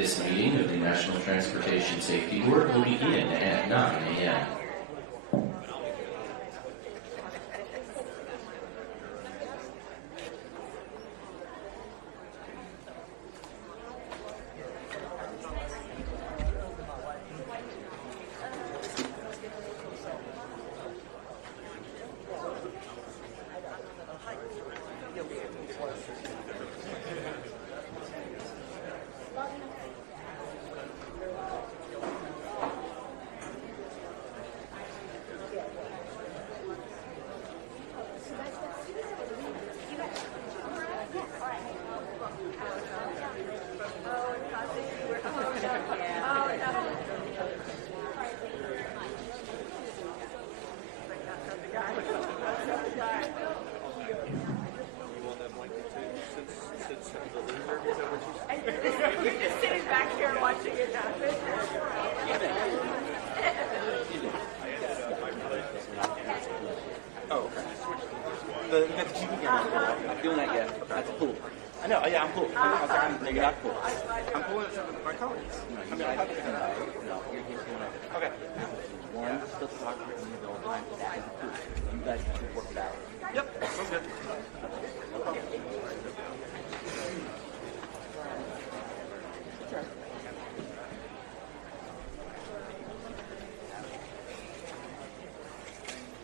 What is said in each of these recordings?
This meeting of the National Transportation Safety Board will begin at 9 a.m. You're just sitting back here watching it happen. Oh, okay. The TV camera. I'm doing that yet. That's a pool. I know. Yeah, I'm cool. I'm not cool. I'm pulling it with my colleagues. I mean, I have to. No, you're doing it. Okay. One still talking to me the whole time. You guys can work it out. Yep. Sounds good. No problem.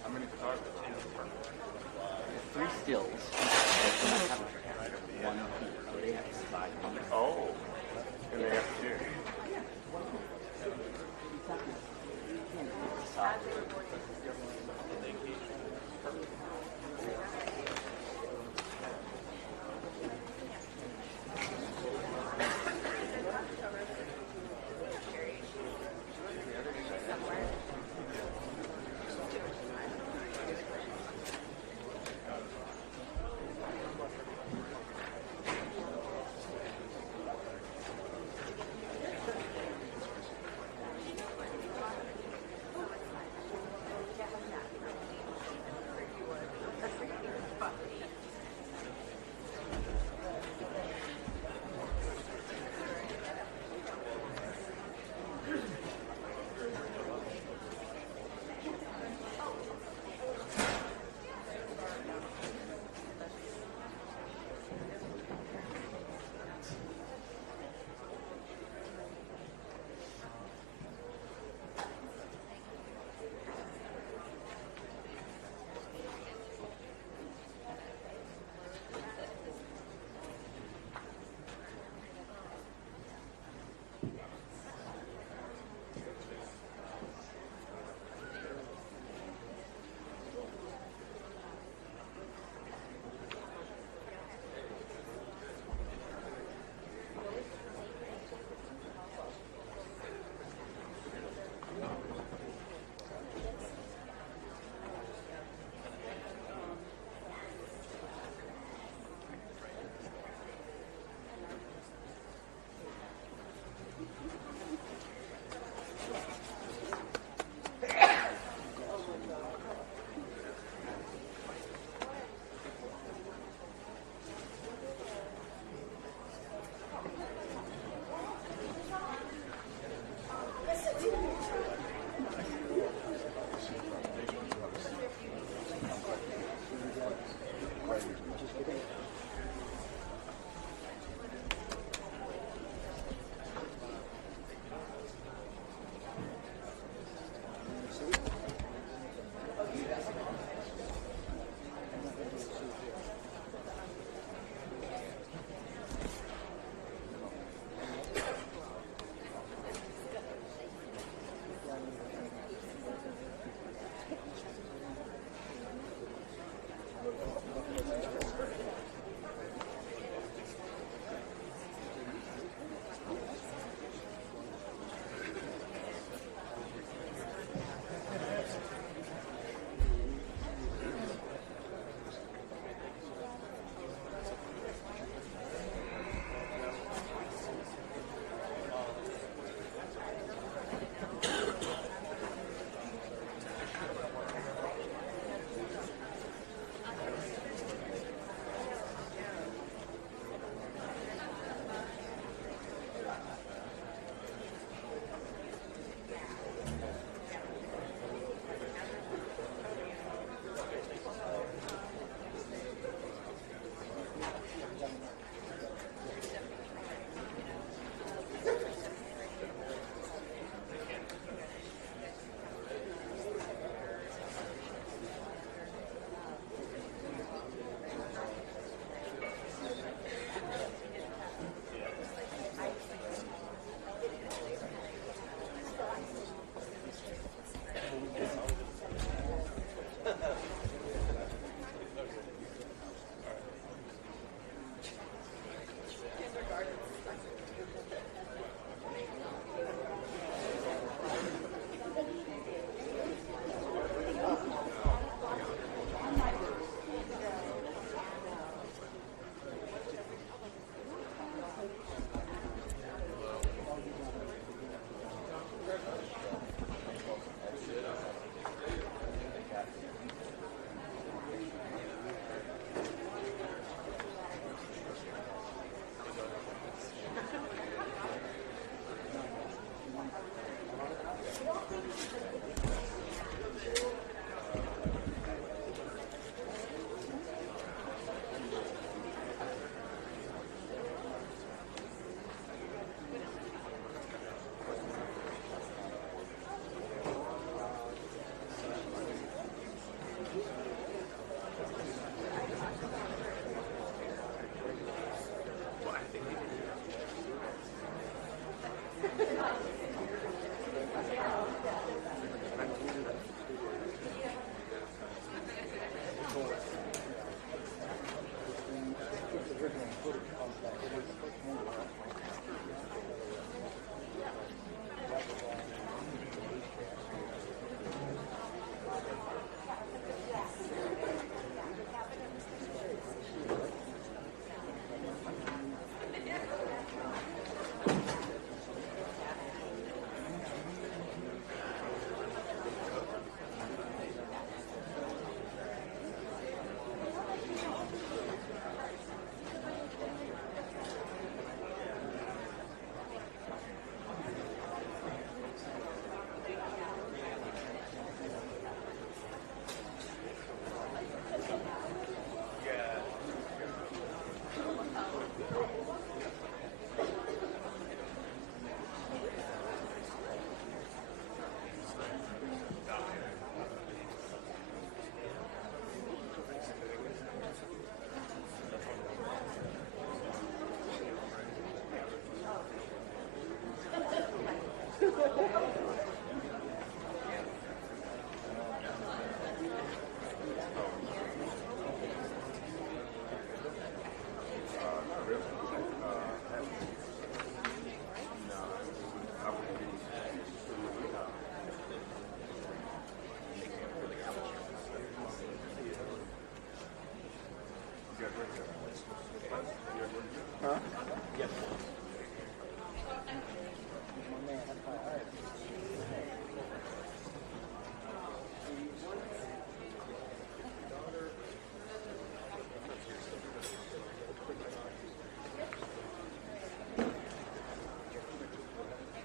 How many photographers in the department? 3 stills. One. So they have 5. Oh. And they have 2.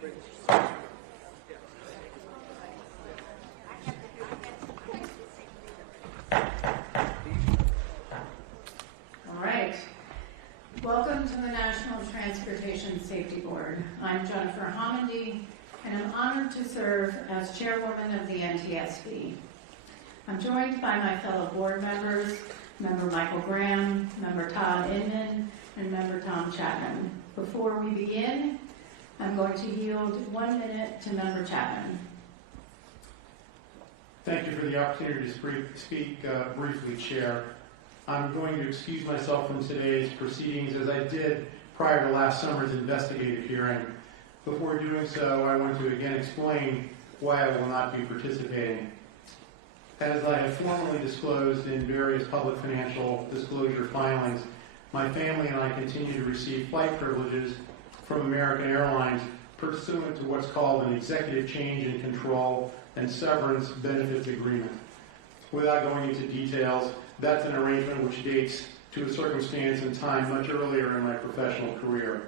All right. Welcome to the National Transportation Safety Board. I'm Jennifer Homendy, and I'm honored to serve as chairwoman of the NTSB. I'm joined by my fellow board members, Member Michael Graham, Member Todd Inman, and Member Tom Chapman. Before we begin, I'm going to yield 1 minute to Member Chapman. Thank you for the opportunity to speak briefly, Chair. I'm going to excuse myself from today's proceedings as I did prior to last summer's investigative hearing. Before doing so, I want to again explain why I will not be participating. As I have formally disclosed in various public financial disclosure filings, my family and I continue to receive flight privileges from American Airlines pursuant to what's called an executive change in control and severance benefits agreement. Without going into details, that's an arrangement which dates to a circumstance and time much earlier in my professional career.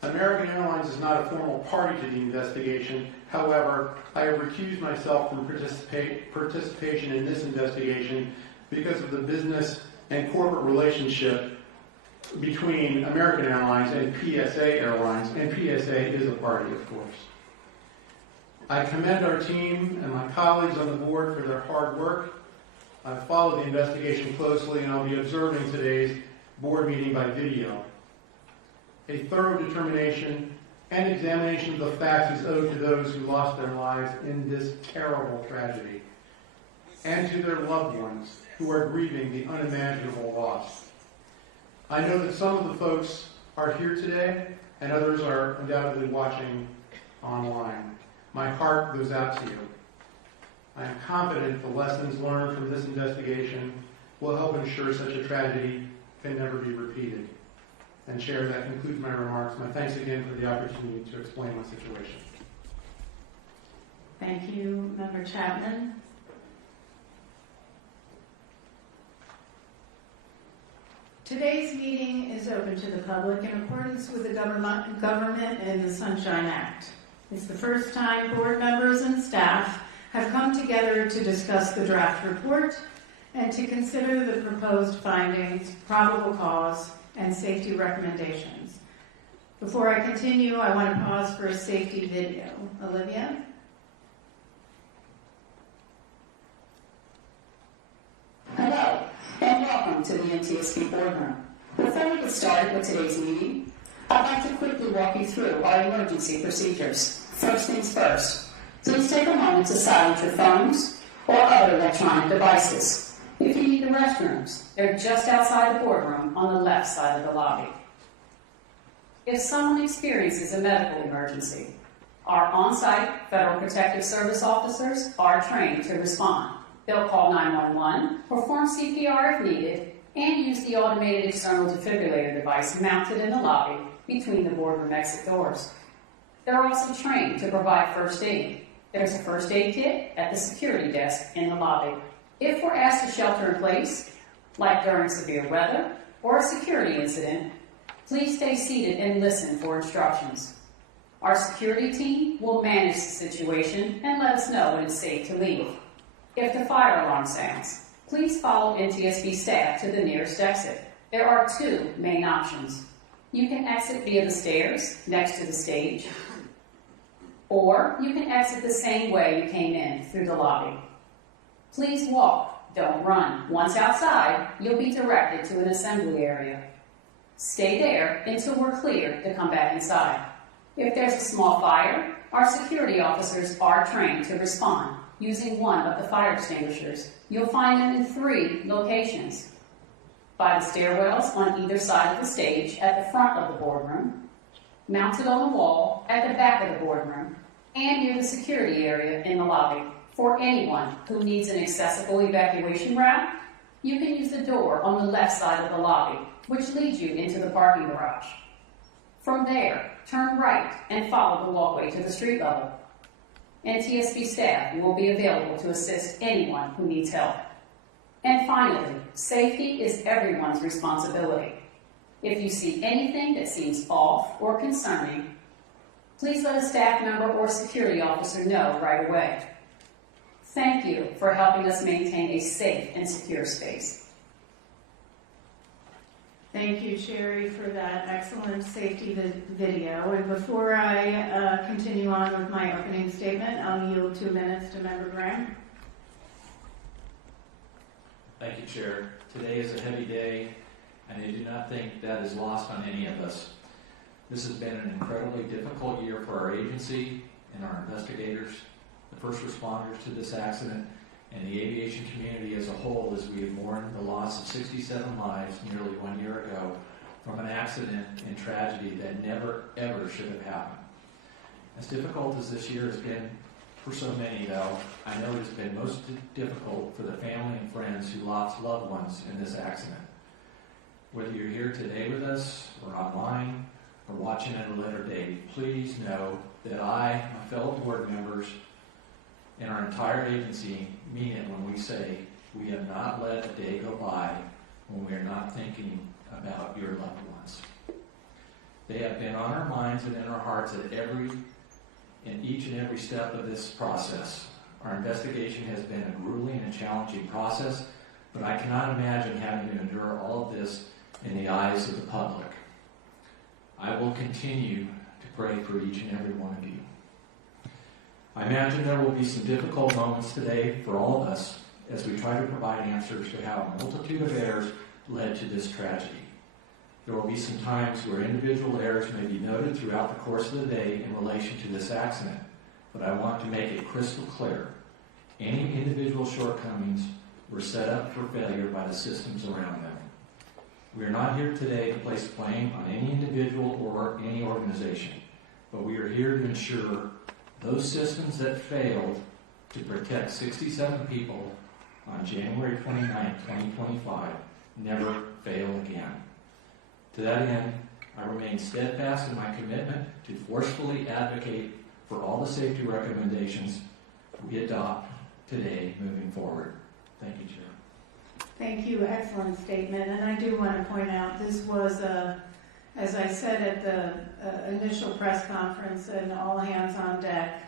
American Airlines is not a formal party to the investigation. However, I have recused myself from participation in this investigation because of the business and corporate relationship between American Airlines and PSA Airlines, and PSA is a party, of course. I commend our team and my colleagues on the board for their hard work. I've followed the investigation closely, and I'll be observing today's board meeting by video. A thorough determination and examination of the facts is owed to those who lost their lives in this terrible tragedy, and to their loved ones who are grieving the unimaginable loss. I know that some of the folks are here today, and others are undoubtedly watching online. My heart goes out to you. I am confident the lessons learned from this investigation will help ensure such a tragedy can never be repeated. And Chair, that concludes my remarks. My thanks again for the opportunity to explain my situation. Thank you, Member Chapman. Today's meeting is open to the public in accordance with the Government and the Sunshine Act. It's the first time board members and staff have come together to discuss the draft report and to consider the proposed findings, probable cause, and safety recommendations. Before I continue, I want to pause for a safety video. Olivia? Hello, and welcome to the NTSB boardroom. Before we get started with today's meeting, I'd like to quickly walk you through our emergency procedures. First things first, please take a moment to silence your phones or other electronic devices. If you need the restrooms, they're just outside the boardroom on the left side of the lobby. If someone experiences a medical emergency, our on-site Federal Protective Service officers are trained to respond. They'll call 911, perform CPR if needed, and use the automated external defibrillator device mounted in the lobby between the boardroom exit doors. They're also trained to provide first aid. There's a first aid kit at the security desk in the lobby. If we're asked to shelter in place, like during severe weather or a security incident, please stay seated and listen for instructions. Our security team will manage the situation and let us know when it's safe to leave. If the fire alarm sounds, please follow NTSB staff to the nearest exit. There are two main options. You can exit via the stairs next to the stage, or you can exit the same way you came in, through the lobby. Please walk, don't run. Once outside, you'll be directed to an assembly area. Stay there until we're clear to come back inside. If there's a small fire, our security officers are trained to respond using one of the fire extinguishers. You'll find them in 3 locations: by the stairwells on either side of the stage at the front of the boardroom, mounted on the wall at the back of the boardroom, and near the security area in the lobby. For anyone who needs an accessible evacuation route, you can use the door on the left side of the lobby, which leads you into the parking garage. From there, turn right and follow the walkway to the street level. NTSB staff will be available to assist anyone who needs help. And finally, safety is everyone's responsibility. If you see anything that seems off or concerning, please let a staff member or security officer know right away. Thank you for helping us maintain a safe and secure space. Thank you, Sherry, for that excellent safety video. And before I continue on with my opening statement, I'll yield 2 minutes to Member Graham. Thank you, Chair. Today is a heavy day, and I do not think that is lost on any of us. This has been an incredibly difficult year for our agency and our investigators, the first responders to this accident, and the aviation community as a whole, as we have mourned the loss of 67 lives nearly 1 year ago from an accident and tragedy that never, ever should have happened. As difficult as this year has been for so many, though, I know it has been most difficult for the family and friends who lost loved ones in this accident. Whether you're here today with us, or online, or watching at a later date, please know that I, my fellow board members, and our entire agency mean it when we say we have not let a day go by when we are not thinking about your loved ones. They have been on our minds and in our hearts in each and every step of this process. Our investigation has been a grueling and challenging process, but I cannot imagine having to endure all of this in the eyes of the public. I will continue to pray for each and every one of you. I imagine there will be some difficult moments today for all of us as we try to provide answers to how a multitude of errors led to this tragedy. There will be some times where individual errors may be noted throughout the course of the day in relation to this accident, but I want to make it crystal clear. Any individual shortcomings were set up for failure by the systems around them. We are not here today to place blame on any individual or any organization, but we are here to ensure those systems that failed to protect 67 people on January 29, 2025, never fail again. To that end, I remain steadfast in my commitment to forcefully advocate for all the safety recommendations we adopt today moving forward. Thank you, Chair. Thank you. Excellent statement. And I do want to point out this was, as I said at the initial press conference, an all hands on deck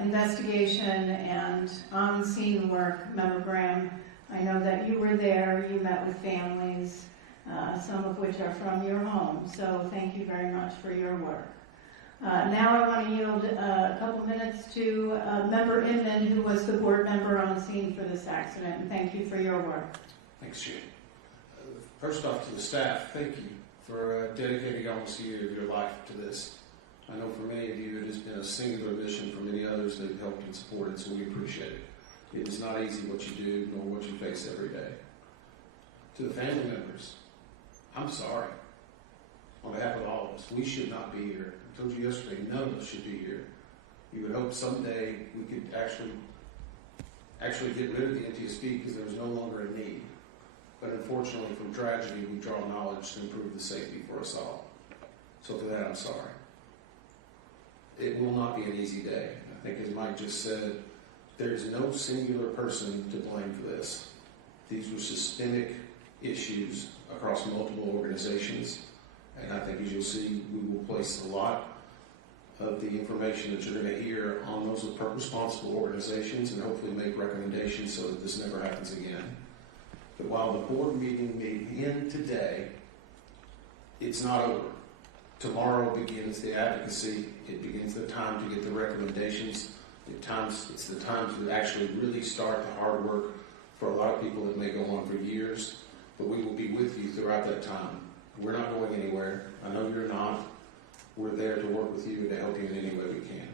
investigation and on-scene work. Member Graham, I know that you were there. You met with families, some of which are from your home. So thank you very much for your work. Now I want to yield a couple minutes to Member Inman, who was the board member on scene for this accident. And thank you for your work. Thanks, Jim. First off, to the staff, thank you for dedicating almost a year of your life to this. I know for many of you it has been a singular mission. For many others, they've helped and supported, so we appreciate it. It is not easy what you do, nor what you face every day. To the family members, I'm sorry. On behalf of all of us, we should not be here. I told you yesterday, none of us should be here. You would hope someday we could actually get rid of the NTSB because there was no longer a need. But unfortunately, from tragedy, we draw knowledge to improve the safety for us all. So for that, I'm sorry. It will not be an easy day. I think as Mike just said, there is no singular person to blame for this. These were systemic issues across multiple organizations. And I think as you'll see, we will place a lot of the information that you're going to hear on those responsible organizations and hopefully make recommendations so that this never happens again. But while the board meeting may end today, it's not over. Tomorrow begins the advocacy. It begins the time to get the recommendations. It's the time to actually really start the hard work for a lot of people that may go on for years. But we will be with you throughout that time. We're not going anywhere. I know you're not. We're there to work with you and to help you in any way we can.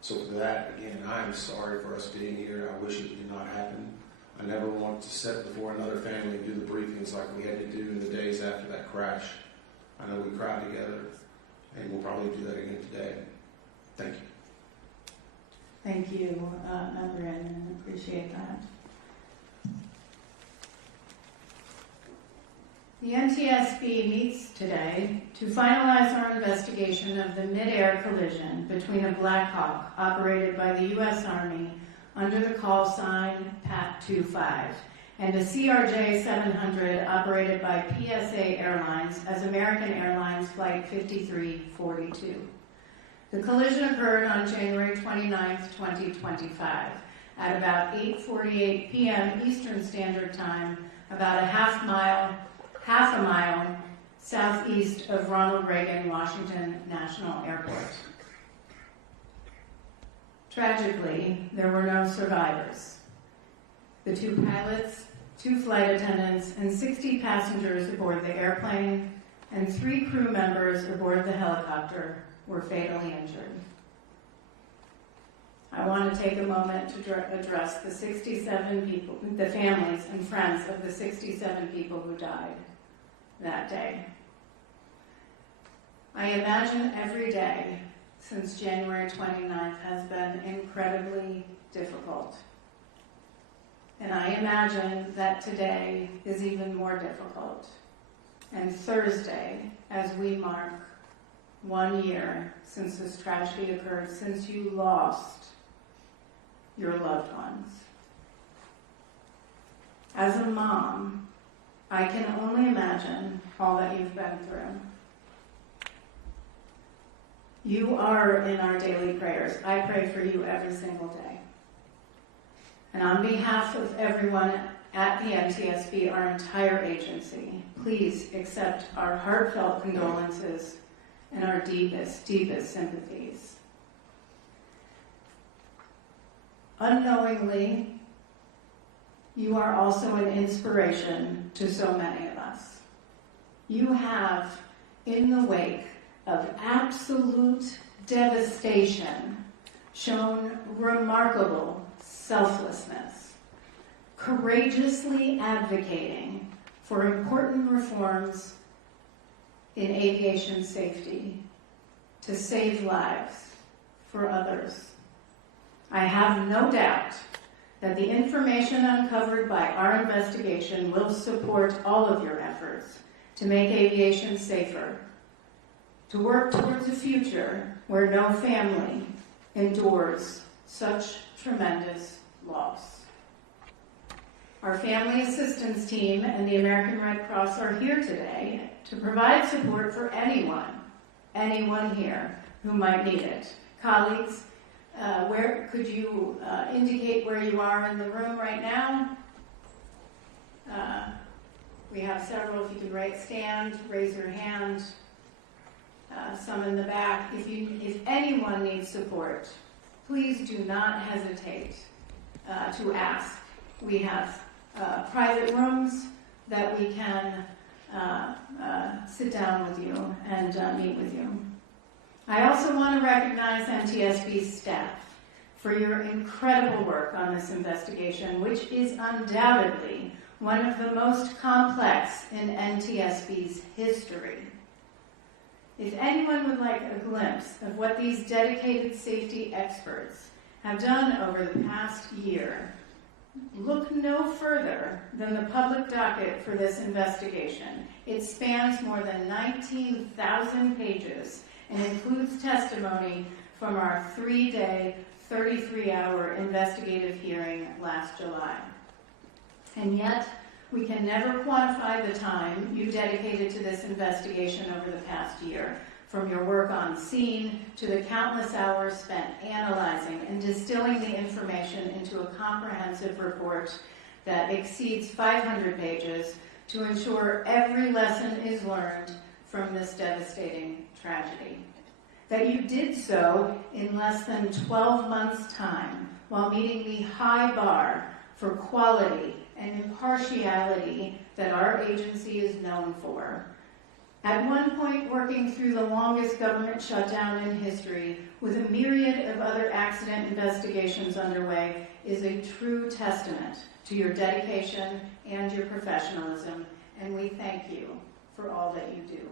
So for that, again, I am sorry for us being here. I wish it did not happen. I never want to sit before another family and do the briefings like we had to do in the days after that crash. I know we cried together, and we'll probably do that again today. Thank you. Thank you, Member Inman. Appreciate that. The NTSB meets today to finalize our investigation of the mid-air collision between a Black Hawk operated by the U.S. Army under the call sign PAT-25 and a CRJ700 operated by PSA Airlines as American Airlines Flight 5342. The collision occurred on January 29, 2025, at about 8:48 p.m. Eastern Standard Time, about a half a mile southeast of Ronald Reagan Washington National Airport. Tragically, there were no survivors. The 2 pilots, 2 flight attendants, and 60 passengers aboard the airplane, and 3 crew members aboard the helicopter were fatally injured. I want to take a moment to address the 67 people, the families and friends of the 67 people who died that day. I imagine every day since January 29th has been incredibly difficult. And I imagine that today is even more difficult. And Thursday, as we mark 1 year since this tragedy occurred, since you lost your loved ones. As a mom, I can only imagine all that you've been through. You are in our daily prayers. I pray for you every single day. And on behalf of everyone at the NTSB, our entire agency, please accept our heartfelt condolences and our deepest, deepest sympathies. Unknowingly, you are also an inspiration to so many of us. You have, in the wake of absolute devastation, shown remarkable selflessness, courageously advocating for important reforms in aviation safety to save lives for others. I have no doubt that the information uncovered by our investigation will support all of your efforts to make aviation safer, to work towards a future where no family endures such tremendous loss. Our Family Assistance Team and the American Red Cross are here today to provide support for anyone here who might need it. Colleagues, where could you indicate where you are in the room right now? We have several. If you could stand, raise your hand. Some in the back. If anyone needs support, please do not hesitate to ask. We have private rooms that we can sit down with you and meet with you. I also want to recognize NTSB staff for your incredible work on this investigation, which is undoubtedly one of the most complex in NTSB's history. If anyone would like a glimpse of what these dedicated safety experts have done over the past year, look no further than the public docket for this investigation. It spans more than 19,000 pages and includes testimony from our 3-day, 33-hour investigative hearing last July. And yet, we can never quantify the time you dedicated to this investigation over the past year, from your work on scene to the countless hours spent analyzing and distilling the information into a comprehensive report that exceeds 500 pages to ensure every lesson is learned from this devastating tragedy. That you did so in less than 12 months' time while meeting the high bar for quality and impartiality that our agency is known for. At one point, working through the longest government shutdown in history with a myriad of other accident investigations underway is a true testament to your dedication and your professionalism, and we thank you for all that you do.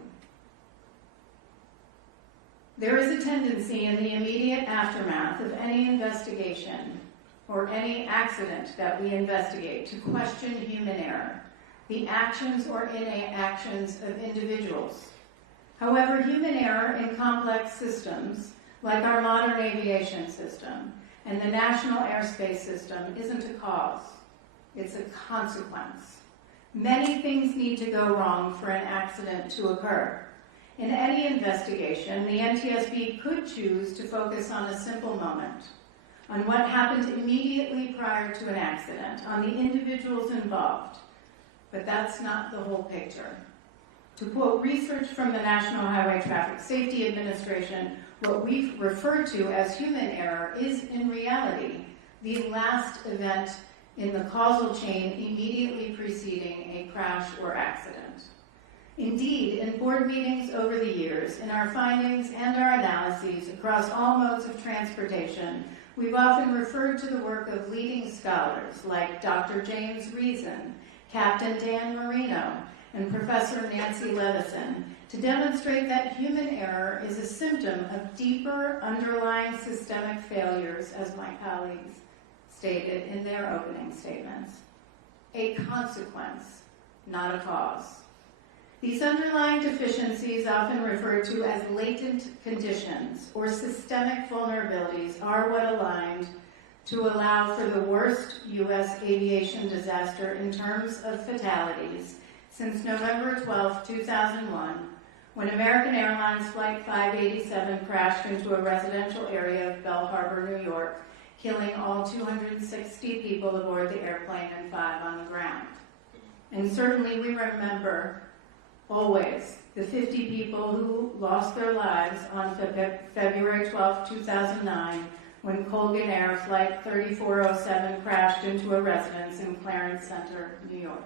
There is a tendency in the immediate aftermath of any investigation or any accident that we investigate to question human error, the actions or inactions of individuals. However, human error in complex systems, like our modern aviation system and the national airspace system, isn't a cause, it's a consequence. Many things need to go wrong for an accident to occur. In any investigation, the NTSB could choose to focus on a simple moment, on what happened immediately prior to an accident, on the individuals involved. But that's not the whole picture. To quote research from the National Highway Traffic Safety Administration, what we refer to as human error is, in reality, the last event in the causal chain immediately preceding a crash or accident. Indeed, in board meetings over the years, in our findings and our analyses across all modes of transportation, we've often referred to the work of leading scholars like Dr. James Reason, Captain Dan Marino, and Professor Nancy Levison to demonstrate that human error is a symptom of deeper underlying systemic failures, as my colleagues stated in their opening statements. A consequence, not a cause. These underlying deficiencies, often referred to as latent conditions or systemic vulnerabilities, are what aligned to allow for the worst U.S. aviation disaster in terms of fatalities since November 12, 2001, when American Airlines Flight 587 crashed into a residential area of Belle Harbor, New York, killing all 260 people aboard the airplane and 5 on the ground. And certainly we remember always the 50 people who lost their lives on February 12, 2009, when Colgan Air Flight 3407 crashed into a residence in Clarence Center, New York.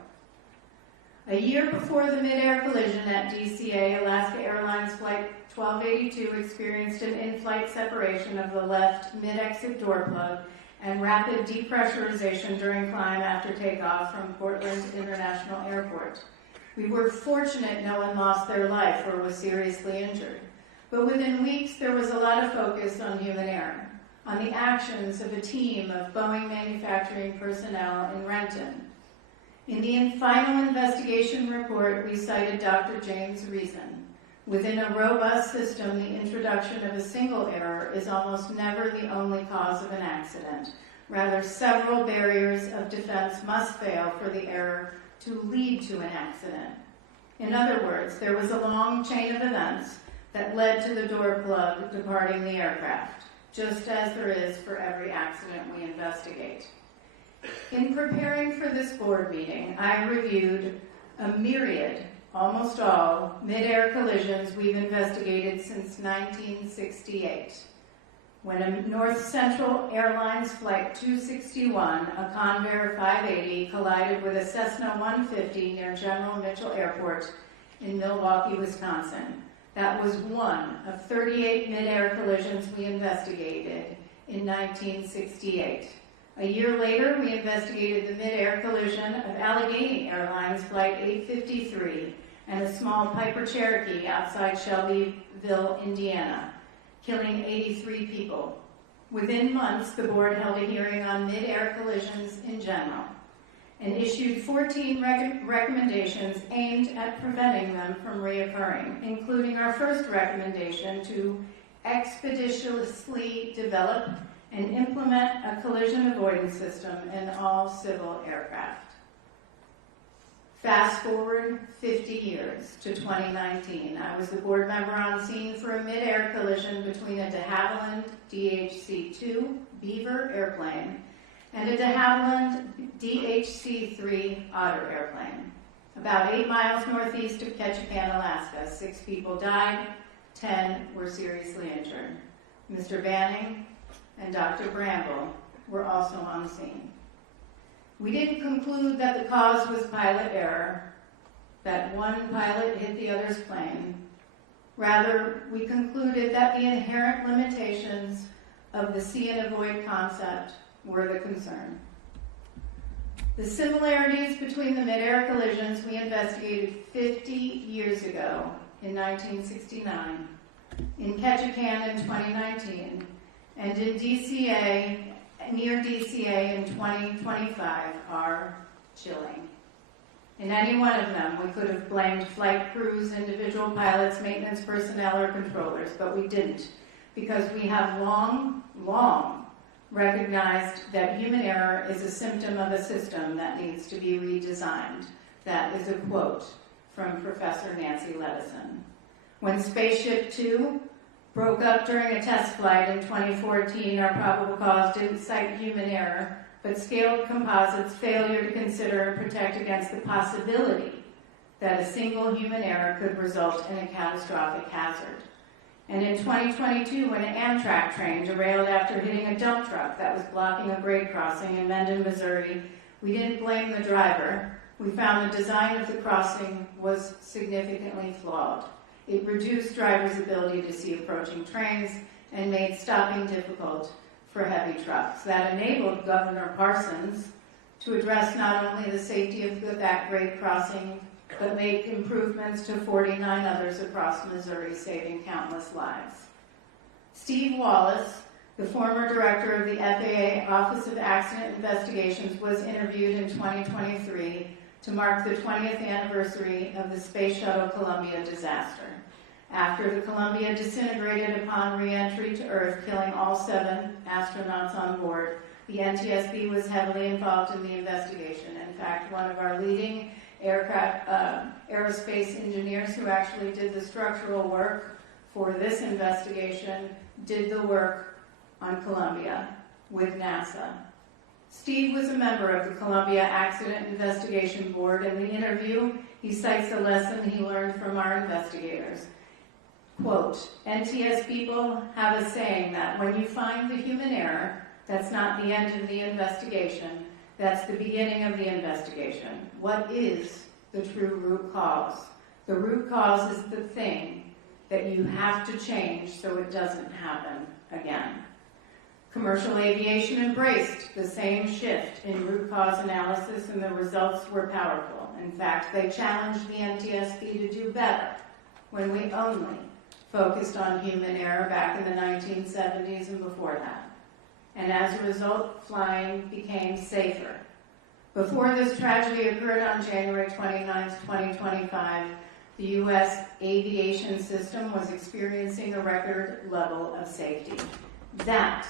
A year before the mid-air collision at DCA, Alaska Airlines Flight 1282 experienced an in-flight separation of the left mid-exit door plug and rapid depressurization during climb after takeoff from Portland International Airport. We were fortunate no one lost their life or was seriously injured. But within weeks, there was a lot of focus on human error, on the actions of a team of Boeing manufacturing personnel in Renton. In the final investigation report, we cited Dr. James Reason. Within a robust system, the introduction of a single error is almost never the only cause of an accident. Rather, several barriers of defense must fail for the error to lead to an accident. In other words, there was a long chain of events that led to the door plug departing the aircraft, just as there is for every accident we investigate. In preparing for this board meeting, I reviewed a myriad, almost all, mid-air collisions we've investigated since 1968. When a North Central Airlines Flight 261, a Convair 580, collided with a Cessna 150 near General Mitchell Airport in Milwaukee, Wisconsin. That was one of 38 mid-air collisions we investigated in 1968. A year later, we investigated the mid-air collision of Allegheny Airlines Flight 853 and a small Piper Cherokee outside Shelbyville, Indiana, killing 83 people. Within months, the board held a hearing on mid-air collisions in general and issued 14 recommendations aimed at preventing them from reoccurring, including our first recommendation to expeditiously develop and implement a collision avoidance system in all civil aircraft. Fast forward 50 years to 2019. I was the board member on scene for a mid-air collision between a de Havilland DHC-2 Beaver airplane and a de Havilland DHC-3 Otter airplane. About 8 miles northeast of Ketchikan, Alaska, 6 people died, 10 were seriously injured. Mr. Banning and Dr. Bramble were also on scene. We didn't conclude that the cause was pilot error, that one pilot hit the other's plane. Rather, we concluded that the inherent limitations of the see and avoid concept were the concern. The similarities between the mid-air collisions we investigated 50 years ago in 1969, in Ketchikan in 2019, and in DCA, near DCA in 2025 are chilling. In any one of them, we could have blamed flight crews, individual pilots, maintenance personnel, or controllers, but we didn't, because we have long recognized that human error is a symptom of a system that needs to be redesigned. That is a quote from Professor Nancy Levison. When Spaceship Two broke up during a test flight in 2014, our probable cause didn't cite human error, but scaled composites' failure to consider and protect against the possibility that a single human error could result in a catastrophic hazard. And in 2022, when an Amtrak train derailed after hitting a dump truck that was blocking a grade crossing in Mendon, Missouri, we didn't blame the driver. We found the design of the crossing was significantly flawed. It reduced drivers' ability to see approaching trains and made stopping difficult for heavy trucks. That enabled Governor Parsons to address not only the safety of that grade crossing, but make improvements to 49 others across Missouri, saving countless lives. Steve Wallace, the former director of the FAA Office of Accident Investigations, was interviewed in 2023 to mark the 20th anniversary of the Space Shuttle Columbia disaster. After the Columbia disintegrated upon re-entry to Earth, killing all 7 astronauts on board, the NTSB was heavily involved in the investigation. In fact, one of our leading aerospace engineers who actually did the structural work for this investigation did the work on Columbia with NASA. Steve was a member of the Columbia Accident Investigation Board. In the interview, he cites a lesson he learned from our investigators. Quote, NTS people have a saying that when you find the human error, that's not the end of the investigation, that's the beginning of the investigation. What is the true root cause? The root cause is the thing that you have to change so it doesn't happen again. Commercial aviation embraced the same shift in root cause analysis, and the results were powerful. In fact, they challenged the NTSB to do better when we only focused on human error back in the 1970s and before that. And as a result, flying became safer. Before this tragedy occurred on January 29, 2025, the U.S. aviation system was experiencing a record level of safety. That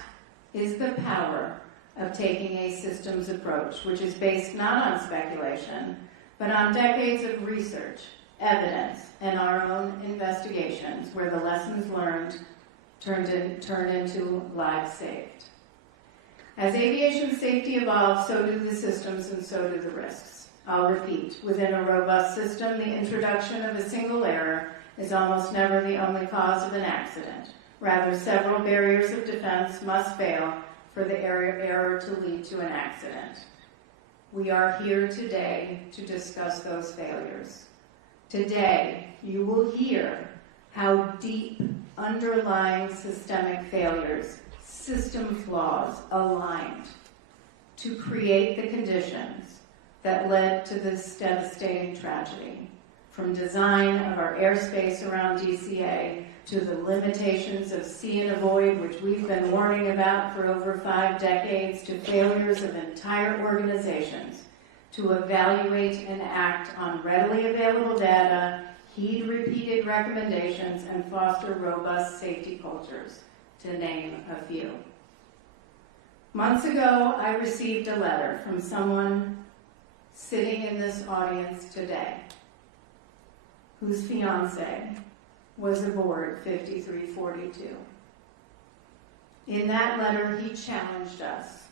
is the power of taking a systems approach, which is based not on speculation, but on decades of research, evidence, and our own investigations, where the lessons learned turned into lives saved. As aviation safety evolves, so do the systems and so do the risks. I'll repeat, within a robust system, the introduction of a single error is almost never the only cause of an accident. Rather, several barriers of defense must fail for the error to lead to an accident. We are here today to discuss those failures. Today, you will hear how deep underlying systemic failures, system flaws aligned to create the conditions that led to this devastating tragedy. From design of our airspace around DCA to the limitations of see and avoid, which we've been warning about for over 5 decades, to failures of entire organizations to evaluate and act on readily available data, heed repeated recommendations, and foster robust safety cultures, to name a few. Months ago, I received a letter from someone sitting in this audience today whose fiance was aboard 5342. In that letter, he challenged us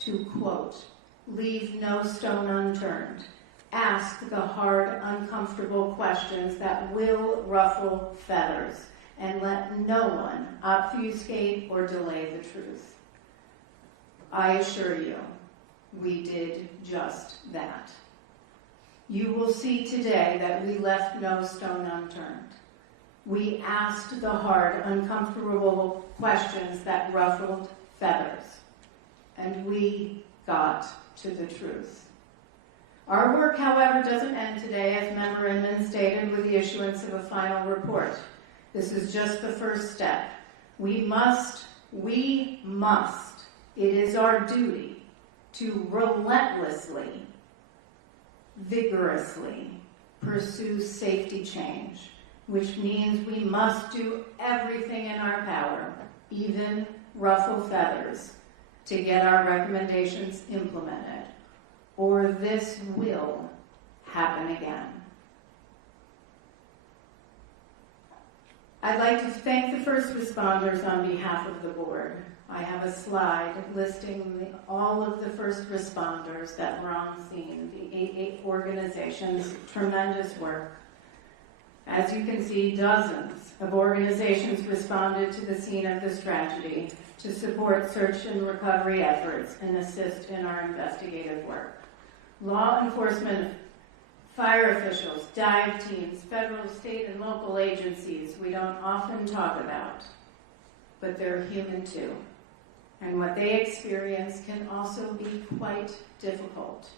to, quote, leave no stone unturned, ask the hard, uncomfortable questions that will ruffle feathers, and let no one obfuscate or delay the truth. I assure you, we did just that. You will see today that we left no stone unturned. We asked the hard, uncomfortable questions that ruffled feathers, and we got to the truth. Our work, however, doesn't end today, as Member Inman stated, with the issuance of a final report. This is just the first step. We must, it is our duty to relentlessly, vigorously pursue safety change, which means we must do everything in our power, even ruffle feathers, to get our recommendations implemented, or this will happen again. I'd like to thank the first responders on behalf of the board. I have a slide listing all of the first responders that were on scene, the 8 organizations, tremendous work. As you can see, dozens of organizations responded to the scene of this tragedy to support search and recovery efforts and assist in our investigative work. Law enforcement, fire officials, dive teams, federal, state, and local agencies we don't often talk about, but they're human too. And what they experience can also be quite difficult.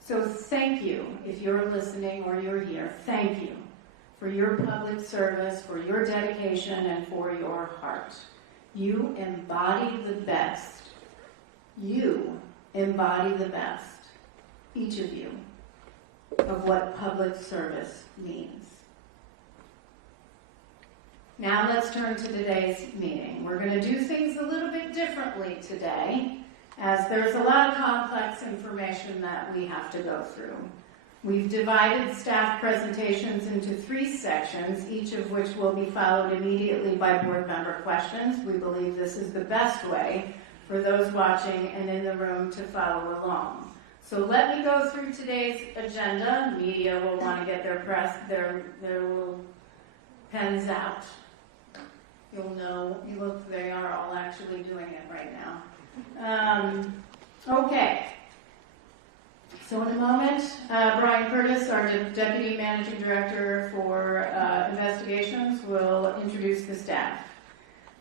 So thank you, if you're listening or you're here, thank you for your public service, for your dedication, and for your heart. You embody the best. You embody the best, each of you, of what public service means. Now let's turn to today's meeting. We're going to do things a little bit differently today, as there's a lot of complex information that we have to go through. We've divided staff presentations into 3 sections, each of which will be followed immediately by board member questions. We believe this is the best way for those watching and in the room to follow along. So let me go through today's agenda. Media will want to get their little pens out. You'll know, look, they are all actually doing it right now. Okay. So in a moment, Brian Curtis, our Deputy Managing Director for Investigations, will introduce the staff.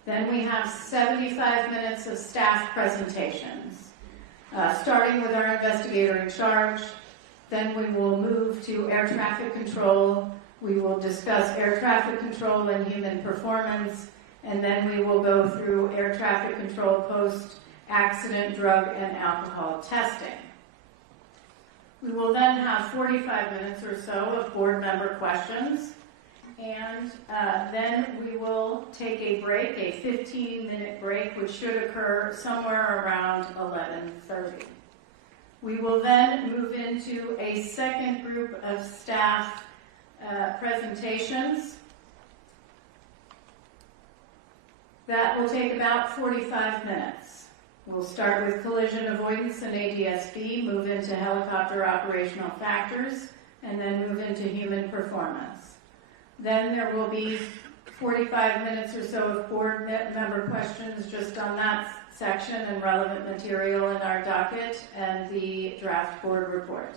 Then we have 75 minutes of staff presentations, starting with our investigator in charge. Then we will move to air traffic control. We will discuss air traffic control and human performance. And then we will go through air traffic control post-accident drug and alcohol testing. We will then have 45 minutes or so of board member questions, and then we will take a break, a 15-minute break, which should occur somewhere around 11:30. We will then move into a second group of staff presentations. That will take about 45 minutes. We'll start with collision avoidance and ADSB, move into helicopter operational factors, and then move into human performance. Then there will be 45 minutes or so of board member questions just on that section and relevant material in our docket and the draft board report.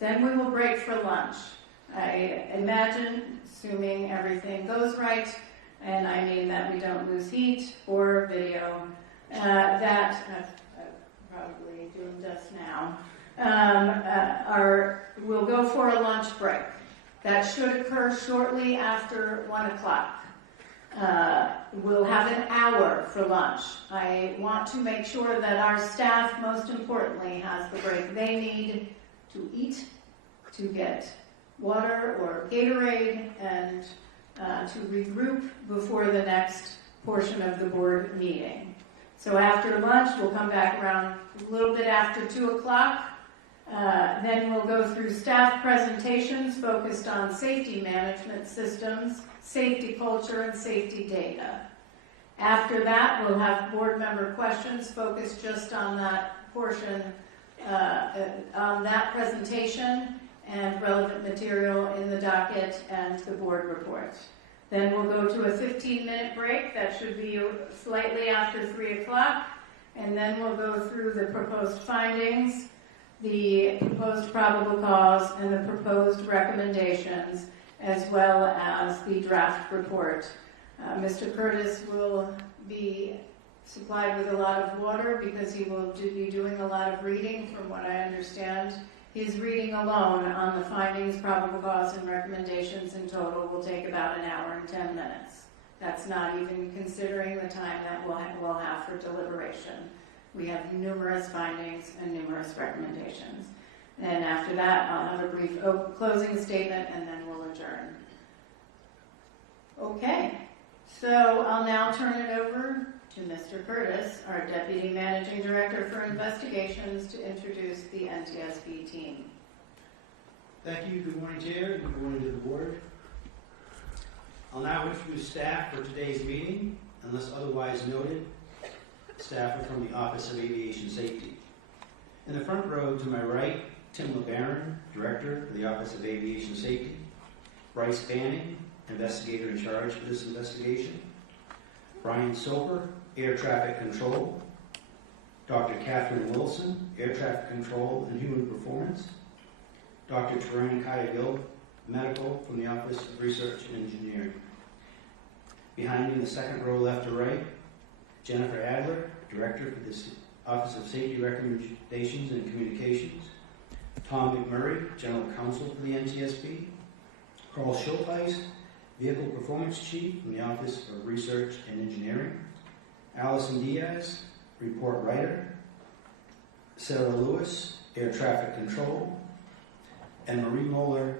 Then we will break for lunch. I imagine, assuming everything goes right, and I mean that we don't lose heat or video, that probably doomed us now, we'll go for a lunch break. That should occur shortly after 1 o'clock. We'll have an hour for lunch. I want to make sure that our staff, most importantly, has the break they need to eat, to get water or Gatorade, and to regroup before the next portion of the board meeting. So after lunch, we'll come back around a little bit after 2 o'clock. Then we'll go through staff presentations focused on safety management systems, safety culture, and safety data. After that, we'll have board member questions focused just on that portion, on that presentation, and relevant material in the docket and the board report. Then we'll go to a 15-minute break. That should be slightly after 3 o'clock. And then we'll go through the proposed findings, the proposed probable cause, and the proposed recommendations, as well as the draft report. Mr. Curtis will be supplied with a lot of water because he will be doing a lot of reading, from what I understand. His reading alone on the findings, probable cause, and recommendations in total will take about an hour and 10 minutes. That's not even considering the time that we'll have for deliberation. We have numerous findings and numerous recommendations. And after that, I'll have a brief closing statement, and then we'll adjourn. Okay, so I'll now turn it over to Mr. Curtis, our Deputy Managing Director for Investigations, to introduce the NTSB team. Thank you. Good morning, Chair. Good morning to the board. I'll now introduce staff for today's meeting. Unless otherwise noted, staff are from the Office of Aviation Safety. In the front row to my right, Tim LeBaron, Director of the Office of Aviation Safety. Bryce Banning, Investigator in charge for this investigation. Brian Soper, Air Traffic Control. Dr. Catherine Wilson, Air Traffic Control and Human Performance. Dr. Tarang Kayagil, Medical from the Office of Research and Engineering. Behind me in the second row, left to right, Jennifer Adler, Director for the Office of Safety Recommendations and Communications. Tom McMurray, General Counsel for the NTSB. Carl Schultheis, Vehicle Performance Chief from the Office of Research and Engineering. Allison Diaz, Report Writer. Sarah Lewis, Air Traffic Control. And Marie Moeller,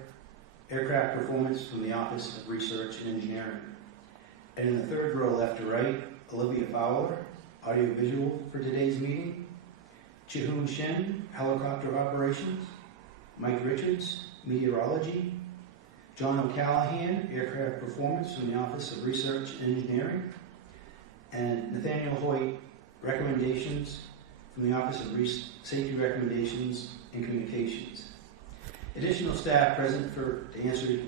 Aircraft Performance from the Office of Research and Engineering. And in the third row, left to right, Olivia Fowler, Audiovisual for today's meeting. Chihoon Shin, Helicopter Operations. Mike Richards, Meteorology. John O'Callahan, Aircraft Performance from the Office of Research and Engineering. And Nathaniel Hoyt, Recommendations from the Office of Safety Recommendations and Communications. Additional staff present to answer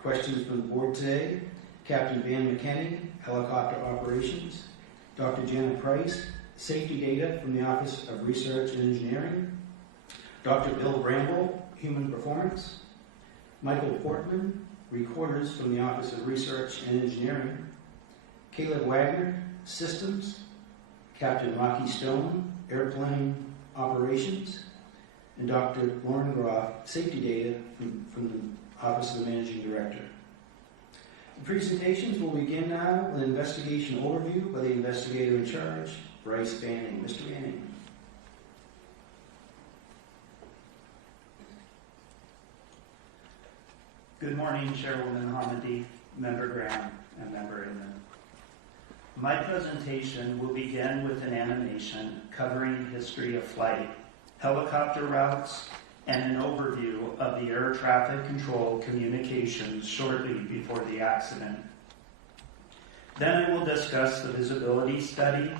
questions from the board today: Captain Van McKinney, Helicopter Operations. Dr. Janet Price, Safety Data from the Office of Research and Engineering. Dr. Bill Bramble, Human Performance. Michael Portman, Recorders from the Office of Research and Engineering. Caleb Wagner, Systems. Captain Rocky Stone, Airplane Operations. And Dr. Lauren Groff, Safety Data from the Office of the Managing Director. The presentations will begin now with an investigation overview by the investigator in charge, Bryce Banning. Mr. Banning. Good morning, Chairwoman Hamady, Member Graham, and Member Inman. My presentation will begin with an animation covering history of flight, helicopter routes, and an overview of the air traffic control communications shortly before the accident. Then I will discuss the visibility study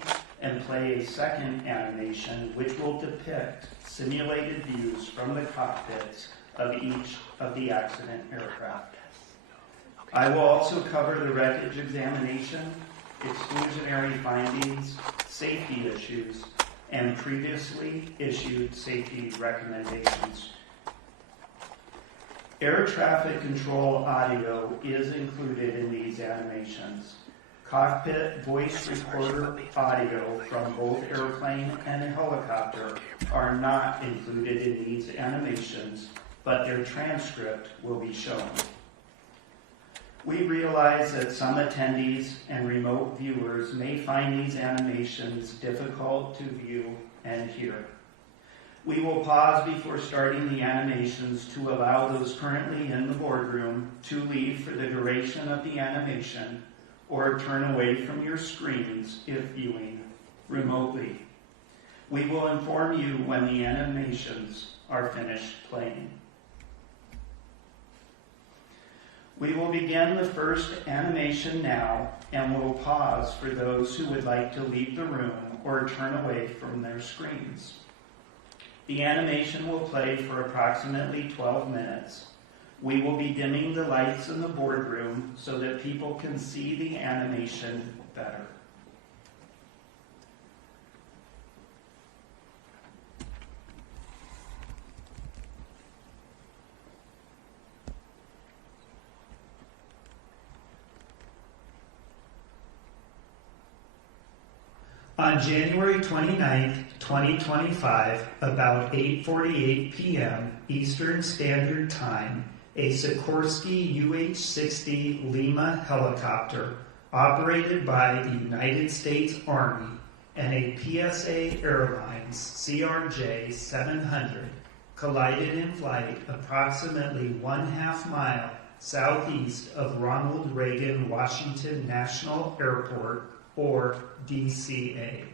and play a second animation which will depict simulated views from the cockpits of each of the accident aircraft. I will also cover the wreckage examination, exclusionary findings, safety issues, and previously issued safety recommendations. Air traffic control audio is included in these animations. Cockpit voice recorder audio from both airplane and helicopter are not included in these animations, but their transcript will be shown. We realize that some attendees and remote viewers may find these animations difficult to view and hear. We will pause before starting the animations to allow those currently in the boardroom to leave for the duration of the animation or turn away from your screens if viewing remotely. We will inform you when the animations are finished playing. We will begin the first animation now and will pause for those who would like to leave the room or turn away from their screens. The animation will play for approximately 12 minutes. We will be dimming the lights in the boardroom so that people can see the animation better. On January 29, 2025, about 8:48 p.m. Eastern Standard Time, a Sikorsky UH-60 Lima helicopter operated by the United States Army and a PSA Airlines CRJ700 collided in flight approximately 1/2 mile southeast of Ronald Reagan Washington National Airport, or DCA.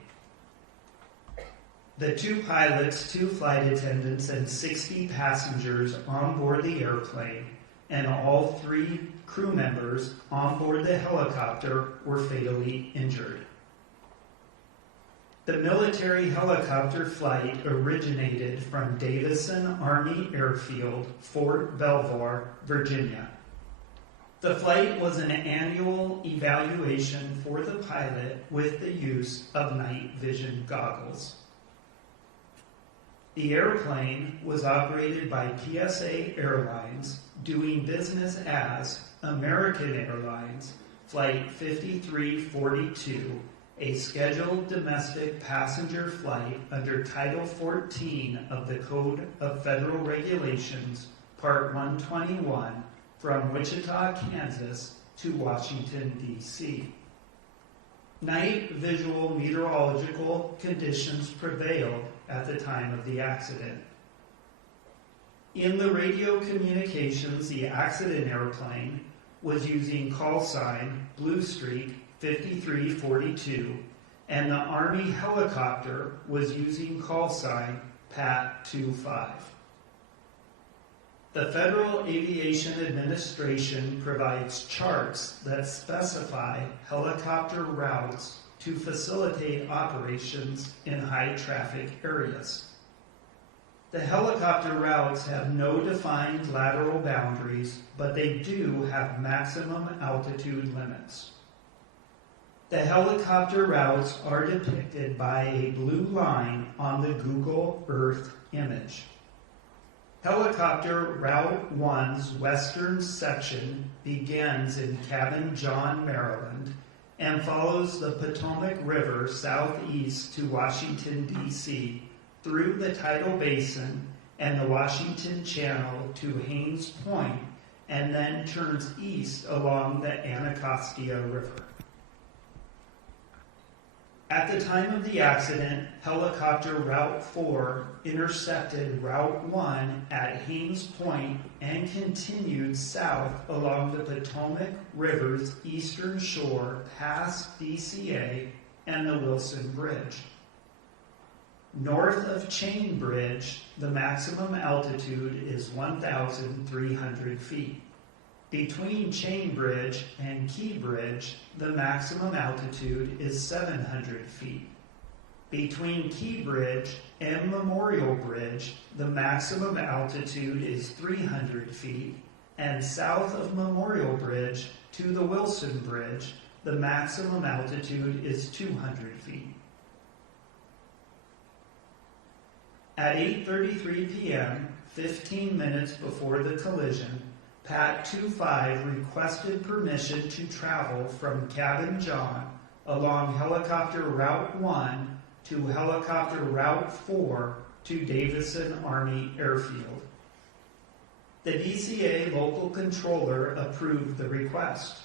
The 2 pilots, 2 flight attendants, and 60 passengers on board the airplane and all 3 crew members on board the helicopter were fatally injured. The military helicopter flight originated from Davison Army Airfield, Fort Belvoir, Virginia. The flight was an annual evaluation for the pilot with the use of night vision goggles. The airplane was operated by PSA Airlines, doing business as American Airlines Flight 5342, a scheduled domestic passenger flight under Title 14 of the Code of Federal Regulations, Part 121, from Wichita, Kansas to Washington, D.C. Night visual meteorological conditions prevailed at the time of the accident. In the radio communications, the accident airplane was using call sign Blue Streak 5342, and the Army helicopter was using call sign Pat 25. The Federal Aviation Administration provides charts that specify helicopter routes to facilitate operations in high traffic areas. The helicopter routes have no defined lateral boundaries, but they do have maximum altitude limits. The helicopter routes are depicted by a blue line on the Google Earth image. Helicopter Route 1's western section begins in Cabin John, Maryland, and follows the Potomac River southeast to Washington, D.C., through the Tidal Basin and the Washington Channel to Haines Point, and then turns east along the Anacostia River. At the time of the accident, helicopter Route 4 intercepted Route 1 at Haines Point and continued south along the Potomac River's eastern shore past DCA and the Wilson Bridge. North of Chain Bridge, the maximum altitude is 1,300 feet. Between Chain Bridge and Key Bridge, the maximum altitude is 700 feet. Between Key Bridge and Memorial Bridge, the maximum altitude is 300 feet, and south of Memorial Bridge to the Wilson Bridge, the maximum altitude is 200 feet. At 8:33 p.m., 15 minutes before the collision, Pat 25 requested permission to travel from Cabin John along helicopter Route 1 to helicopter Route 4 to Davison Army Airfield. The DCA local controller approved the request.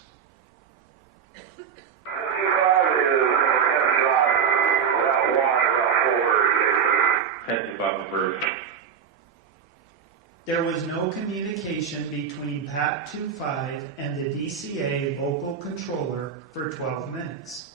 There was no communication between Pat 25 and the DCA local controller for 12 minutes.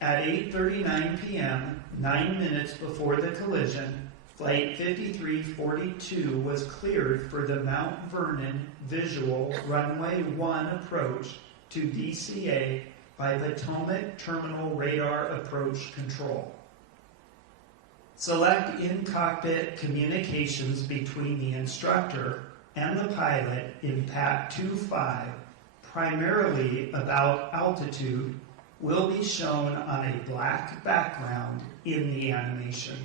At 8:39 p.m., 9 minutes before the collision, Flight 5342 was cleared for the Mount Vernon Visual Runway 1 approach to DCA by Potomac Terminal Radar Approach Control. Select in-cockpit communications between the instructor and the pilot in Pat 25, primarily about altitude, will be shown on a black background in the animation.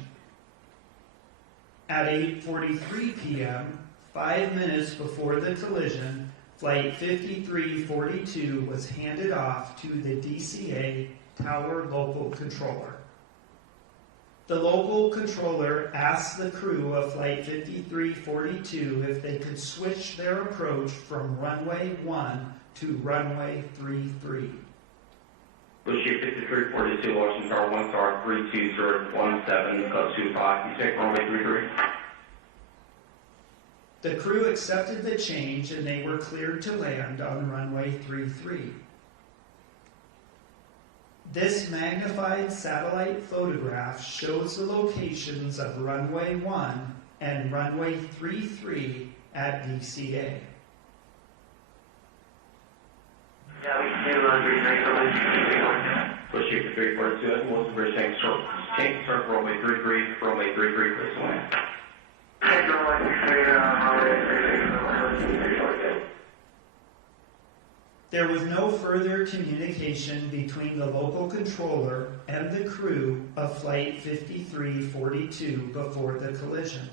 At 8:43 p.m., 5 minutes before the collision, Flight 5342 was handed off to the DCA Tower Local Controller. The local controller asked the crew of Flight 5342 if they could switch their approach from runway 1 to runway 33. Bushir 5342, Washington Tower 1 star 32017, you take runway 33. The crew accepted the change and they were cleared to land on runway 33. This magnified satellite photograph shows the locations of runway 1 and runway 33 at DCA. Yeah, we can do 3-3, push you for 342, and we'll bridge tank circle, runway 33, runway 33, please land. There was no further communication between the local controller and the crew of Flight 5342 before the collision.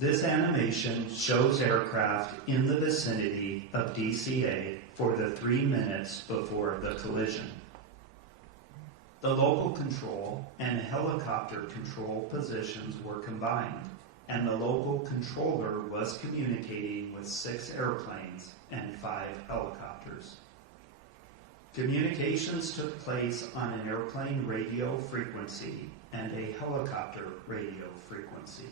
This animation shows aircraft in the vicinity of DCA for the 3 minutes before the collision. The local control and helicopter control positions were combined, and the local controller was communicating with 6 airplanes and 5 helicopters. Communications took place on an airplane radio frequency and a helicopter radio frequency.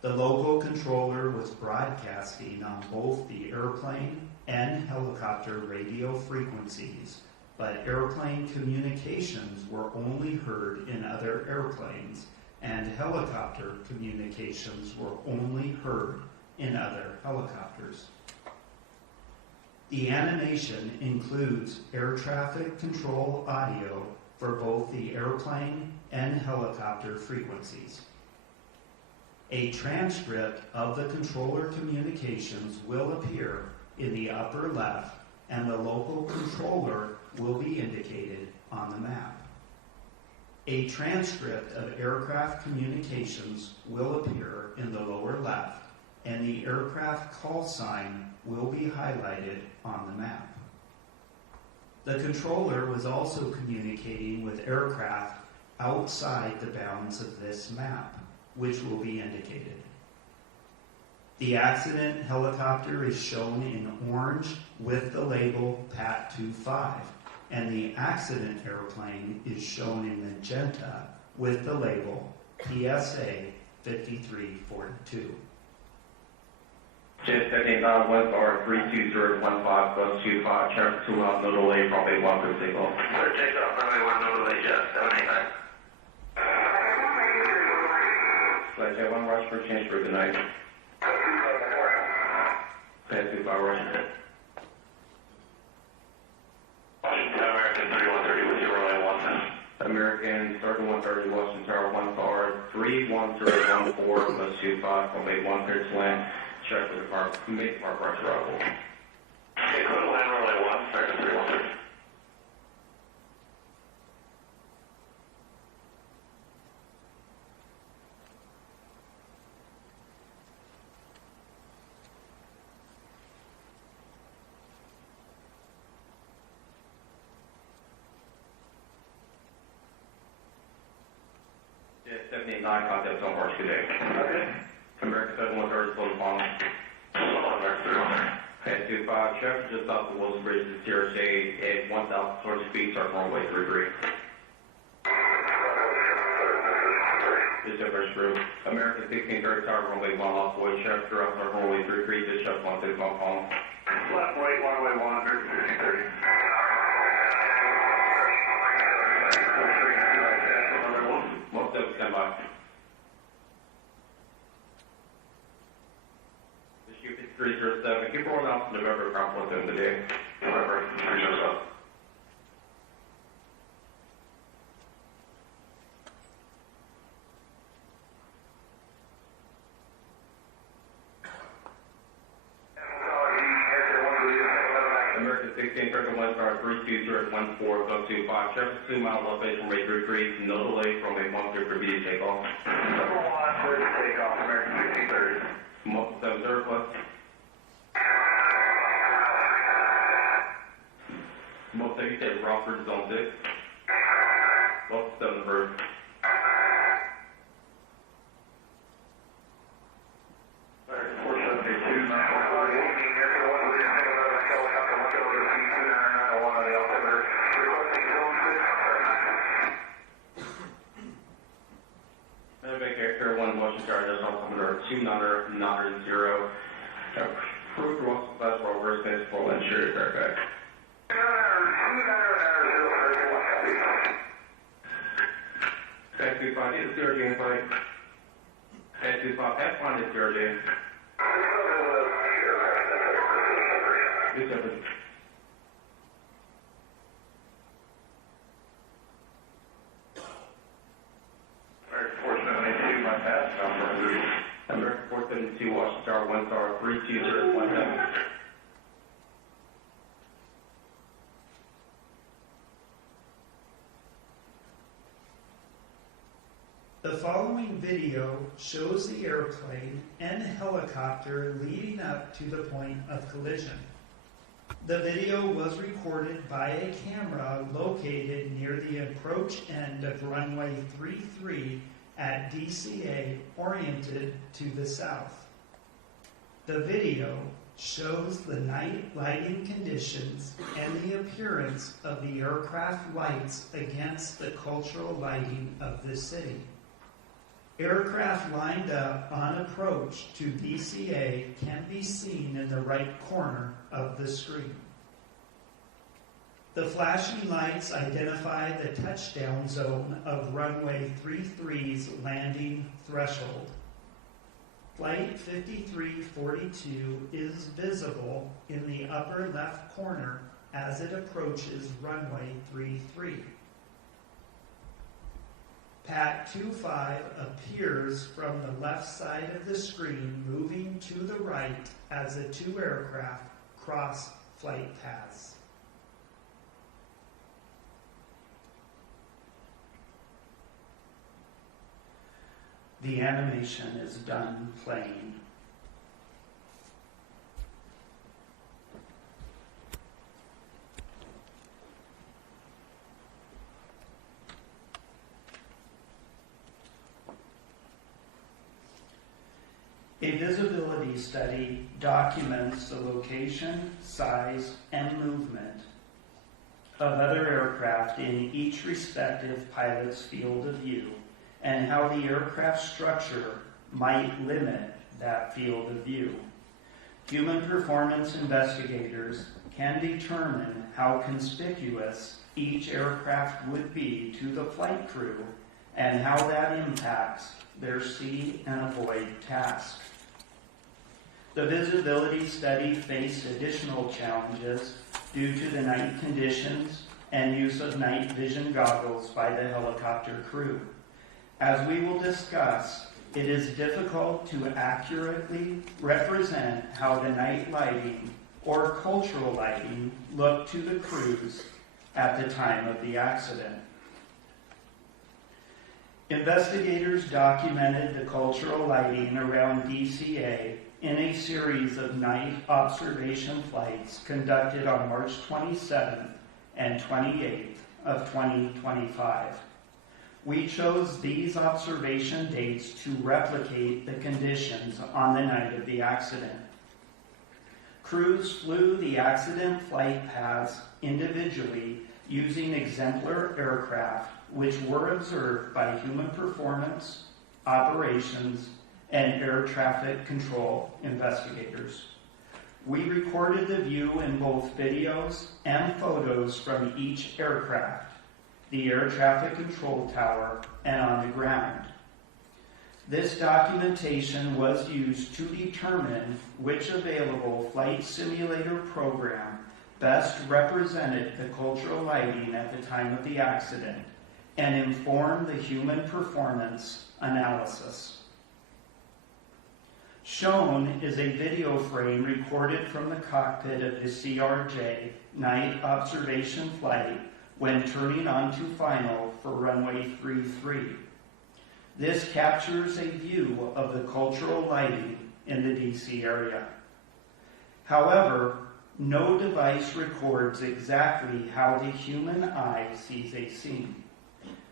The local controller was broadcasting on both the airplane and helicopter radio frequencies, but airplane communications were only heard in other airplanes, and helicopter communications were only heard in other helicopters. The animation includes air traffic control audio for both the airplane and helicopter frequencies. A transcript of the controller communications will appear in the upper left, and the local controller will be indicated on the map. A transcript of aircraft communications will appear in the lower left, and the aircraft call sign will be highlighted on the map. The controller was also communicating with aircraft outside the bounds of this map, which will be indicated. The accident helicopter is shown in orange with the label PAT-25, and the accident airplane is shown in magenta with the label PSA 5342. Jet 79, wind bar 32015, bus 25, traffic 2 miles, no delay, runway 1 for signal. Clear takeoff, runway 1, no delay, jet 789. Flight Jet 1, rush for change for good night. Flight 25, Washington. Washington, American 3130 with your runway 1. American, starting 130, Washington Tower 1 car 31014, bus 25, runway 1, clear to land. Check with the park, make park rush arrival. Okay, clear to land, runway 1, starting 313. Jet 789, contact on March today. Okay. American 7130 is full upon. American 313. Head 25, traffic just off the Wilson Bridge to CRJ at 1,040 feet, start runway 33. This is First Group. American 1630, tower runway 1, lost void, traffic throughout, start runway 33, just shut 16 on phone. Left right, runway 1, American 1630. Most of stand by. Issue 5307. Keep rolling out to November, ground point in the day. November, 307. American 16, Turkey 1 star 32014, go to 5, traffic 2 miles elevation from rate 33, no delay from a 1 for B takeoff. Number 1, clear to takeoff, American 1630. Multiple 7 surplus. Most of you said Rockford Zone 6. Multiple 7 first. Approved loss of fast for reverse base for interior airback. Taxi 5 is CRJ in flight. Taxi 5 F1 is CRJ. Yes, sir. American 472, my pass number. American 472, Washington Star 1 Star 32017. The following video shows the airplane and helicopter leading up to the point of collision. The video was recorded by a camera located near the approach end of runway 33 at DCA, oriented to the south. The video shows the night lighting conditions and the appearance of the aircraft lights against the cultural lighting of the city. Aircraft lined up on approach to DCA can be seen in the right corner of the screen. The flashing lights identify the touchdown zone of runway 33's landing threshold. Flight 5342 is visible in the upper left corner as it approaches runway 33. PAT 25 appears from the left side of the screen, moving to the right as the two aircraft cross flight paths. The animation is done playing. A visibility study documents the location, size, and movement of other aircraft in each respective pilot's field of view, and how the aircraft structure might limit that field of view. Human performance investigators can determine how conspicuous each aircraft would be to the flight crew and how that impacts their see and avoid task. The visibility study faced additional challenges due to the night conditions and use of night vision goggles by the helicopter crew. As we will discuss, it is difficult to accurately represent how the night lighting or cultural lighting looked to the crews at the time of the accident. Investigators documented the cultural lighting around DCA in a series of night observation flights conducted on March 27th and 28th of 2025. We chose these observation dates to replicate the conditions on the night of the accident. Crews flew the accident flight paths individually using exemplar aircraft, which were observed by human performance, operations, and air traffic control investigators. We recorded the view in both videos and photos from each aircraft, the air traffic control tower, and on the ground. This documentation was used to determine which available flight simulator program best represented the cultural lighting at the time of the accident and informed the human performance analysis. Shown is a video frame recorded from the cockpit of the CRJ night observation flight when turning onto final for runway 33. This captures a view of the cultural lighting in the DC area. However, no device records exactly how the human eye sees a scene.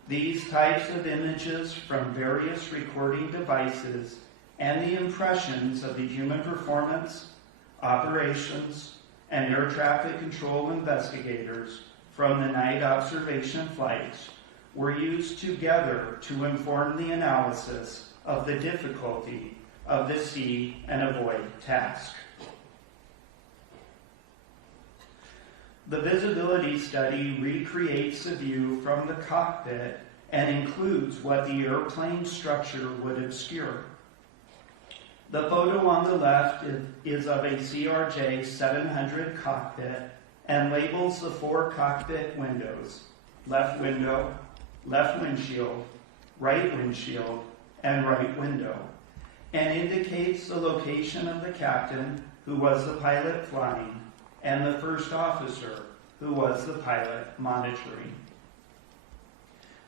These types of images from various recording devices and the impressions of the human performance, operations, and air traffic control investigators from the night observation flights were used together to inform the analysis of the difficulty of the see and avoid task. The visibility study recreates the view from the cockpit and includes what the airplane structure would obscure. The photo on the left is of a CRJ700 cockpit and labels the 4 cockpit windows: left window, left windshield, right windshield, and right window, and indicates the location of the captain, who was the pilot flying, and the first officer, who was the pilot monitoring.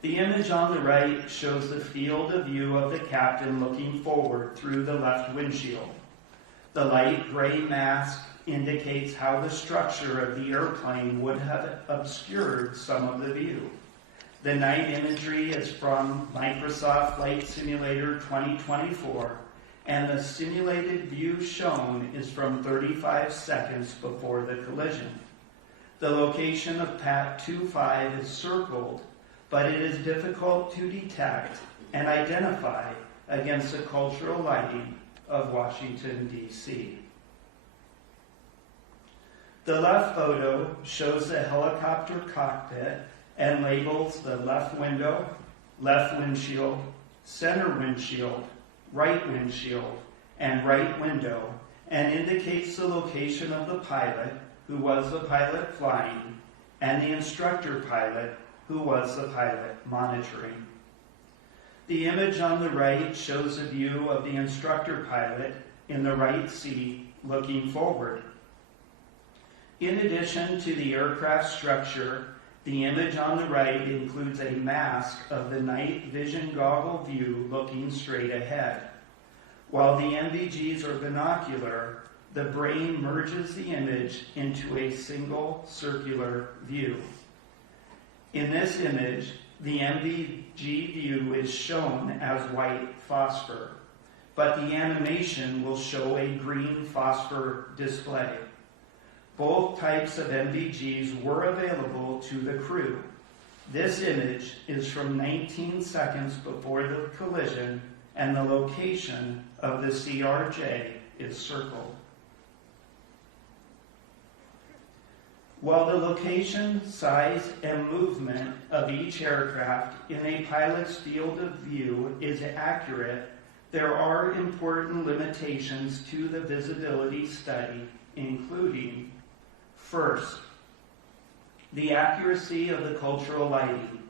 The image on the right shows the field of view of the captain looking forward through the left windshield. The light gray mask indicates how the structure of the airplane would have obscured some of the view. The night imagery is from Microsoft Flight Simulator 2024, and the simulated view shown is from 35 seconds before the collision. The location of PAT 25 is circled, but it is difficult to detect and identify against the cultural lighting of Washington, D.C. The left photo shows the helicopter cockpit and labels the left window, left windshield, center windshield, right windshield, and right window, and indicates the location of the pilot, who was the pilot flying, and the instructor pilot, who was the pilot monitoring. The image on the right shows a view of the instructor pilot in the right seat looking forward. In addition to the aircraft structure, the image on the right includes a mask of the night vision goggle view looking straight ahead. While the NVGs are binocular, the brain merges the image into a single circular view. In this image, the NVG view is shown as white phosphor, but the animation will show a green phosphor display. Both types of NVGs were available to the crew. This image is from 19 seconds before the collision, and the location of the CRJ is circled. While the location, size, and movement of each aircraft in a pilot's field of view is accurate, there are important limitations to the visibility study, including: first, the accuracy of the cultural lighting.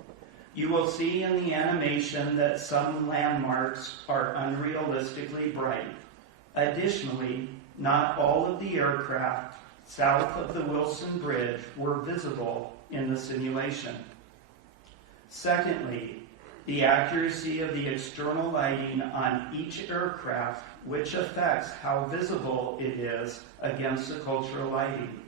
You will see in the animation that some landmarks are unrealistically bright. Additionally, not all of the aircraft south of the Wilson Bridge were visible in the simulation. Secondly, the accuracy of the external lighting on each aircraft, which affects how visible it is against the cultural lighting.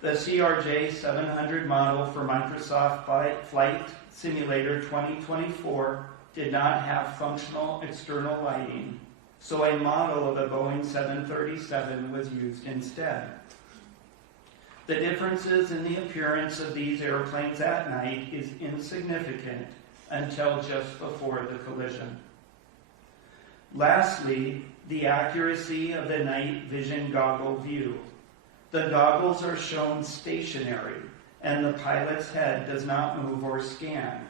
The CRJ700 model for Microsoft Flight Simulator 2024 did not have functional external lighting, so a model of a Boeing 737 was used instead. The differences in the appearance of these airplanes at night is insignificant until just before the collision. Lastly, the accuracy of the night vision goggle view. The goggles are shown stationary, and the pilot's head does not move or scan.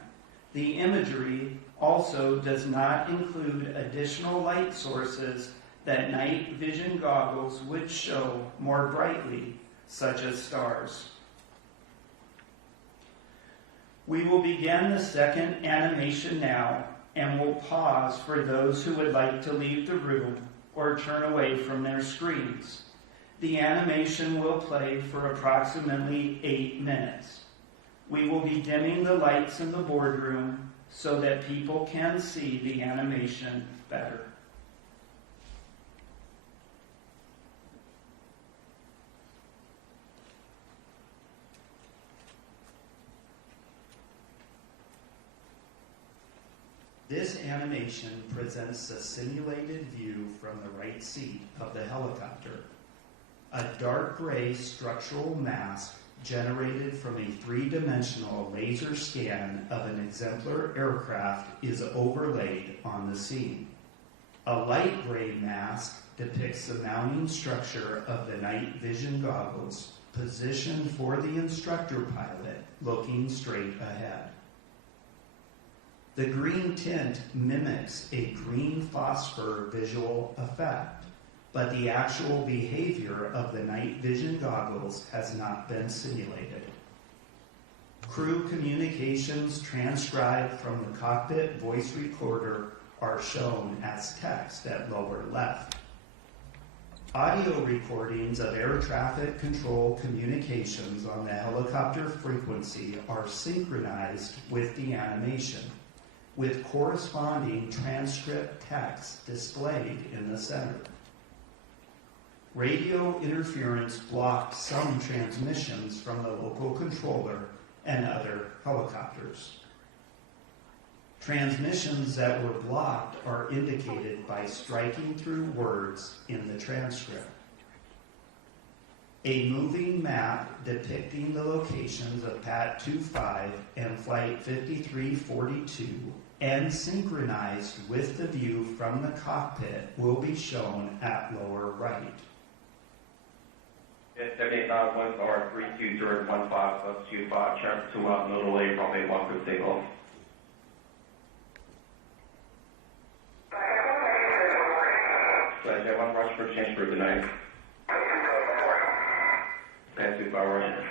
The imagery also does not include additional light sources that night vision goggles would show more brightly, such as stars. We will begin the second animation now, and will pause for those who would like to leave the room or turn away from their screens. The animation will play for approximately 8 minutes. We will be dimming the lights in the boardroom so that people can see the animation better. This animation presents a simulated view from the right seat of the helicopter. A dark gray structural mask generated from a three-dimensional laser scan of an exemplar aircraft is overlaid on the scene. A light gray mask depicts the mounting structure of the night vision goggles positioned for the instructor pilot, looking straight ahead. The green tint mimics a green phosphor visual effect, but the actual behavior of the night vision goggles has not been simulated. Crew communications transcribed from the cockpit voice recorder are shown as text at lower left. Audio recordings of air traffic control communications on the helicopter frequency are synchronized with the animation, with corresponding transcript text displayed in the center. Radio interference blocked some transmissions from the local controller and other helicopters. Transmissions that were blocked are indicated by striking through words in the transcript. A moving map depicting the locations of PAT 25 and Flight 5342 and synchronized with the view from the cockpit will be shown at lower right. 78 1 star 32015 plus 25, check 2 out, no delay, runway 1 for takeoff. Flight 1 rush for change for tonight. Flight 25 rush.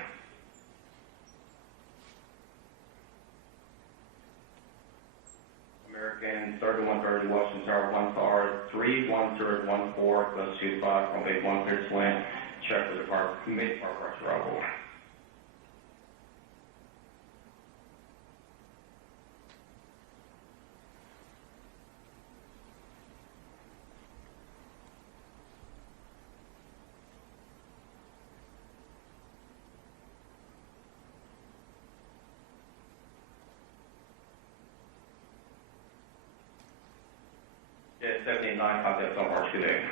American 3130 Washington Tower 1 star 31014 plus 25, runway 1 clear to land. Check with the park, mid park rush arrival. Yeah, 79 contacts on March today.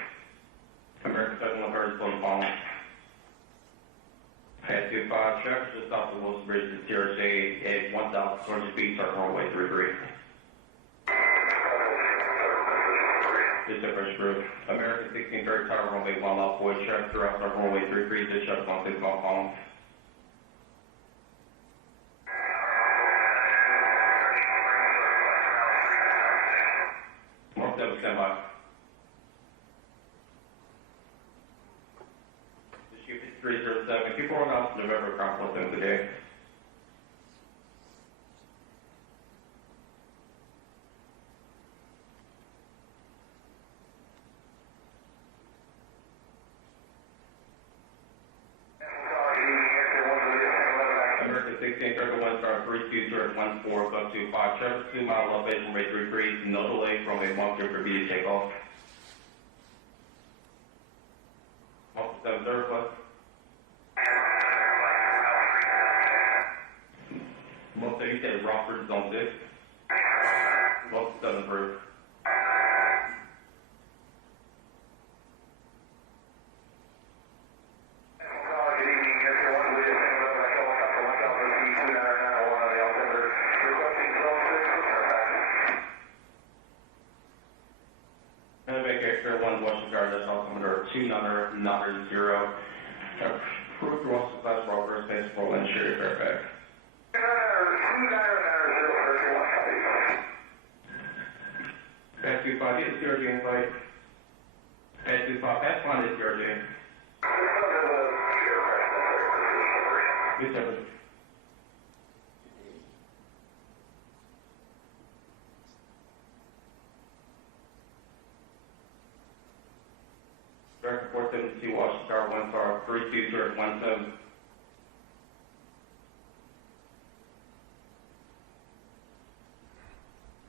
American 7130 is close bomb. Head 25, check, just off the Wilson Bridge to CRJ at 1,200 feet, start runway 33. Just a fresh group. American 1630 tower runway 1 left forward, check, throughout start runway 33, just shut 16 off column. Mark 7 standby. 307. People are announced November conference in today. American 1631 star 32014 plus 25. Travis 2 mile elevation rate 33. No delay from a 1 for B takeoff. 1 surplus. Most of you said Rockford Zone 6. Most 7 proof. Extra 1 Washington Guard, that's altimeter 290. Approved Russell class Rover, space for Lynn Sherry Fairfax. Pass 25, get the CRJ in flight. Pass 25, pass 1 is CRJ. Good service. Director 472, Washington Tower 1 star 32017.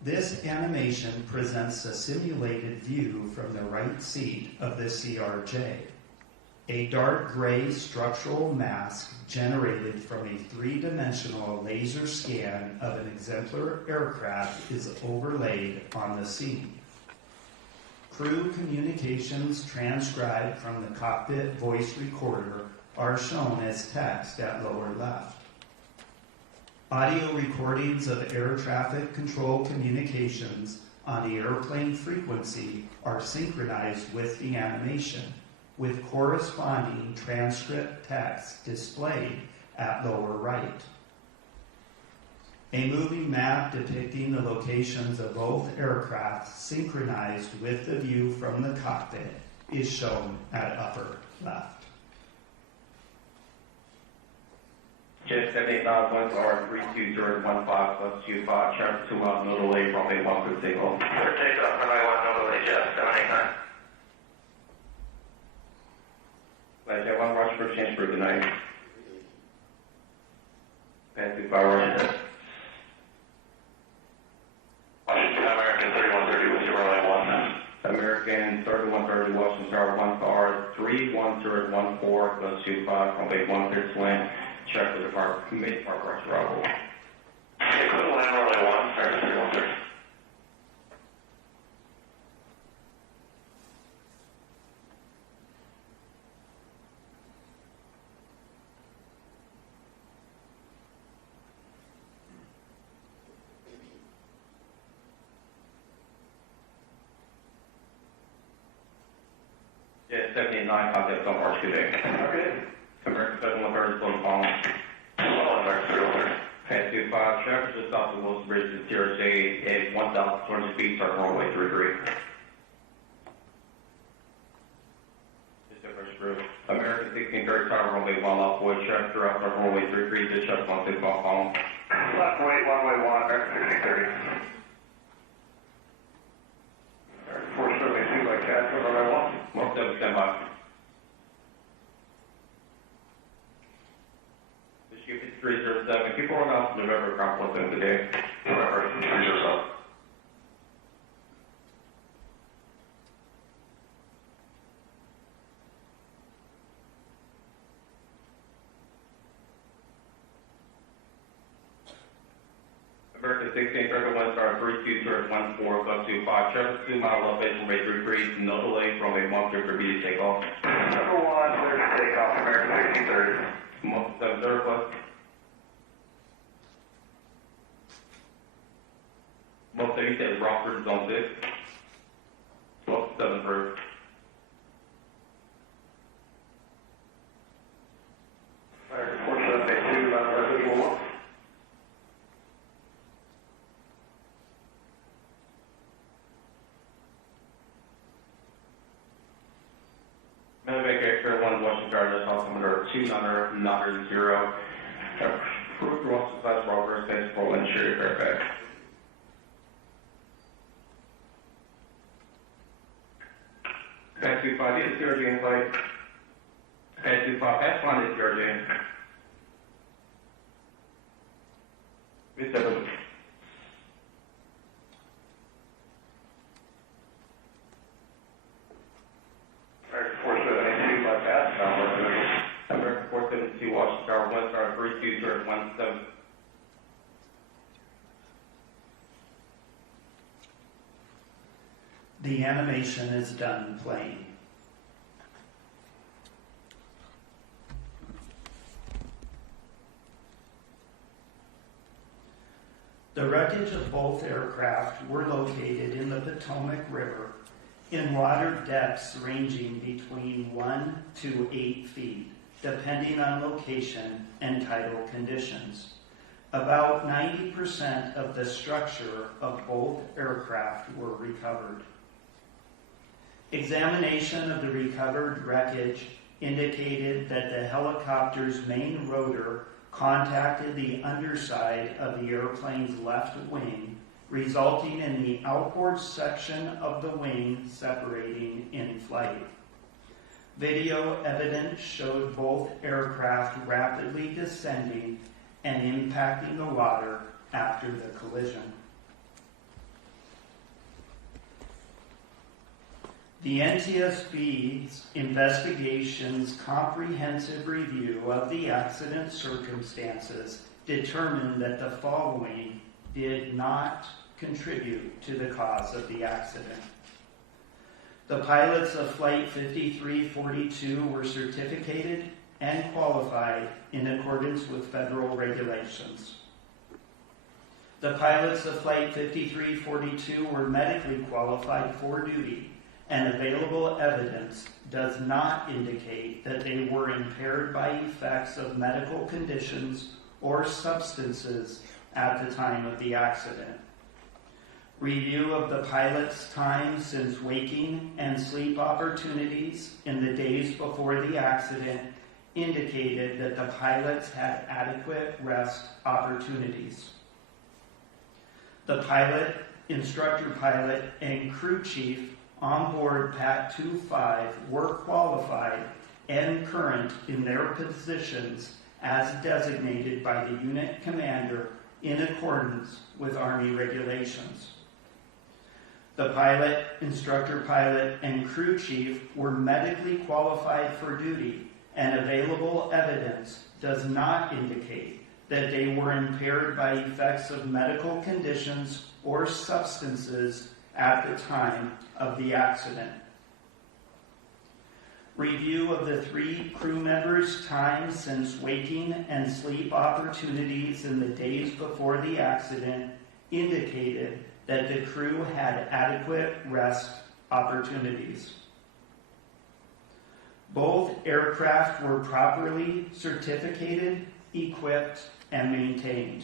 This animation presents a simulated view from the right seat of the CRJ. A dark gray structural mask generated from a three-dimensional laser scan of an exemplar aircraft is overlaid on the scene. Crew communications transcribed from the cockpit voice recorder are shown as text at lower left. Audio recordings of air traffic control communications on the airplane frequency are synchronized with the animation, with corresponding transcript text displayed at lower right. A moving map depicting the locations of both aircraft synchronized with the view from the cockpit is shown at upper left. Jet 785, winds are 32015 plus 25, traffic 2 miles, no delay, runway 1 for takeoff. For takeoff, runway 1, no delay, Jet 789. Jet 1, rush for change for good night. Pass 25, rush. Washington, American 3130 with 091. American 3130, Washington Tower 1 car 31014 plus 25, runway 1 clear to land. Check with the park, mid park rush arrival. Okay, clear to land, runway 1, service 313. Yeah, 789, contact on March 2 day. Okay. American 7130 is going to follow. American 303. Pass 25, traffic just off the Wilson Bridge to CRJ at 1,200 feet, start runway 33. Just a first group. American 1630, tower runway 1 off wood, traffic throughout, start runway 33, just shut 16 follow. Left wait, runway 1, American 1630. 472 by Cat, runway 1. 17, stand by. Issue 5307, keep rolling out to November, ground 1 today. November 307. American 16, Reagan National Airport, 32014 plus 25, travel 2 mile elevation, runway 33, no delay, runway 1 clear for B to take off. Number 1, clear to take off, American 1630. 730 plus. Most 30 says Rockford zone 6. 7 through. American 4782, visual 1. Medevac Air 1 Washington Chargers, altimeter 290. Approved Ross class Rover, space for insured Fairfax. Pass 25, is CRJ in flight. Pass 25, pass 1 is CRJ. Miss 7. American 4782 by pass. American 472 Washington Tower 1 star 3217. The animation is done playing. The wreckage of both aircraft were located in the Potomac River in water depths ranging between 1 to 8 feet, depending on location and tidal conditions. About 90% of the structure of both aircraft were recovered. Examination of the recovered wreckage indicated that the helicopter's main rotor contacted the underside of the airplane's left wing, resulting in the outboard section of the wing separating in flight. Video evidence showed both aircraft rapidly descending and impacting the water after the collision. The NTSB's investigation's comprehensive review of the accident circumstances determined that the following did not contribute to the cause of the accident. The pilots of Flight 5342 were certificated and qualified in accordance with federal regulations. The pilots of Flight 5342 were medically qualified for duty and available evidence does not indicate that they were impaired by effects of medical conditions or substances at the time of the accident. Review of the pilot's time since waking and sleep opportunities in the days before the accident indicated that the pilots had adequate rest opportunities. The pilot, instructor pilot, and crew chief on board PAT 25 were qualified and current in their positions as designated by the unit commander in accordance with Army regulations. The pilot, instructor pilot, and crew chief were medically qualified for duty, and available evidence does not indicate that they were impaired by effects of medical conditions or substances at the time of the accident. Review of the 3 crew members' time since waking and sleep opportunities in the days before the accident indicated that the crew had adequate rest opportunities. Both aircraft were properly certificated, equipped, and maintained.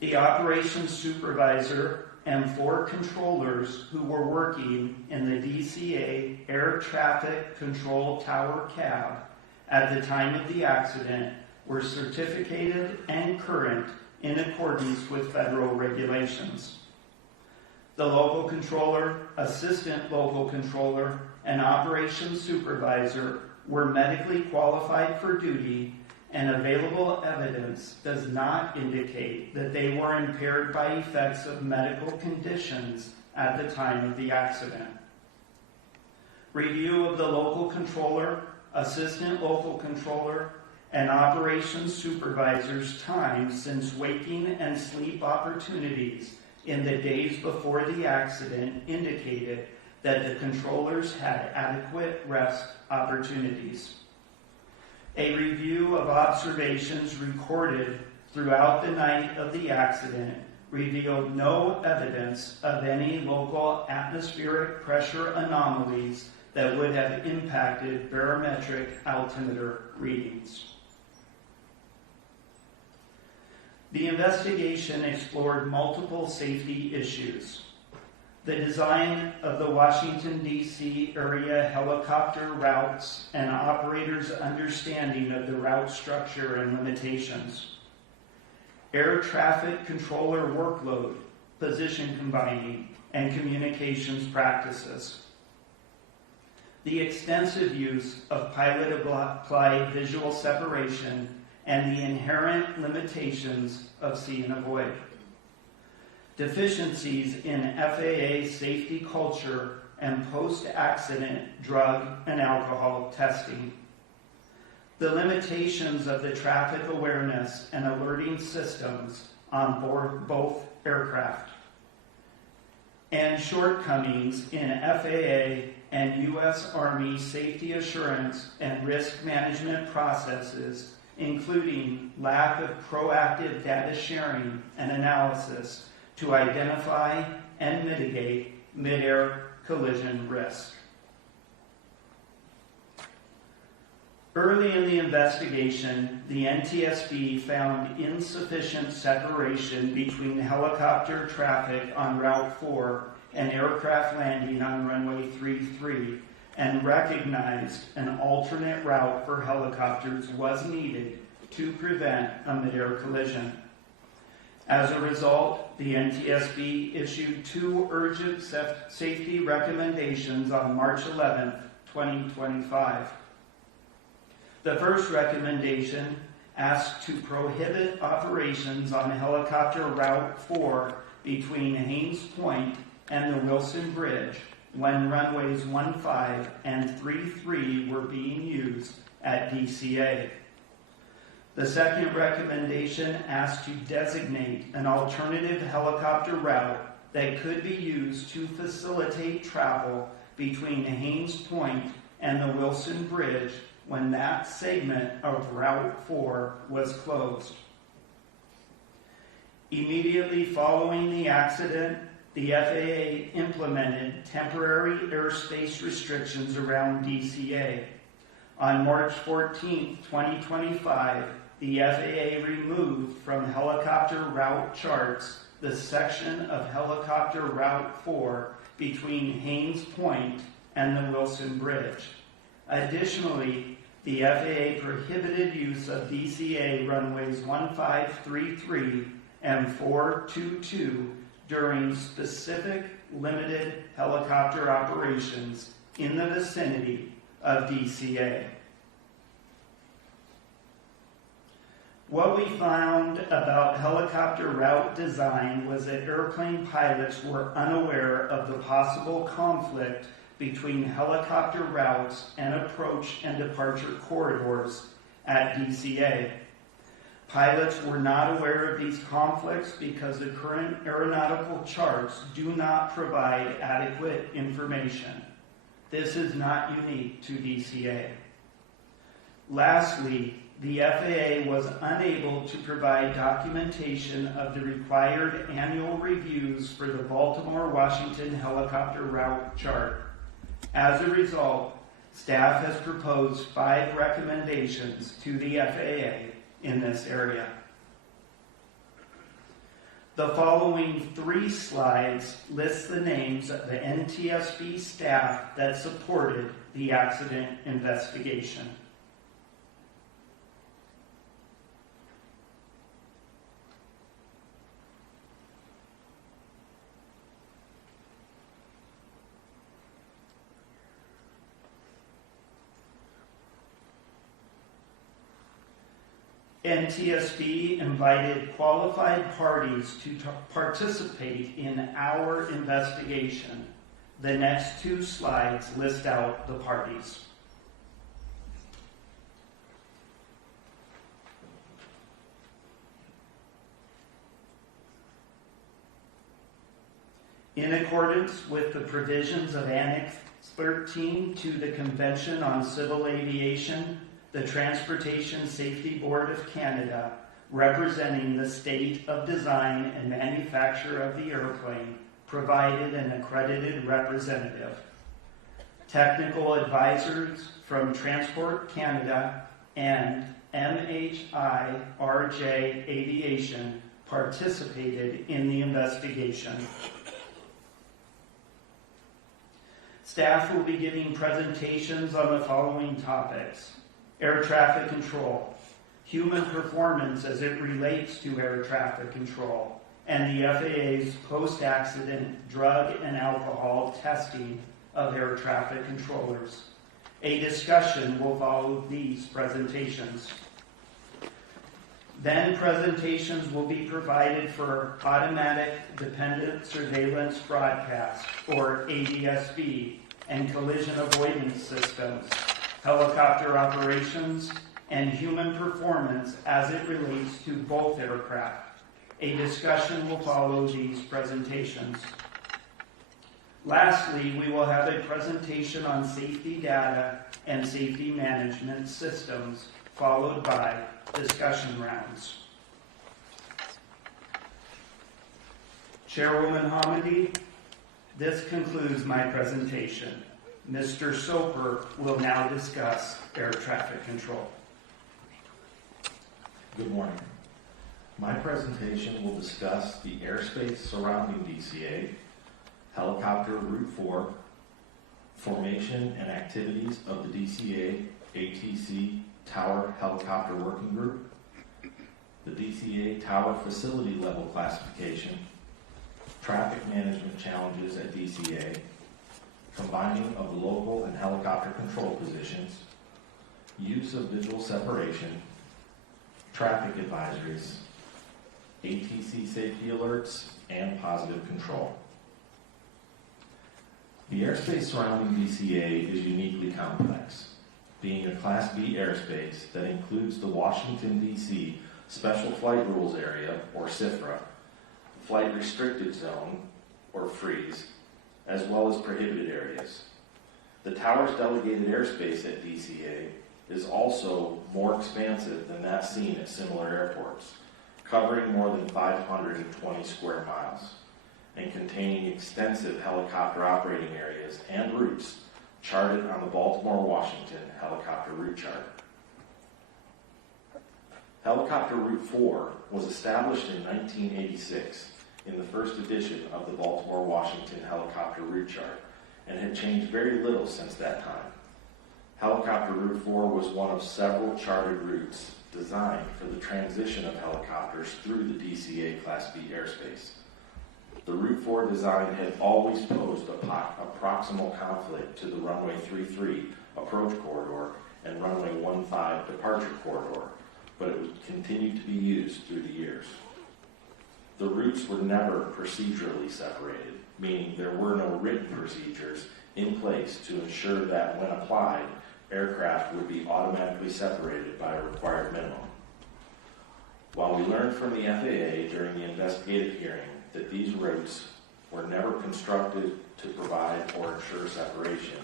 The operations supervisor and 4 controllers who were working in the DCA Air Traffic Control Tower cab at the time of the accident were certificated and current in accordance with federal regulations. The local controller, assistant local controller, and operations supervisor were medically qualified for duty, and available evidence does not indicate that they were impaired by effects of medical conditions at the time of the accident. Review of the local controller, assistant local controller, and operations supervisor's time since waking and sleep opportunities in the days before the accident indicated that the controllers had adequate rest opportunities. A review of observations recorded throughout the night of the accident revealed no evidence of any local atmospheric pressure anomalies that would have impacted barometric altimeter readings. The investigation explored multiple safety issues. The design of the Washington, D.C. area helicopter routes and operators' understanding of the route structure and limitations. Air traffic controller workload, position combining, and communications practices. The extensive use of pilot-applied visual separation and the inherent limitations of see and avoid. Deficiencies in FAA safety culture and post-accident drug and alcohol testing. The limitations of the traffic awareness and alerting systems on board both aircraft. And shortcomings in FAA and U.S. Army safety assurance and risk management processes, including lack of proactive data sharing and analysis to identify and mitigate midair collision risk. Early in the investigation, the NTSB found insufficient separation between helicopter traffic on Route 4 and aircraft landing on runway 33, and recognized an alternate route for helicopters was needed to prevent a midair collision. As a result, the NTSB issued 2 urgent safety recommendations on March 11, 2025. The first recommendation asked to prohibit operations on helicopter Route 4 between Haynes Point and the Wilson Bridge when runways 15 and 33 were being used at DCA. The second recommendation asked to designate an alternative helicopter route that could be used to facilitate travel between Haynes Point and the Wilson Bridge when that segment of Route 4 was closed. Immediately following the accident, the FAA implemented temporary airspace restrictions around DCA. On March 14, 2025, the FAA removed from helicopter route charts the section of helicopter route 4 between Haynes Point and the Wilson Bridge. Additionally, the FAA prohibited use of DCA runways 1533 and 422 during specific limited helicopter operations in the vicinity of DCA. What we found about helicopter route design was that airplane pilots were unaware of the possible conflict between helicopter routes and approach and departure corridors at DCA. Pilots were not aware of these conflicts because the current aeronautical charts do not provide adequate information. This is not unique to DCA. Lastly, the FAA was unable to provide documentation of the required annual reviews for the Baltimore-Washington helicopter route chart. As a result, staff has proposed 5 recommendations to the FAA in this area. The following 3 slides list the names of the NTSB staff that supported the accident investigation. NTSB invited qualified parties to participate in our investigation. The next 2 slides list out the parties. In accordance with the provisions of Annex 13 to the Convention on Civil Aviation, the Transportation Safety Board of Canada, representing the state of design and manufacture of the airplane, provided an accredited representative. Technical advisors from Transport Canada and MHIRJ Aviation participated in the investigation. Staff will be giving presentations on the following topics: air traffic control, human performance as it relates to air traffic control, and the FAA's post-accident drug and alcohol testing of air traffic controllers. A discussion will follow these presentations. Then presentations will be provided for automatic dependent surveillance broadcast, or ADSB, and collision avoidance systems, helicopter operations, and human performance as it relates to both aircraft. A discussion will follow these presentations. Lastly, we will have a presentation on safety data and safety management systems, followed by discussion rounds. Chairwoman Hamady, this concludes my presentation. Mr. Soper will now discuss air traffic control. Good morning. My presentation will discuss the airspace surrounding DCA, helicopter Route 4, formation and activities of the DCA ATC Tower Helicopter Working Group, the DCA Tower Facility Level Classification, traffic management challenges at DCA, combining of the local and helicopter control positions, use of visual separation, traffic advisories, ATC safety alerts, and positive control. The airspace surrounding DCA is uniquely complex, being a Class B airspace that includes the Washington, D.C. Special Flight Rules Area, or SFRA, Flight Restricted Zone, or FREEZE, as well as prohibited areas. The tower's delegated airspace at DCA is also more expansive than that seen at similar airports, covering more than 520 square miles, and containing extensive helicopter operating areas and routes charted on the Baltimore-Washington helicopter route chart. Helicopter Route 4 was established in 1986 in the first edition of the Baltimore-Washington helicopter route chart and had changed very little since that time. Helicopter Route 4 was one of several charted routes designed for the transition of helicopters through the DCA Class B airspace. The Route 4 design had always posed a proximal conflict to the runway 33 approach corridor and runway 15 departure corridor, but it would continue to be used through the years. The routes were never procedurally separated, meaning there were no written procedures in place to ensure that when applied, aircraft would be automatically separated by a required minimum. While we learned from the FAA during the investigative hearing that these routes were never constructed to provide or ensure separation,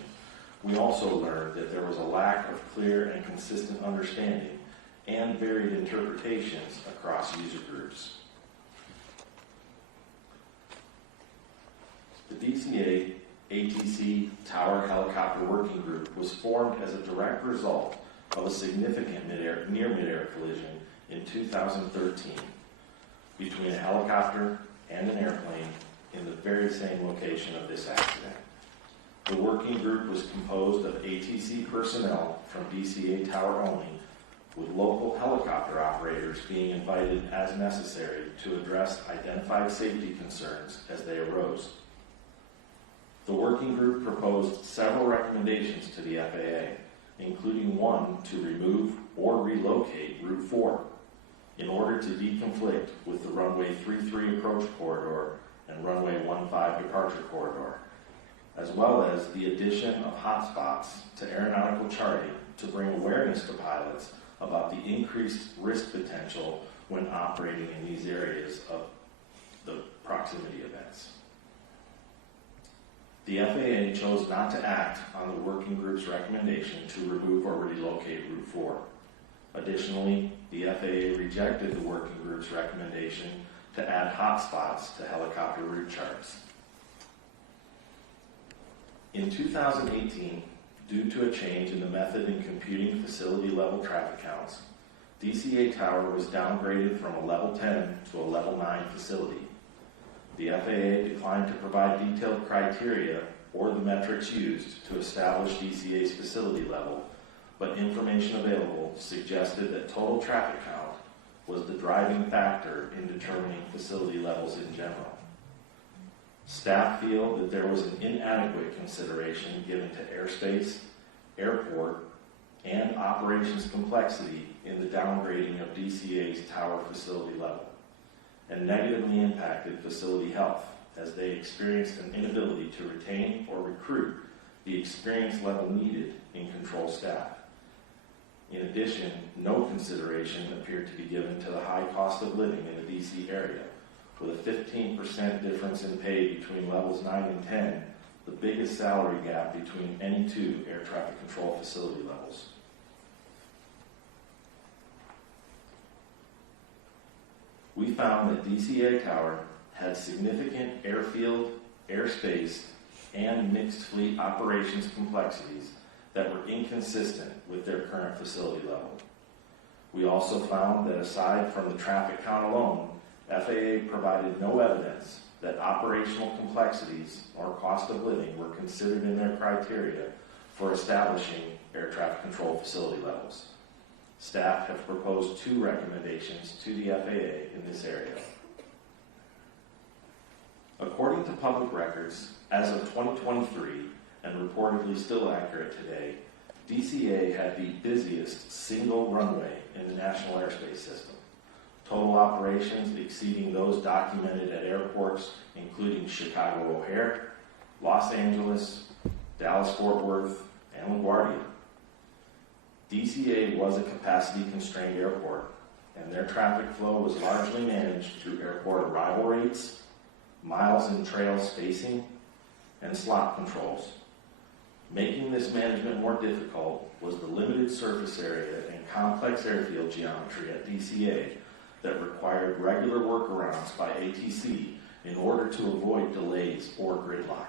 we also learned that there was a lack of clear and consistent understanding and varied interpretations across user groups. The DCA ATC Tower Helicopter Working Group was formed as a direct result of a significant near-midair collision in 2013 between a helicopter and an airplane in the very same location of this accident. The working group was composed of ATC personnel from DCA Tower only, with local helicopter operators being invited as necessary to address identified safety concerns as they arose. The working group proposed several recommendations to the FAA, including one to remove or relocate Route 4 in order to deconflict with the runway 33 approach corridor and runway 15 departure corridor, as well as the addition of hotspots to aeronautical charting to bring awareness to pilots about the increased risk potential when operating in these areas of the proximity events. The FAA chose not to act on the working group's recommendation to remove or relocate Route 4. Additionally, the FAA rejected the working group's recommendation to add hotspots to helicopter route charts. In 2018, due to a change in the method in computing facility-level traffic counts, DCA Tower was downgraded from a Level 10 to a Level 9 facility. The FAA declined to provide detailed criteria or the metrics used to establish DCA's facility level, but information available suggested that total traffic count was the driving factor in determining facility levels in general. Staff feel that there was an inadequate consideration given to airspace, airport, and operations complexity in the downgrading of DCA's tower facility level, and negatively impacted facility health as they experienced an inability to retain or recruit the experience level needed in control staff. In addition, no consideration appeared to be given to the high cost of living in the DC area, with a 15% difference in pay between levels 9 and 10, the biggest salary gap between any two air traffic control facility levels. We found that DCA Tower had significant airfield, airspace, and mixed fleet operations complexities that were inconsistent with their current facility level. We also found that aside from the traffic count alone, FAA provided no evidence that operational complexities or cost of living were considered in their criteria for establishing air traffic control facility levels. Staff have proposed 2 recommendations to the FAA in this area. According to public records, as of 2023, and reportedly still accurate today, DCA had the busiest single runway in the national airspace system. Total operations exceeding those documented at airports including Chicago O'Hare, Los Angeles, Dallas-Fort Worth, and LaGuardia. DCA was a capacity-constrained airport, and their traffic flow was largely managed through airport arrival rates, miles and trail spacing, and slot controls. Making this management more difficult was the limited surface area and complex airfield geometry at DCA that required regular workarounds by ATC in order to avoid delays or gridlock.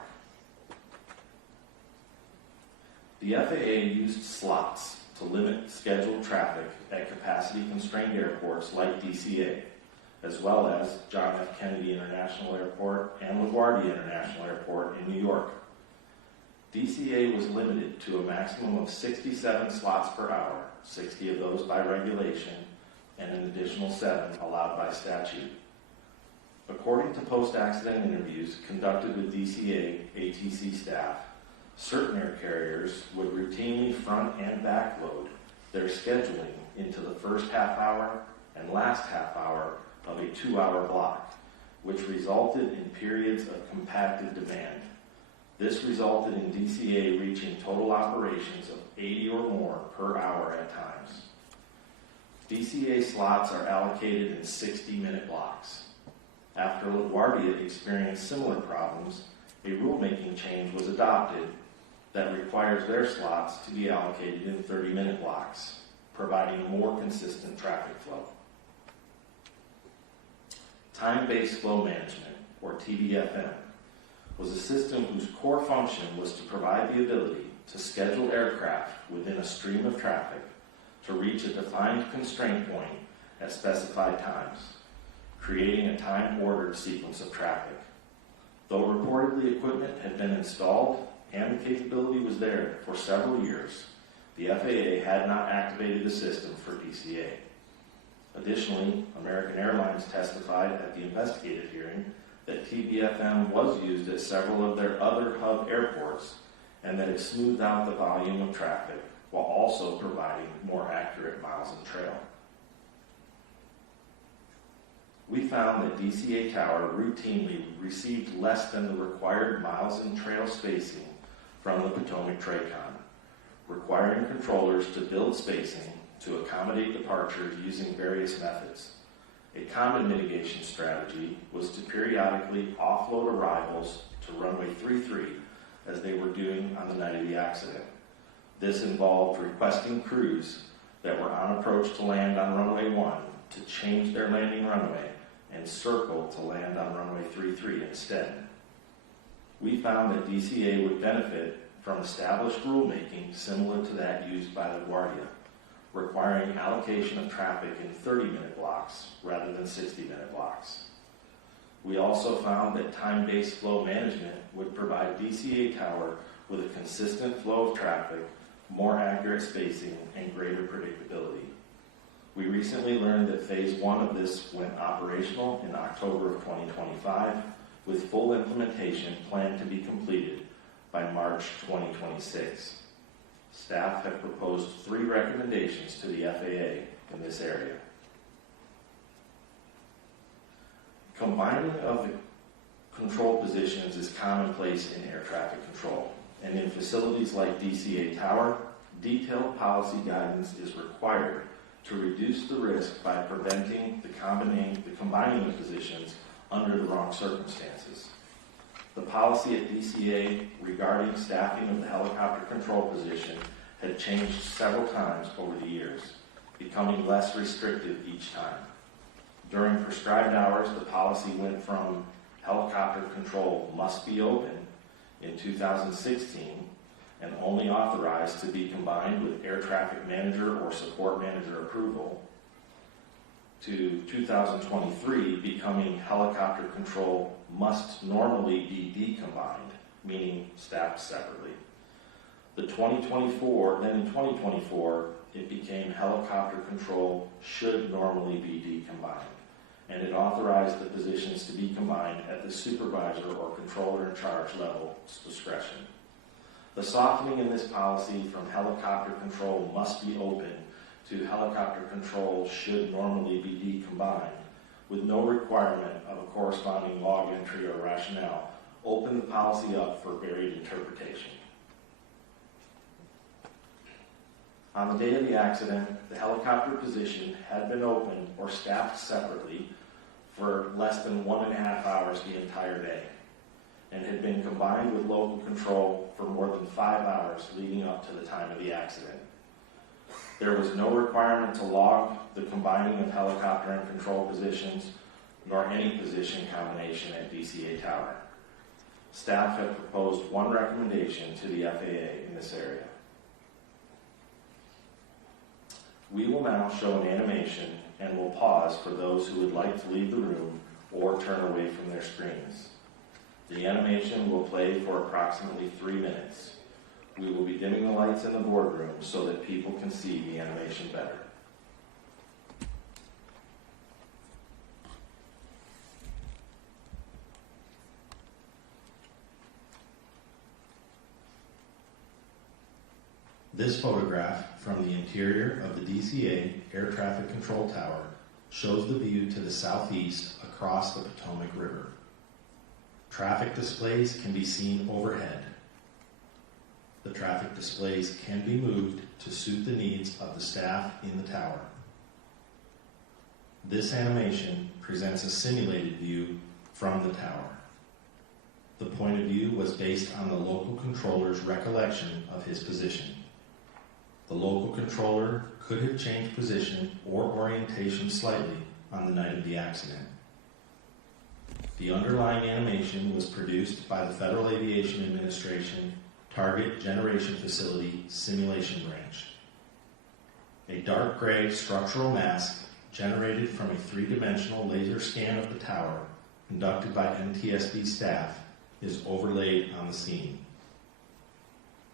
The FAA used slots to limit scheduled traffic at capacity-constrained airports like DCA, as well as John F. Kennedy International Airport and LaGuardia International Airport in New York. DCA was limited to a maximum of 67 slots per hour, 60 of those by regulation, and an additional 7 allowed by statute. According to post-accident interviews conducted with DCA ATC staff, certain air carriers would routinely front and back load their scheduling into the first half hour and last half hour of a 2-hour block, which resulted in periods of compacted demand. This resulted in DCA reaching total operations of 80 or more per hour at times. DCA slots are allocated in 60-minute blocks. After LaGuardia experienced similar problems, a rulemaking change was adopted that requires their slots to be allocated in 30-minute blocks, providing a more consistent traffic flow. Time-based flow management, or TBFM, was a system whose core function was to provide the ability to schedule aircraft within a stream of traffic to reach a defined constraint point at specified times, creating a time-ordered sequence of traffic. Though reportedly equipment had been installed and the capability was there for several years, the FAA had not activated the system for DCA. Additionally, American Airlines testified at the investigative hearing that TBFM was used at several of their other hub airports and that it smoothed out the volume of traffic while also providing more accurate miles in trail. We found that DCA Tower routinely received less than the required miles in trail spacing from the Potomac TRACON, requiring controllers to build spacing to accommodate departures using various methods. A common mitigation strategy was to periodically offload arrivals to runway 33 as they were doing on the night of the accident. This involved requesting crews that were on approach to land on runway 1 to change their landing runway and circle to land on runway 33 instead. We found that DCA would benefit from established rulemaking similar to that used by LaGuardia, requiring allocation of traffic in 30-minute blocks rather than 60-minute blocks. We also found that time-based flow management would provide DCA Tower with a consistent flow of traffic, more accurate spacing, and greater predictability. We recently learned that Phase 1 of this went operational in October of 2025, with full implementation planned to be completed by March 2026. Staff have proposed 3 recommendations to the FAA in this area. Combining of the control positions is commonplace in air traffic control, and in facilities like DCA Tower, detailed policy guidance is required to reduce the risk by preventing the combining of positions under the wrong circumstances. The policy at DCA regarding staffing of the helicopter control position had changed several times over the years, becoming less restrictive each time. During prescribed hours, the policy went from helicopter control must be open in 2016 and only authorized to be combined with air traffic manager or support manager approval to 2023 becoming helicopter control must normally be decombined, meaning staffed separately. In 2024, it became helicopter control should normally be decombined, and it authorized the positions to be combined at the supervisor or controller in charge level's discretion. The softening in this policy from helicopter control must be open to helicopter control should normally be decombined, with no requirement of a corresponding log entry or rationale, opened the policy up for varied interpretation. On the day of the accident, the helicopter position had been open or staffed separately for less than 1.5 hours the entire day, and had been combined with local control for more than 5 hours leading up to the time of the accident. There was no requirement to log the combining of helicopter and control positions nor any position combination at DCA Tower. Staff have proposed one recommendation to the FAA in this area. We will now show an animation and will pause for those who would like to leave the room or turn away from their screens. The animation will play for approximately 3 minutes. We will be dimming the lights in the boardroom so that people can see the animation better. This photograph from the interior of the DCA Air Traffic Control Tower shows the view to the southeast across the Potomac River. Traffic displays can be seen overhead. The traffic displays can be moved to suit the needs of the staff in the tower. This animation presents a simulated view from the tower. The point of view was based on the local controller's recollection of his position. The local controller could have changed position or orientation slightly on the night of the accident. The underlying animation was produced by the Federal Aviation Administration Target Generation Facility Simulation Branch. A dark gray structural mask generated from a three-dimensional laser scan of the tower conducted by NTSB staff is overlaid on the scene.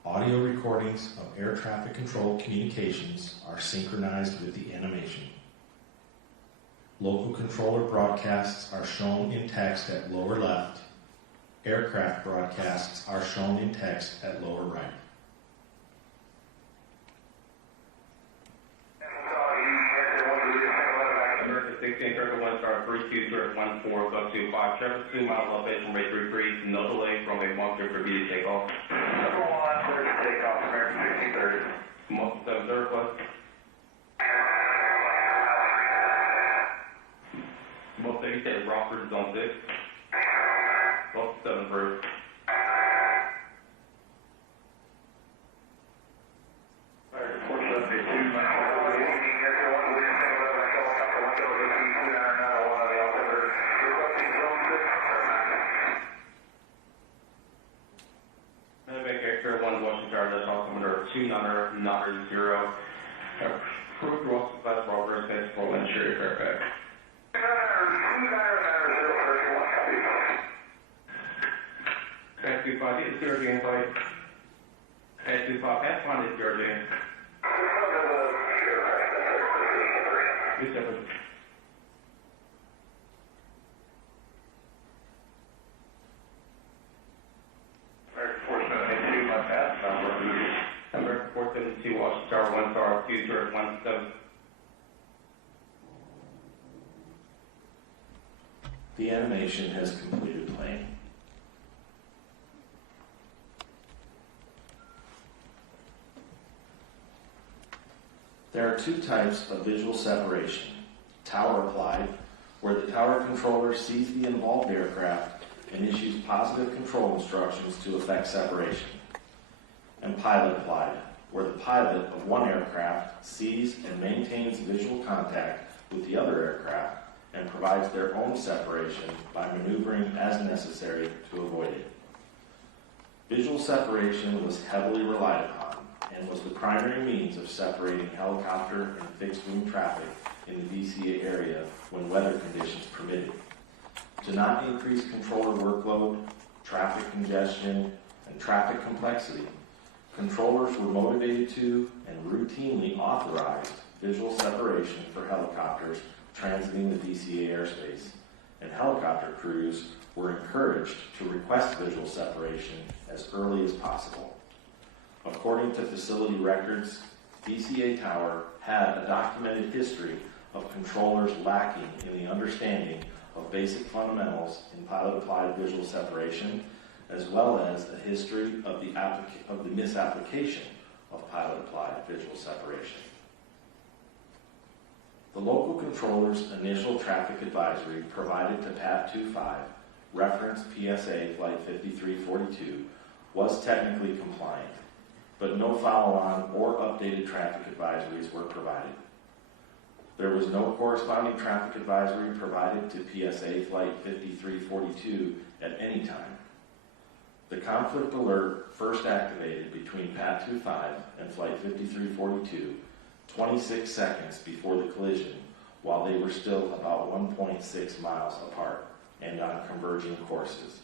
Audio recordings of air traffic control communications are synchronized with the animation. Local controller broadcasts are shown in text at lower left. Aircraft broadcasts are shown in text at lower right. American 16, Circle 1 star 3214, go to 5 traffic 2 miles elevation from rate 33, no delay from a 1 for B to take off. Number 1, clear to take off, American 1630. Most 7 request. Most 8 said Rockford zone 6. Most 7 first. Approved Ross class progress test for interior Fairfax. Pass 25, get the CRJ invite. Pass 25, pass find the CRJ. Yes, sir. Number 472, Washington Tower, 1 star, 2 star, 17. The animation has completed playing. There are two types of visual separation. Tower applied, where the tower controller sees the involved aircraft and issues positive control instructions to effect separation. And pilot applied, where the pilot of one aircraft sees and maintains visual contact with the other aircraft and provides their own separation by maneuvering as necessary to avoid it. Visual separation was heavily relied upon and was the primary means of separating helicopter and fixed-wing traffic in the DCA area when weather conditions permitted. To not increase controller workload, traffic congestion, and traffic complexity, controllers were motivated to and routinely authorized visual separation for helicopters transiting the DCA airspace, and helicopter crews were encouraged to request visual separation as early as possible. According to facility records, DCA Tower had a documented history of controllers lacking in the understanding of basic fundamentals in pilot-applied visual separation, as well as a history of the misapplication of pilot-applied visual separation. The local controller's initial traffic advisory provided to PAT 25, reference PSA Flight 5342, was technically compliant, but no follow-on or updated traffic advisories were provided. There was no corresponding traffic advisory provided to PSA Flight 5342 at any time. The conflict alert first activated between PAT 25 and Flight 5342 26 seconds before the collision, while they were still about 1.6 miles apart and on converging courses.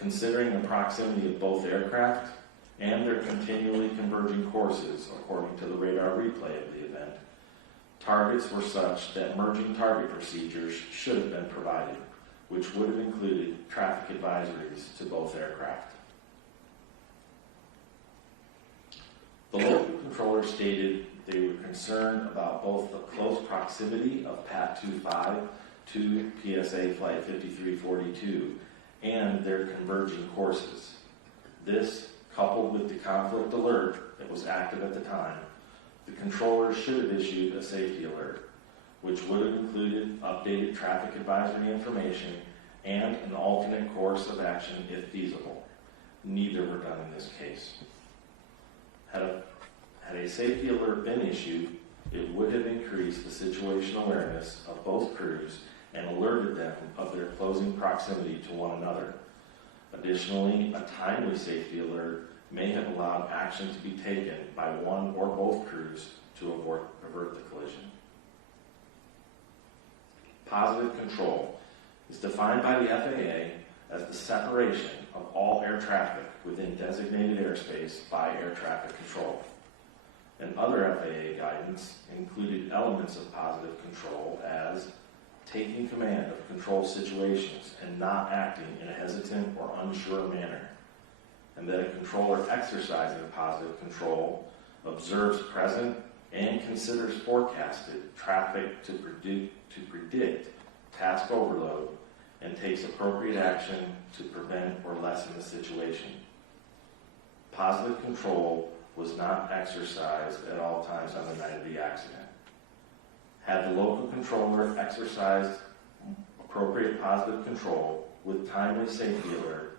Considering the proximity of both aircraft and their continually converging courses, according to the radar replay of the event, targets were such that merging target procedures should have been provided, which would have included traffic advisories to both aircraft. The local controller stated they were concerned about both the close proximity of PAT 25 to PSA Flight 5342 and their converging courses. This, coupled with the conflict alert that was active at the time, the controller should have issued a safety alert, which would have included updated traffic advisory information and an alternate course of action if feasible. Neither were done in this case. Had a safety alert been issued, it would have increased the situational awareness of both crews and alerted them of their closing proximity to one another. Additionally, a timely safety alert may have allowed action to be taken by one or both crews to avert the collision. Positive control is defined by the FAA as the separation of all air traffic within designated airspace by air traffic control. And other FAA guidance included elements of positive control as taking command of control situations and not acting in a hesitant or unsure manner, and that a controller exercising positive control observes present and considers forecasted traffic to predict task overload and takes appropriate action to prevent or lessen the situation. Positive control was not exercised at all times on the night of the accident. Had the local controller exercised appropriate positive control with timely safety alert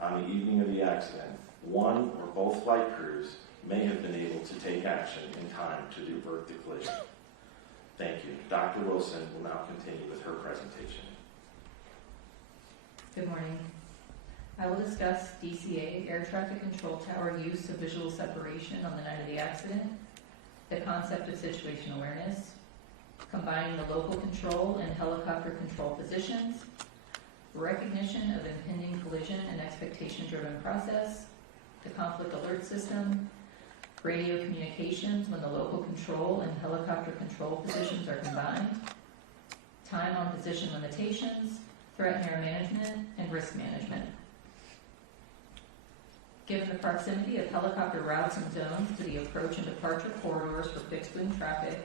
on the evening of the accident, one or both flight crews may have been able to take action in time to divert the collision. Thank you. Dr. Wilson will now continue with her presentation. Good morning. I will discuss DCA air traffic control tower use of visual separation on the night of the accident, the concept of situational awareness, combining the local control and helicopter control positions, recognition of impending collision and expectation-driven process, the conflict alert system, radio communications when the local control and helicopter control positions are combined, time on position limitations, threat and air management, and risk management. Given the proximity of helicopter routes and zones to the approach and departure corridors for fixed-wing traffic,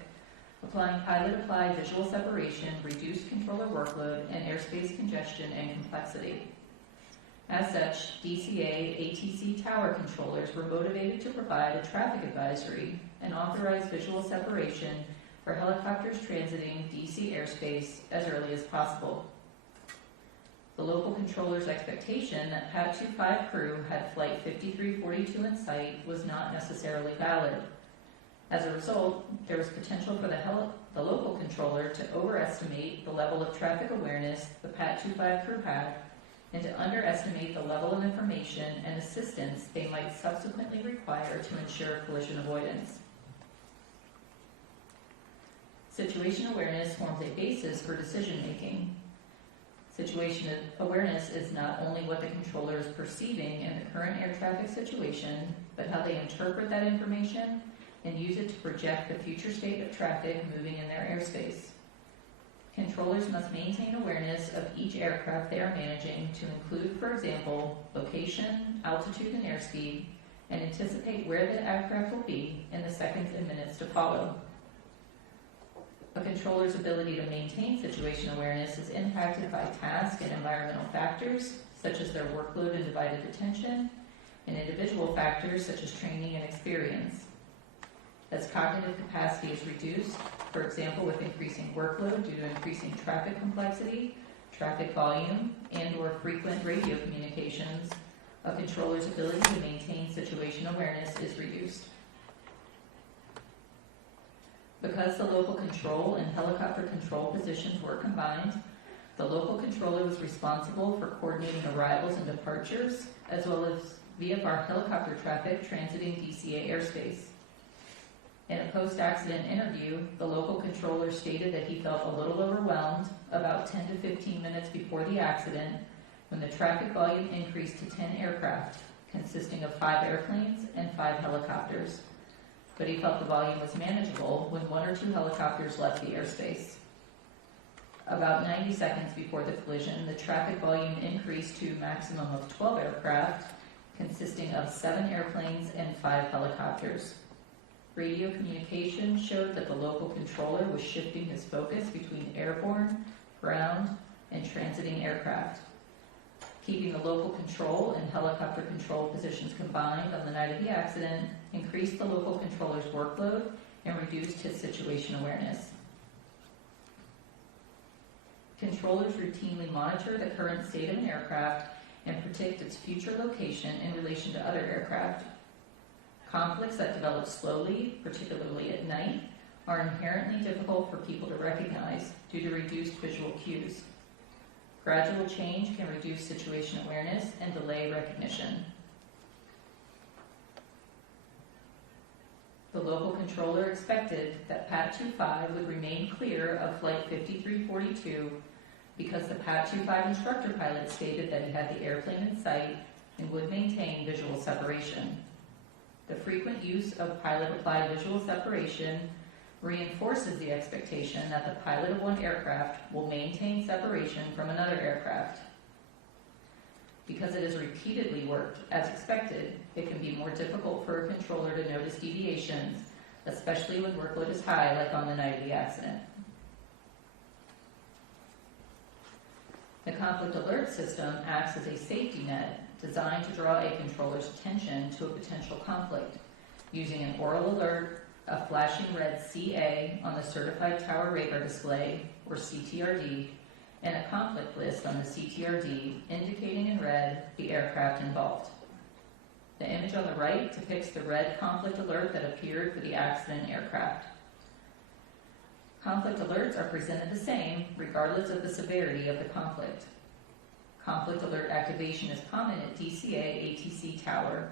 applying pilot-applied visual separation reduced controller workload and airspace congestion and complexity. As such, DCA ATC tower controllers were motivated to provide a traffic advisory and authorize visual separation for helicopters transiting DC airspace as early as possible. The local controller's expectation that PAT 25 crew had Flight 5342 in sight was not necessarily valid. As a result, there was potential for the local controller to overestimate the level of traffic awareness the PAT 25 crew had and to underestimate the level of information and assistance they might subsequently require to ensure collision avoidance. Situation awareness forms a basis for decision making. Situation awareness is not only what the controller is perceiving in the current air traffic situation, but how they interpret that information and use it to project the future state of traffic moving in their airspace. Controllers must maintain awareness of each aircraft they are managing to include, for example, location, altitude, and airspeed, and anticipate where the aircraft will be in the seconds and minutes to follow. A controller's ability to maintain situation awareness is impacted by task and environmental factors, such as their workload and divided attention, and individual factors such as training and experience. As cognitive capacity is reduced, for example with increasing workload due to increasing traffic complexity, traffic volume, and/or frequent radio communications, a controller's ability to maintain situation awareness is reduced. Because the local control and helicopter control positions were combined, the local controller was responsible for coordinating arrivals and departures, as well as VFR helicopter traffic transiting DCA airspace. In a post-accident interview, the local controller stated that he felt a little overwhelmed about 10 to 15 minutes before the accident when the traffic volume increased to 10 aircraft, consisting of 5 airplanes and 5 helicopters. But he felt the volume was manageable when 1 or 2 helicopters left the airspace. About 90 seconds before the collision, the traffic volume increased to a maximum of 12 aircraft, consisting of 7 airplanes and 5 helicopters. Radio communication showed that the local controller was shifting his focus between airborne, ground, and transiting aircraft. Keeping the local control and helicopter control positions combined on the night of the accident increased the local controller's workload and reduced his situation awareness. Controllers routinely monitor the current state of an aircraft and predict its future location in relation to other aircraft. Conflicts that develop slowly, particularly at night, are inherently difficult for people to recognize due to reduced visual cues. Gradual change can reduce situation awareness and delay recognition. The local controller expected that PAT 25 would remain clear of Flight 5342 because the PAT 25 instructor pilot stated that he had the airplane in sight and would maintain visual separation. The frequent use of pilot-applied visual separation reinforces the expectation that the pilot of one aircraft will maintain separation from another aircraft. Because it has repeatedly worked as expected, it can be more difficult for a controller to notice deviations, especially when workload is high, like on the night of the accident. The conflict alert system acts as a safety net designed to draw a controller's attention to a potential conflict, using an oral alert, a flashing red CA on the Certified Tower Radar Display, or CTRD, and a conflict list on the CTRD indicating in red the aircraft involved. The image on the right depicts the red conflict alert that appeared for the accident aircraft. Conflict alerts are presented the same regardless of the severity of the conflict. Conflict alert activation is common at DCA ATC Tower.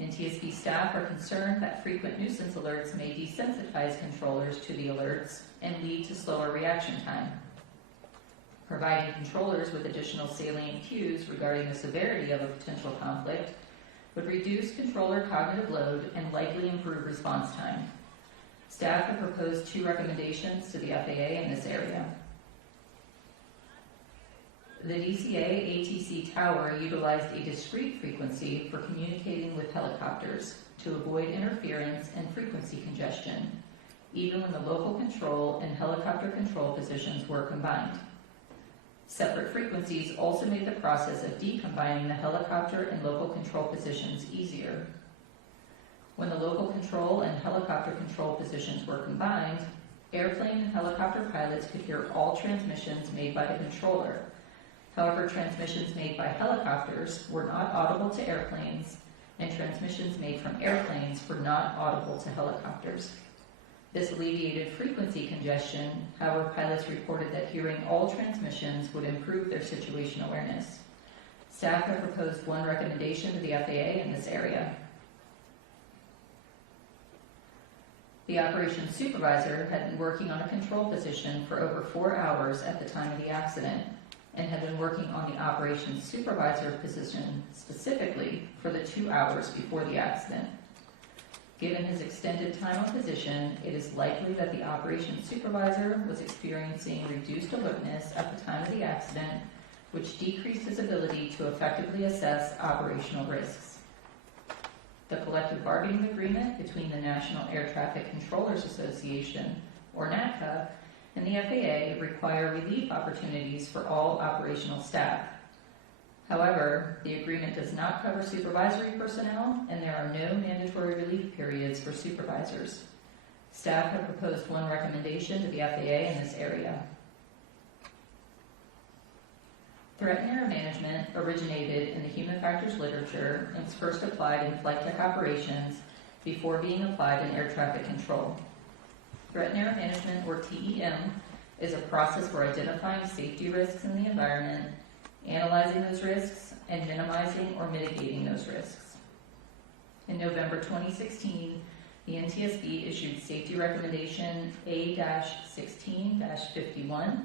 NTSB staff are concerned that frequent nuisance alerts may desensitize controllers to the alerts and lead to slower reaction time. Providing controllers with additional salient cues regarding the severity of a potential conflict would reduce controller cognitive load and likely improve response time. Staff have proposed 2 recommendations to the FAA in this area. The DCA ATC Tower utilized a discrete frequency for communicating with helicopters to avoid interference and frequency congestion, even when the local control and helicopter control positions were combined. Separate frequencies also made the process of decombining the helicopter and local control positions easier. When the local control and helicopter control positions were combined, airplane and helicopter pilots could hear all transmissions made by the controller. However, transmissions made by helicopters were not audible to airplanes, and transmissions made from airplanes were not audible to helicopters. This alleviated frequency congestion. However, pilots reported that hearing all transmissions would improve their situation awareness. Staff have proposed 1 recommendation to the FAA in this area. The operations supervisor had been working on a control position for over 4 hours at the time of the accident, and had been working on the operations supervisor position specifically for the 2 hours before the accident. Given his extended time on position, it is likely that the operations supervisor was experiencing reduced alertness at the time of the accident, which decreased his ability to effectively assess operational risks. The collective bargaining agreement between the National Air Traffic Controllers Association, or NATCA, and the FAA require relief opportunities for all operational staff. However, the agreement does not cover supervisory personnel, and there are no mandatory relief periods for supervisors. Staff have proposed 1 recommendation to the FAA in this area. Threat and error management originated in the human factors literature and was first applied in flight tech operations before being applied in air traffic control. Threat and Error Management, or TEM, is a process for identifying safety risks in the environment, analyzing those risks, and minimizing or mitigating those risks. In November 2016, the NTSB issued Safety Recommendation A-16-51,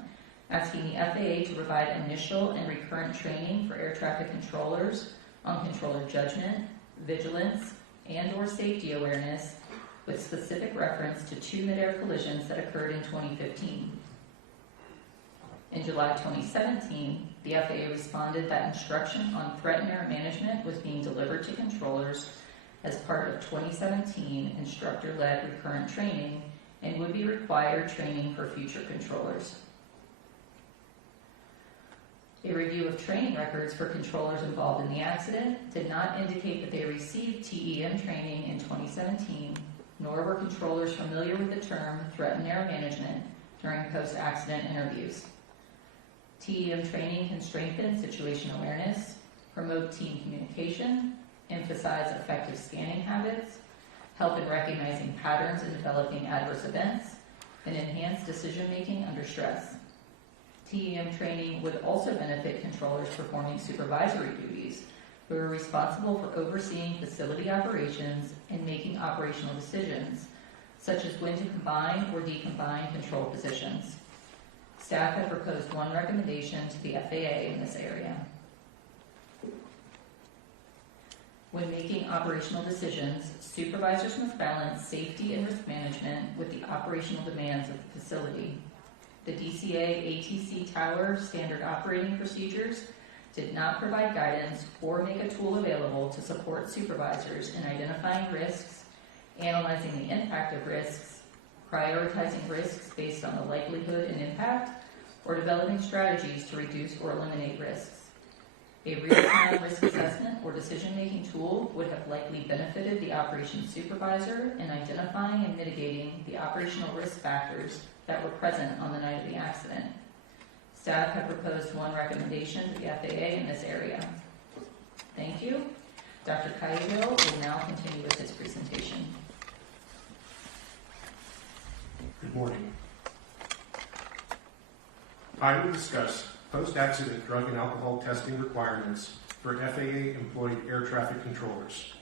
asking the FAA to provide initial and recurrent training for air traffic controllers on controller judgment, vigilance, and/or safety awareness, with specific reference to 2 midair collisions that occurred in 2015. In July 2017, the FAA responded that instruction on threat and error management was being delivered to controllers as part of 2017 instructor-led recurrent training and would be required training for future controllers. A review of training records for controllers involved in the accident did not indicate that they received TEM training in 2017, nor were controllers familiar with the term threat and error management during post-accident interviews. TEM training can strengthen situation awareness, promote team communication, emphasize effective scanning habits, help in recognizing patterns and developing adverse events, and enhance decision-making under stress. TEM training would also benefit controllers performing supervisory duties, who are responsible for overseeing facility operations and making operational decisions, such as when to combine or decombine control positions. Staff have proposed one recommendation to the FAA in this area. When making operational decisions, supervisors must balance safety and risk management with the operational demands of the facility. The DCA ATC Tower Standard Operating Procedures did not provide guidance or make a tool available to support supervisors in identifying risks, analyzing the impact of risks, prioritizing risks based on the likelihood and impact, or developing strategies to reduce or eliminate risks. A real-time risk assessment or decision-making tool would have likely benefited the operations supervisor in identifying and mitigating the operational risk factors that were present on the night of the accident. Staff have proposed one recommendation to the FAA in this area. Thank you. Dr. Cahill will now continue with his presentation. Good morning. I will discuss post-accident drug and alcohol testing requirements for FAA-employed air traffic controllers.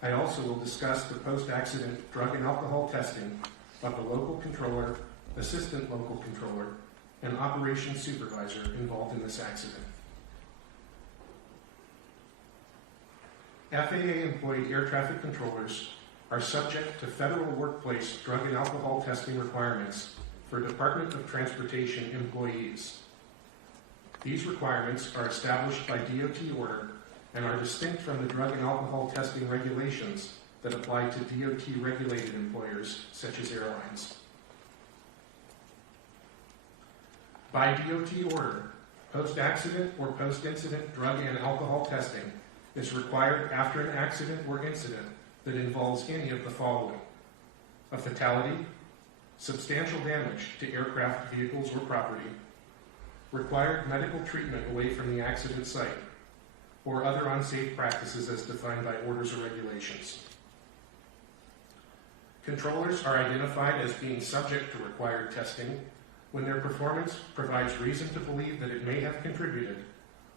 I also will discuss the post-accident drug and alcohol testing of the local controller, assistant local controller, and operations supervisor involved in this accident. FAA-employed air traffic controllers are subject to federal workplace drug and alcohol testing requirements for Department of Transportation employees. These requirements are established by DOT order and are distinct from the drug and alcohol testing regulations that apply to DOT-regulated employers, such as airlines. By DOT order, post-accident or post-incident drug and alcohol testing is required after an accident or incident that involves any of the following: a fatality, substantial damage to aircraft, vehicles, or property, required medical treatment away from the accident site, or other unsafe practices as defined by orders or regulations. Controllers are identified as being subject to required testing when their performance provides reason to believe that it may have contributed,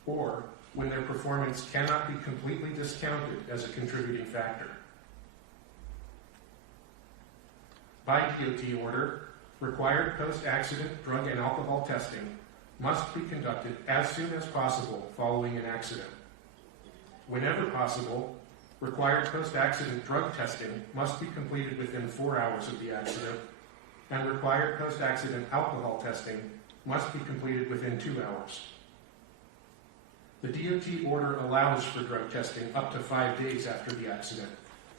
or when their performance cannot be completely discounted as a contributing factor. By DOT order, required post-accident drug and alcohol testing must be conducted as soon as possible following an accident. Whenever possible, required post-accident drug testing must be completed within 4 hours of the accident, and required post-accident alcohol testing must be completed within 2 hours. The DOT order allows for drug testing up to 5 days after the accident,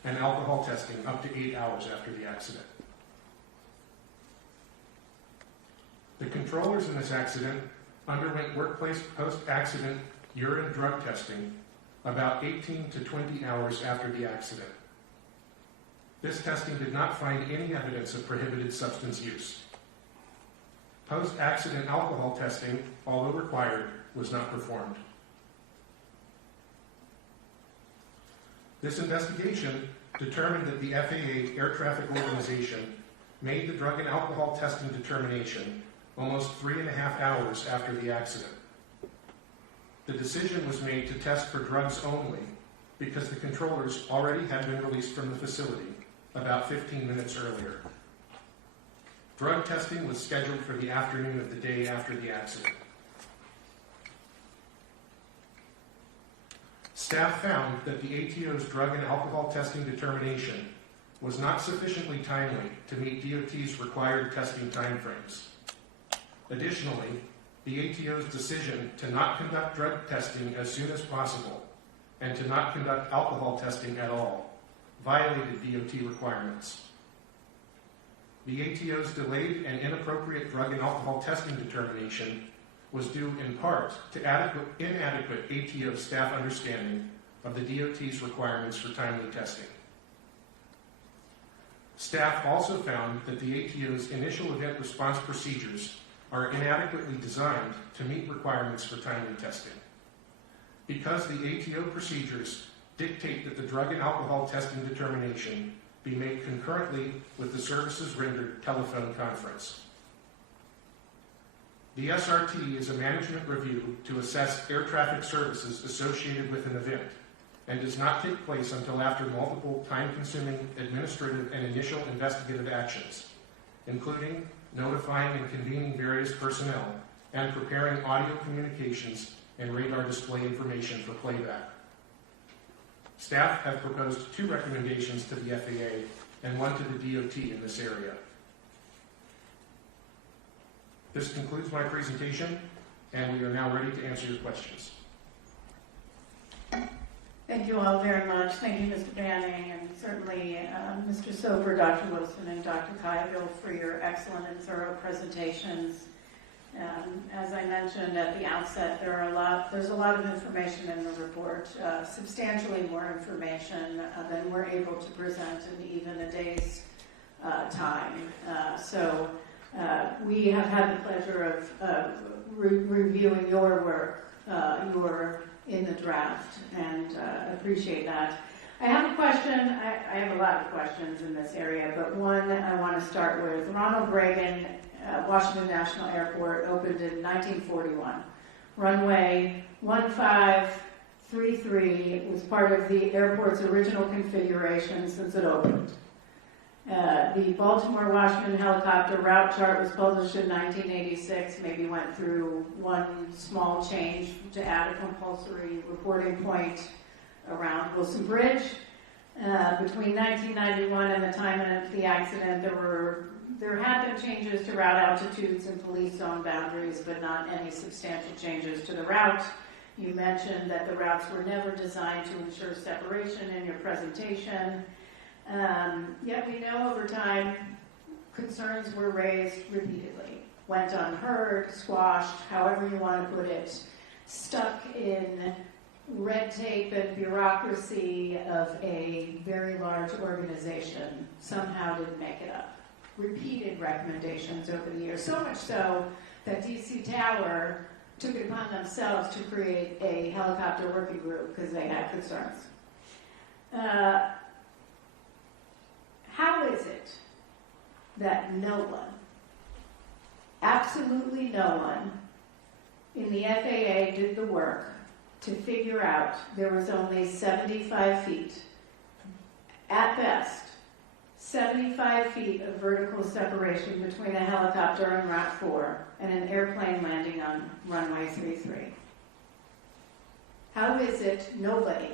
and alcohol testing up to 8 hours after the accident. The controllers in this accident underwent workplace post-accident urine drug testing about 18 to 20 hours after the accident. This testing did not find any evidence of prohibited substance use. Post-accident alcohol testing, although required, was not performed. This investigation determined that the FAA Air Traffic Organization made the drug and alcohol testing determination almost 3.5 hours after the accident. The decision was made to test for drugs only because the controllers already had been released from the facility about 15 minutes earlier. Drug testing was scheduled for the afternoon of the day after the accident. Staff found that the ATO's drug and alcohol testing determination was not sufficiently timely to meet DOT's required testing timeframes. Additionally, the ATO's decision to not conduct drug testing as soon as possible and to not conduct alcohol testing at all violated DOT requirements. The ATO's delayed and inappropriate drug and alcohol testing determination was due in part to inadequate ATO staff understanding of the DOT's requirements for timely testing. Staff also found that the ATO's initial event response procedures are inadequately designed to meet requirements for timely testing. Because the ATO procedures dictate that the drug and alcohol testing determination be made concurrently with the services rendered telephone conference. The SRT is a management review to assess air traffic services associated with an event and does not take place until after multiple time-consuming administrative and initial investigative actions, including notifying and convening various personnel and preparing audio communications and radar display information for playback. Staff have proposed 2 recommendations to the FAA and 1 to the DOT in this area. This concludes my presentation, and we are now ready to answer your questions. Thank you all very much. Thank you, Mr. Banning, and certainly Mr. Soper, Dr. Wilson, and Dr. Kayaville for your excellent and thorough presentations. As I mentioned at the outset, there's a lot of information in the report, substantially more information than we're able to present in even a day's time. So we have had the pleasure of reviewing your work, your in the draft, and appreciate that. I have a question. I have a lot of questions in this area, but one I want to start with. Ronald Reagan Washington National Airport opened in 1941. Runway 1533 was part of the airport's original configuration since it opened. The Baltimore-Washington helicopter route chart was published in 1986, maybe went through one small change to add a compulsory reporting point around Wilson Bridge. Between 1991 and the time of the accident, there had been changes to route altitudes and police zone boundaries, but not any substantial changes to the route. You mentioned that the routes were never designed to ensure separation in your presentation. Yet we know over time concerns were raised repeatedly, went unheard, squashed, however you want to put it, stuck in red tape and bureaucracy of a very large organization, somehow didn't make it up. Repeated recommendations over the years, so much so that DC Tower took it upon themselves to create a helicopter working group because they had concerns. How is it that no one, absolutely no one, in the FAA did the work to figure out there was only 75 feet, at best, 75 feet of vertical separation between a helicopter on Route 4 and an airplane landing on runway 33? How is it nobody,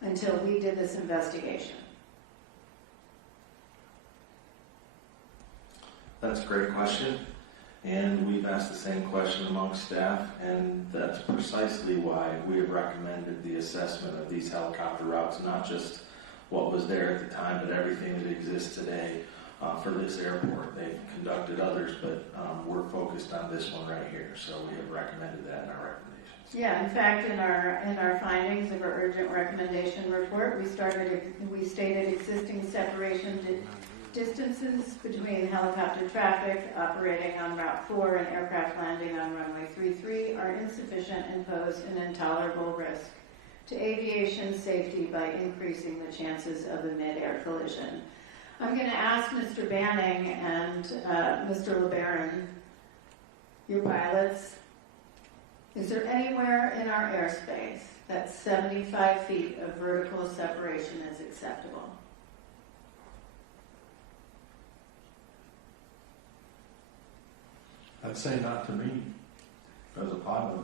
until we did this investigation? That's a great question, and we've asked the same question amongst staff, and that's precisely why we have recommended the assessment of these helicopter routes, not just what was there at the time, but everything that exists today for this airport. They've conducted others, but we're focused on this one right here, so we have recommended that in our recommendations. Yeah, in fact, in our findings of our urgent recommendation report, we stated existing separation distances between helicopter traffic operating on Route 4 and aircraft landing on runway 33 are insufficient and pose an intolerable risk to aviation safety by increasing the chances of a mid-air collision. I'm going to ask Mr. Banning and Mr. LeBaron, your pilots, is there anywhere in our airspace that 75 feet of vertical separation is acceptable? I'd say not to me, as a pilot.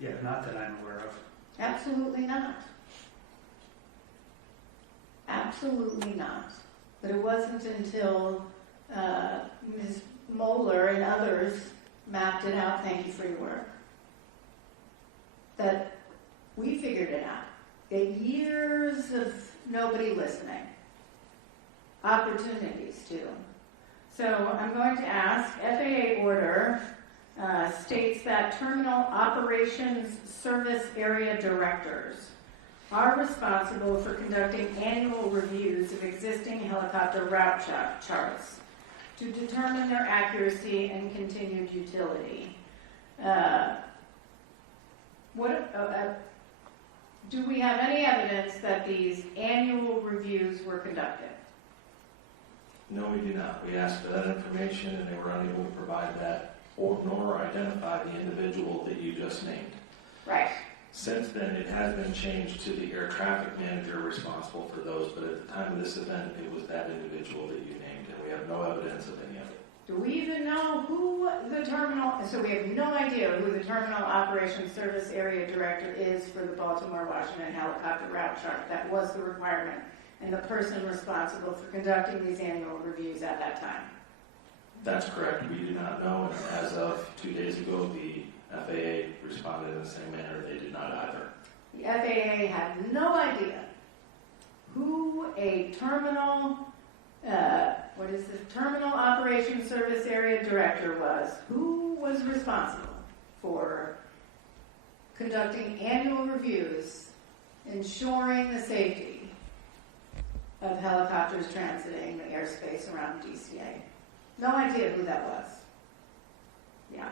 Yeah, not that I'm aware of. Absolutely not. Absolutely not. But it wasn't until Ms. Moeller and others mapped it out, thank you for your work, that we figured it out. Years of nobody listening. Opportunities too. So I'm going to ask, FAA order states that terminal operations service area directors are responsible for conducting annual reviews of existing helicopter route charts to determine their accuracy and continued utility. Do we have any evidence that these annual reviews were conducted? No, we do not. We asked for that information and they were unable to provide that nor identify the individual that you just named. Right. Since then, it has been changed to the air traffic manager responsible for those, but at the time of this event, it was that individual that you named, and we have no evidence of any of it. Do we even know who the terminal, so we have no idea who the Terminal Operations Service Area Director is for the Baltimore-Washington helicopter route chart. That was the requirement, and the person responsible for conducting these annual reviews at that time. That's correct. We do not know, and as of 2 days ago, the FAA responded in the same manner. They did not either. The FAA had no idea who a terminal, Terminal Operations Service Area Director was. Who was responsible for conducting annual reviews, ensuring the safety of helicopters transiting the airspace around DCA. No idea who that was. Yeah.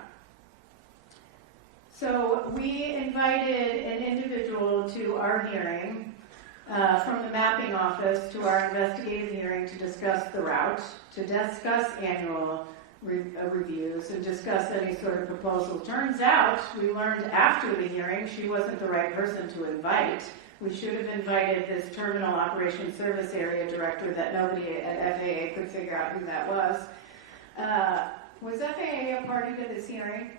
So we invited an individual to our hearing from the mapping office to our investigative hearing to discuss the route, to discuss annual reviews, and discuss any sort of proposal. Turns out, we learned after the hearing she wasn't the right person to invite. We should have invited this Terminal Operations Service Area Director that nobody at FAA could figure out who that was. Was FAA a party to this hearing?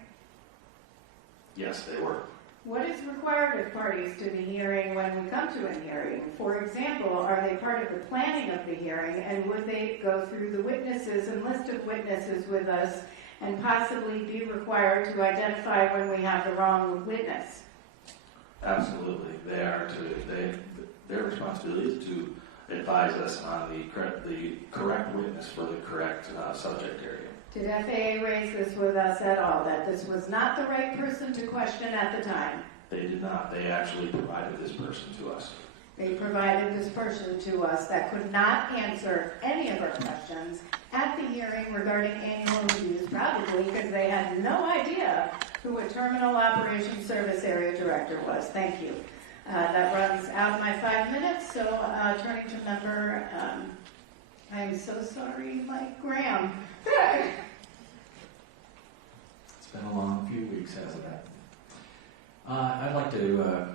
Yes, they were. What is required of parties to the hearing when we come to a hearing? For example, are they part of the planning of the hearing, and would they go through the witnesses and list of witnesses with us and possibly be required to identify when we have the wrong witness? Absolutely. Their responsibility is to advise us on the correct witness for the correct subject area. Did FAA raise this with us at all, that this was not the right person to question at the time? They did not. They actually provided this person to us. They provided this person to us that could not answer any of our questions at the hearing regarding annual reviews, probably because they had no idea who a Terminal Operations Service Area Director was. Thank you. That runs out my 5 minutes, so turning to member, I'm so sorry, Mike Graham. It's been a long few weeks, hasn't it? I'd like to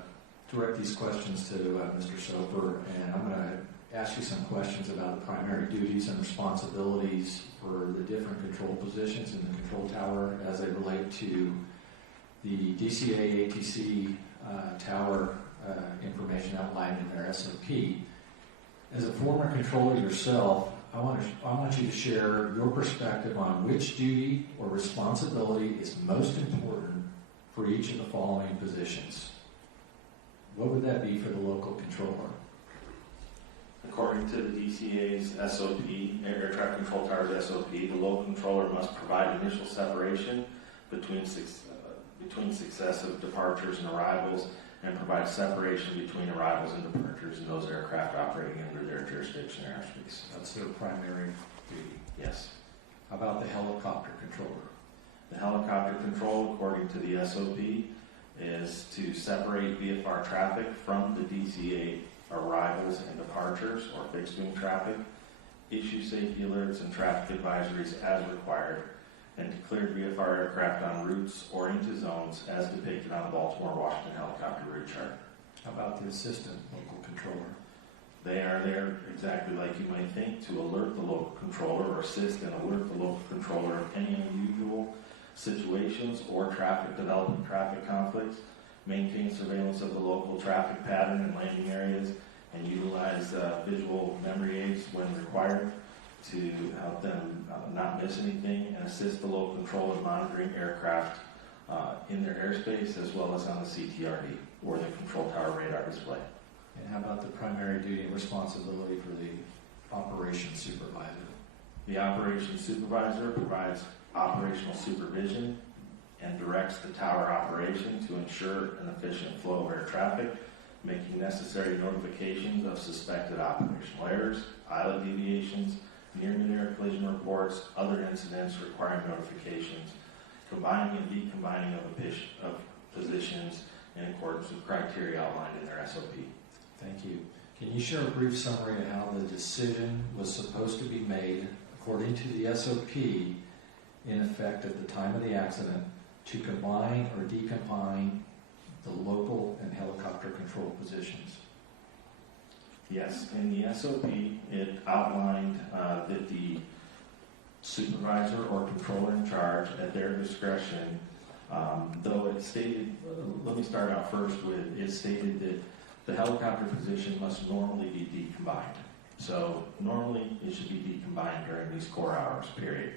direct these questions to Mr. Soper, and I'm going to ask you some questions about the primary duties and responsibilities for the different control positions in the control tower as they relate to the DCA ATC tower information outlined in their SOP. As a former controller yourself, I want you to share your perspective on which duty or responsibility is most important for each of the following positions. What would that be for the local controller? According to the DCA's SOP, Air Traffic Control Tower's SOP, the local controller must provide initial separation between successive departures and arrivals, and provide separation between arrivals and departures in those aircraft operating under their jurisdiction airspace. That's their primary duty. Yes. How about the helicopter controller? The helicopter control, according to the SOP, is to separate VFR traffic from the DCA arrivals and departures, or fixed wing traffic, issue safety alerts and traffic advisories as required, and declared VFR aircraft on routes or into zones as depicted on the Baltimore-Washington helicopter route chart. How about the assistant local controller? They are there exactly like you might think to alert the local controller or assist and alert the local controller of any unusual situations or traffic development, traffic conflicts, maintain surveillance of the local traffic pattern and landing areas, and utilize visual memory aids when required to help them not miss anything, and assist the local controller in monitoring aircraft in their airspace as well as on the CTRD or the control tower radar display. And how about the primary duty and responsibility for the operations supervisor? The operations supervisor provides operational supervision and directs the tower operation to ensure an efficient flow of air traffic, making necessary notifications of suspected operational errors, pilot deviations, near-midair collision reports, other incidents requiring notifications, combining and decombining of positions in accordance with criteria outlined in their SOP. Thank you. Can you share a brief summary of how the decision was supposed to be made according to the SOP in effect at the time of the accident to combine or decombine the local and helicopter control positions? Yes, in the SOP, it outlined that the supervisor or controller in charge, at their discretion, though it stated, let me start out first with, it stated that the helicopter position must normally be decombined. So normally it should be decombined during these core hours, period.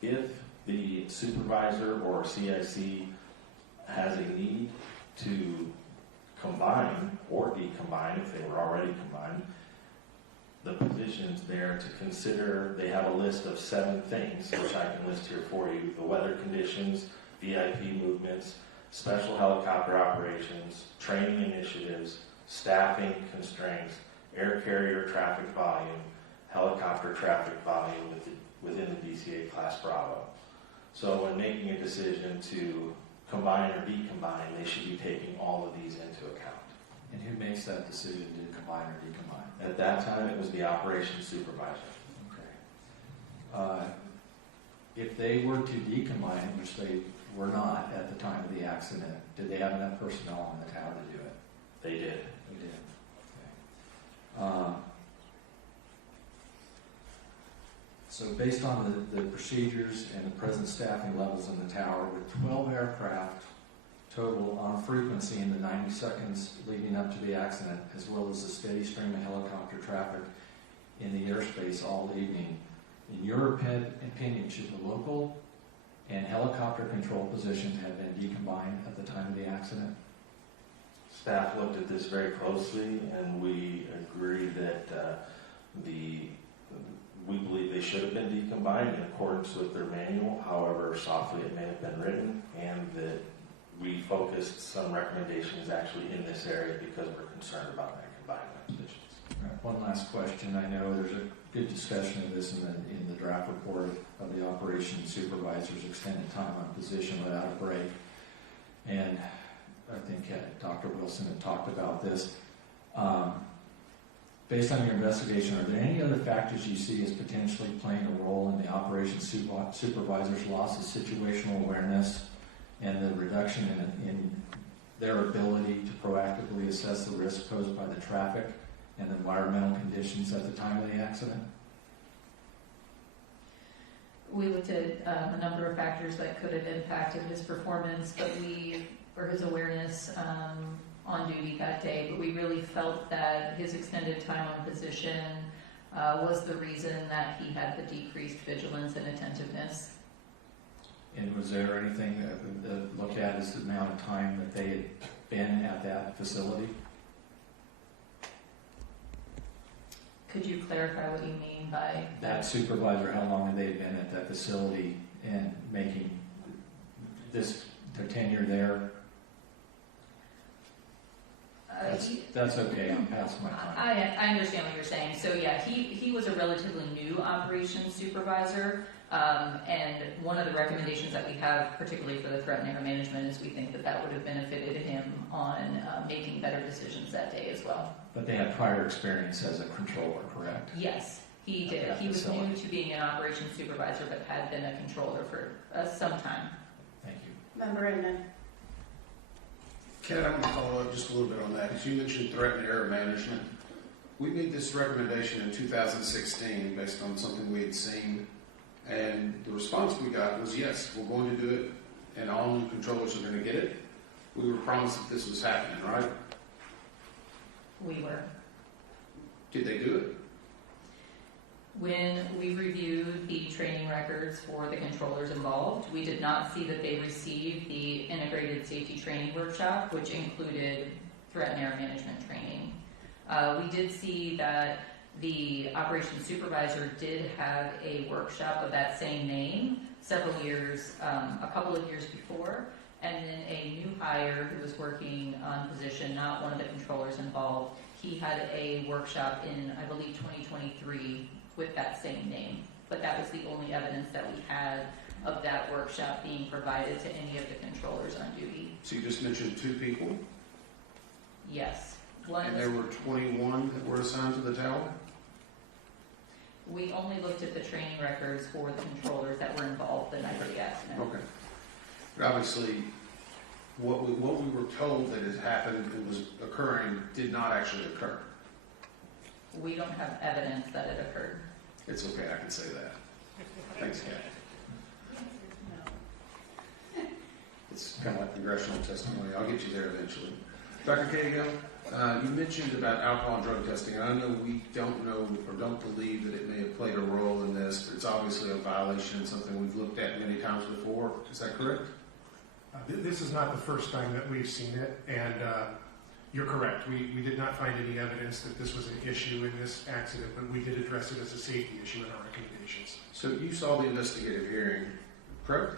If the supervisor or CIC has a need to combine or decombine, if they were already combined, the positions there to consider, they have a list of 7 things, which I can list here for you: the weather conditions, VIP movements, special helicopter operations, training initiatives, staffing constraints, air carrier traffic volume, helicopter traffic volume within the DCA Class Bravo. So when making a decision to combine or decombine, they should be taking all of these into account. And who makes that decision to combine or decombine? At that time, it was the operations supervisor. Okay. If they were to decombine, which they were not at the time of the accident, did they have enough personnel on the tower to do it? They did. They did. Okay. So based on the procedures and the present staffing levels in the tower, with 12 aircraft total on frequency in the 90 seconds leading up to the accident, as well as a steady stream of helicopter traffic in the airspace all evening, in your opinion, should the local and helicopter control positions have been decombined at the time of the accident? Staff looked at this very closely, and we agree that we believe they should have been decombined in accordance with their manual, however softly it may have been written, and that we focused some recommendations actually in this area because we're concerned about that combined positions. All right, one last question. I know there's a good discussion of this in the draft report of the operations supervisor's extended time on position without a break. And I think Dr. Wilson had talked about this. Based on your investigation, are there any other factors you see as potentially playing a role in the operations supervisor's loss of situational awareness and the reduction in their ability to proactively assess the risk posed by the traffic and the environmental conditions at the time of the accident? We looked at a number of factors that could have impacted his performance, or his awareness on duty that day, but we really felt that his extended time on position was the reason that he had the decreased vigilance and attentiveness. And was there anything that looked at as the amount of time that they had been at that facility? Could you clarify what you mean by that supervisor? How long had they been at that facility and making their tenure there? That's okay. I'm past my time. I understand what you're saying. So yeah, he was a relatively new operations supervisor, and one of the recommendations that we have, particularly for the threat and error management, is we think that would have benefited him on making better decisions that day as well. But they had prior experience as a controller, correct? Yes. He did. that He was new facility. to being an operations supervisor, but had been a controller for some time. Thank you. Member Inman. Ken, I'm going to follow up just a little bit on that, because you mentioned threat and error management. We made this recommendation in 2016 based on something we had seen, and the response we got was, yes, we're going to do it, and all new controllers are going to get it. We were promised that this was happening, right? We were. Did they do it? When we reviewed the training records for the controllers involved, we did not see that they received the integrated safety training workshop, which included threat and error management training. We did see that the operations supervisor did have a workshop of that same name several years, a couple of years before, and then a new hire who was working on position, not one of the controllers involved, he had a workshop in, I believe, 2023 with that same name. But that was the only evidence that we had of that workshop being provided to any of the controllers on duty. So you just mentioned 2 people, Yes. One and was, there were 21 that were assigned to the tower? we only looked at the training records for the controllers that were involved the night of the accident. Okay. But obviously, what we were told that has happened and was occurring did not actually occur. We don't have evidence that it occurred. It's okay, I can say that. Thanks, Kat. It's kind of like congressional testimony. I'll get you there eventually. Dr. Cahill, you mentioned about alcohol and drug testing. I know we don't know or don't believe that it may have played a role in this, but it's obviously a violation, something we've looked at many times before. Is that correct? This is not the first time that we've seen it, and you're correct. We did not find any evidence that this was an issue in this accident, but we did address it as a safety issue in our recommendations. So you saw the investigative hearing, correct?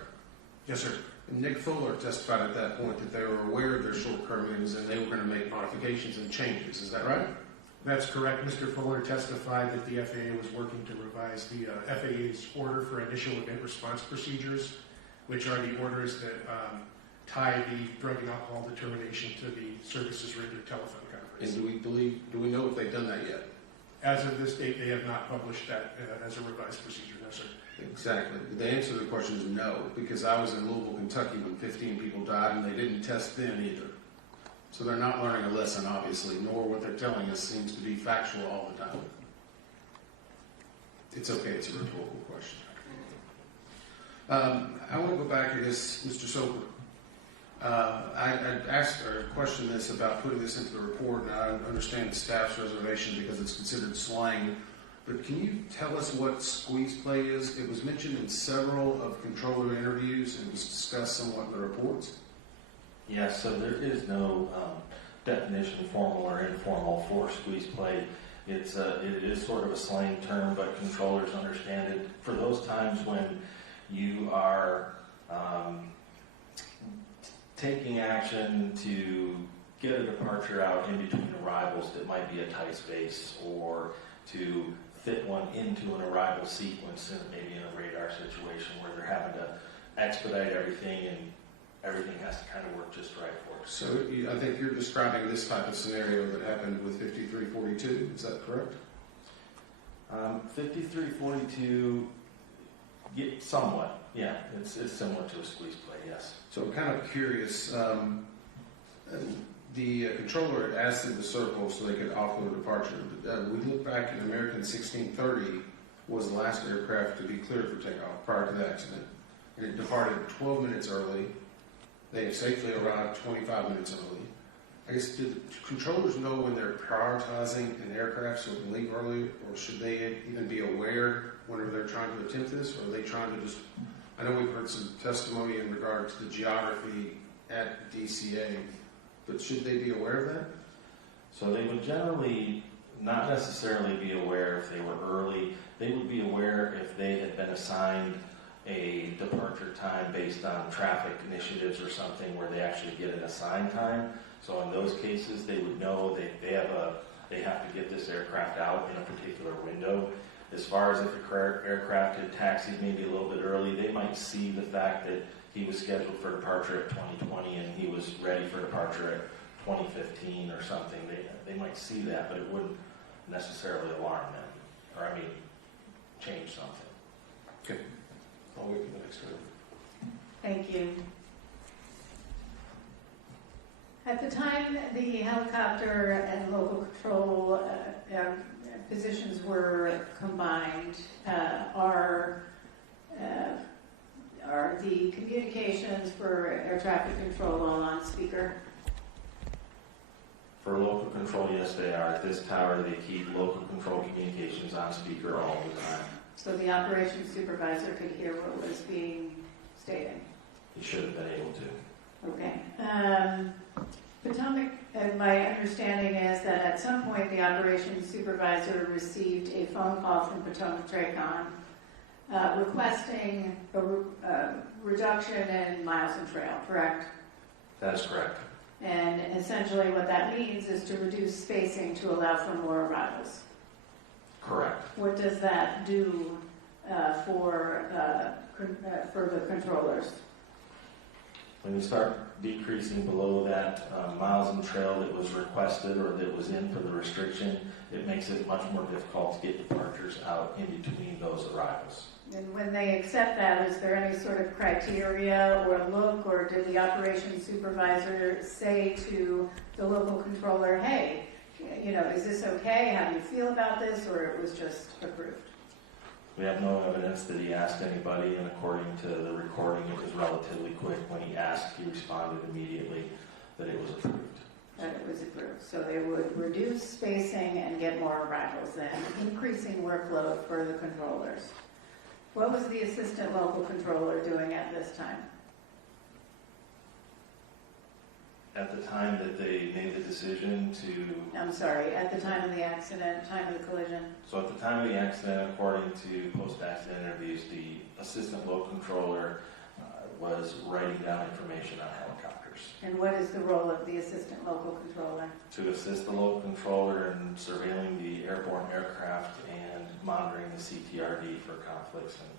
Yes, sir. And Nick Fuller testified at that point that they were aware of their shortcomings and they were going to make modifications and changes. Is that right? That's correct. Mr. Fuller testified that the FAA was working to revise the FAA's order for initial event response procedures, which are the orders that tie the drug and alcohol determination to the services rendered telephone conference. And do we know if they've done that yet? As of this date, they have not published that as a revised procedure, no, sir. Exactly. The answer to the question is no, because I was in Louisville, Kentucky when 15 people died and they didn't test then either. So they're not learning a lesson, obviously, nor what they're telling us seems to be factual all the time. It's okay, it's a rhetorical question. I want to go back to this, Mr. Soper. I asked or questioned this about putting this into the report, and I understand the staff's reservation because it's considered slang. But can you tell us what squeeze play is? It was mentioned in several of controller interviews and was discussed somewhat in the reports. Yes, so there is no definition, formal or informal, for squeeze play. It is sort of a slang term, but controllers understand it. For those times when you are taking action to get a departure out in between arrivals that might be a tight space, or to fit one into an arrival sequence, and maybe in a radar situation where they're having to expedite everything and everything has to kind of work just right for us. So I think you're describing this type of scenario that happened with 5342. Is that correct? 5342, somewhat, yeah. It's similar to a squeeze play, yes. So I'm kind of curious. The controller had asked them to circle so they could offload a departure. We look back at American 1630 was the last aircraft to be cleared for takeoff prior to the accident. And it departed 12 minutes early. They have safely arrived 25 minutes early. I guess, do the controllers know when they're prioritizing an aircraft so it can leave early, or should they even be aware whenever they're trying to attempt this, or are they trying to just, I know we've heard some testimony in regard to the geography at DCA, but should they be aware of that? So they would generally not necessarily be aware if they were early. They would be aware if they had been assigned a departure time based on traffic initiatives or something where they actually get an assigned time. So in those cases, they would know they have to get this aircraft out in a particular window. As far as if a aircraft had taxied maybe a little bit early, they might see the fact that he was scheduled for departure at 2020 and he was ready for departure at 2015 or something. They might see that, but it wouldn't necessarily alarm them. Or I mean, change something. Okay. I'll wait for the next round. Thank you. At the time the helicopter and local control positions were combined, are the communications for air traffic control all on speaker? For local control, yes, they are. At this tower, they keep local control communications on speaker all the time. So the operations supervisor could hear what was being stated? He should have been able to. Okay. Potomac, my understanding is that at some point the operations supervisor received a phone call from Potomac Tracon requesting a reduction in miles and trail, correct? That is correct. And essentially what that means is to reduce spacing to allow for more arrivals. Correct. What does that do for the controllers? When you start decreasing below that miles and trail that was requested or that was in for the restriction, it makes it much more difficult to get departures out in between those arrivals. And when they accept that, is there any sort of criteria or look, or did the operations supervisor say to the local controller, hey, you know, is this okay? How do you feel about this? Or it was just approved? We have no evidence that he asked anybody, and according to the recording, it was relatively quick. When he asked, he responded immediately that it was approved. That it was approved. So they would reduce spacing and get more arrivals then, increasing workload for the controllers. What was the assistant local controller doing at this time? At the time that they made the decision to... I'm sorry, at the time of the accident, time of the collision? So at the time of the accident, according to post-accident interviews, the assistant local controller was writing down information on helicopters. And what is the role of the assistant local controller? To assist the local controller in surveilling the airborne aircraft and monitoring the CTRD for conflicts and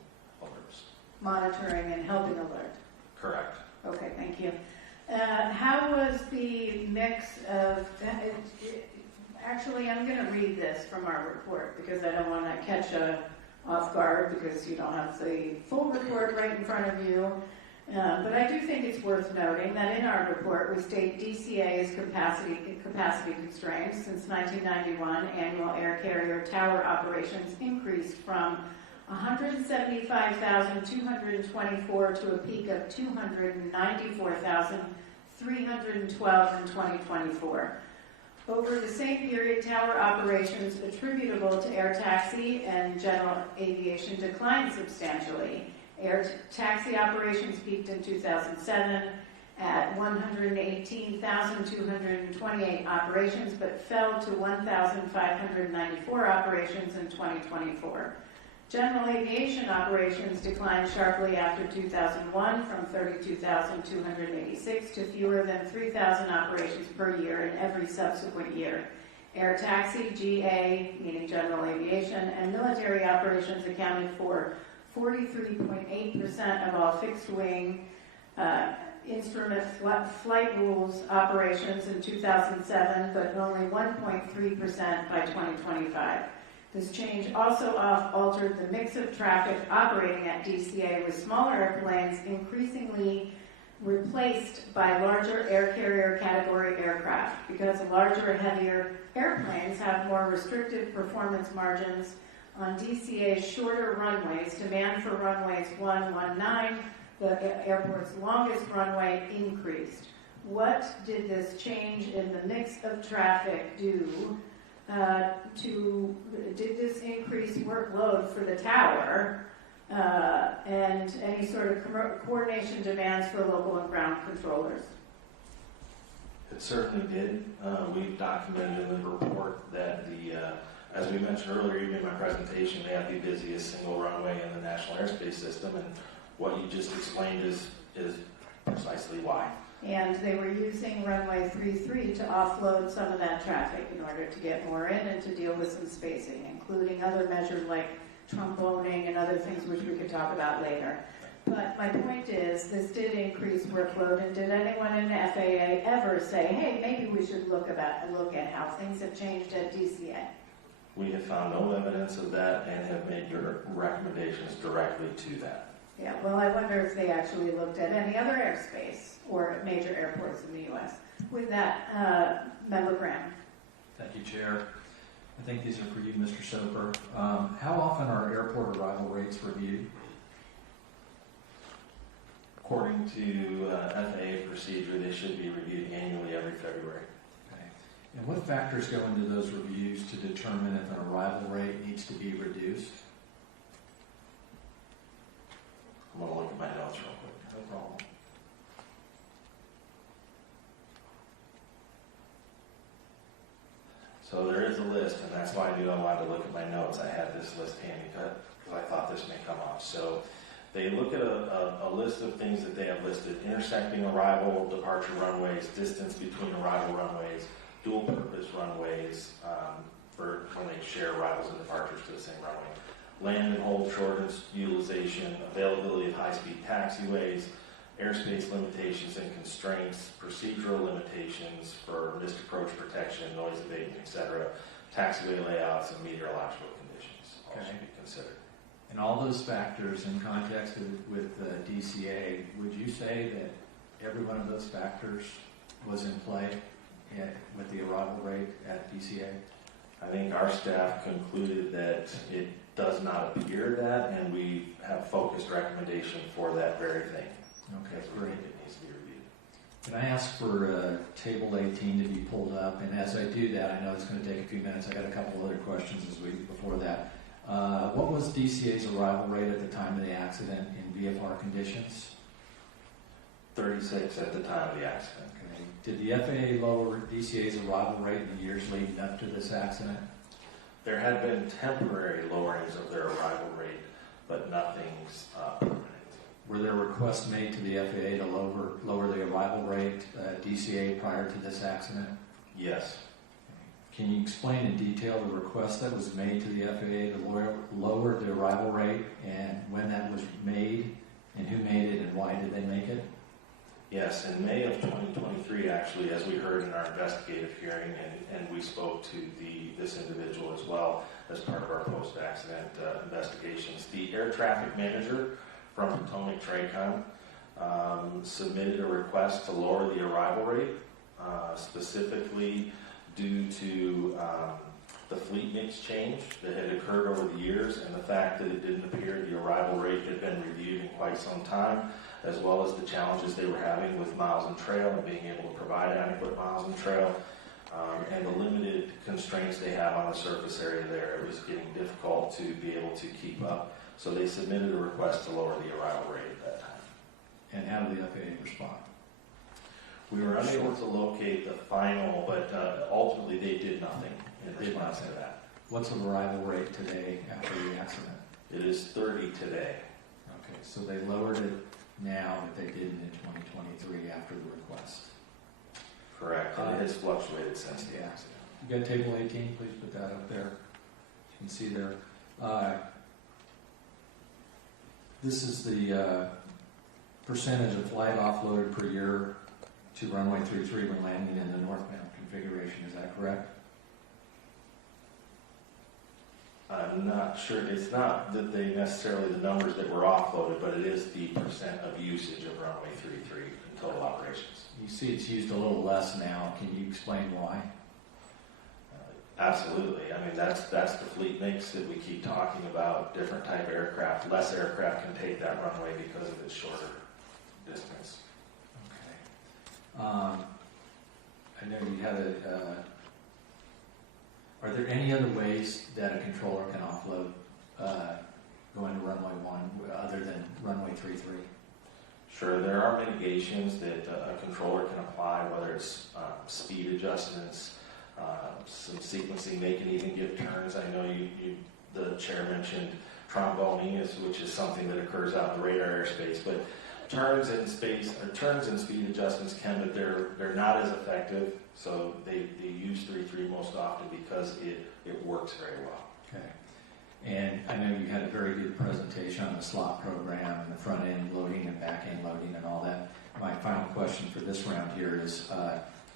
alerts. Monitoring and helping alert? Correct. Okay, thank you. How was the mix of, actually I'm going to read this from our report because I don't want to catch off guard because you don't have the full report right in front of you. But I do think it's worth noting that in our report we state DCA is capacity constrained. Since 1991, annual air carrier tower operations increased from 175,224 to a peak of 294,312 in 2024. Over the same period, tower operations attributable to air taxi and general aviation declined substantially. Air taxi operations peaked in 2007 at 118,228 operations, but fell to 1,594 operations in 2024. General aviation operations declined sharply after 2001 from 32,286 to fewer than 3,000 operations per year in every subsequent year. Air taxi, GA, meaning general aviation, and military operations accounted for 43.8% of all fixed-wing instrument flight rules operations in 2007, but only 1.3% by 2025. This change also altered the mix of traffic operating at DCA, with smaller airplanes increasingly replaced by larger air carrier category aircraft. Because larger, heavier airplanes have more restricted performance margins on DCA's shorter runways, demand for runways 119, the airport's longest runway, increased. What did this change in the mix of traffic do did this increase workload for the tower and any sort of coordination demands for local and ground controllers? It certainly did. We've documented in the report that as we mentioned earlier, even in my presentation, they have the busiest single runway in the National Airspace System, and what you just explained is precisely why. And they were using runway 33 to offload some of that traffic in order to get more in and to deal with some spacing, including other measures like tromboning and other things which we could talk about later. But my point is, this did increase workload, and did anyone in the FAA ever say, hey, maybe we should look at how things have changed at DCA? We have found no evidence of that and have made your recommendations directly to that. Yeah, well, I wonder if they actually looked at any other airspace or major airports in the U.S. With that, Member Graham. Thank you, Chair. I think these are for you, Mr. Soper. How often are airport arrival rates reviewed? According to FAA procedure, they should be reviewed annually every February. Okay. And what factors go into those reviews to determine if an arrival rate needs to be reduced? I'm going to look at my notes real quick. No problem. So there is a list, and that's why I knew I wanted to look at my notes. I had this list handy because I thought this may come up. So they look at a list of things that they have listed: intersecting arrival, departure runways, distance between arrival runways, dual purpose runways for when they share arrivals and departures to the same runway, land and hold shortness utilization, availability of high-speed taxiways, airspace limitations and constraints, procedural limitations for missed approach protection, noise abatement, etc., taxiway layouts, and meteorological conditions all should be considered. And all those factors in context with DCA, would you say that every one of those factors was in play with the arrival rate at DCA? I think our staff concluded that it does not appear that, and we have focused recommendation for that very thing. Okay, great. It needs to be reviewed. Can I ask for Table 18 to be pulled up? And as I do that, I know it's going to take a few minutes. I got a couple other questions before that. What was DCA's arrival rate at the time of the accident in VFR conditions? 36 at the time of the accident. Okay. Did the FAA lower DCA's arrival rate in the years leading up to this accident? There had been temporary lowerings of their arrival rate, but nothing's permanent. Were there requests made to the FAA to lower the arrival rate DCA prior to this accident? Yes. Can you explain in detail the request that was made to the FAA to lower the arrival rate, and when that was made, and who made it, and why did they make it? Yes, in May of 2023, actually, as we heard in our investigative hearing, and we spoke to this individual as well as part of our post-accident investigations, the air traffic manager from Potomac Tracon submitted a request to lower the arrival rate, specifically due to the fleet mix change that had occurred over the years and the fact that it didn't appear the arrival rate had been reviewed in quite some time, as well as the challenges they were having with miles and trail and being able to provide adequate miles and trail, and the limited constraints they have on the surface area there. It was getting difficult to be able to keep up. So they submitted a request to lower the arrival rate at that time. And how did the FAA respond? We were unable to locate the final, but ultimately they did nothing in response to that. What's the arrival rate today after the accident? It is 30 today. Okay, so they lowered it now that they didn't in 2023 after the request. Correct, and it has fluctuated since the accident. You got Table 18, please put that up there. You can see there. This is the percentage of flight offloaded per year to runway 33 when landing in the northbound configuration. Is that correct? I'm not sure. It's not that they necessarily the numbers that were offloaded, but it is the percent of usage of runway 33 in total operations. You see it's used a little less now. Can you explain why? Absolutely. I mean, that's the fleet mix that we keep talking about. Different type of aircraft. Less aircraft can take that runway because of its shorter distance. Okay. I know you had are there any other ways that a controller can offload going to runway 1 other than runway 33? Sure, there are mitigations that a controller can apply, whether it's speed adjustments, some sequencing. They can even give turns. I know the chair mentioned tromboning, which is something that occurs out in the radar airspace, but turns and speed adjustments can, but they're not as effective. So they use 33 most often because it works very well. Okay. And I know you had a very good presentation on the slot program and the front end loading and back end loading and all that. My final question for this round here is,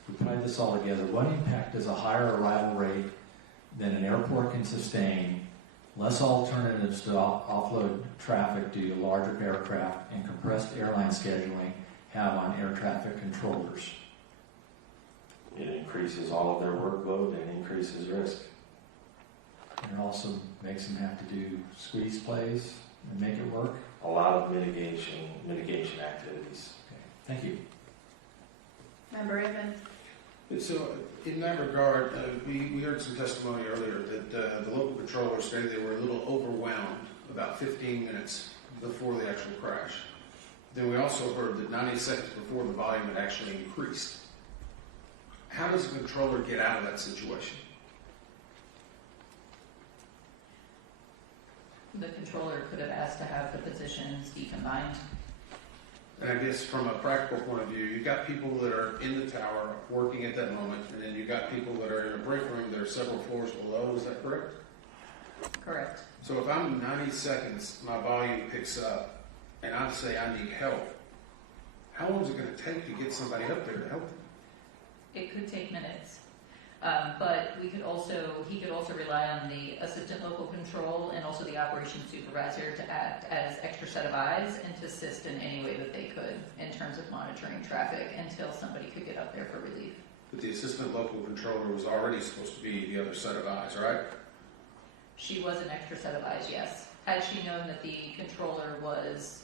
we put this all together. What impact does a higher arrival rate than an airport can sustain, less alternatives to offload traffic due to larger aircraft and compressed airline scheduling have on air traffic controllers. It increases all of their workload and increases risk. It also makes them have to do squeeze plays and make it work. A lot of mitigation activities. Okay. Thank you. Member Evans? So, in that regard, we heard some testimony earlier that the local controller stated they were a little overwhelmed about 15 minutes before the actual crash. Then we also heard that 90 seconds before the volume had actually increased. How does a controller get out of that situation? The controller could have asked to have the positions decombined. And I guess from a practical point of view, you've got people that are in the tower working at that moment, and then you've got people that are in a break room that are several floors below. Is that correct? Correct. So if I'm 90 seconds, my volume picks up, and I say I need help, how long is it going to take to get somebody up there to help them? It could take minutes. But he could also rely on the assistant local control and also the operations supervisor to act as extra set of eyes and to assist in any way that they could in terms of monitoring traffic until somebody could get up there for relief. But the assistant local controller was already supposed to be the other set of eyes, right? She was an extra set of eyes, yes. Had she known that the controller was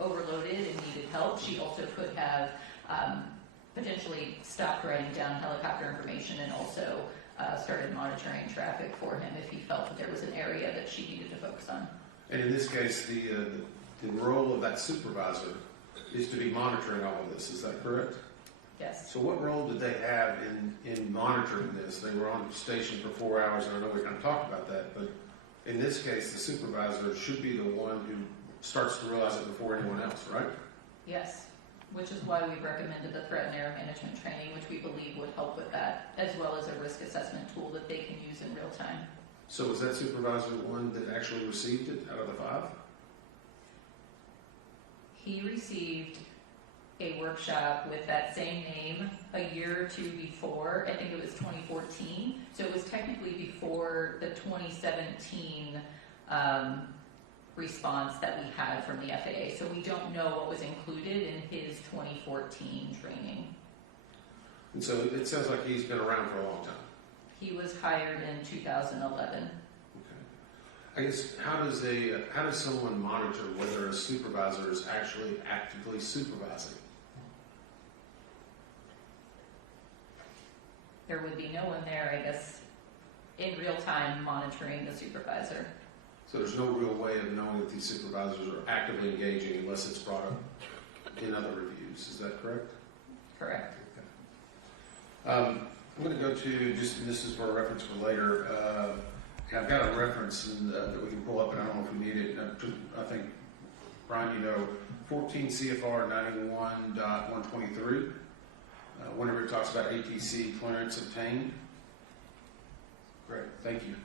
overloaded and needed help, she also could have potentially stopped writing down helicopter information and also started monitoring traffic for him if he felt that there was an area that she needed to focus on. And in this case, the role of that supervisor is to be monitoring all of this. Is that correct? Yes. So what role did they have in monitoring this? They were on station for 4 hours, and I know we kind of talked about that, but in this case, the supervisor should be the one who starts to realize it before anyone else, right? Yes, which is why we've recommended the threat and error management training, which we believe would help with that, as well as a risk assessment tool that they can use in real time. So was that supervisor the one that actually received it out of the 5? He received a workshop with that same name a year or two before. I think it was 2014. So it was technically before the 2017 response that we had from the FAA. So we don't know what was included in his 2014 training. And so it sounds like he's been around for a long time. He was hired in 2011. I guess how does someone monitor whether a supervisor is actually actively supervising? There would be no one there, I guess, in real time monitoring the supervisor. So there's no real way of knowing that these supervisors are actively engaging unless it's brought up in other reviews. Is that correct? Correct. Okay. I'm going to go to and this is for a reference for later. I've got a reference that we can pull up, and I don't know if we need it. I think, Brian, 14 CFR 91.123. Whenever it talks about ATC clearance obtained. Great, thank you.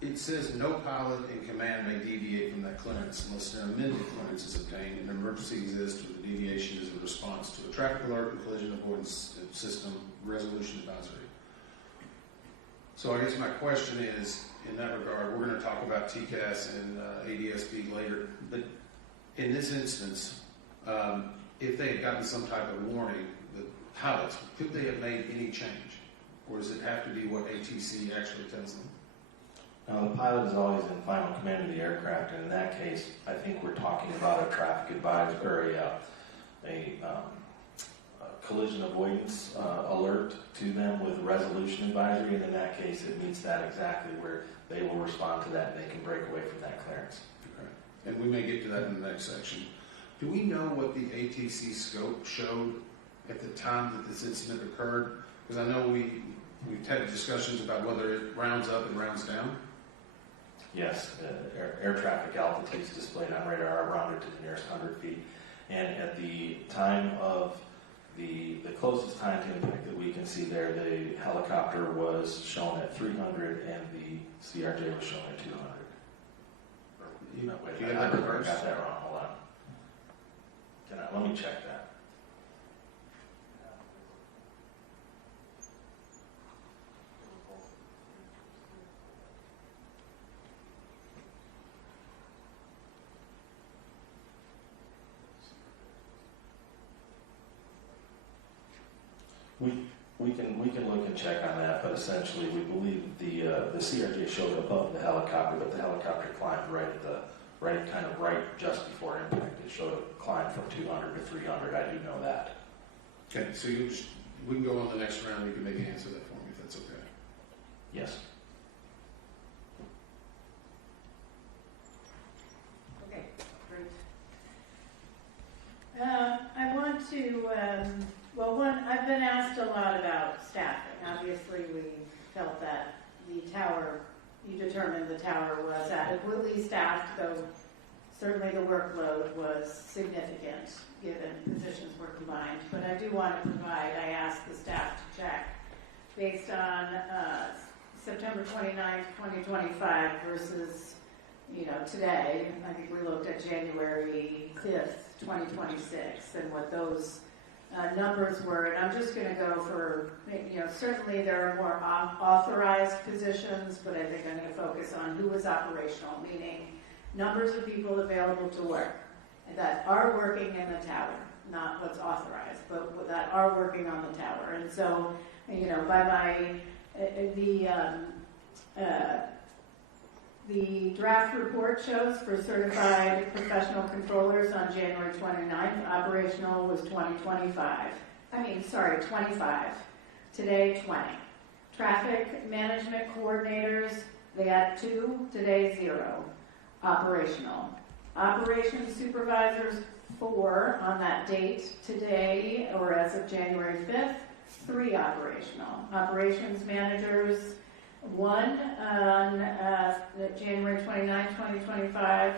It says no pilot in command may deviate from that clearance unless an amended clearance is obtained and an emergency exists or the deviation is in response to a traffic alert and collision avoidance system resolution advisory. So I guess my question is, in that regard, we're going to talk about TCAS and ADSB later, but in this instance, if they had gotten some type of warning, the pilots, could they have made any change? Or does it have to be what ATC actually tells them? Now, the pilot is always in final command of the aircraft, and in that case, I think we're talking about a traffic advisory, or a collision avoidance alert to them with resolution advisory, and in that case, it meets that exactly where they will respond to that and they can break away from that clearance. Okay. And we may get to that in the next section. Do we know what the ATC scope showed at the time that this incident occurred? Because I know we've had discussions about whether it rounds up and rounds down. Yes, air traffic altitudes displayed on radar are rounded to the nearest 100 feet. And at the time of the closest time to impact that we can see there, the helicopter was shown at 300 and the CRJ was shown at 200. I got that wrong. Hold on. Let me check that. We can look and check on that, but essentially we believe the CRJ showed above the helicopter, but the helicopter climbed right just before impact. It showed a climb from 200 to 300. I do know that. Okay, so we can go on the next round. You can maybe answer that for me if that's okay. Yes. Okay, great. I want to, I've been asked a lot about staffing. Obviously, we felt that you determined the tower was adequately staffed, though certainly the workload was significant given positions were combined. But I do want to I asked the staff to check based on September 29th, 2025 versus, today. I think we looked at January 5th, 2026, and what those numbers were. And I'm just going to go for, certainly there are more authorized positions, but I think I'm going to focus on who was operational, meaning numbers of people available to work that are working in the tower, not what's authorized, but that are working on the tower. And so, the draft report shows for certified professional controllers on January 29th, operational was 25. Today, 20. Traffic management coordinators, they had 2, today 0. Operational. Operations supervisors, 4 on that date today, or as of January 5th, 3 operational. Operations managers, 1 on January 29, 2025,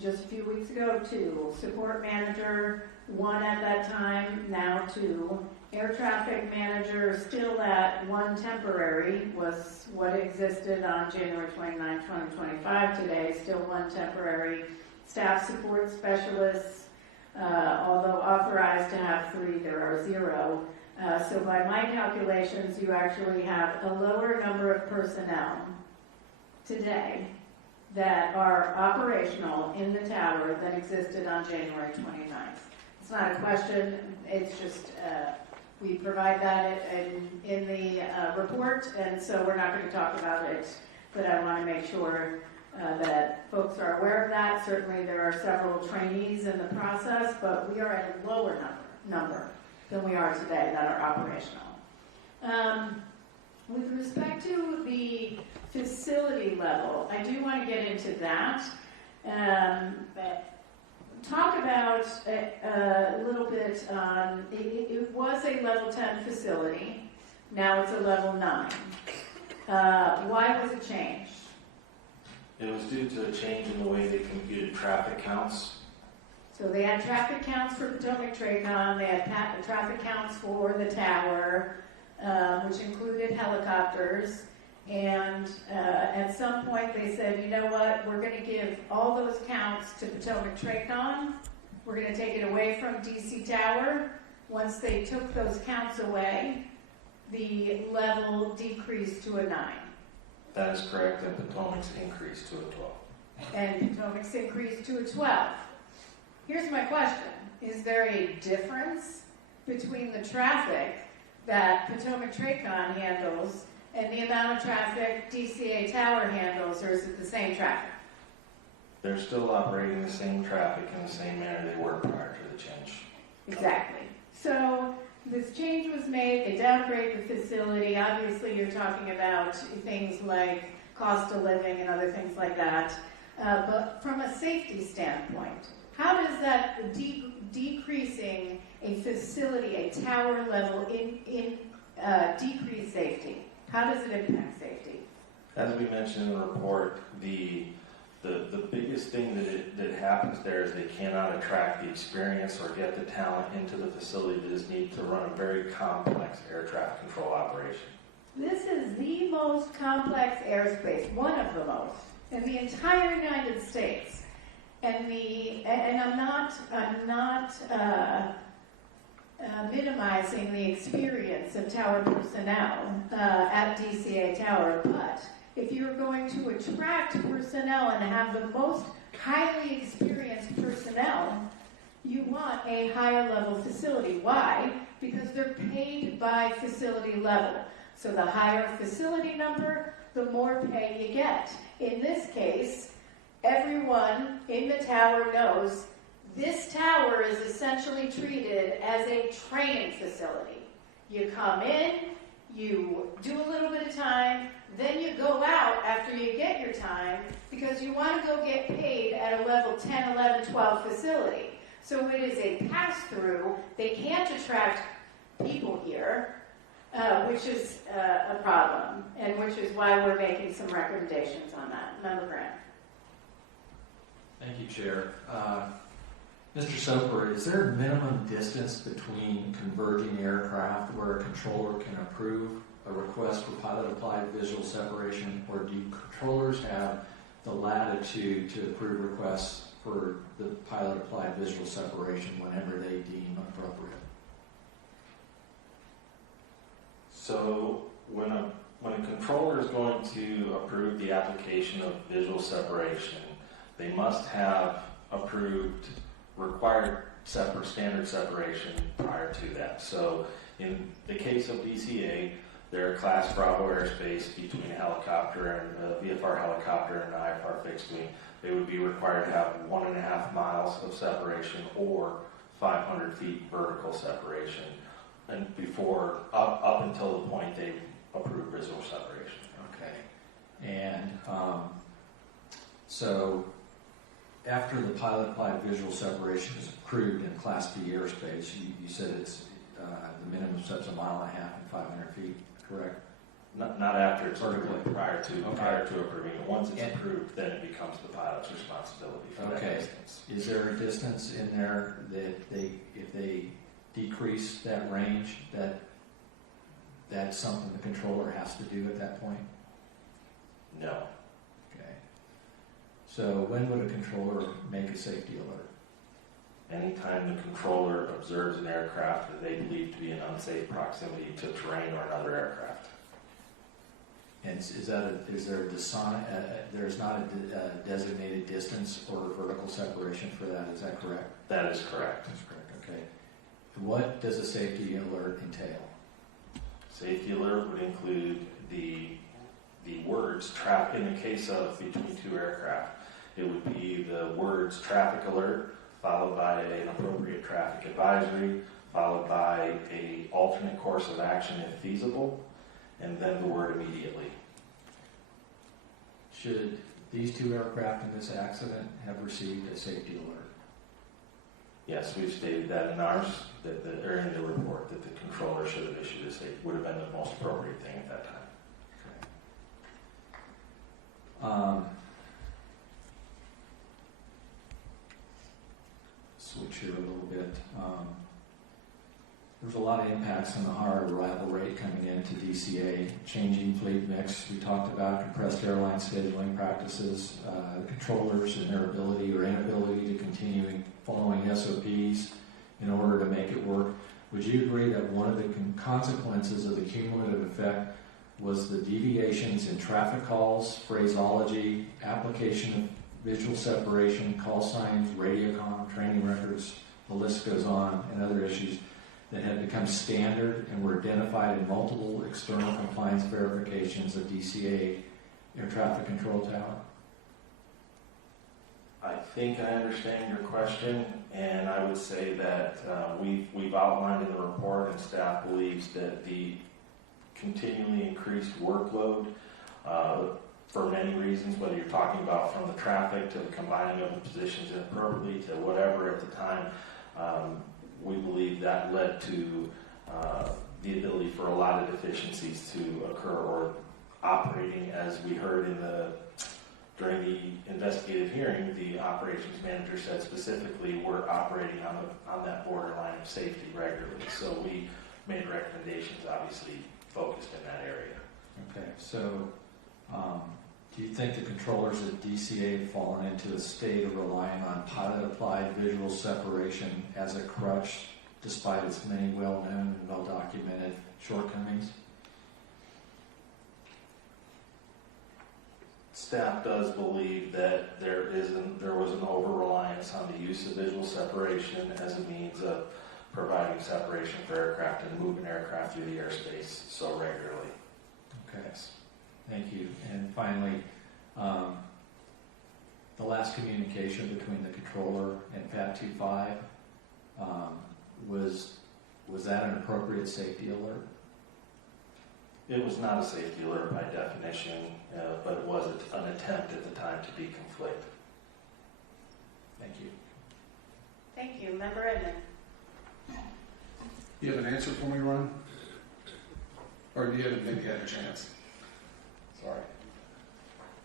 just a few weeks ago, 2. Support manager, 1 at that time, now 2. Air traffic manager, still at 1 temporary, was what existed on January 29, 2025. Today, still 1 temporary. Staff support specialists, although authorized to have 3, there are 0. So by my calculations, you actually have a lower number of personnel today that are operational in the tower than existed on January 29th. It's not a question, it's just we provide that in the report, and so we're not going to talk about it, but I want to make sure that folks are aware of that. Certainly there are several trainees in the process, but we are at a lower number than we are today that are operational. With respect to the facility level, I do want to get into that. Talk about a little bit on, it was a level 10 facility, now it's a level 9. Why was it changed? It was due to a change in the way they computed traffic counts. So they had traffic counts for Potomac Tracon, they had traffic counts for the tower, which included helicopters, and at some point they said, you know what, we're going to give all those counts to Potomac Tracon, we're going to take it away from DC Tower. Once they took those counts away, the level decreased to a 9. That is correct, and Potomac's increased to a 12. And Potomac's increased to a 12. Here's my question. Is there a difference between the traffic that Potomac Tracon handles and the amount of traffic DCA Tower handles, or is it the same traffic? They're still operating the same traffic in the same manner they were prior to the change. Exactly. So this change was made, they downgraded the facility. Obviously you're talking about things like cost of living and other things like that. But from a safety standpoint, how does that decreasing a facility, a tower level, decrease safety? How does it impact safety? As we mentioned in the report, the biggest thing that happens there is they cannot attract the experience or get the talent into the facility that is needed to run a very complex air traffic control operation. This is the most complex airspace, one of the most, in the entire United States. And I'm not minimizing the experience of tower personnel at DCA Tower, but if you're going to attract personnel and have the most highly experienced personnel, you want a higher level facility. Why? because they're paid by facility level. So the higher facility number, the more pay you get. In this case, everyone in the tower knows this tower is essentially treated as a training facility. You come in, you do a little bit of time, then you go out after you get your time because you want to go get paid at a level 10, 11, 12 facility. So it is a pass-through. They can't attract people here, which is a problem, and which is why we're making some recommendations on that. Member Grant. Thank you, Chair. Mr. Soper, is there a minimum distance between converging aircraft where a controller can approve a request for pilot-applied visual separation, or do controllers have the latitude to approve requests for the pilot-applied visual separation whenever they deem appropriate? So when a controller is going to approve the application of visual separation, they must have approved required standard separation prior to that. So in the case of DCA, they're Class Bravo airspace between a helicopter and a VFR helicopter and an IFR fixed wing. They would be required to have 1.5 miles of separation or 500 feet vertical separation, and before up until the point they approve visual separation. Okay. And so after the pilot-applied visual separation is approved in Class B airspace, you said it's the minimum steps 1.5 miles and 500 feet, correct? Not after it's approved, prior to approving it. Once it's approved, then it becomes the pilot's responsibility for that distance. Is there a distance in there that if they decrease that range, that's something the controller has to do at that point? No. Okay. So when would a controller make a safety alert? Anytime the controller observes an aircraft that they believe to be in unsafe proximity to terrain or another aircraft. And there's not a designated distance or vertical separation for that, is that correct? That is correct. That's correct, okay. What does a safety alert entail? Safety alert would include the words traffic. In the case of between two aircraft, it would be the words traffic alert, followed by an appropriate traffic advisory, followed by an alternate course of action if feasible, and then the word immediately. Should these two aircraft in this accident have received a safety alert? Yes, we've stated that in ours, or in the report, that the controller should have issued a safety, would have been the most appropriate thing at that time. Okay. Switch here a little bit. There's a lot of impacts on the higher arrival rate coming into DCA, changing fleet mix. We talked about compressed airline scheduling practices, controllers and their ability or inability to continue following SOPs in order to make it work. Would you agree that one of the consequences of the cumulative effect was the deviations in traffic calls, phraseology, application of visual separation, call signs, radiocom, training records, the list goes on, and other issues that had become standard and were identified in multiple external compliance verifications of DCA air traffic control tower? I think I understand your question, and I would say that we've outlined in the report, and staff believes that the continually increased workload for many reasons, whether you're talking about from the traffic to the combining of the positions inappropriately to whatever at the time, we believe that led to the ability for a lot of deficiencies to occur, or operating, as we heard during the investigative hearing, the operations manager said specifically we're operating on that borderline of safety regularly. So we made recommendations, obviously focused in that area. Okay, so do you think the controllers at DCA have fallen into a state of relying on pilot-applied visual separation as a crutch, despite its many well-known and well-documented shortcomings? Staff does believe that there was an over-reliance on the use of visual separation as a means of providing separation for aircraft and moving aircraft through the airspace so regularly. Okay, thank you. And finally, the last communication between the controller and PAT 25, was that an appropriate safety alert? It was not a safety alert by definition, but it was an attempt at the time to deconflict. Thank you. Thank you. Member Edmond. You have an answer for me, Ron? Or do you have maybe had a chance? Sorry.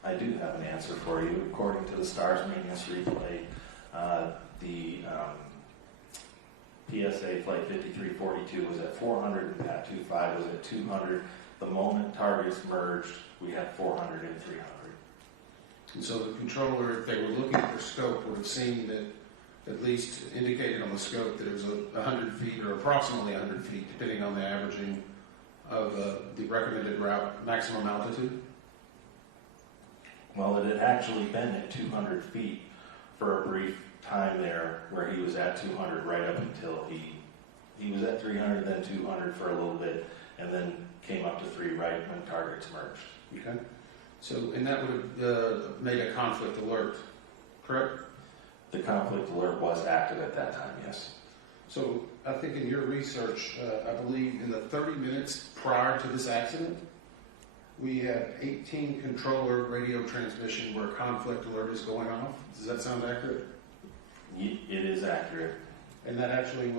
I do have an answer for you. According to the STARS maintenance replay, the PSA Flight 5342 was at 400 and PAT 25 was at 200. The moment targets merged, we had 400 and 300. And so the controller, if they were looking at their scope, would have seen that, at least indicated on the scope, that it was 100 feet or approximately 100 feet, depending on the averaging of the recommended route maximum altitude? Well, it had actually been at 200 feet for a brief time there, where he was at 200 right up until he was at 300, then 200 for a little bit, and then came up to 3 right when targets merged. Okay. So, and that would have made a conflict alert, correct? The conflict alert was active at that time, yes. So I think in your research, I believe in the 30 minutes prior to this accident, we have 18 controller radio transmission where conflict alert is going off. Does that sound accurate? It is accurate. And that actually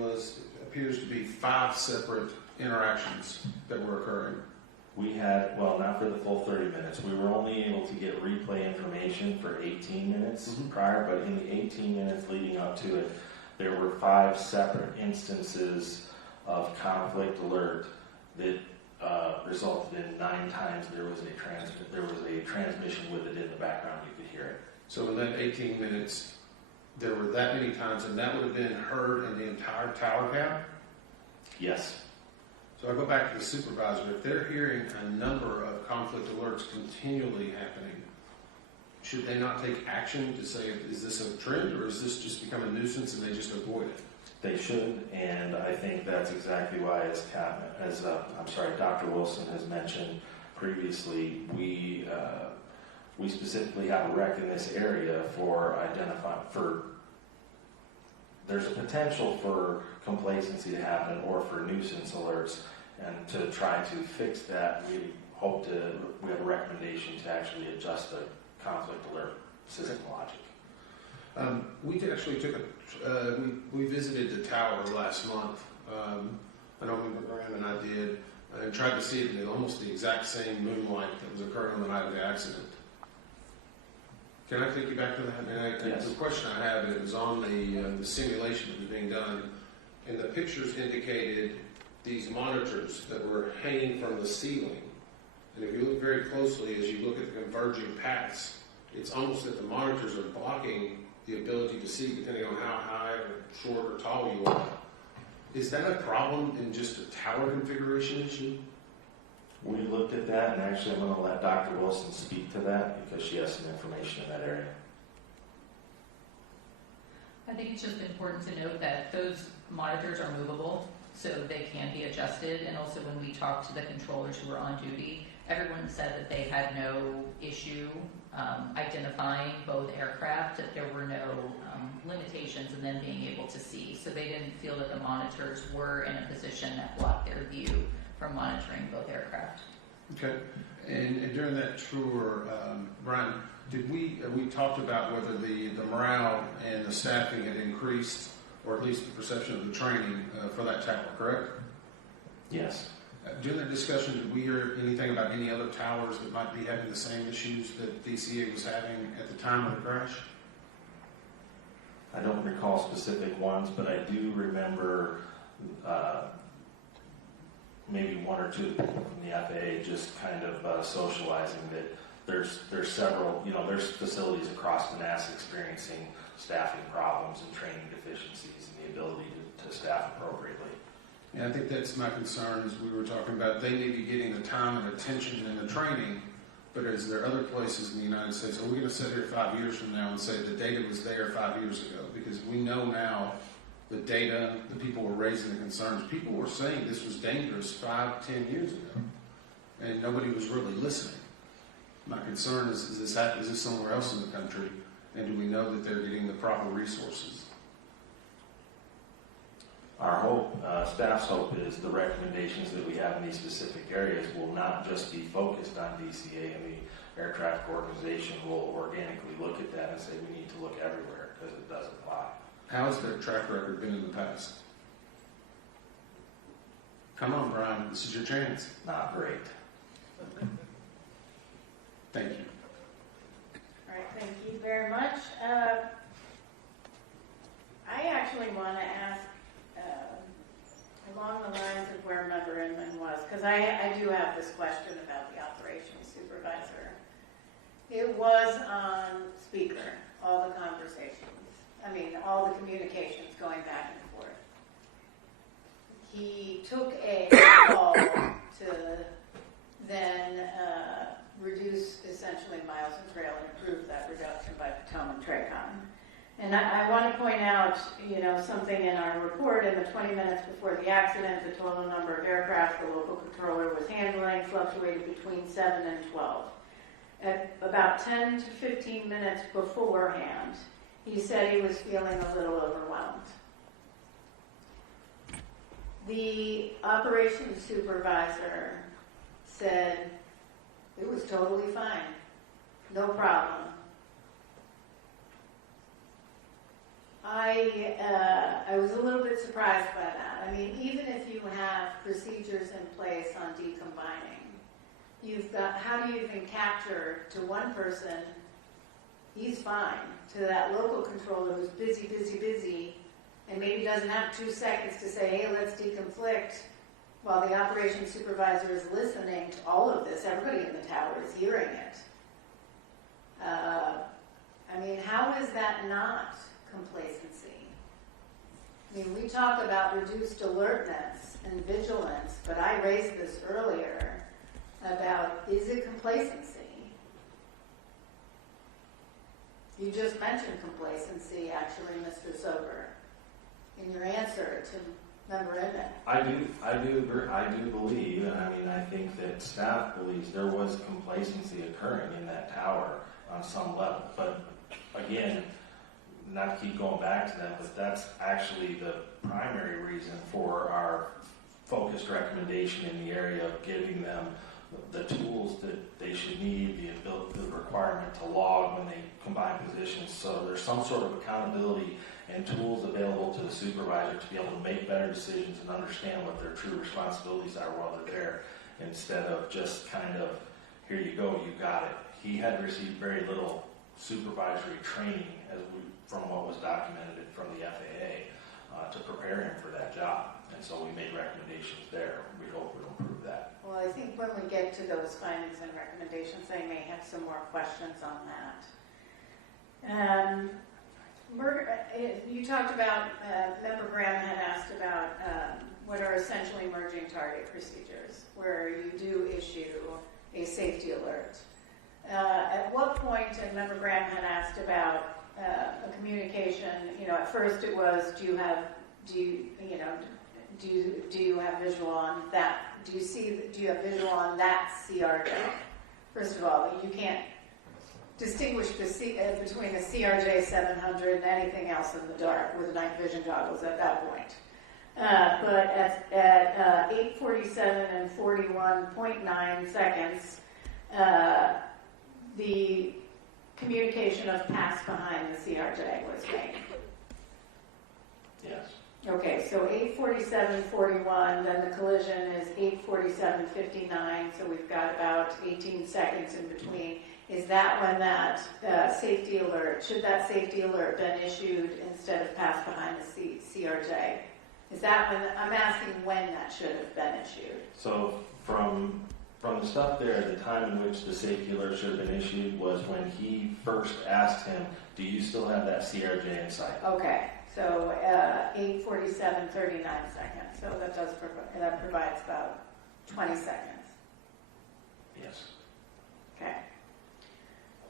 appears to be 5 separate interactions that were occurring. We had, well, not for the full 30 minutes. We were only able to get replay information for 18 minutes prior, but in the 18 minutes leading up to it, there were 5 separate instances of conflict alert that resulted in 9 times there was a transmission with it in the background. You could hear it. So in that 18 minutes, there were that many times, and that would have been heard in the entire tower cab? Yes. So I go back to the supervisor. If they're hearing a number of conflict alerts continually happening, should they not take action to say, is this a trend, or is this just become a nuisance and they just avoid it? They should, and I think that's exactly why, as Dr. Wilson has mentioned previously, we specifically have a wreck in this area there's a potential for complacency to happen or for nuisance alerts, and to try to fix that, we have a recommendation to actually adjust the conflict alert system logic. We actually we visited the tower last month. I know Graham and I did, and tried to see it in almost the exact same moonlight that was occurring on the night of the accident. Can I take you back to that? And yes. The question I have, it was on the simulation that was being done, and the pictures indicated these monitors that were hanging from the ceiling. And if you look very closely, as you look at the converging paths, it's almost that the monitors are blocking the ability to see, depending on how high or short or tall you are. Is that a problem in just a tower configuration issue? We looked at that, and actually I'm going to let Dr. Wilson speak to that because she has some information in that area. I think it's just important to note that those monitors are movable, so they can be adjusted. And also when we talked to the controllers who were on duty, everyone said that they had no issue identifying both aircraft, that there were no limitations in them being able to see. So they didn't feel that the monitors were in a position that blocked their view from monitoring both aircraft. Okay. And during that tour, Brian, we talked about whether the morale and the staffing had increased, or at least the perception of the training for that tower, correct? Yes. During that discussion, did we hear anything about any other towers that might be having the same issues that DCA was having at the time of the crash? I don't recall specific ones, but I do remember maybe 1 or 2 people from the FAA just kind of socializing that there's several, there's facilities across Manassas experiencing staffing problems and training deficiencies and the ability to staff appropriately. Yeah, I think that's my concern, as we were talking about. They may be getting the time and attention and the training, but is there other places in the United States? Are we going to sit here 5 years from now and say the data was there 5 years ago? Because we know now the data, the people were raising the concerns. People were saying this was dangerous 5-10 years ago, and nobody was really listening. My concern is this somewhere else in the country, and do we know that they're getting the proper resources? Our hope, staff's hope, is the recommendations that we have in these specific areas will not just be focused on DCA, and the air traffic organization will organically look at that and say we need to look everywhere because it does apply. How has their track record been in the past? Come on, Brian, this is your chance. Not great. Thank you. All right, thank you very much. I actually want to ask along the lines of where Member Inman was, because I do have this question about the operations supervisor. It was on speaker, all the conversations. I mean, all the communications going back and forth. He took a call to then reduce essentially miles and trail and improve that reduction by Potomac Tracon. And I want to point out, something in our report. In the 20 minutes before the accident, the total number of aircraft the local controller was handling fluctuated between 7 and 12. At about 10 to 15 minutes beforehand, he said he was feeling a little overwhelmed. The operations supervisor said it was totally fine, no problem. I was a little bit surprised by that. I mean, even if you have procedures in place on decombining, how do you even capture to one person, he's fine, to that local controller who's busy, and maybe doesn't have 2 seconds to say, hey, let's deconflict, while the operations supervisor is listening to all of this. Everybody in the tower is hearing it. I mean, how is that not complacency? I mean, we talk about reduced alertness and vigilance, but I raised this earlier about, is it complacency? You just mentioned complacency, actually, Mr. Sober, in your answer to Member Emmett. I do believe, and I mean, I think that staff believes there was complacency occurring in that tower on some level. But again, not to keep going back to that, but that's actually the primary reason for our focused recommendation in the area of giving them the tools that they should need, the requirement to log when they combine positions. So there's some sort of accountability and tools available to the supervisor to be able to make better decisions and understand what their true responsibilities are while they're there, instead of just kind of, here you go, you got it. He had received very little supervisory training, from what was documented from the FAA, to prepare him for that job. And so we made recommendations there. We hope we'll improve that. Well, I think when we get to those findings and recommendations, I may have some more questions on that. You talked about, Member Graham had asked about what are essentially merging target procedures, where you do issue a safety alert. At what point, and Member Graham had asked about a communication, at first it was, do you have visual on that? Do you have visual on that CRJ? First of all, you can't distinguish between the CRJ700 and anything else in the dark with night vision goggles at that point. But at 8:47 and 41.9 seconds, the communication of pass behind the CRJ was made. Yes. Okay, so 8:47:41, then the collision is 8:47:59, so we've got about 18 seconds in between. Is that when that safety alert, should that safety alert been issued instead of pass behind the CRJ? Is that when, I'm asking when that should have been issued? So from the stuff there, the time in which the safety alert should have been issued was when he first asked him, do you still have that CRJ in sight? Okay, so 8:47:39 seconds. So that provides about 20 seconds. Yes. Okay.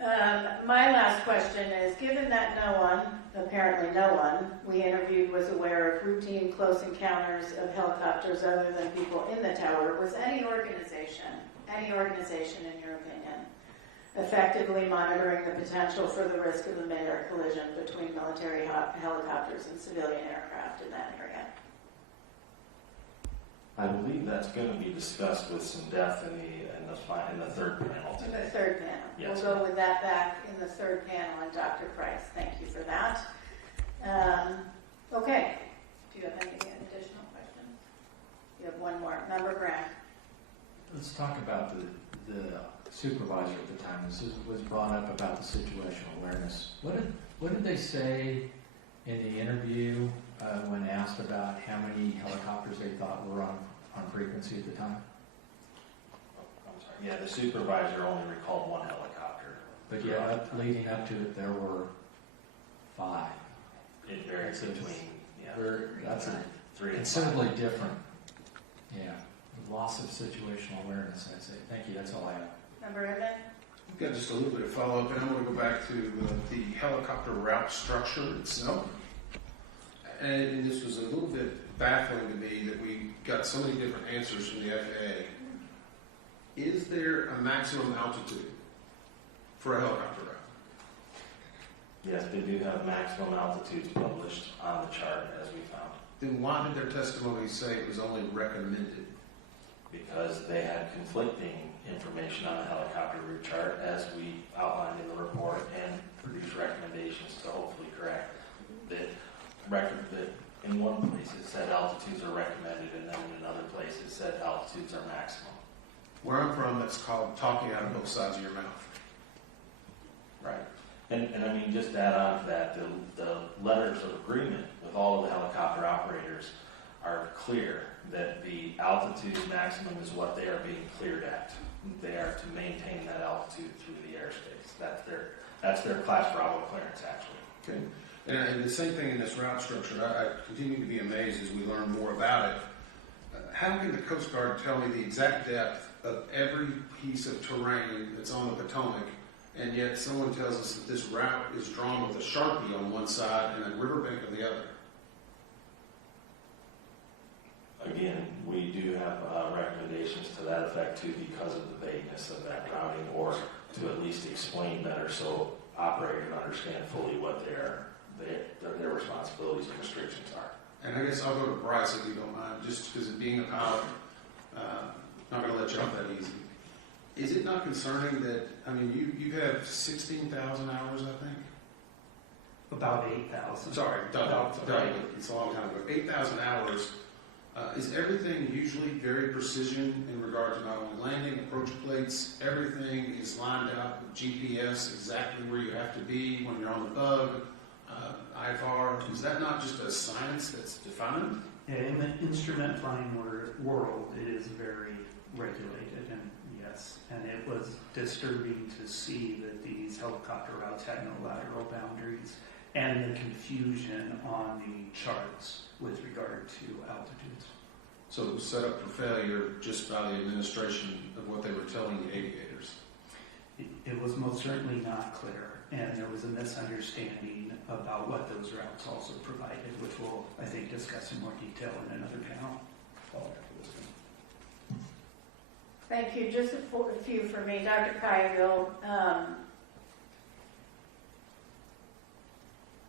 My last question is, given that no one, apparently no one, we interviewed was aware of routine close encounters of helicopters other than people in the tower, was any organization in your opinion, effectively monitoring the potential for the risk of a midair collision between military helicopters and civilian aircraft in that area? I believe that's going to be discussed with some depth in the third panel In today. the third panel. Yes. We'll go with that back in the third panel, and Dr. Price, thank you for that. Okay. Do you have any additional questions? You have one more. Member Grant. Let's talk about the supervisor at the time. This was brought up about the situational awareness. What did they say in the interview when asked about how many helicopters they thought were on frequency at the time? I'm sorry. Yeah, the supervisor only recalled one helicopter. But yeah, leading up to it, there were 5. It varies between, That's 3 and 5. considerably different. Yeah, loss of situational awareness, I'd say. Thank you, that's all I have. Member Edmund? I've got just a little bit of follow-up, and I want to go back to the helicopter route structure itself. And this was a little bit baffling to me that we got so many different answers from the FAA. Is there a maximum altitude for a helicopter route? Yes, they do have maximum altitudes published on the chart, as we found. Then why did their testimony say it was only recommended? Because they had conflicting information on the helicopter route chart, as we outlined in the report, and produced recommendations to hopefully correct that. That in one place it said altitudes are recommended, and then in another place it said altitudes are maximum. Where I'm from, that's called talking out of both sides of your mouth. Right. And I mean, just to add on to that, the letters of agreement with all of the helicopter operators are clear that the altitude maximum is what they are being cleared at. They are to maintain that altitude through the airspace. That's their Class Bravo clearance, actually. Okay. And the same thing in this route structure. I continue to be amazed as we learn more about it. How can the Coast Guard tell me the exact depth of every piece of terrain that's on the Potomac, and yet someone tells us that this route is drawn with a Sharpie on one side and a riverbank on the other? Again, we do have recommendations to that effect too, because of the vagueness of that routing, or to at least explain better so operators understand fully what their responsibilities and restrictions are. And I guess I'll go to Bryce if you don't mind, just because of being a pilot, not going to let you off that easy. Is it not concerning that, I mean, you have 16,000 hours, I think? About 8,000. Sorry, double. It's a long time ago. 8,000 hours. Is everything usually very precision in regard to not only landing, approach plates, everything is lined out with GPS, exactly where you have to be when you're on the bug, IFR? Is that not just a science that's defined? Yeah, in the instrument flying world, it is very regulated, and yes, and it was disturbing to see that these helicopter routes had no lateral boundaries, and the confusion on the charts with regard to altitudes. So it was set up for failure just by the administration of what they were telling the aviators. It was most certainly not clear, and there was a misunderstanding about what those routes also provided, which we'll, I think, discuss in more detail in another panel. Thank you. Just a few for me. Dr. Kayaville,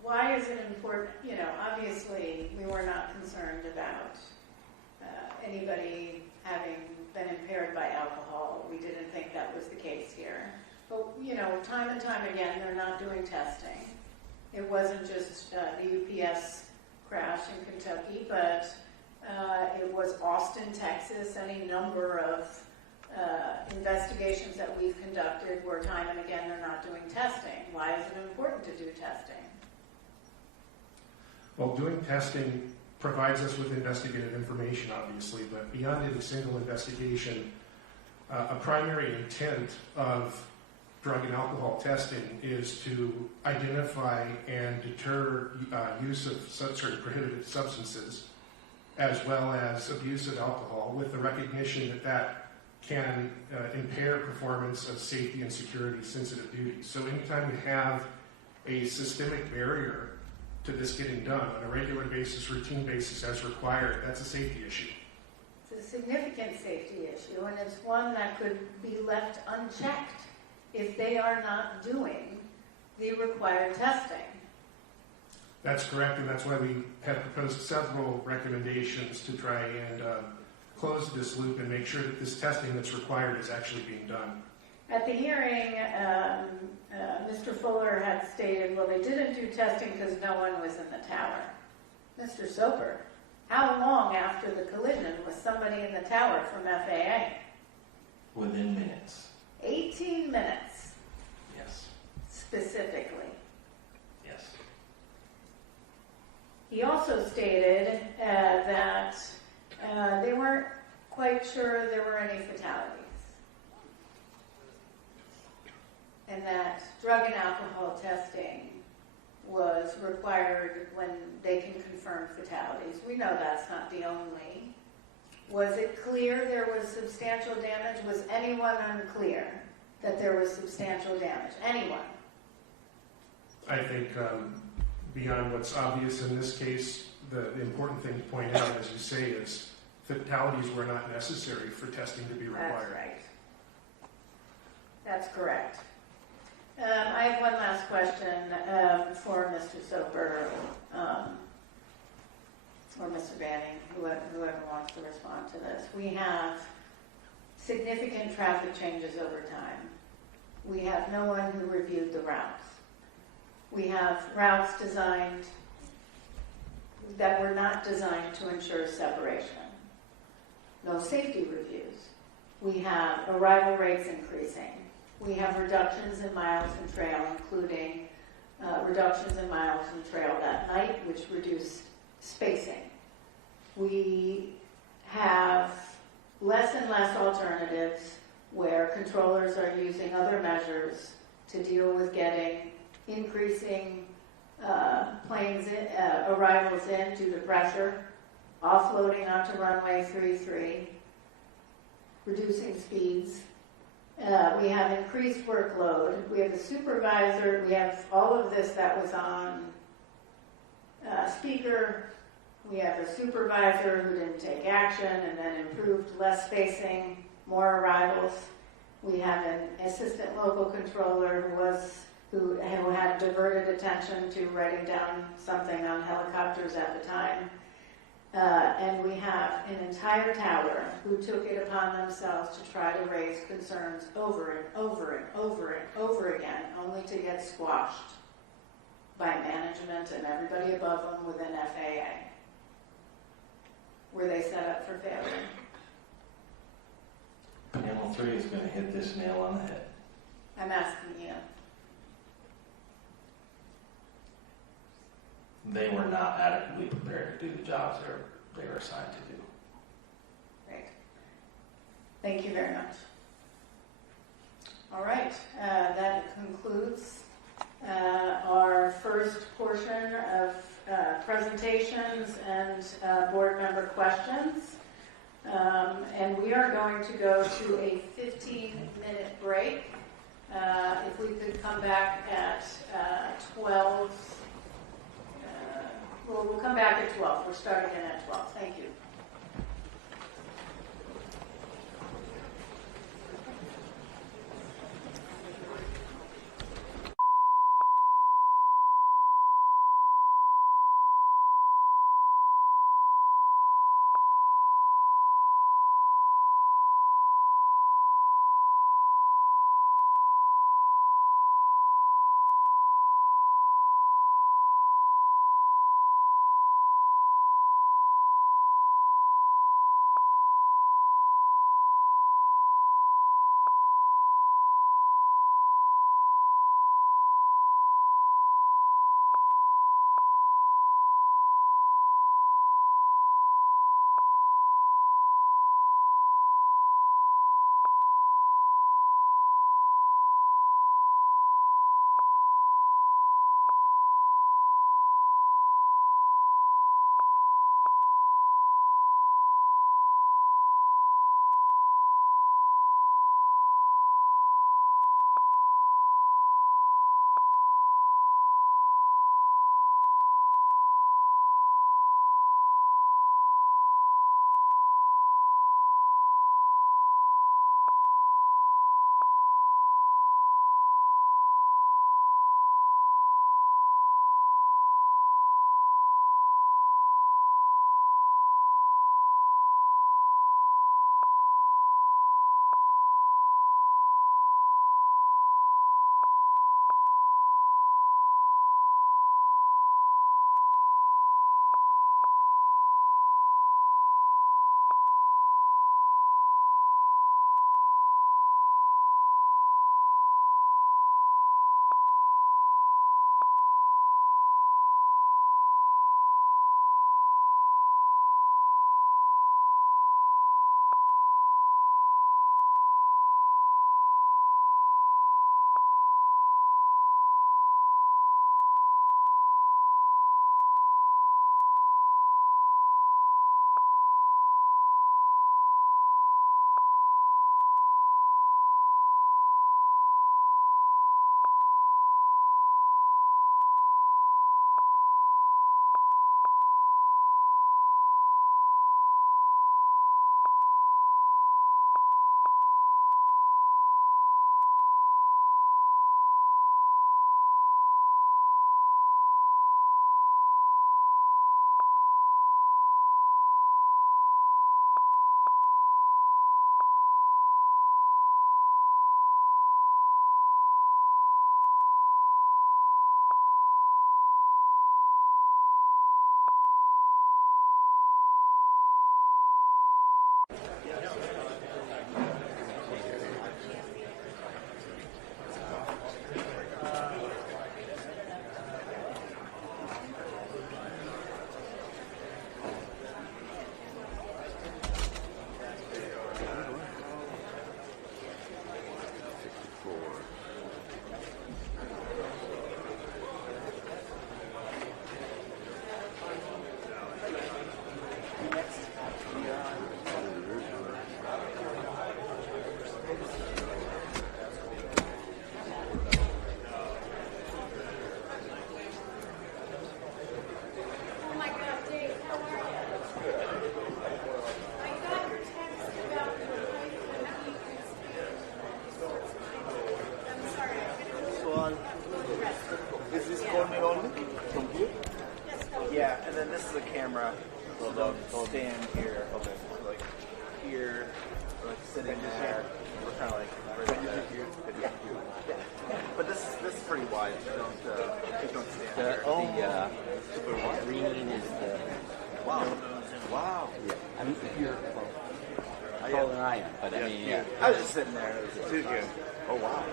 why is it important? You know, obviously, we were not concerned about anybody having been impaired by alcohol. We didn't think that was the case here. But, you know, time and time again, they're not doing testing. It wasn't just the UPS crash in Kentucky, but it was Austin, Texas, any number of investigations that we've conducted where time and again they're not doing testing. Why is it important to do testing? Well, doing testing provides us with investigative information, obviously, but beyond any single investigation, a primary intent of drug and alcohol testing is to identify and deter use of certain prohibited substances, as well as abuse of alcohol, with the recognition that can impair performance of safety and security sensitive duties. So anytime you have a systemic barrier to this getting done on a regular basis, routine basis as required, that's a safety issue. It's a significant safety issue, and it's one that could be left unchecked if they are not doing the required testing. That's correct, and that's why we have proposed several recommendations to try and close this loop and make sure that this testing that's required is actually being done. At the hearing, Mr. Fuller had stated, well, they didn't do testing because no one was in the tower. Mr. Soper, how long after the collision was somebody in the tower from FAA? Within minutes. 18 minutes, Yes. specifically. Yes. He also stated that they weren't quite sure there were any fatalities, and that drug and alcohol testing was required when they can confirm fatalities. We know that's not the only. Was it clear there was substantial damage? Was anyone unclear that there was substantial damage? Anyone? I think beyond what's obvious in this case, the important thing to point out, as you say, is fatalities were not necessary for testing to be required. That's right. That's correct. I have one last question for Mr. Soper or Mr. Banning, whoever wants to respond to this. We have significant traffic changes over time. We have no one who reviewed the routes. We have routes designed that were not designed to ensure separation. No safety reviews. We have arrival rates increasing. We have reductions in miles and trail, including reductions in miles and trail that night, which reduced spacing. We have less and less alternatives where controllers are using other measures to deal with getting increasing planes arrivals in due to pressure, offloading onto runway 33, reducing speeds. We have increased workload. We have a supervisor. We have all of this that was on speaker. We have a supervisor who didn't take action and then improved less spacing, more arrivals. We have an assistant local controller who had diverted attention to writing down something on helicopters at the time. And we have an entire tower who took it upon themselves to try to raise concerns over and over and over and over again, only to get squashed by management and everybody above them within FAA. Were they set up for failure? Panel 3 is going to hit this nail on the head. I'm asking you. They were not adequately prepared to do the jobs they were assigned to do. Great. Thank you very much. All right, that concludes our first portion of presentations and board member questions. And we are going to go to a 15-minute break. If we could come back at 12. We'll come back at 12. We're starting in at 12. Thank you. From here? Yeah, and then this is a camera. So they'll stand here. Okay. Like here, or like sitting there. We're kind of like right there. Yeah. But this is pretty wide. So don't stand here. The green is the... Wow. Wow. Yeah. I mean, if you're taller than I am, but I mean, yeah. I was just sitting there. It was too good. Oh, wow.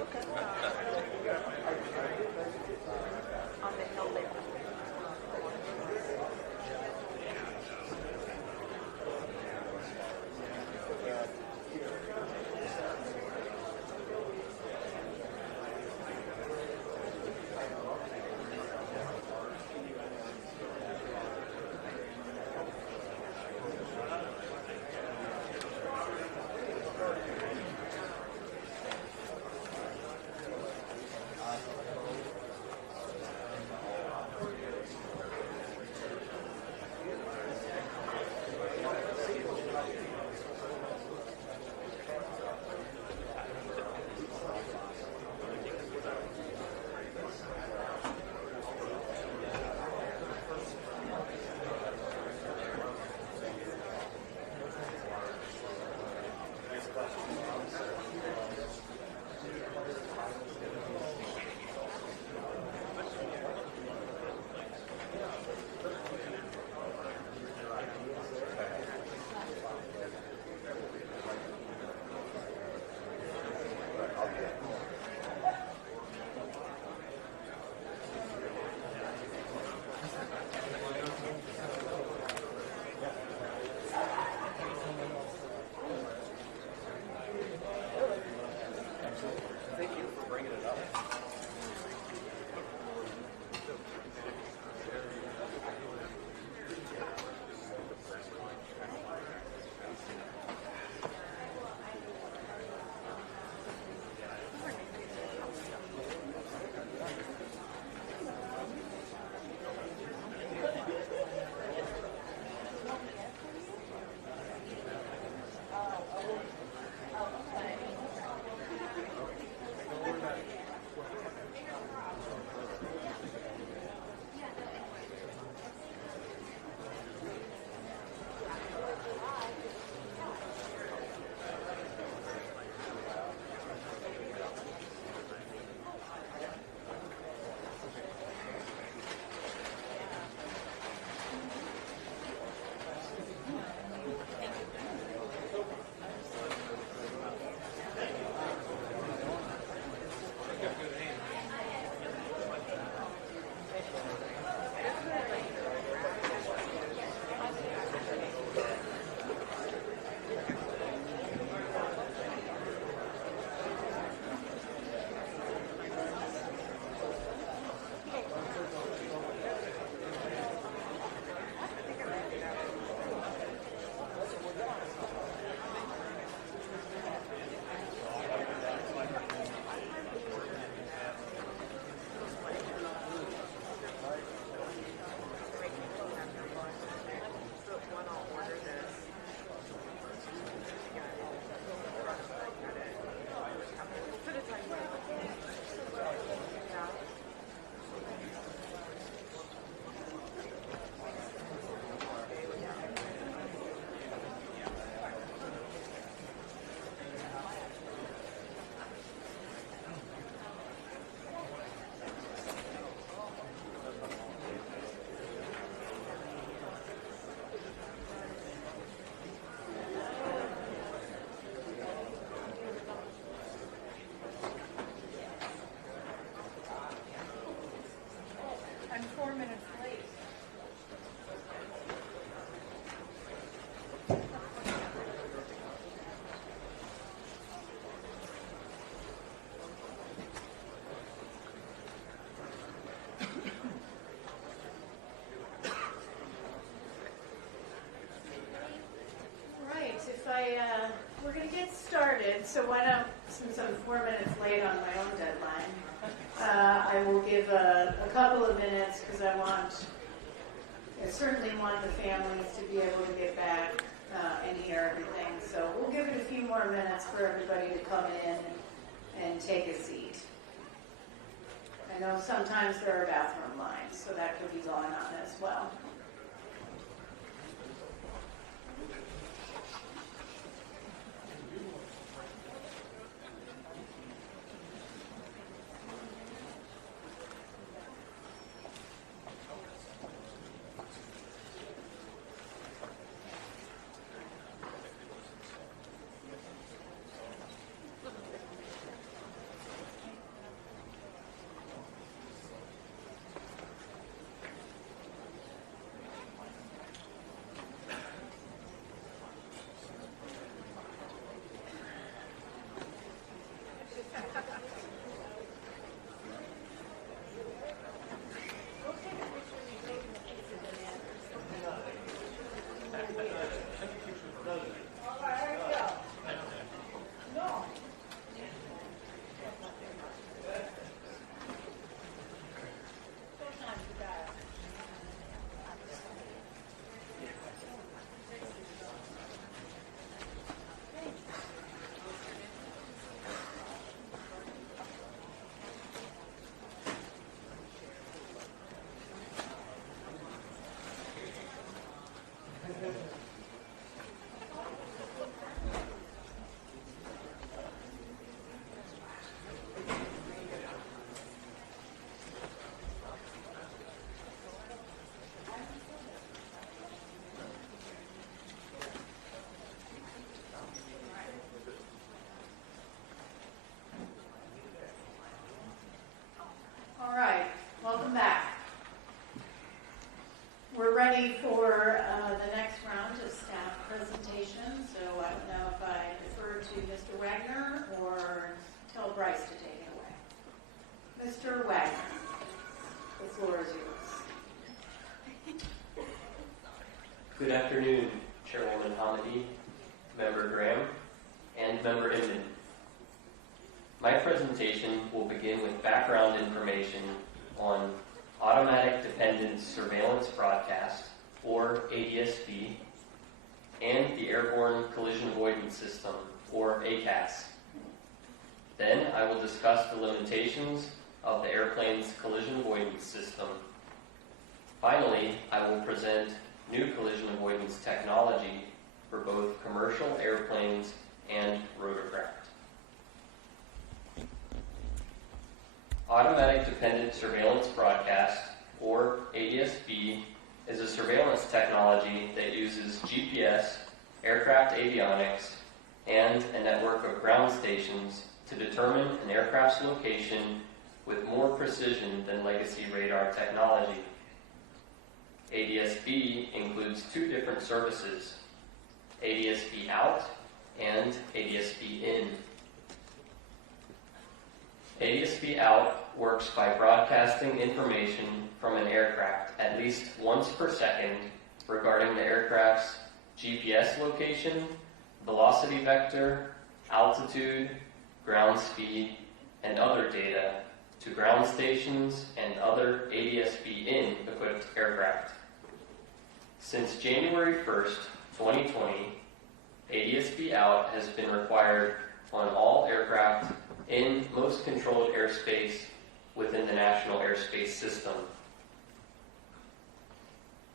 On the hill there. We're going to get started, so why don't, since I'm 4 minutes late on my own deadline, I will give a couple of minutes because I certainly want the families to be able to get back and hear everything. So we'll give it a few more minutes for everybody to come in and take a seat. I know sometimes there are bathroom lines, so that could be going on as well. presentation, so I don't know if I defer to Mr. Wagner or tell Bryce to take it away. Mr. Wagner, the floor is yours. Good afternoon, Chairwoman Hamidi, Member Graham, and Member Inman. My presentation will begin with background information on Automatic Dependent Surveillance Broadcast, or ADSB, and the Airborne Collision Avoidance System, or ACAS. Then I will discuss the limitations of the airplane's collision avoidance system. Finally, I will present new collision avoidance technology for both commercial airplanes and rotorcraft. Automatic Dependent Surveillance Broadcast, or ADSB, is a surveillance technology that uses GPS, aircraft avionics, and a network of ground stations to determine an aircraft's location with more precision than legacy radar technology. ADSB includes two different services, ADSB out and ADSB in. ADSB out works by broadcasting information from an aircraft at least once per second regarding the aircraft's GPS location, velocity vector, altitude, ground speed, and other data to ground stations and other ADSB-in equipped aircraft. Since January 1st, 2020, ADSB out has been required on all aircraft in most controlled airspace within the National Airspace System.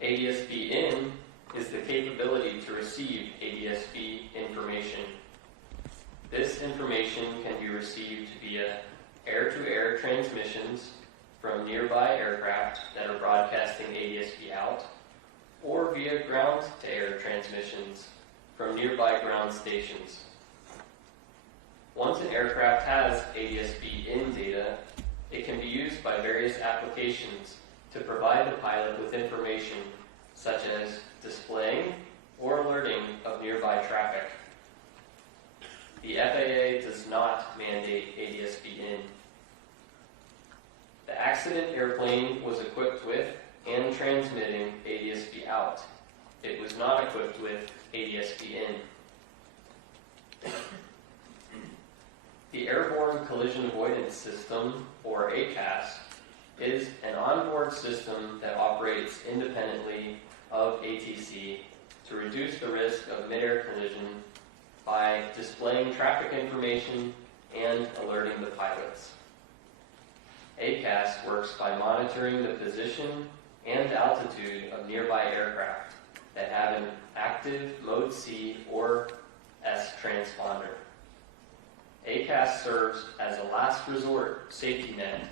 ADSB-in is the capability to receive ADSB information. This information can be received via air-to-air transmissions from nearby aircraft that are broadcasting ADSB out, or via ground-to-air transmissions from nearby ground stations. Once an aircraft has ADSB-in data, it can be used by various applications to provide the pilot with information such as displaying or alerting of nearby traffic. The FAA does not mandate ADSB-in. The accident airplane was equipped with and transmitting ADSB out. It was not equipped with ADSB-in. The Airborne Collision Avoidance System, or ACAS, is an onboard system that operates independently of ATC to reduce the risk of midair collision by displaying traffic information and alerting the pilots. ACAS works by monitoring the position and altitude of nearby aircraft that have an active Mode C or S transponder. ACAS serves as a last resort safety net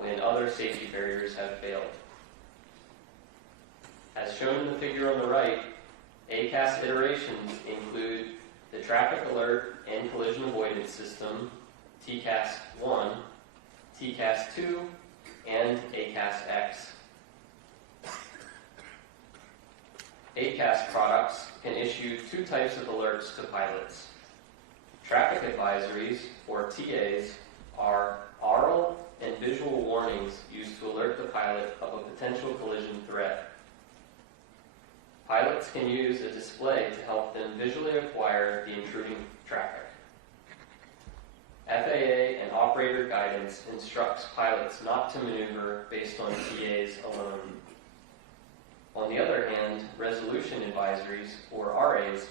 when other safety barriers have failed. As shown in the figure on the right, ACAS iterations include the Traffic Alert and Collision Avoidance System, TCAS-1, TCAS-2, and ACAS-X. ACAS products can issue two types of alerts to pilots. Traffic advisories, or TAs, are aural and visual warnings used to alert the pilot of a potential collision threat. Pilots can use a display to help them visually acquire the intruding traffic. FAA and operator guidance instructs pilots not to maneuver based on TAs alone. On the other hand, resolution advisories, or RAs,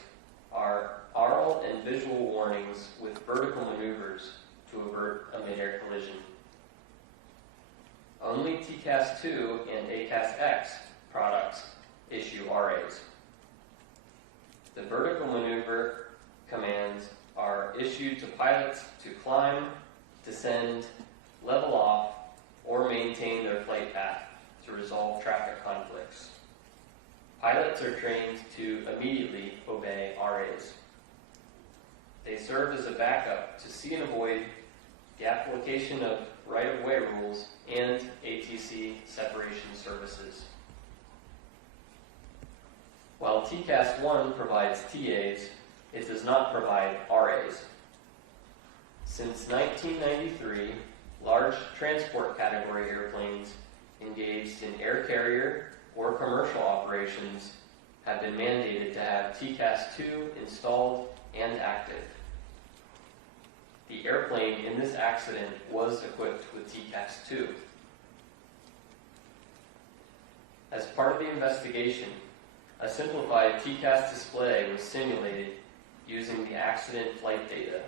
are aural and visual warnings with vertical maneuvers to avert a midair collision. Only TCAS-2 and ACAS-X products issue RAs. The vertical maneuver commands are issued to pilots to climb, descend, level off, or maintain their flight path to resolve traffic conflicts. Pilots are trained to immediately obey RAs. They serve as a backup to see and avoid the application of right-of-way rules and ATC separation services. While TCAS 1 provides TAs, it does not provide RAs. Since 1993, large transport category airplanes engaged in air carrier or commercial operations have been mandated to have TCAS 2 installed and active. The airplane in this accident was equipped with TCAS 2. As part of the investigation, a simplified TCAS display was simulated using the accident flight data.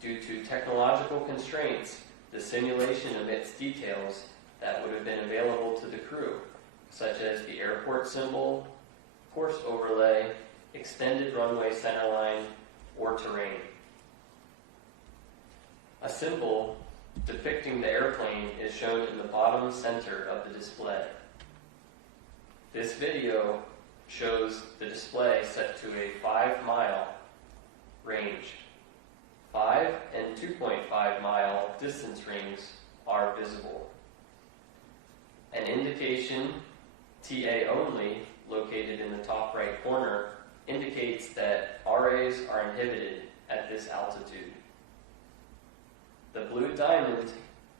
Due to technological constraints, the simulation omits details that would have been available to the crew, such as the airport symbol, course overlay, extended runway centerline, or terrain. A symbol depicting the airplane is shown in the bottom center of the display. This video shows the display set to a 5-mile range. 5 and 2.5 mile distance rings are visible. An indication, TA only, located in the top right corner, indicates that RAs are inhibited at this altitude. The blue diamond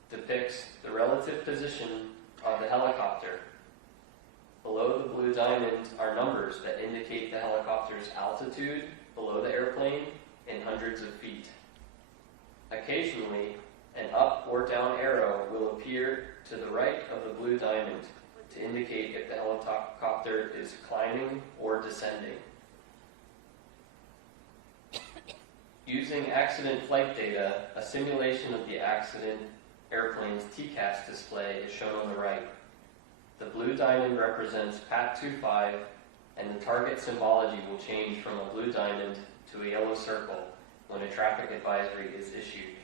depicts the relative position of the helicopter. Below the blue diamond are numbers that indicate the helicopter's altitude below the airplane in hundreds of feet. Occasionally, an up or down arrow will appear to the right of the blue diamond to indicate if the helicopter is climbing or descending. Using accident flight data, a simulation of the accident airplane's TCAS display is shown on the right. The blue diamond represents PAT 25, and the target symbology will change from a blue diamond to a yellow circle when a traffic advisory is issued.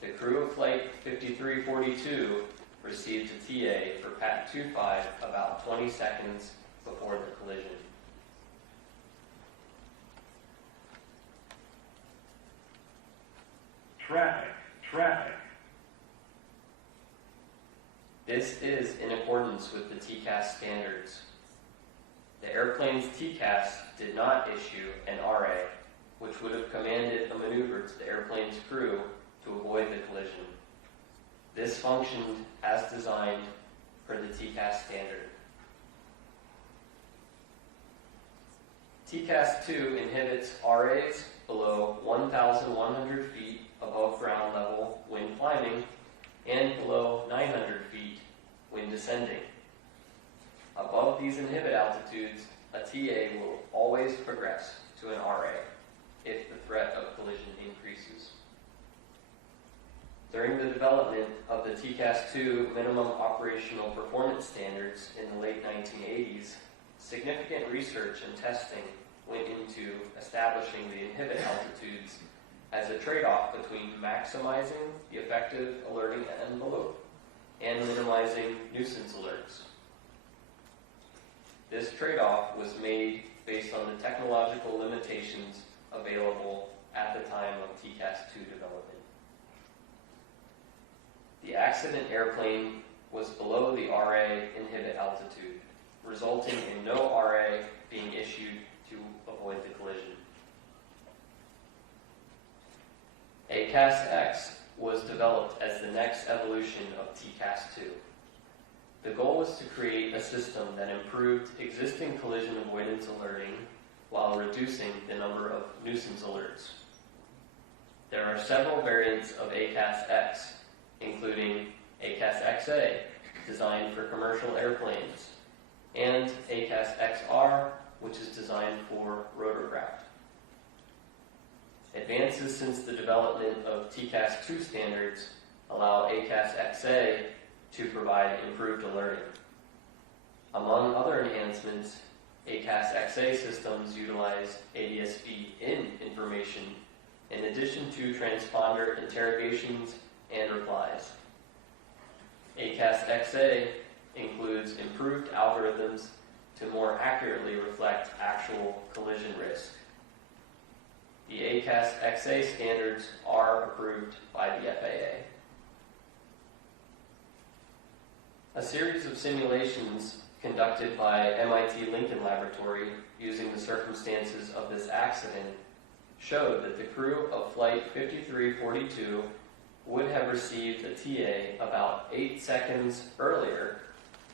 The crew of Flight 5342 received a TA for PAT 25 about 20 seconds before the collision. Traffic. This is in accordance with the TCAS standards. The airplane's TCAS did not issue an RA, which would have commanded a maneuver to the airplane's crew to avoid the collision. This functioned as designed per the TCAS standard. TCAS 2 inhibits RAs below 1,100 feet above ground level when climbing and below 900 feet when descending. Above these inhibit altitudes, a TA will always progress to an RA if the threat of collision increases. During the development of the TCAS 2 minimum operational performance standards in the late 1980s, significant research and testing went into establishing the inhibit altitudes as a trade-off between maximizing the effective alerting envelope and minimizing nuisance alerts. This trade-off was made based on the technological limitations available at the time of TCAS 2 development. The accident airplane was below the RA inhibit altitude, resulting in no RA being issued to avoid the collision. ACAS-X was developed as the next evolution of TCAS 2. The goal was to create a system that improved existing collision avoidance alerting while reducing the number of nuisance alerts. There are several variants of ACAS-X, including ACAS-XA, designed for commercial airplanes, and ACAS-XR, which is designed for rotorcraft. Advances since the development of TCAS 2 standards allow ACAS-XA to provide improved alerting. Among other enhancements, ACAS-XA systems utilize ADS-B-in information in addition to transponder interrogations and replies. ACAS-XA includes improved algorithms to more accurately reflect actual collision risk. The ACAS-XA standards are approved by the FAA. A series of simulations conducted by MIT Lincoln Laboratory using the circumstances of this accident showed that the crew of Flight 5342 would have received a TA about 8 seconds earlier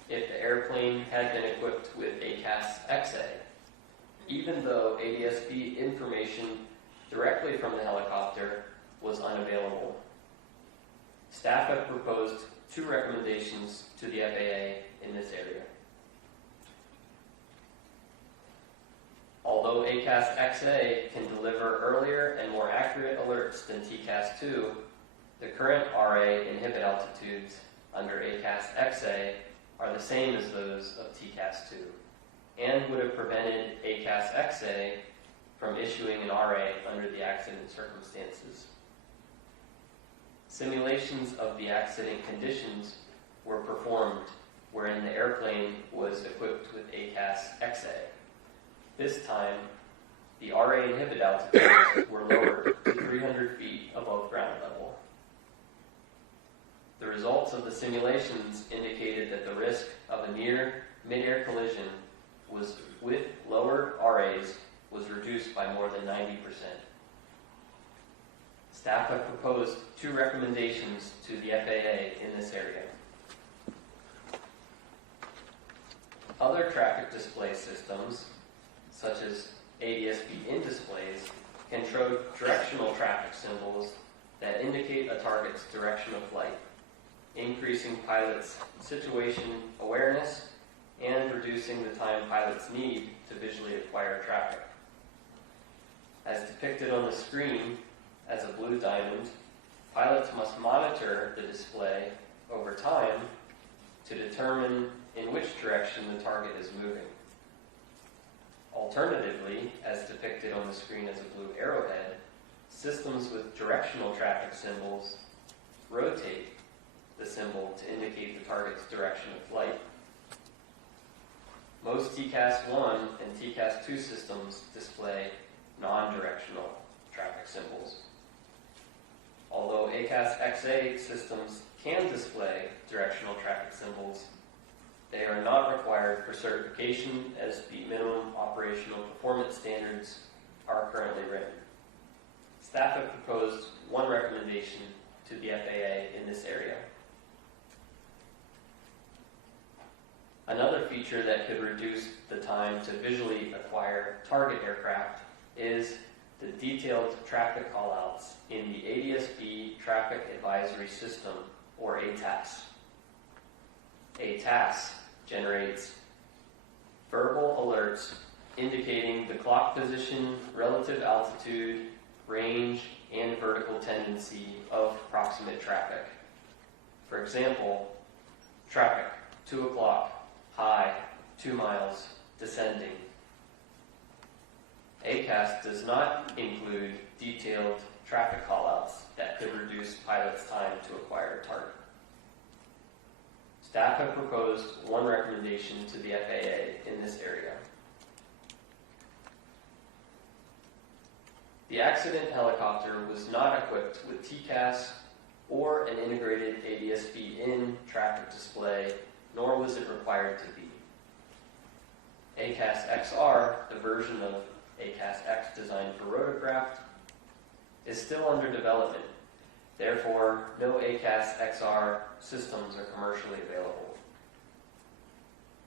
if the airplane had been equipped with ACAS XA, even though ADSB information directly from the helicopter was unavailable. Staff have proposed 2 recommendations to the FAA in this area. Although ACAS XA can deliver earlier and more accurate alerts than TCAS 2, the current RA inhibit altitudes under ACAS XA are the same as those of TCAS 2 and would have prevented ACAS XA from issuing an RA under the accident circumstances. Simulations of the accident conditions were performed wherein the airplane was equipped with ACAS XA. This time, the RA inhibit altitudes were lowered to 300 feet above ground level. The results of the simulations indicated that the risk of a near midair collision was with lower RAs was reduced by more than 90%. Staff have proposed 2 recommendations to the FAA in this area. Other traffic display systems, such as ADSB in-displays, can show directional traffic symbols that indicate a target's direction of flight, increasing pilots' situation awareness and reducing the time pilots need to visually acquire traffic. As depicted on the screen as a blue diamond, pilots must monitor the display over time to determine in which direction the target is moving. Alternatively, as depicted on the screen as a blue arrowhead, systems with directional traffic symbols rotate the symbol to indicate the target's direction of flight. Most TCAS 1 and TCAS 2 systems display non-directional traffic symbols. Although ACAS XA systems can display directional traffic symbols, they are not required for certification as the minimum operational performance standards are currently written. Staff have proposed 1 recommendation to the FAA in this area. Another feature that could reduce the time to visually acquire target aircraft is the detailed traffic callouts in the ADSB Traffic Advisory System, or ATAS. ATAS generates verbal alerts indicating the clock position, relative altitude, range, and vertical tendency of proximate traffic. For example, traffic, 2 o'clock, high, 2 miles, descending. ACAS does not include detailed traffic callouts that could reduce pilots' time to acquire a target. Staff have proposed 1 recommendation to the FAA in this area. The accident helicopter was not equipped with TCAS or an integrated ADSB in traffic display, nor was it required to be. ACAS XR, the version of ACAS X designed for rotorcraft, is still under development. Therefore, no ACAS XR systems are commercially available.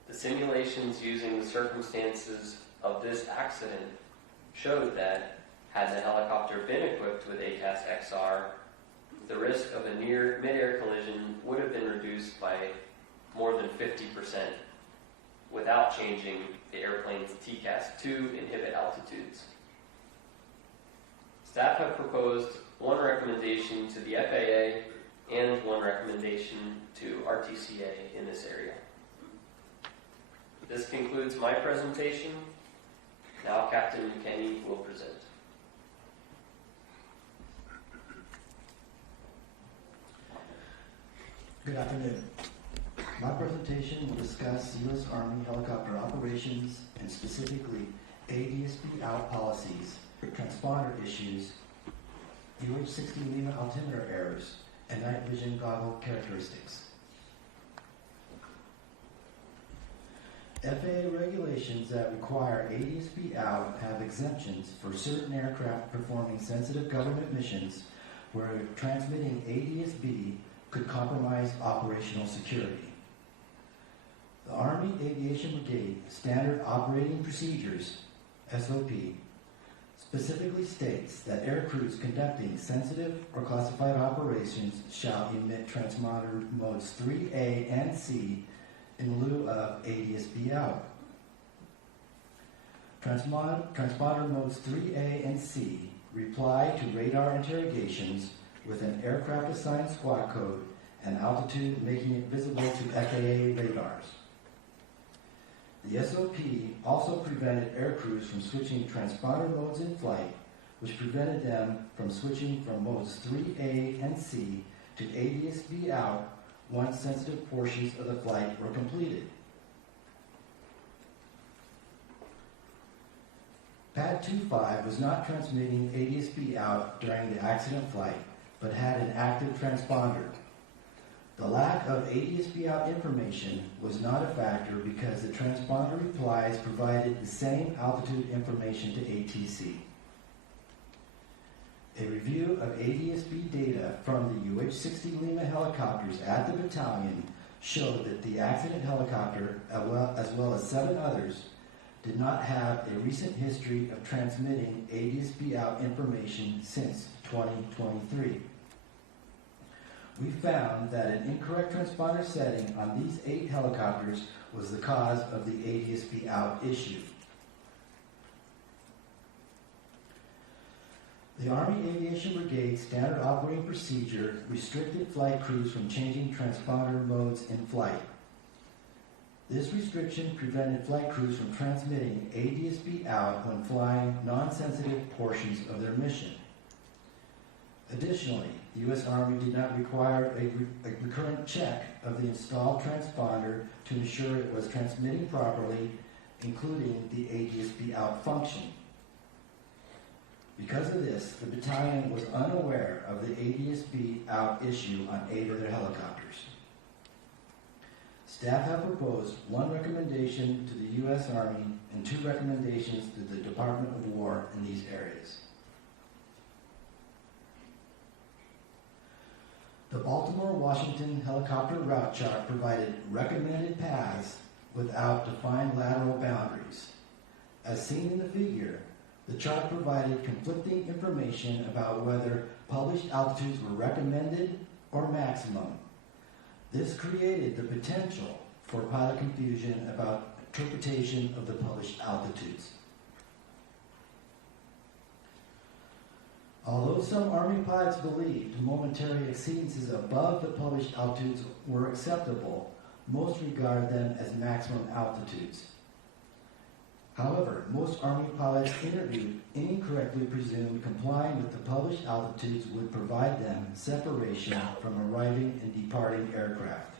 The simulations using the circumstances of this accident showed that had the helicopter been equipped with ACAS XR, the risk of a near mid-air collision would have been reduced by more than 50% without changing the airplane's TCAS 2 inhibit altitudes. Staff have proposed 1 recommendation to the FAA and 1 recommendation to RTCA in this area. This concludes my presentation. Now Captain Kenny will present. Good afternoon. My presentation will discuss U.S. Army helicopter operations and specifically ADSB out policies, transponder issues, UH-60 Lima altimeter errors, and night vision goggle characteristics. FAA regulations that require ADS-B out have exemptions for certain aircraft performing sensitive government missions where transmitting ADS-B could compromise operational security. The Army Aviation Brigade Standard Operating Procedures, SOP, specifically states that air crews conducting sensitive or classified operations shall emit transponder modes 3A and C in lieu of ADS-B out. Transponder modes 3A and C reply to radar interrogations with an aircraft assigned squad code and altitude making it visible to FAA radars. The SOP also prevented air crews from switching transponder modes in flight, which prevented them from switching from modes 3A and C to ADS-B out once sensitive portions of the flight were completed. Pad 25 was not transmitting ADS-B out during the accident flight, but had an active transponder. The lack of ADS-B out information was not a factor because the transponder replies provided the same altitude information to ATC. A review of ADS-B data from the UH-60 Lima helicopters at the battalion showed that the accident helicopter, as well as 7 others, did not have a recent history of transmitting ADS-B out information since 2023. We found that an incorrect transponder setting on these 8 helicopters was the cause of the ADS-B out issue. The Army Aviation Brigade Standard Operating Procedure restricted flight crews from changing transponder modes in flight. This restriction prevented flight crews from transmitting ADS-B out when flying non-sensitive portions of their mission. Additionally, the U.S. Army did not require a recurrent check of the installed transponder to ensure it was transmitting properly, including the ADS-B out function. Because of this, the battalion was unaware of the ADS-B out issue on 8 of their helicopters. Staff have proposed 1 recommendation to the U.S. Army and 2 recommendations to the Department of War in these areas. The Baltimore-Washington helicopter route chart provided recommended paths without defined lateral boundaries. As seen in the figure, the chart provided conflicting information about whether published altitudes were recommended or maximum. This created the potential for pilot confusion about interpretation of the published altitudes. Although some Army pilots believed momentary exceedances above the published altitudes were acceptable, most regard them as maximum altitudes. However, most Army pilots interviewed incorrectly presumed complying with the published altitudes would provide them separation from arriving and departing aircraft.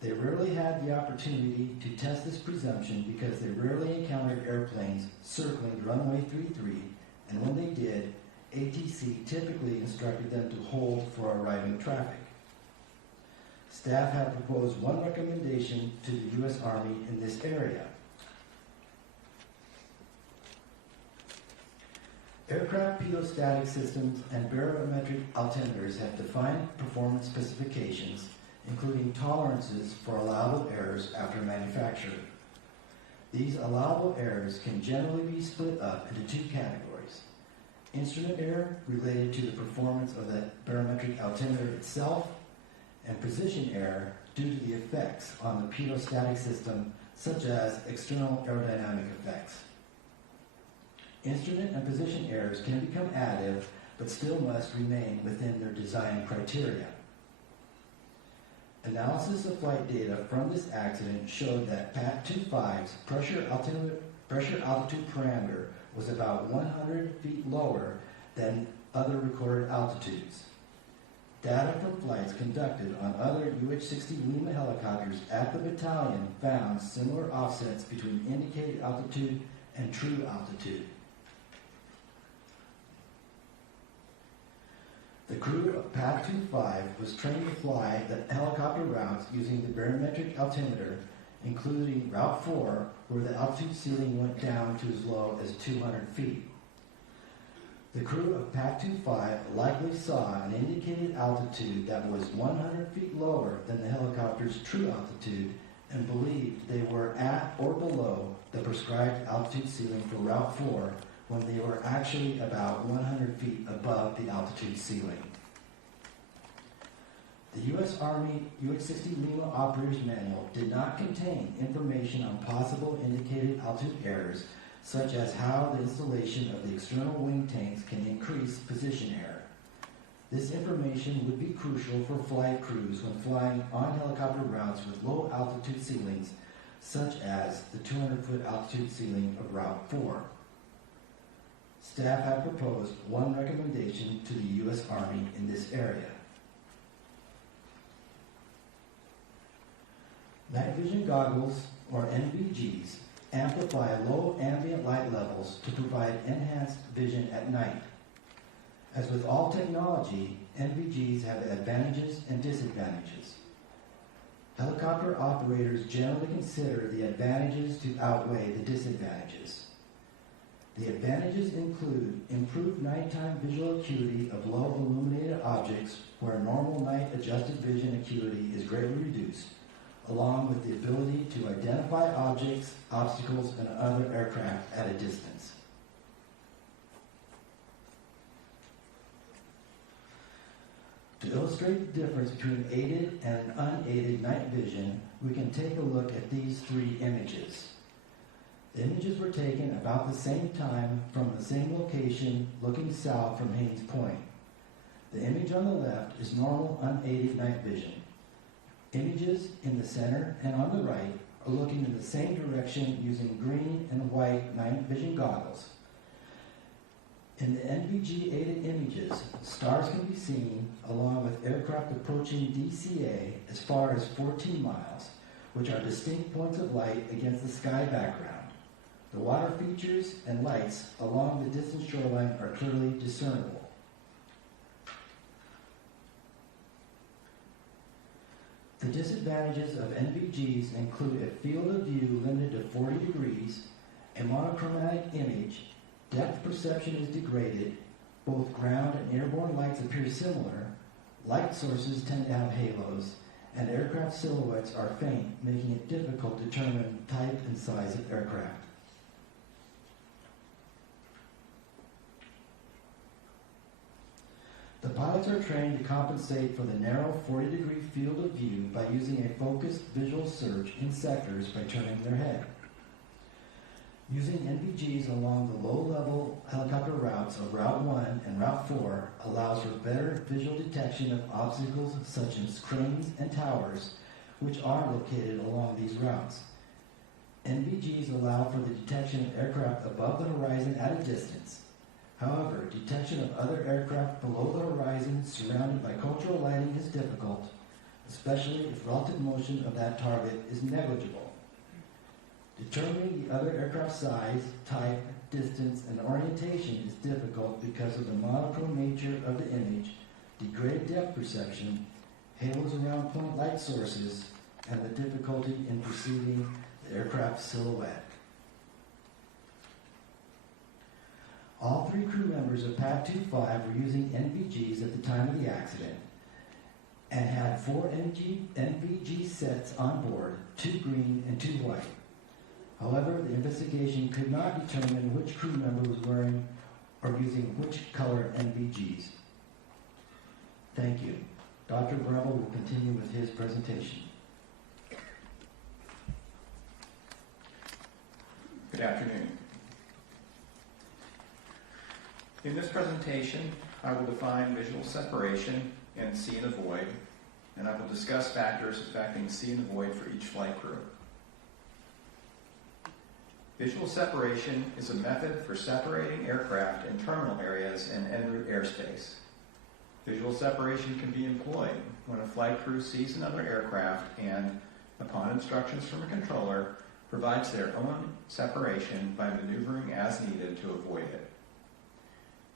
They rarely had the opportunity to test this presumption because they rarely encountered airplanes circling runway 33, and when they did, ATC typically instructed them to hold for arriving traffic. Staff have proposed 1 recommendation to the U.S. Army in this area. Aircraft pitot-static systems and barometric altimeters have defined performance specifications, including tolerances for allowable errors after manufacture. These allowable errors can generally be split up into 2 categories. Instrument error related to the performance of the barometric altimeter itself, and position error due to the effects on the pitot-static system, such as external aerodynamic effects. Instrument and position errors can become additive, but still must remain within their design criteria. Analysis of flight data from this accident showed that PAT 25's pressure altitude parameter was about 100 feet lower than other recorded altitudes. Data from flights conducted on other UH-60 Lima helicopters at the battalion found similar offsets between indicated altitude and true altitude. The crew of PAT 25 was trained to fly the helicopter routes using the barometric altimeter including Route 4, where the altitude ceiling went down to as low as 200 feet. The crew of PAC-25 likely saw an indicated altitude that was 100 feet lower than the helicopter's true altitude and believed they were at or below the prescribed altitude ceiling for Route 4 when they were actually about 100 feet above the altitude ceiling. The U.S. Army UH-60 Lima Operator's Manual did not contain information on possible indicated altitude errors, such as how the installation of the external wing tanks can increase position error. This information would be crucial for flight crews when flying on helicopter routes with low altitude ceilings, such as the 200-foot altitude ceiling of Route 4. Staff have proposed one recommendation to the U.S. Army in this area. Night vision goggles, or NVGs, amplify low ambient light levels to provide enhanced vision at night. As with all technology, NVGs have advantages and disadvantages. Helicopter operators generally consider the advantages to outweigh the disadvantages. The advantages include improved nighttime visual acuity of low illuminated objects where normal night adjusted vision acuity is greatly reduced, along with the ability to identify objects, obstacles, and other aircraft at a distance. To illustrate the difference between aided and unaided night vision, we can take a look at these three images. The images were taken about the same time from the same location looking south from Haines Point. The image on the left is normal unaided night vision. Images in the center and on the right are looking in the same direction using green and white night vision goggles. In the NVG-aided images, stars can be seen along with aircraft approaching DCA as far as 14 miles, which are distinct points of light against the sky background. The water features and lights along the distant shoreline are clearly discernible. The disadvantages of NVGs include a field of view limited to 40 degrees, a monochromatic image, depth perception is degraded, both ground and airborne lights appear similar, light sources tend to have halos, and aircraft silhouettes are faint, making it difficult to determine type and size of aircraft. The pilots are trained to compensate for the narrow 40-degree field of view by using a focused visual search in sectors by turning their head. Using NVGs along the low-level helicopter routes of Route 1 and Route 4 allows for better visual detection of obstacles such as cranes and towers, which are located along these routes. NVGs allow for the detection of aircraft above the horizon at a distance. However, detection of other aircraft below the horizon surrounded by cultural lighting is difficult, especially if relative motion of that target is negligible. Determining the other aircraft size, type, distance, and orientation is difficult because of the monochrome nature of the image, degraded depth perception, halos around point light sources, and the difficulty in perceiving the aircraft silhouette. All three crew members of PAC-25 were using NVGs at the time of the accident and had 4 NVG sets on board, 2 green and 2 white. However, the investigation could not determine which crew member was wearing or using which color NVGs. Thank you. Dr. Bravo will continue with his presentation. Good afternoon. In this presentation, I will define visual separation and see and avoid, and I will discuss factors affecting see and avoid for each flight crew. Visual separation is a method for separating aircraft in terminal areas and en route airspace. Visual separation can be employed when a flight crew sees another aircraft and, upon instructions from a controller, provides their own separation by maneuvering as needed to avoid it.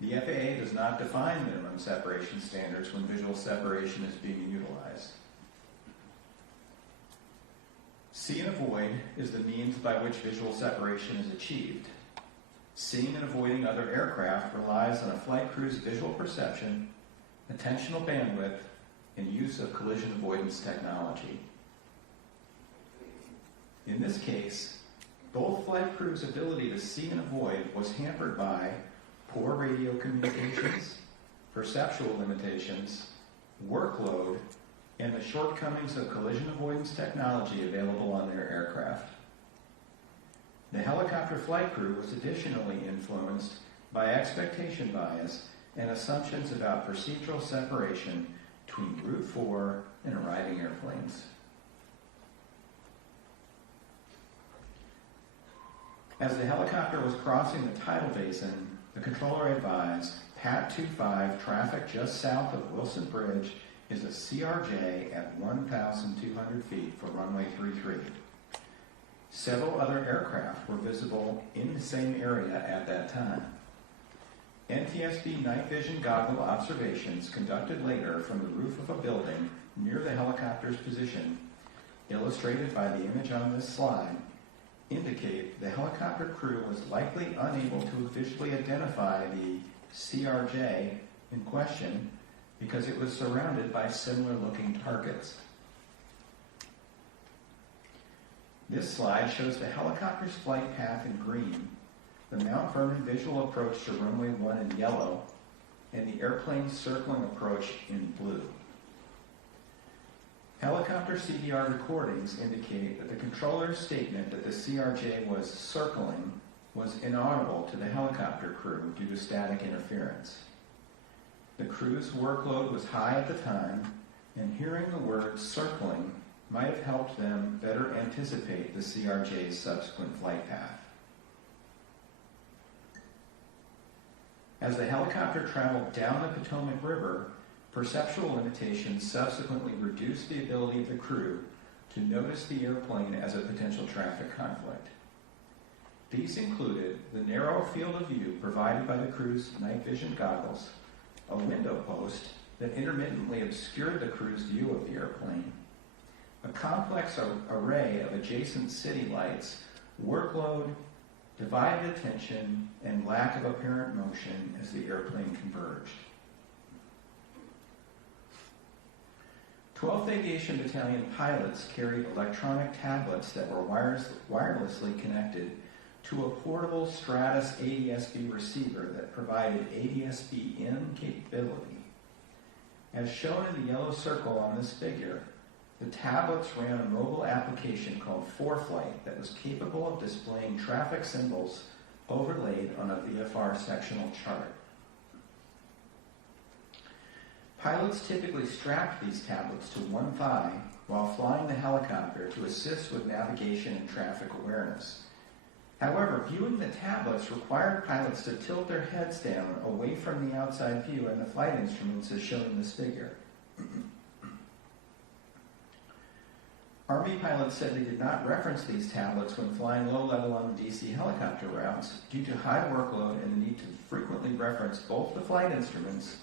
The FAA does not define minimum separation standards when visual separation is being utilized. See and avoid is the means by which visual separation is achieved. Seeing and avoiding other aircraft relies on a flight crew's visual perception, attentional bandwidth, and use of collision avoidance technology. In this case, both flight crews' ability to see and avoid was hampered by poor radio communications, perceptual limitations, workload, and the shortcomings of collision avoidance technology available on their aircraft. The helicopter flight crew was additionally influenced by expectation bias and assumptions about procedural separation between Route 4 and arriving airplanes. As the helicopter was crossing the tidal basin, the controller advised, PAT 25 traffic just south of Wilson Bridge is a CRJ at 1,200 feet for runway 33. Several other aircraft were visible in the same area at that time. NTSB night vision goggle observations conducted later from the roof of a building near the helicopter's position, illustrated by the image on this slide, indicate the helicopter crew was likely unable to visually identify the CRJ in question because it was surrounded by similar-looking targets. This slide shows the helicopter's flight path in green, the Mount Vernon visual approach to runway 1 in yellow, and the airplane's circling approach in blue. Helicopter CDR recordings indicate that the controller's statement that the CRJ was circling was inaudible to the helicopter crew due to static interference. The crew's workload was high at the time, and hearing the word circling might have helped them better anticipate the CRJ's subsequent flight path. As the helicopter traveled down the Potomac River, perceptual limitations subsequently reduced the ability of the crew to notice the airplane as a potential traffic conflict. These included the narrow field of view provided by the crew's night vision goggles, a window post that intermittently obscured the crew's view of the airplane, a complex array of adjacent city lights, workload, divided attention, and lack of apparent motion as the airplane converged. 12th Aviation Battalion pilots carried electronic tablets that were wirelessly connected to a portable Stratus ADSB receiver that provided ADSB-in capability. As shown in the yellow circle on this figure, the tablets ran a mobile application called 4Flight that was capable of displaying traffic symbols overlaid on a VFR sectional chart. Pilots typically strapped these tablets to one thigh while flying the helicopter to assist with navigation and traffic awareness. However, viewing the tablets required pilots to tilt their heads down away from the outside view and the flight instruments as shown in this figure. Army pilots said they did not reference these tablets when flying low level on the DC helicopter routes due to high workload and the need to frequently reference both the flight instruments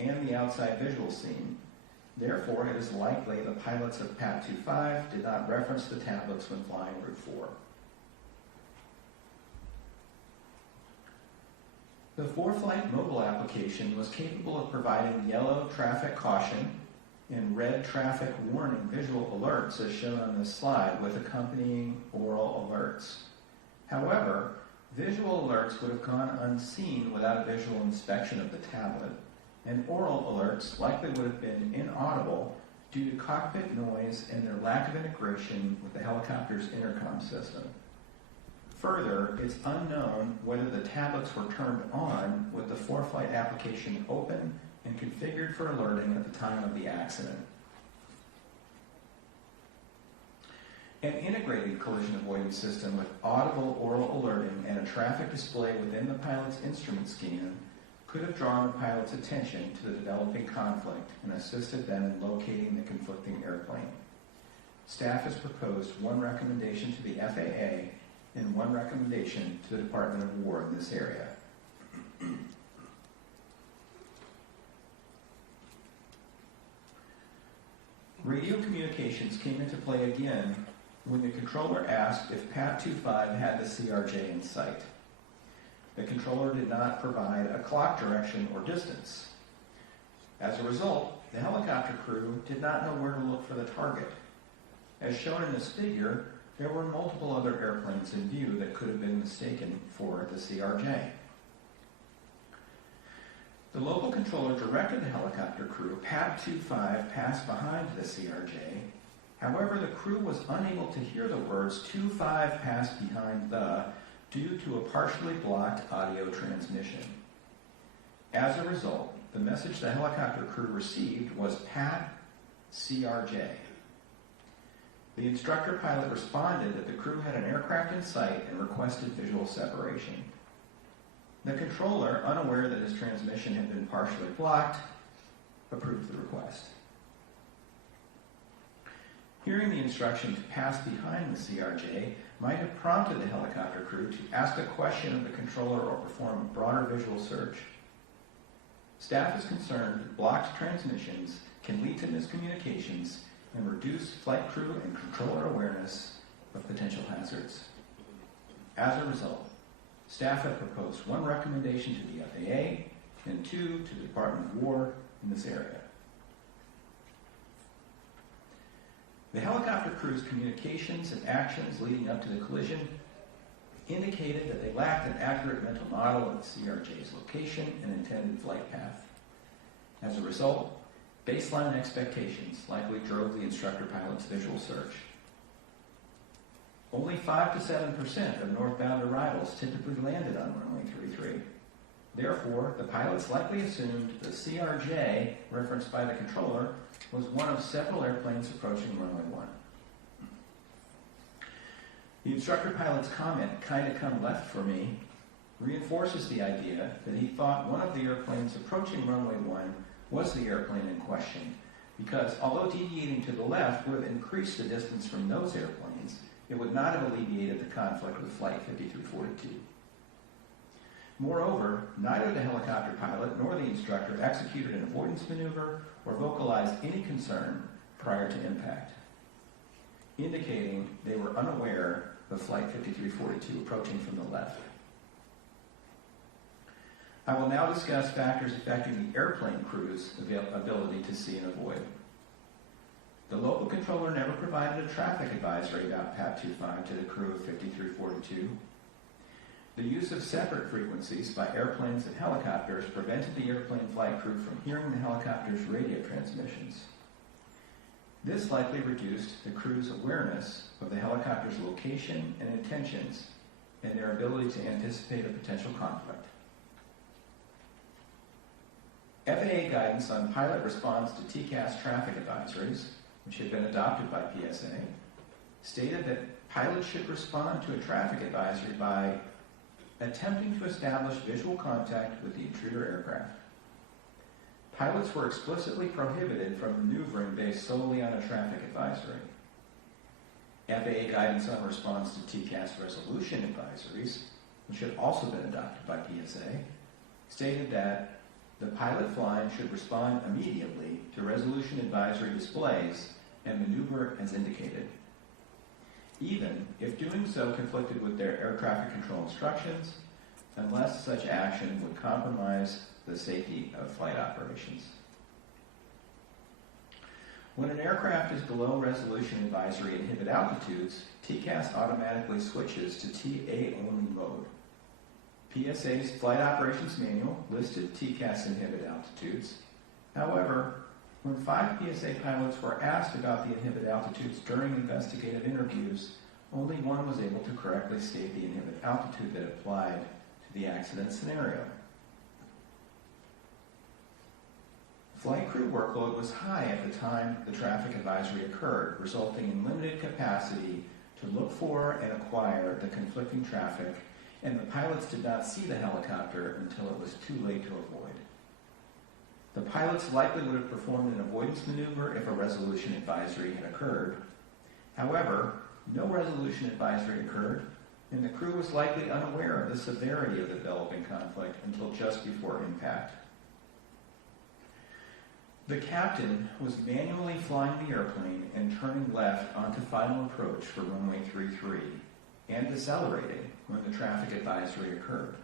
and the outside visual scene. Therefore, it is likely the pilots of PAT 25 did not reference the tablets when flying Route 4. The 4Flight mobile application was capable of providing yellow traffic caution and red traffic warning visual alerts as shown on this slide with accompanying oral alerts. However, visual alerts would have gone unseen without a visual inspection of the tablet, and oral alerts likely would have been inaudible due to cockpit noise and their lack of integration with the helicopter's intercom system. Further, it's unknown whether the tablets were turned on with the 4Flight application open and configured for alerting at the time of the accident. An integrated collision avoidance system with audible oral alerting and a traffic display within the pilot's instrument scan could have drawn the pilot's attention to the developing conflict and assisted them in locating the conflicting airplane. Staff has proposed one recommendation to the FAA and one recommendation to the Department of War in this area. Radio communications came into play again when the controller asked if Pat 25 had the CRJ in sight. The controller did not provide a clock direction or distance. As a result, the helicopter crew did not know where to look for the target. As shown in this figure, there were multiple other airplanes in view that could have been mistaken for the CRJ. The local controller directed the helicopter crew, Pat 25 passed behind the CRJ. However, the crew was unable to hear the words 25 passed behind the due to a partially blocked audio transmission. As a result, the message the helicopter crew received was Pat CRJ. The instructor pilot responded that the crew had an aircraft in sight and requested visual separation. The controller, unaware that his transmission had been partially blocked, approved the request. Hearing the instruction to pass behind the CRJ might have prompted the helicopter crew to ask a question of the controller or perform a broader visual search. Staff is concerned that blocked transmissions can lead to miscommunications and reduce flight crew and controller awareness of potential hazards. As a result, staff have proposed one recommendation to the FAA and two to the Department of War in this area. The helicopter crew's communications and actions leading up to the collision indicated that they lacked an accurate mental model of the CRJ's location and intended flight path. As a result, baseline expectations likely drove the instructor pilot's visual search. Only 5 to 7% of northbound arrivals typically landed on runway 33. Therefore, the pilots likely assumed the CRJ, referenced by the controller, was one of several airplanes approaching runway 1. The instructor pilot's comment, "kinda come left for me," reinforces the idea that he thought one of the airplanes approaching runway 1 was the airplane in question, because although deviating to the left would have increased the distance from those airplanes, it would not have alleviated the conflict with Flight 5342. Moreover, neither the helicopter pilot nor the instructor executed an avoidance maneuver or vocalized any concern prior to impact, indicating they were unaware of Flight 5342 approaching from the left. I will now discuss factors affecting the airplane crew's ability to see and avoid. The local controller never provided a traffic advisory about PAT 25 to the crew of 5342. The use of separate frequencies by airplanes and helicopters prevented the airplane flight crew from hearing the helicopter's radio transmissions. This likely reduced the crew's awareness of the helicopter's location and intentions and their ability to anticipate a potential conflict. FAA guidance on pilot response to TCAS traffic advisories, which had been adopted by PSA, stated that pilots should respond to a traffic advisory by attempting to establish visual contact with the intruder aircraft. Pilots were explicitly prohibited from maneuvering based solely on a traffic advisory. FAA guidance on response to TCAS resolution advisories, which had also been adopted by PSA, stated that the pilot flying should respond immediately to resolution advisory displays and maneuver as indicated, even if doing so conflicted with their air traffic control instructions, unless such action would compromise the safety of flight operations. When an aircraft is below resolution advisory inhibit altitudes, TCAS automatically switches to TA-only mode. PSA's Flight Operations Manual listed TCAS inhibit altitudes. However, when 5 PSA pilots were asked about the inhibit altitudes during investigative interviews, only one was able to correctly state the inhibit altitude that applied to the accident scenario. Flight crew workload was high at the time the traffic advisory occurred, resulting in limited capacity to look for and acquire the conflicting traffic, and the pilots did not see the helicopter until it was too late to avoid. The pilots likely would have performed an avoidance maneuver if a resolution advisory had occurred. However, no resolution advisory occurred, and the crew was likely unaware of the severity of the developing conflict until just before impact. The captain was manually flying the airplane and turning left onto final approach for runway 33 and decelerating when the traffic advisory occurred.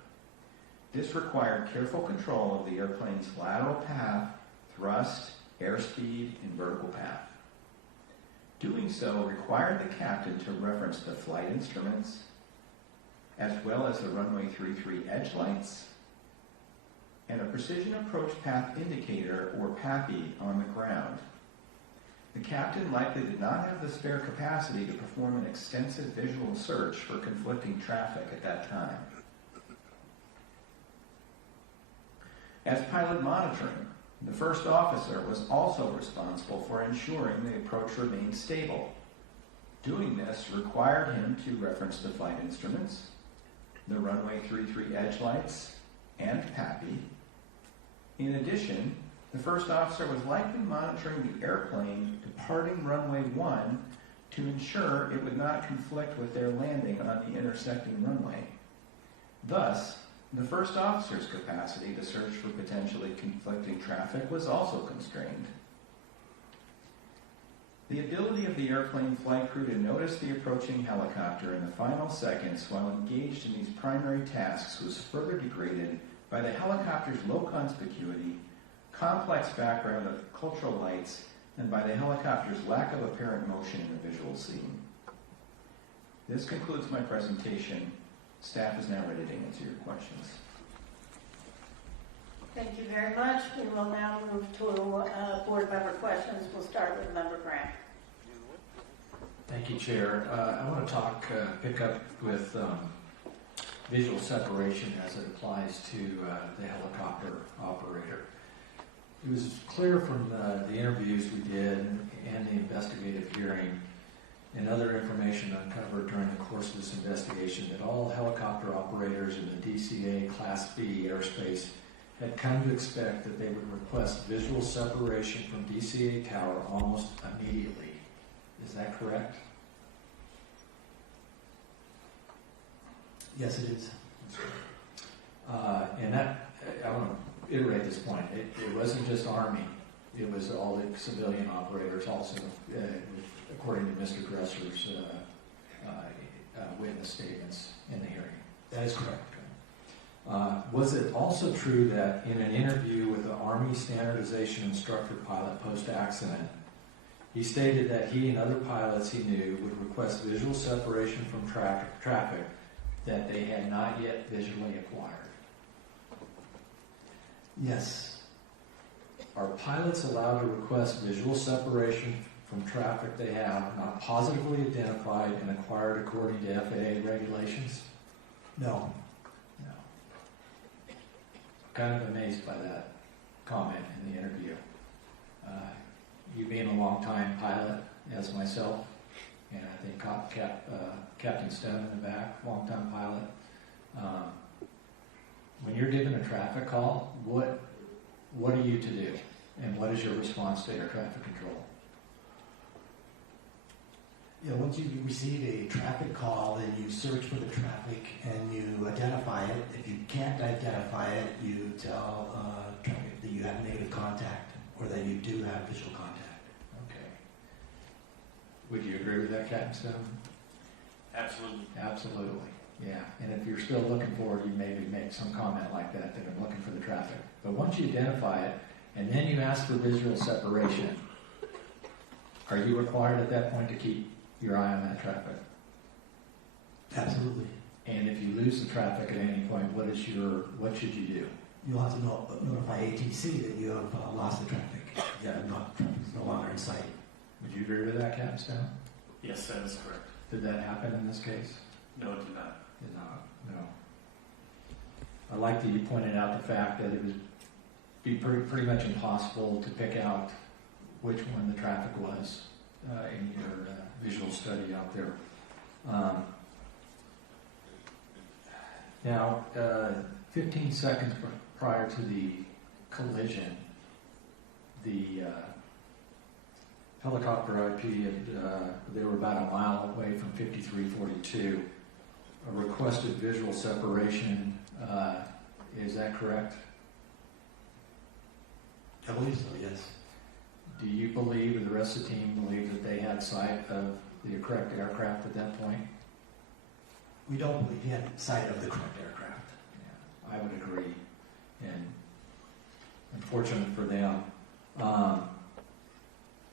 This required careful control of the airplane's lateral path, thrust, airspeed, and vertical path. Doing so required the captain to reference the flight instruments, as well as the runway 33 edge lights, and a precision approach path indicator, or PAPI, on the ground. The captain likely did not have the spare capacity to perform an extensive visual search for conflicting traffic at that time. As pilot monitoring, the first officer was also responsible for ensuring the approach remained stable. Doing this required him to reference the flight instruments, the runway 33 edge lights, and PAPI. In addition, the first officer was likely monitoring the airplane departing runway 1 to ensure it would not conflict with their landing on the intersecting runway. Thus, the first officer's capacity to search for potentially conflicting traffic was also constrained. The ability of the airplane flight crew to notice the approaching helicopter in the final seconds while engaged in these primary tasks was further degraded by the helicopter's low conspicuity, complex background of cultural lights, and by the helicopter's lack of apparent motion in the visual scene. This concludes my presentation. Staff is now ready to answer your questions. Thank you very much. We will now move to board member questions. We'll start with Member Grant. Thank you, Chair. I want to pick up with visual separation as it applies to the helicopter operator. It was clear from the interviews we did and the investigative hearing and other information uncovered during the course of this investigation that all helicopter operators in the DCA Class B airspace had come to expect that they would request visual separation from DCA tower almost immediately. Is that correct? Yes, it is. And that, I want to iterate this point. It wasn't just Army. It was all the civilian operators also, according to Mr. Dresser's witness statements in the hearing. That is correct. Was it also true that in an interview with the Army Standardization Instructor pilot post-accident, he stated that he and other pilots he knew would request visual separation from traffic that they had not yet visually acquired? Yes. Are pilots allowed to request visual separation from traffic they have not positively identified and acquired according to FAA regulations? No. No. Kind of amazed by that comment in the interview. You being a long-time pilot, as myself, and I think Captain Stone in the back, long-time pilot. When you're given a traffic call, what are you to do? And what is your response to air traffic control? Yeah, once you receive a traffic call, then you search for the traffic and you identify it. If you can't identify it, you tell traffic that you have negative contact or that you do have visual contact. Okay. Would you agree with that, Captain Stone? Absolutely. Absolutely. Yeah. And if you're still looking for it, you maybe make some comment like that I'm looking for the traffic. But once you identify it, and then you ask for visual separation, are you required at that point to keep your eye on that traffic? Absolutely. And if you lose the traffic at any point, what should you do? You'll have to notify ATC that you have lost the traffic. Yeah, traffic's no longer in sight. Would you agree with that, Captain Stone? Yes, that is correct. Did that happen in this case? No, it did not. Did not. No. I like that you pointed out the fact that it would be pretty much impossible to pick out which one the traffic was in your visual study out there. Now, 15 seconds prior to the collision, the helicopter IP, they were about a mile away from 5342. A requested visual separation, is that correct? I believe so, yes. Do you believe, or the rest of the team believe, that they had sight of the correct aircraft at that point? We don't believe he had sight of the correct aircraft. Yeah, I would agree. And unfortunate for them.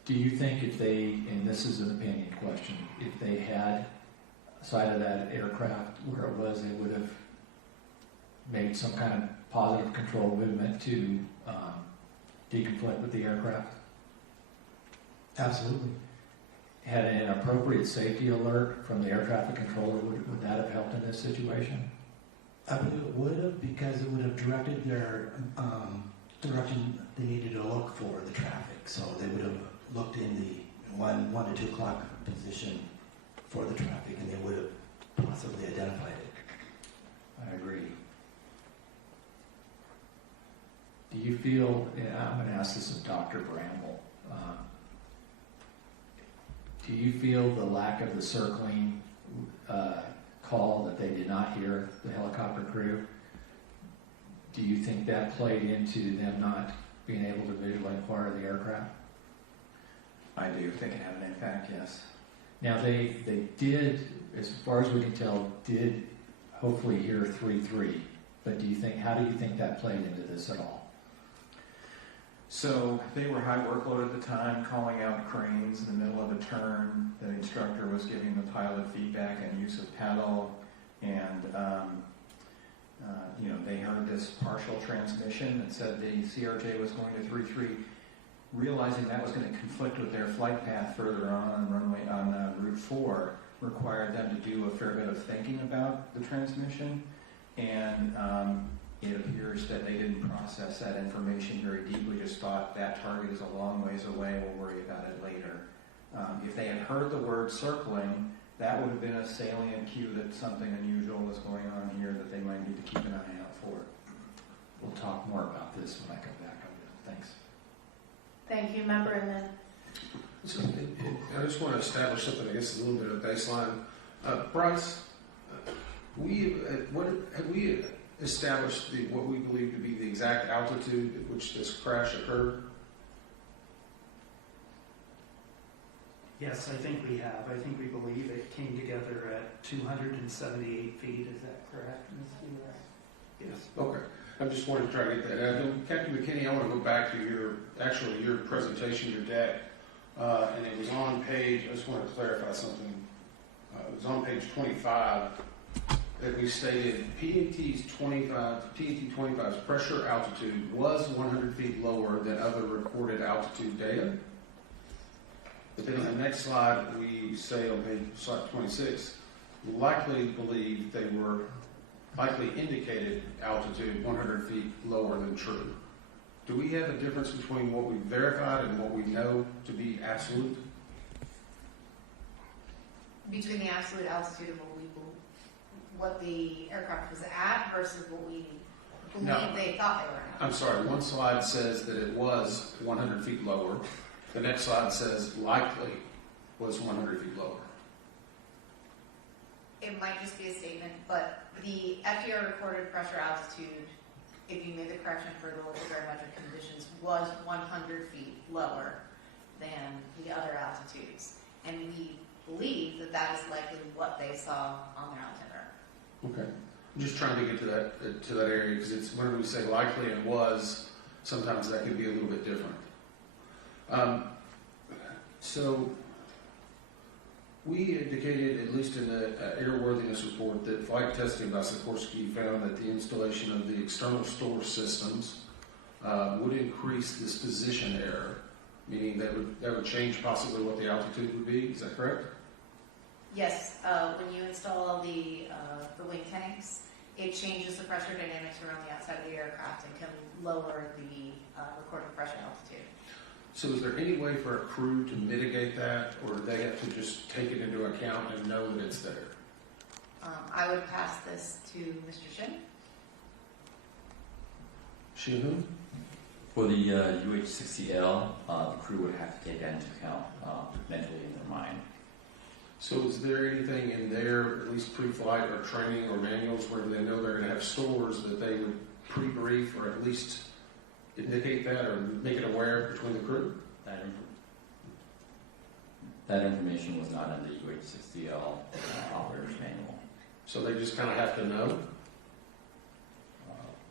Do you think if they, and this is an opinion question, if they had sight of that aircraft where it was, they would have made some kind of positive control movement to deconflict with the aircraft? Absolutely. Had an appropriate safety alert from the air traffic controller, would that have helped in this situation? I believe it would have, because it would have directed their direction they needed to look for the traffic. So they would have looked in the 1 to 2 o'clock position for the traffic, and they would have possibly identified it. I agree. Do you feel, and I'm going to ask this of Dr. Bramble, do you feel the lack of the circling call that they did not hear the helicopter crew, do you think that played into them not being able to visually inquire the aircraft? I do think it had an impact, yes. Now they did, as far as we can tell, did hopefully hear 3-3, but how do you think that played into this at all? So they were high workload at the time, calling out cranes in the middle of a turn. The instructor was giving the pilot feedback and use of paddle, and they heard this partial transmission that said the CRJ was going to 3-3. Realizing that was going to conflict with their flight path further on Route 4, required them to do a fair bit of thinking about the transmission, and it appears that they didn't process that information very deeply, just thought that target is a long ways away, we'll worry about it later. If they had heard the word circling, that would have been a salient cue that something unusual was going on here that they might need to keep an eye out for. We'll talk more about this when I come back on it. Thanks. Thank you, Member Inman. So, I just want to establish something, I guess, a little bit of baseline. Bryce, have we established what we believe to be the exact altitude at which this crash occurred? Yes, I think we have. I think we believe it came together at 278 feet. Is that correct, Ms. Wheeler? Yes. Okay. I just wanted to try to get that out. Captain McKinney, I want to go back to your presentation, your deck, and it was on page, I just want to clarify something. It was on page 25 that we stated PAT 25's pressure altitude was 100 feet lower than other recorded altitude data. But then on the next slide, we say on page slide 26, likely indicated altitude 100 feet lower than true. Do we have a difference between what we verified and what we know to be absolute? Between the absolute altitude of what the aircraft was at versus what we believe they thought they were at. I'm sorry, one slide says that it was 100 feet lower. The next slide says likely was 100 feet lower. It might just be a statement, but the FDR recorded pressure altitude, if you made the correction for the local barometric conditions, was 100 feet lower than the other altitudes. And we believe that that is likely what they saw on their altimeter. Okay. I'm just trying to get to that area, because it's whenever we say likely and was, sometimes that can be a little bit different. So we indicated, at least in the airworthiness report, that flight testing by Sikorsky found that the installation of the external store systems would increase this position error, meaning that would change possibly what the altitude would be. Is that correct? Yes. When you install the wing tanks, it changes the pressure dynamics around the outside of the aircraft and can lower the recorded pressure altitude. So is there any way for a crew to mitigate that, or do they have to just take it into account and know that it's there? I would pass this to Mr. Shin. Shin who? For the UH-60L, the crew would have to take that into account mentally in their mind. So is there anything in their, at least pre-flight or training or manuals, where they know they're going to have stores that they would pre-brief or at least indicate that or make it aware between the crew? That information was not in the UH-60L operator's manual. So they just kind of have to know?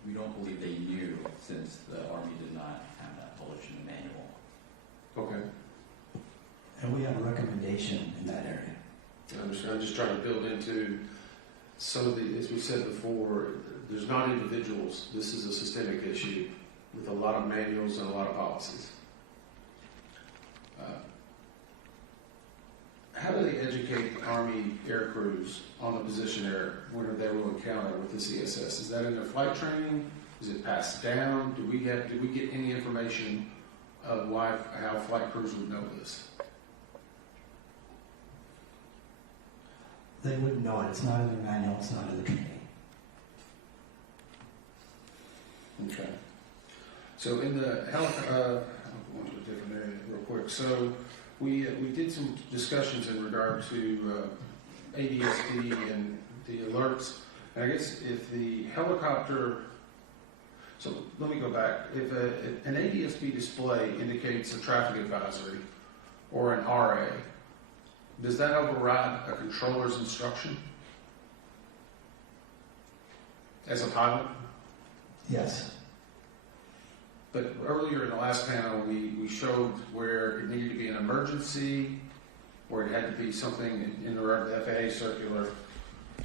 We don't believe they knew, since the Army did not have that published in the manual. Okay. And we have a recommendation in that area. I'm just trying to build into some of the, as we said before, there's not individuals. This is a systemic issue with a lot of manuals and a lot of policies. How do they educate Army air crews on the position error when they will encounter with the CSS? Is that in their flight training? Is it passed down? Do we get any information of how flight crews would know this? They wouldn't know it. It's not in their manual. It's not in the training. Okay. So in the health, I'll go on to a different area real quick. So we did some discussions in regard to ADSB and the alerts. And I guess if the helicopter, so let me go back. If an ADSB display indicates a traffic advisory or an RA, does that override a controller's instruction as a pilot? Yes. But earlier in the last panel, we showed where it needed to be an emergency, where it had to be something in the FAA circular,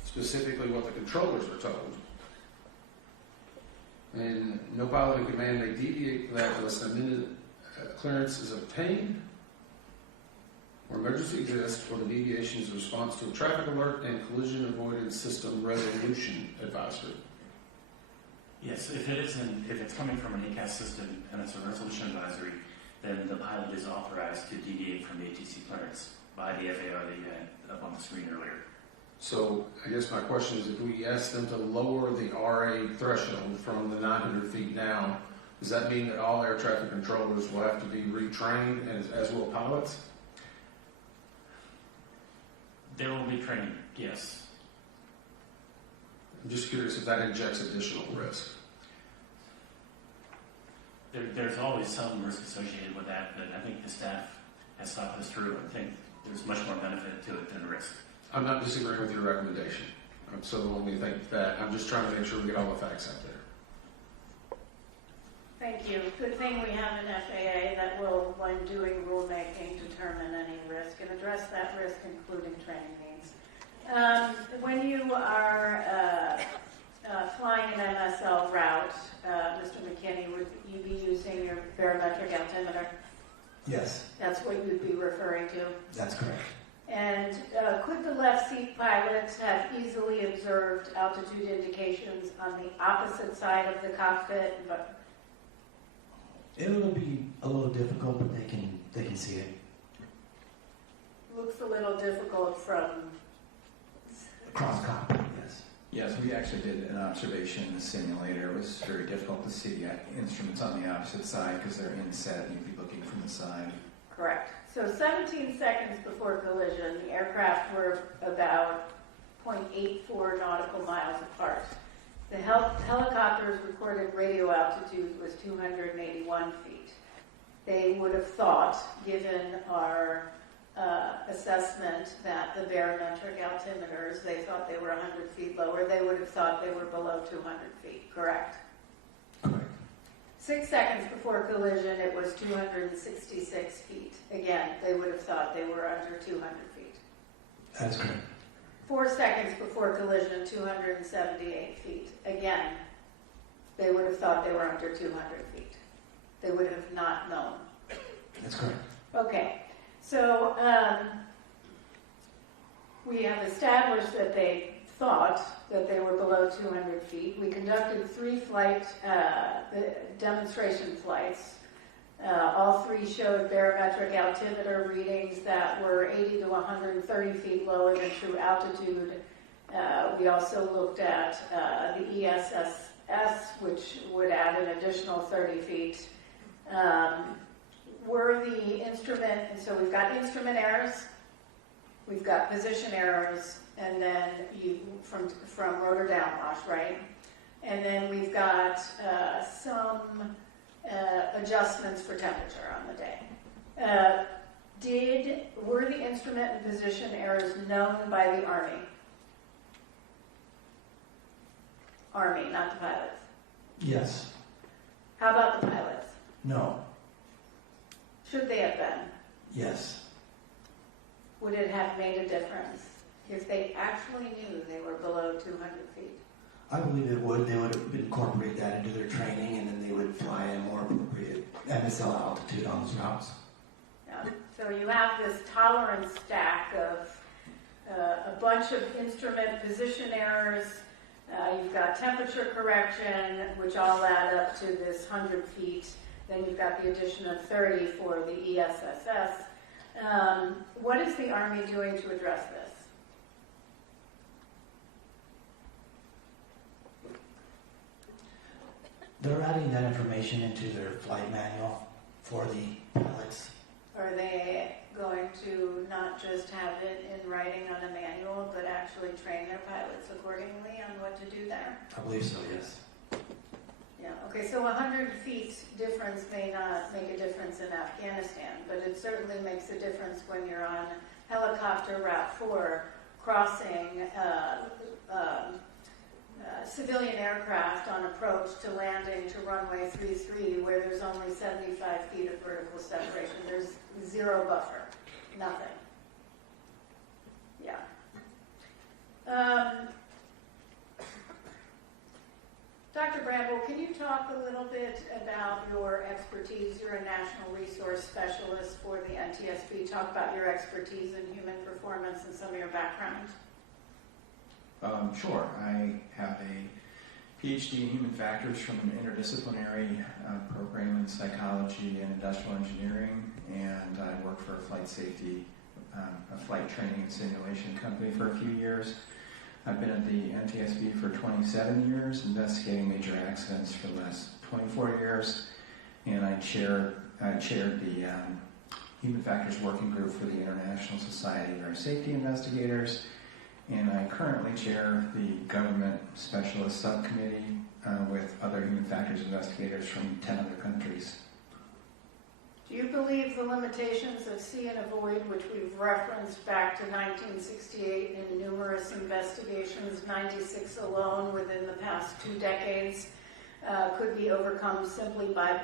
specifically what the controllers were told. And no pilot in command may deviate from that unless a minute clearance is obtained, or emergency exists, or the deviation is a response to a traffic alert and collision avoidance system resolution advisory. Yes, if it's coming from an ACAS system and it's a resolution advisory, then the pilot is authorized to deviate from the ATC clearance by the FAR that you had up on the screen earlier. So I guess my question is, if we ask them to lower the RA threshold from the 900 feet down, does that mean that all air traffic controllers will have to be retrained, as will pilots? There will be training, yes. I'm just curious if that injects additional risk. There's always some risk associated with that, but I think the staff has thought this through and think there's much more benefit to it than risk. I'm not disagreeing with your recommendation. So when we think that, I'm just trying to make sure we get all the facts out there. Thank you. Good thing we have an FAA that will, when doing rulemaking, determine any risk and address that risk, including training needs. When you are flying an MSL route, Mr. McKinney, would you be using your barometric altimeter? Yes. That's what you'd be referring to? That's correct. And could the left seat pilots have easily observed altitude indications on the opposite side of the cockpit? But it will be a little difficult, but they can see it. Looks a little difficult from across cockpit, yes. Yes, we actually did an observation in the simulator. It was very difficult to see the instruments on the opposite side because they're inset and you'd be looking from the side. Correct. So 17 seconds before collision, the aircraft were about 0.84 nautical miles apart. The helicopter's recorded radio altitude was 281 feet. They would have thought, given our assessment that the barometric altimeters, they thought they were 100 feet lower, they would have thought they were below 200 feet, correct? Correct. 6 seconds before collision, it was 266 feet. Again, they would have thought they were under 200 feet. That's correct. 4 seconds before collision, 278 feet. Again, they would have thought they were under 200 feet. They would have not known. That's correct. Okay, so we have established that they thought that they were below 200 feet. We conducted 3 demonstration flights. All 3 showed barometric altimeter readings that were 80 to 130 feet lower than true altitude. We also looked at the ESSS, which would add an additional 30 feet. Were the instrument, and so we've got instrument errors, we've got position errors, and then from rotor downwash, right? And then we've got some adjustments for temperature on the day. Were the instrument and position errors known by the Army? Army, not the pilots. Yes. How about the pilots? No. Should they have been? Yes. Would it have made a difference if they actually knew they were below 200 feet? I believe it would. They would incorporate that into their training, and then they would fly at a more appropriate MSL altitude on those routes. Yeah. So you have this tolerance stack of a bunch of instrument position errors. You've got temperature correction, which all add up to this 100 feet. Then you've got the addition of 30 for the ESSS. What is the Army doing to address this? They're adding that information into their flight manual for the pilots. Are they going to not just have it in writing on a manual, but actually train their pilots accordingly on what to do there? I believe so, yes. Yeah, okay, so 100 feet difference may not make a difference in Afghanistan, but it certainly makes a difference when you're on helicopter Route 4 crossing civilian aircraft on approach to landing to runway 33 where there's only 75 feet of vertical separation. There's zero buffer, nothing. Yeah. Dr. Bramble, can you talk a little bit about your expertise? You're a national resource specialist for the NTSB. Talk about your expertise in human performance and some of your background. Sure. I have a PhD in human factors from an interdisciplinary program in psychology and industrial engineering, and I worked for a flight safety, a flight training and simulation company for a few years. I've been at the NTSB for 27 years, investigating major accidents for the last 24 years, and I chaired the Human Factors Working Group for the International Society of Air Safety Investigators, and I currently chair the Government Specialist Subcommittee with other human factors investigators from 10 other countries. Do you believe the limitations of see and avoid, which we've referenced back to 1968 in numerous investigations, 96 alone within the past 2 decades, could be overcome simply by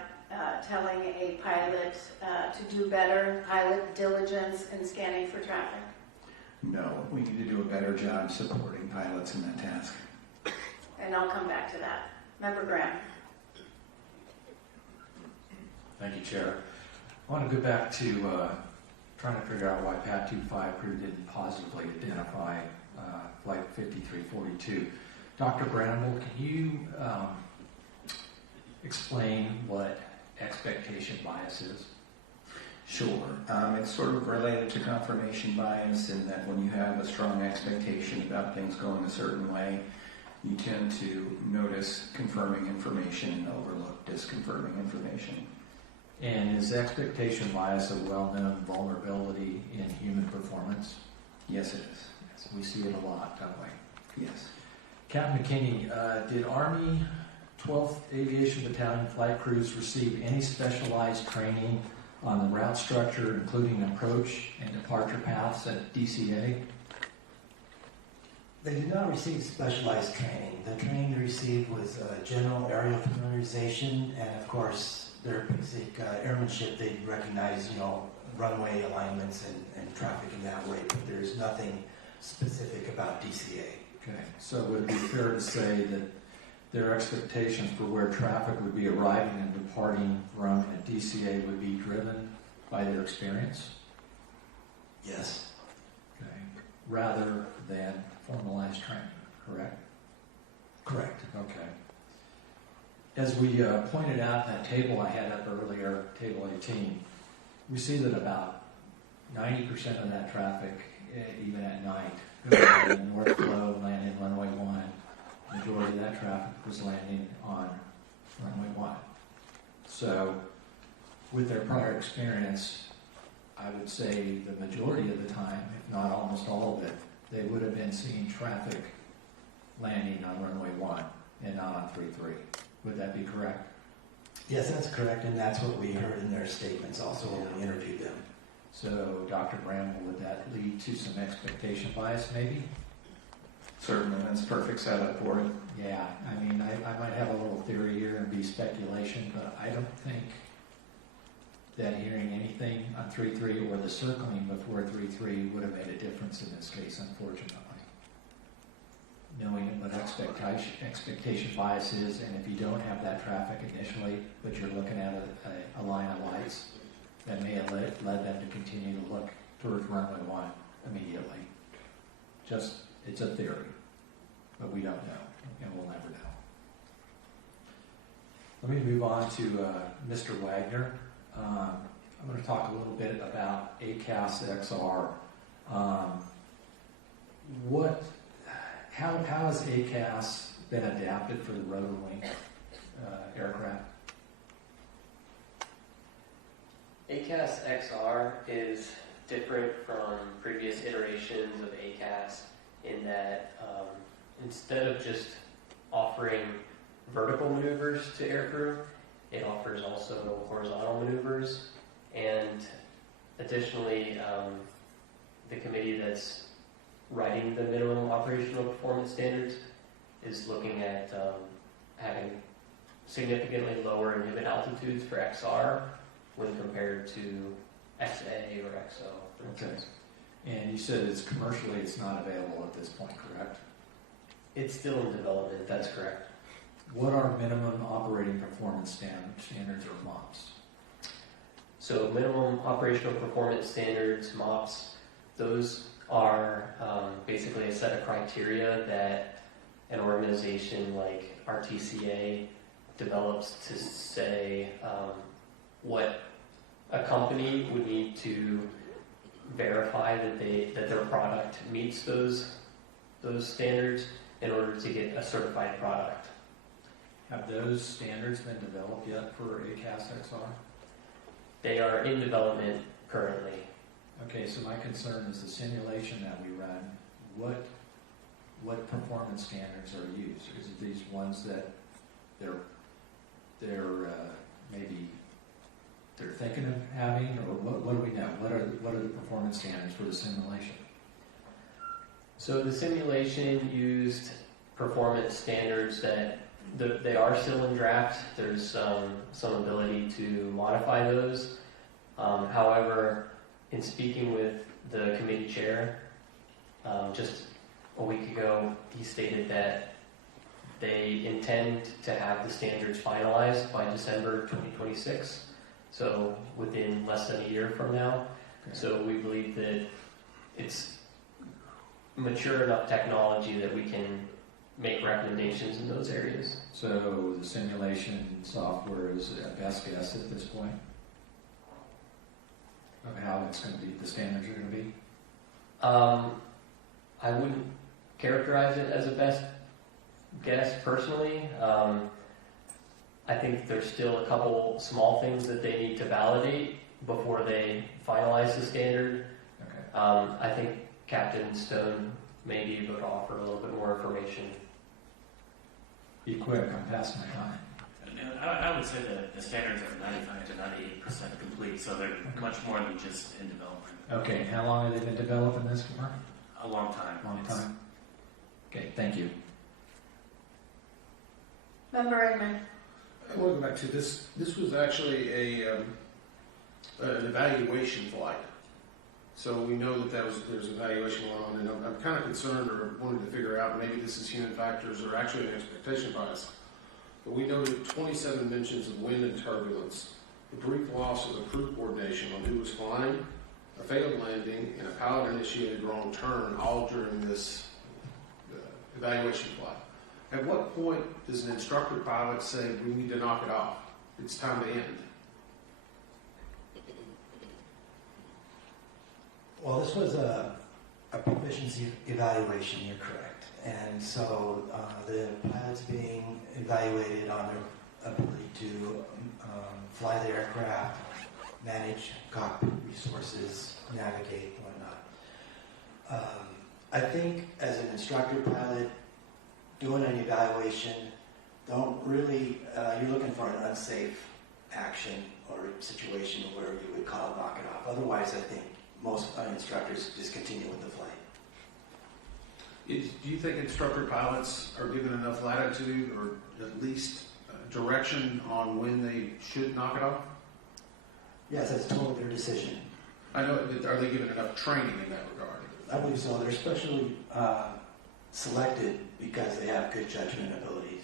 telling a pilot to do better, pilot diligence in scanning for traffic? No, we need to do a better job supporting pilots in that task. And I'll come back to that. Member Graham. Thank you, Chair. I want to go back to trying to figure out why PAT 25 crew didn't positively identify Flight 5342. Dr. Bramble, can you explain what expectation bias is? Sure. It's sort of related to confirmation bias in that when you have a strong expectation about things going a certain way, you tend to notice confirming information and overlook disconfirming information. And is expectation bias a well-known vulnerability in human performance? Yes, it is. Yes, we see it a lot, don't we? Yes. Captain McKinney, did Army 12th Aviation Battalion flight crews receive any specialized training on the route structure, including approach and departure paths at DCA? They did not receive specialized training. The training they received was general aerial familiarization, and of course, their basic airmanship. They recognize, runway alignments and traffic in that way, but there's nothing specific about DCA. Okay, so would it be fair to say that their expectations for where traffic would be arriving and departing from a DCA would be driven by their experience? Yes. Okay, rather than formalized training, correct? Correct. Okay. As we pointed out in that table I had up earlier, table 18, we see that about 90% of that traffic, even at night, goes on the north flow, landing runway 1. Majority of that traffic was landing on runway 1. So, with their prior experience, I would say the majority of the time, if not almost all of it, they would have been seeing traffic landing on runway 1 and not on 33. Would that be correct? Yes, that's correct, and that's what we heard in their statements also when we interviewed them. So, Dr. Bramble, would that lead to some expectation bias, maybe? Certainly, that's perfect setup for it. Yeah, I mean, I might have a little theory here and be speculation, but I don't think that hearing anything on 3.3 or the circling before 3.3 would have made a difference in this case, unfortunately. Knowing what expectation bias is, and if you don't have that traffic initially, but you're looking at a line of lights, that may have led them to continue to look towards runway 1 immediately. Just, it's a theory, but we don't know, and we'll never know. Let me move on to Mr. Wagner. I'm going to talk a little bit about ACAS XR. How has ACAS been adapted for the rotor-wing aircraft? ACAS XR is different from previous iterations of ACAS in that instead of just offering vertical maneuvers to aircrew, it offers also horizontal maneuvers, and additionally, the committee that's writing the minimum operational performance standards is looking at having significantly lower inhibit altitudes for XR when compared to XA or XO, for instance. And you said it's commercially it's not available at this point, correct? It's still in development, that's correct. What are minimum operating performance standards or MOPS? So minimum operational performance standards, MOPS, those are basically a set of criteria that an organization like our DCA develops to say what a company would need to verify that their product meets those standards in order to get a certified product. Have those standards been developed yet for ACAS XR? They are in development currently. Okay, so my concern is the simulation that we run. What performance standards are used? Is it these ones that they're maybe they're thinking of having, or what do we know? What are the performance standards for the simulation? So the simulation used performance standards that they are still in draft. There's some ability to modify those. However, in speaking with the committee chair just a week ago, he stated that they intend to have the standards finalized by December 2026, so within less than a year from now. Okay. So we believe that it's mature enough technology that we can make recommendations in those areas. So the simulation software is a best guess at this point of how it's going to be, the standards are going to be? I wouldn't characterize it as a best guess personally. I think there's still a couple small things that they need to validate before they finalize the standard. Okay. I think Captain Stone may be able to offer a little bit more information. Be quick, I'm past my time. I would say that the standards are 95 to 98% complete, so they're much more than just in development. Okay, how long have they been developing this for? A long time. Long time? Okay, thank you. Member Inman. I want to go back to this. This was actually an evaluation flight. So we know that there's evaluation going on, and I'm kind of concerned or wanted to figure out maybe this is human factors or actually an expectation bias. But we noted 27 mentions of wind and turbulence, the brief loss of the crew coordination on who was flying, a failed landing, and a pilot-initiated wrong turn, all during this evaluation flight. At what point does an instructor pilot say, we need to knock it off? It's time to end. Well, this was a proficiency evaluation, you're correct. And so the pilots being evaluated on their ability to fly the aircraft, manage cockpit resources, navigate, whatnot. I think as an instructor pilot, doing an evaluation, don't really, you're looking for an unsafe action or situation where you would call knock it off. Otherwise, I think most instructors just continue with the flight. Do you think instructor pilots are given enough latitude or at least direction on when they should knock it off? Yes, that's totally their decision. I know, but are they given enough training in that regard? I believe so. They're especially selected because they have good judgment abilities.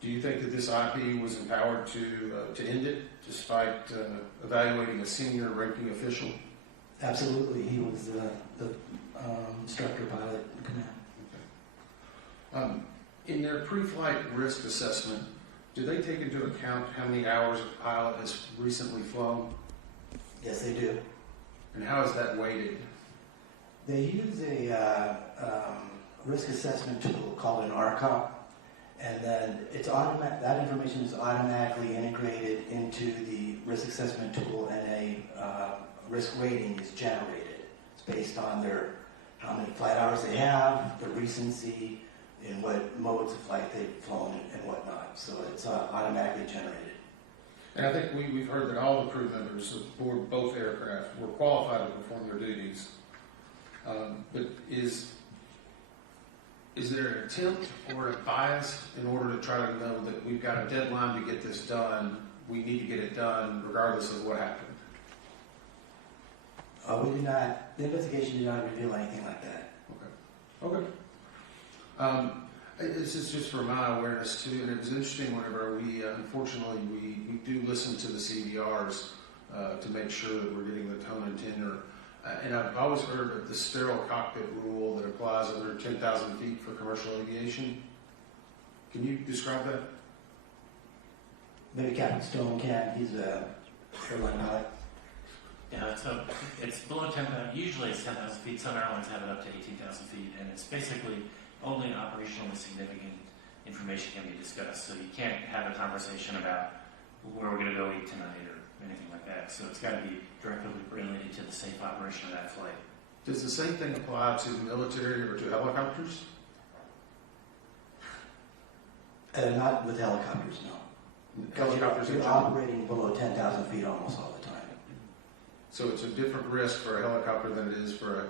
Do you think that this IP was empowered to end it, despite evaluating a senior ranking official? Absolutely. He was the instructor pilot in command. In their pre-flight risk assessment, do they take into account how many hours a pilot has recently flown? Yes, they do. And how is that weighted? They use a risk assessment tool called an RCOP, and then it's automatic. That information is automatically integrated into the risk assessment tool, and a risk rating is generated. It's based on how many flight hours they have, the recency, and what modes of flight they've flown and whatnot. So it's automatically generated. And I think we've heard that all the crew members aboard both aircraft were qualified to perform their duties. But is there an attempt or a bias in order to try to know that we've got a deadline to get this done, we need to get it done regardless of what happened? We do not, the investigation did not reveal anything like that. Okay. This is just for my awareness too, and it was interesting whenever unfortunately, we do listen to the CVRs to make sure that we're getting the tone and tenor. And I've always heard of the sterile cockpit rule that applies under 10,000 feet for commercial aviation. Can you describe that? Maybe Captain Stone can. He's a airline pilot. Yeah, so it's below 10,000. Usually it's 10,000 feet. Some airlines have it up to 18,000 feet, and it's basically only operationally significant information can be discussed. So you can't have a conversation about where we're going to go eat tonight or anything like that. So it's got to be directly related to the safe operation of that flight. Does the same thing apply to the military or to helicopters? Not with helicopters, no. Helicopters you're operating below 10,000 feet almost all the time. So it's a different risk for a helicopter than it is for a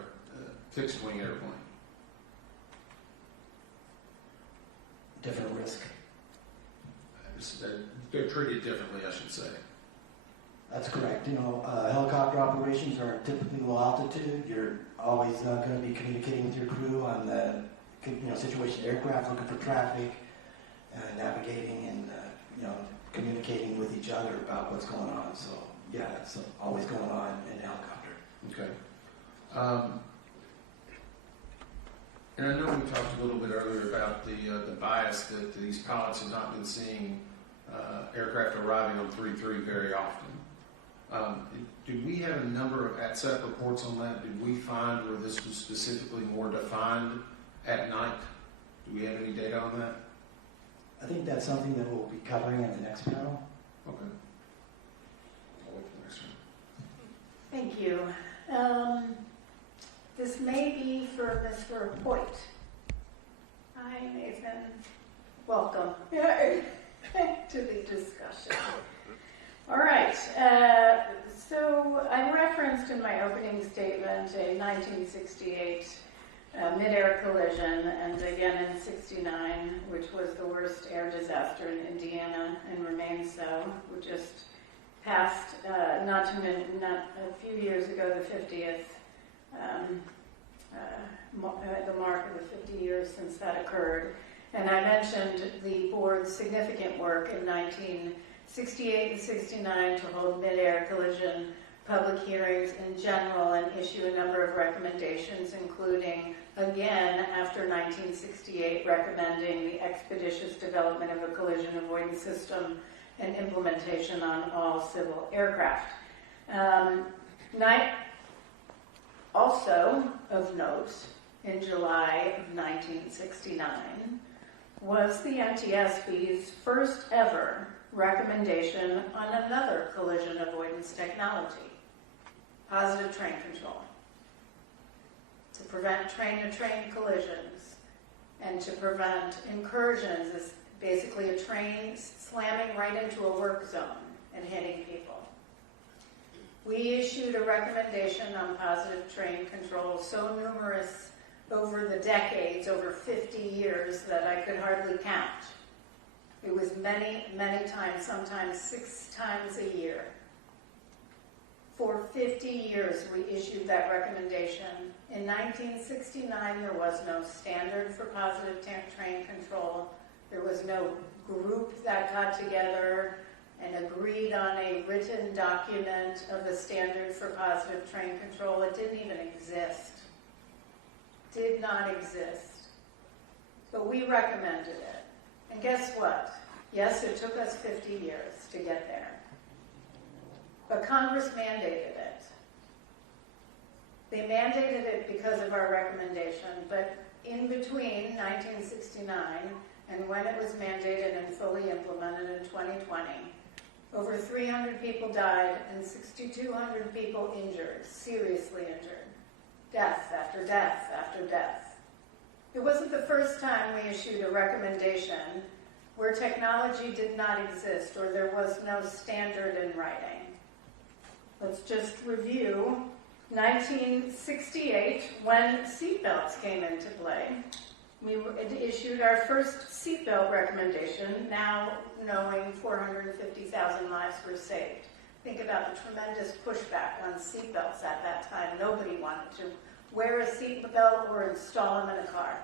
fixed-wing airplane. Different risk. They're treated differently, I should say. That's correct. Helicopter operations are typically low altitude. You're always not going to be communicating with your crew on the situation aircraft, looking for traffic, navigating, and communicating with each other about what's going on. So yeah, that's always going on in a helicopter. Okay. And I know we talked a little bit earlier about the bias that these pilots have not been seeing aircraft arriving on 3-3 very often. Did we have a number of at-setup reports on that? Did we find where this was specifically more defined at night? Do we have any data on that? I think that's something that we'll be covering in the next panel. Okay. I'll wait for the next one. Thank you. This may be for Mr. Hoyt. Hi, Nathan. Welcome to the discussion. All right. So I referenced in my opening statement a 1968 midair collision, and again in 69, which was the worst air disaster in Indiana and remains so. We just passed, not a few years ago, the 50th, the mark of the 50 years since that occurred. And I mentioned the board's significant work in 1968 and 69 to hold midair collision public hearings in general and issue a number of recommendations, including, again, after 1968, recommending the expeditious development of a collision avoidance system and implementation on all civil aircraft. Also of note, in July of 1969, was the NTSB's first ever recommendation on another collision avoidance technology, positive train control, to prevent train-to-train collisions and to prevent incursions basically a train slamming right into a work zone and hitting people. We issued a recommendation on positive train control, so numerous over the decades, over 50 years, that I could hardly count. It was many, many times, sometimes 6 times a year. For 50 years, we issued that recommendation. In 1969, there was no standard for positive train control. There was no group that got together and agreed on a written document of the standard for positive train control. It didn't even exist. Did not exist. But we recommended it. And guess what? Yes, it took us 50 years to get there. But Congress mandated it. They mandated it because of our recommendation, but in between 1969 and when it was mandated and fully implemented in 2020, over 300 people died and 6,200 people injured, seriously injured. Death after death after death. It wasn't the first time we issued a recommendation where technology did not exist or there was no standard in writing. Let's just review 1968, when seatbelts came into play. We issued our first seatbelt recommendation, now knowing 450,000 lives were saved. Think about the tremendous pushback on seatbelts at that time. Nobody wanted to wear a seatbelt or install them in a car.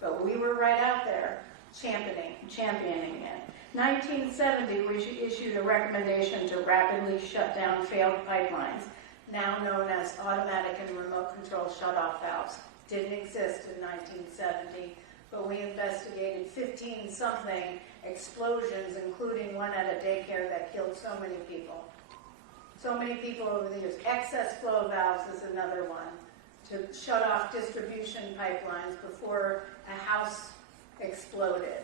But we were right out there championing it. 1970, we issued a recommendation to rapidly shut down failed pipelines, now known as automatic and remote control shutoff valves. Didn't exist in 1970, but we investigated 15-something explosions, including one at a daycare that killed so many people. So many people over the years. Excess flow valves is another one, to shut off distribution pipelines before a house exploded.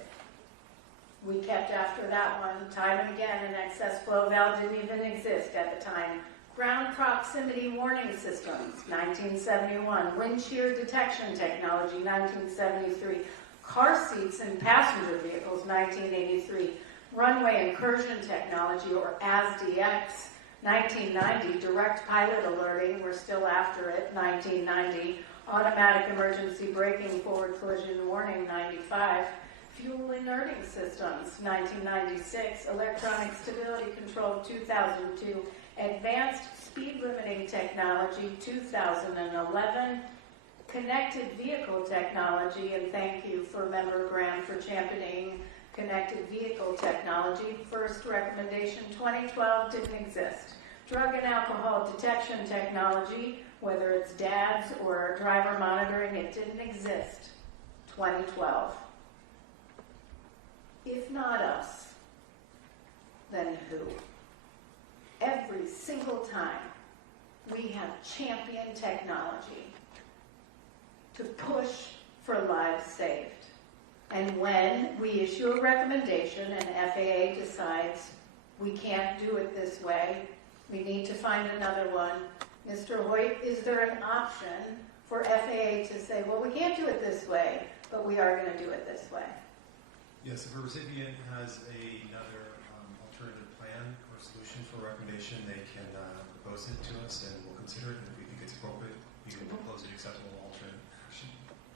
We kept after that one time and again. An excess flow valve didn't even exist at the time. Ground proximity warning systems, 1971. Wind shear detection technology, 1973. Car seats in passenger vehicles, 1983. Runway incursion technology, or ASDX, 1990. Direct pilot alerting, we're still after it, 1990. Automatic emergency braking forward collision warning, 95. Fuel inerting systems, 1996. Electronic stability control, 2002. Advanced speed limiting technology, 2011. Connected vehicle technology, and thank you for Member Graham for championing connected vehicle technology. First recommendation, 2012, didn't exist. Drug and alcohol detection technology, whether it's DADS or driver monitoring, it didn't exist. 2012. If not us, then who? Every single time we have championed technology to push for lives saved. And when we issue a recommendation and FAA decides we can't do it this way, we need to find another one. Mr. Hoyt, is there an option for FAA to say, well, we can't do it this way, but we are going to do it this way? Yes, if a recipient has another alternative plan or solution for a recommendation, they can propose it to us and we'll consider it. And if we think it's appropriate, we will propose an acceptable alternate action.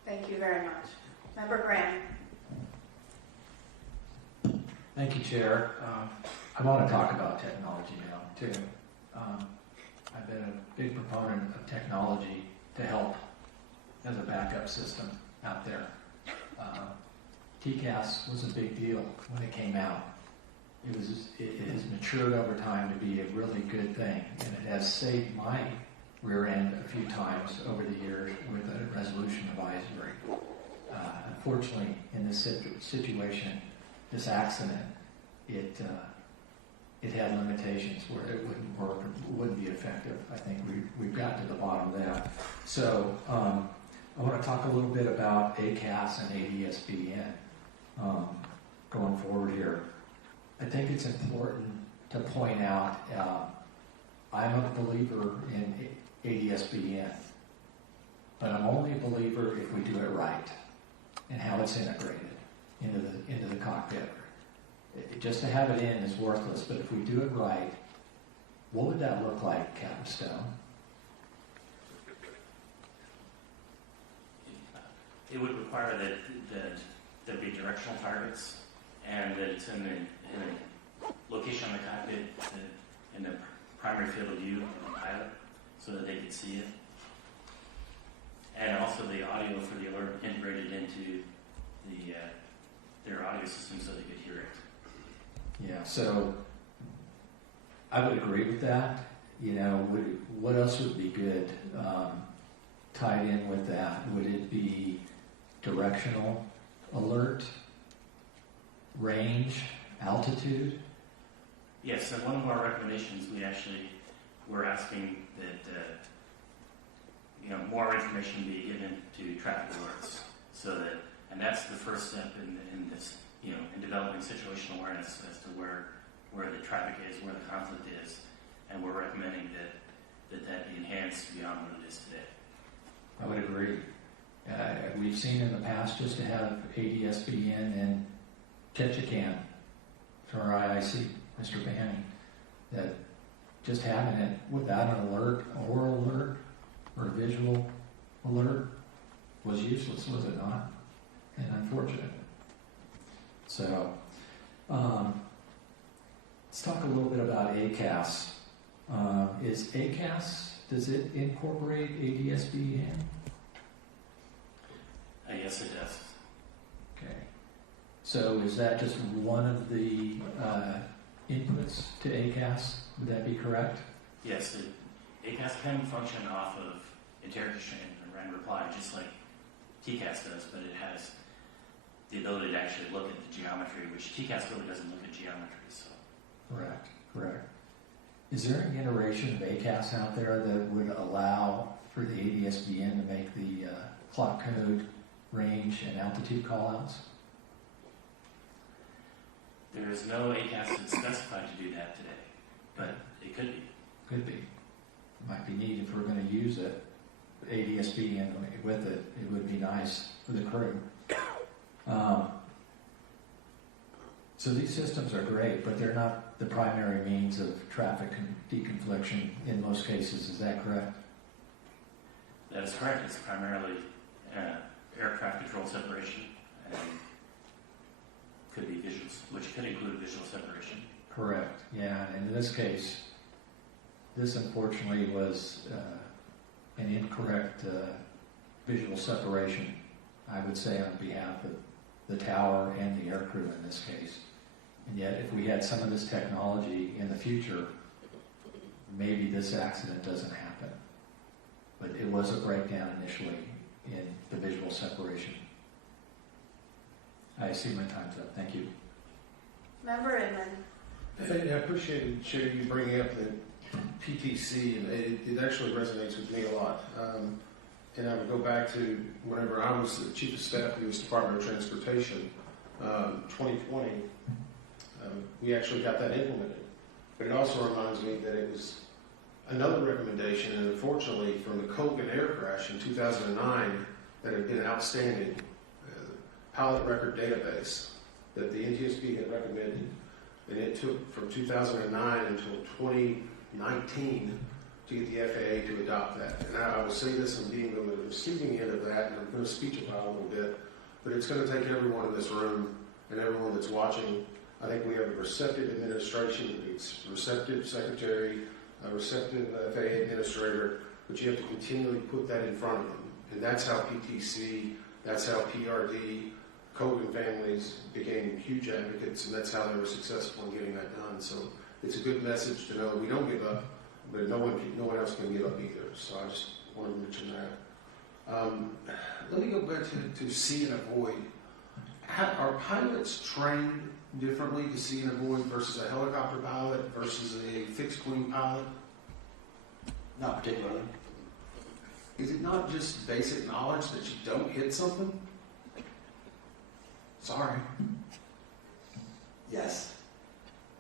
Thank you very much. Member Graham. Thank you, Chair. I want to talk about technology now, too. I've been a big proponent of technology to help as a backup system out there. TCAS was a big deal when it came out. It has matured over time to be a really good thing, and it has saved my rear end a few times over the years with a resolution advisory. Unfortunately, in this situation, this accident, it had limitations where it wouldn't work, it wouldn't be effective. I think we've gotten to the bottom of that. So I want to talk a little bit about ACAS and ADSBN going forward here. I think it's important to point out I'm a believer in ADSBN, but I'm only a believer if we do it right and how it's integrated. into the cockpit. Just to have it in is worthless, but if we do it right, what would that look like, Captain Stone? It would require that there be directional targets and that it's in a location on the cockpit in the primary field of view of the pilot so that they could see it. And also the audio for the alert integrated into their audio system so they could hear it. Yeah, so I would agree with that. What else would be good tied in with that? Would it be directional alert, range, altitude? Yes, and one of our recommendations, we're asking that more information be given to traffic alerts, and that's the first step in this, in developing situational awareness as to where the traffic is, where the conflict is, and we're recommending that be enhanced beyond what it is today. I would agree. We've seen in the past just to have ADSB in and catch a can for our IIC, Mr. Banning, that just having it without an alert, oral alert, or a visual alert was useless, was it not? And unfortunate. So, let's talk a little bit about ACAS. Does it incorporate ADSB in? Yes, it does. Okay. So is that just one of the inputs to ACAS? Would that be correct? Yes, ACAS can function off of interrogation and reply, just like TCAS does, but it has the ability to actually look at the geometry, which TCAS really doesn't look at geometry. So. Correct. Is there an iteration of ACAS out there that would allow for the ADSBN to make the clock code, range, and altitude callouts? There is no ACAS that's specified to do that today, but it could be. Could be. Might be neat if we're going to use it. ADSB and with it, it would be nice for the crew. So these systems are great, but they're not the primary means of traffic deconfliction in most cases. Is that correct? That is correct. It's primarily aircraft control separation and could be visuals, which could include visual separation. Correct. Yeah, and in this case, this unfortunately was an incorrect visual separation, I would say, on behalf of the tower and the aircrew in this case. And yet, if we had some of this technology in the future, maybe this accident doesn't happen. But it was a breakdown initially in the visual separation. I see my time's up. Thank you. Member Inman. I appreciate you bringing up the PTC, and it actually resonates with me a lot. And I would go back to whenever I was the Chief of Staff of the U.S. Department of Transportation, 2020, we actually got that implemented. But it also reminds me that it was another recommendation, and unfortunately from the Colgan air crash in 2009, that had been outstanding, pilot record database that the NTSB had recommended. And it took from 2009 until 2019 to get the FAA to adopt that. And I will say this, I'm being on the receiving end of that, and I'm going to speechify a little bit, but it's going to take everyone in this room and everyone that's watching. I think we have a receptive administration, it's receptive secretary, a receptive FAA administrator, but you have to continually put that in front of them. And that's how PTC, that's how PRD, Colgan families became huge advocates, and that's how they were successful in getting that done. So it's a good message to know we don't give up, but no one else can give up either. So I just want to mention that. Let me go back to see and avoid. Are pilots trained differently to see and avoid versus a helicopter pilot versus a fixed wing pilot? Not particularly. Is it not just basic knowledge that you don't hit something? Sorry. Yes.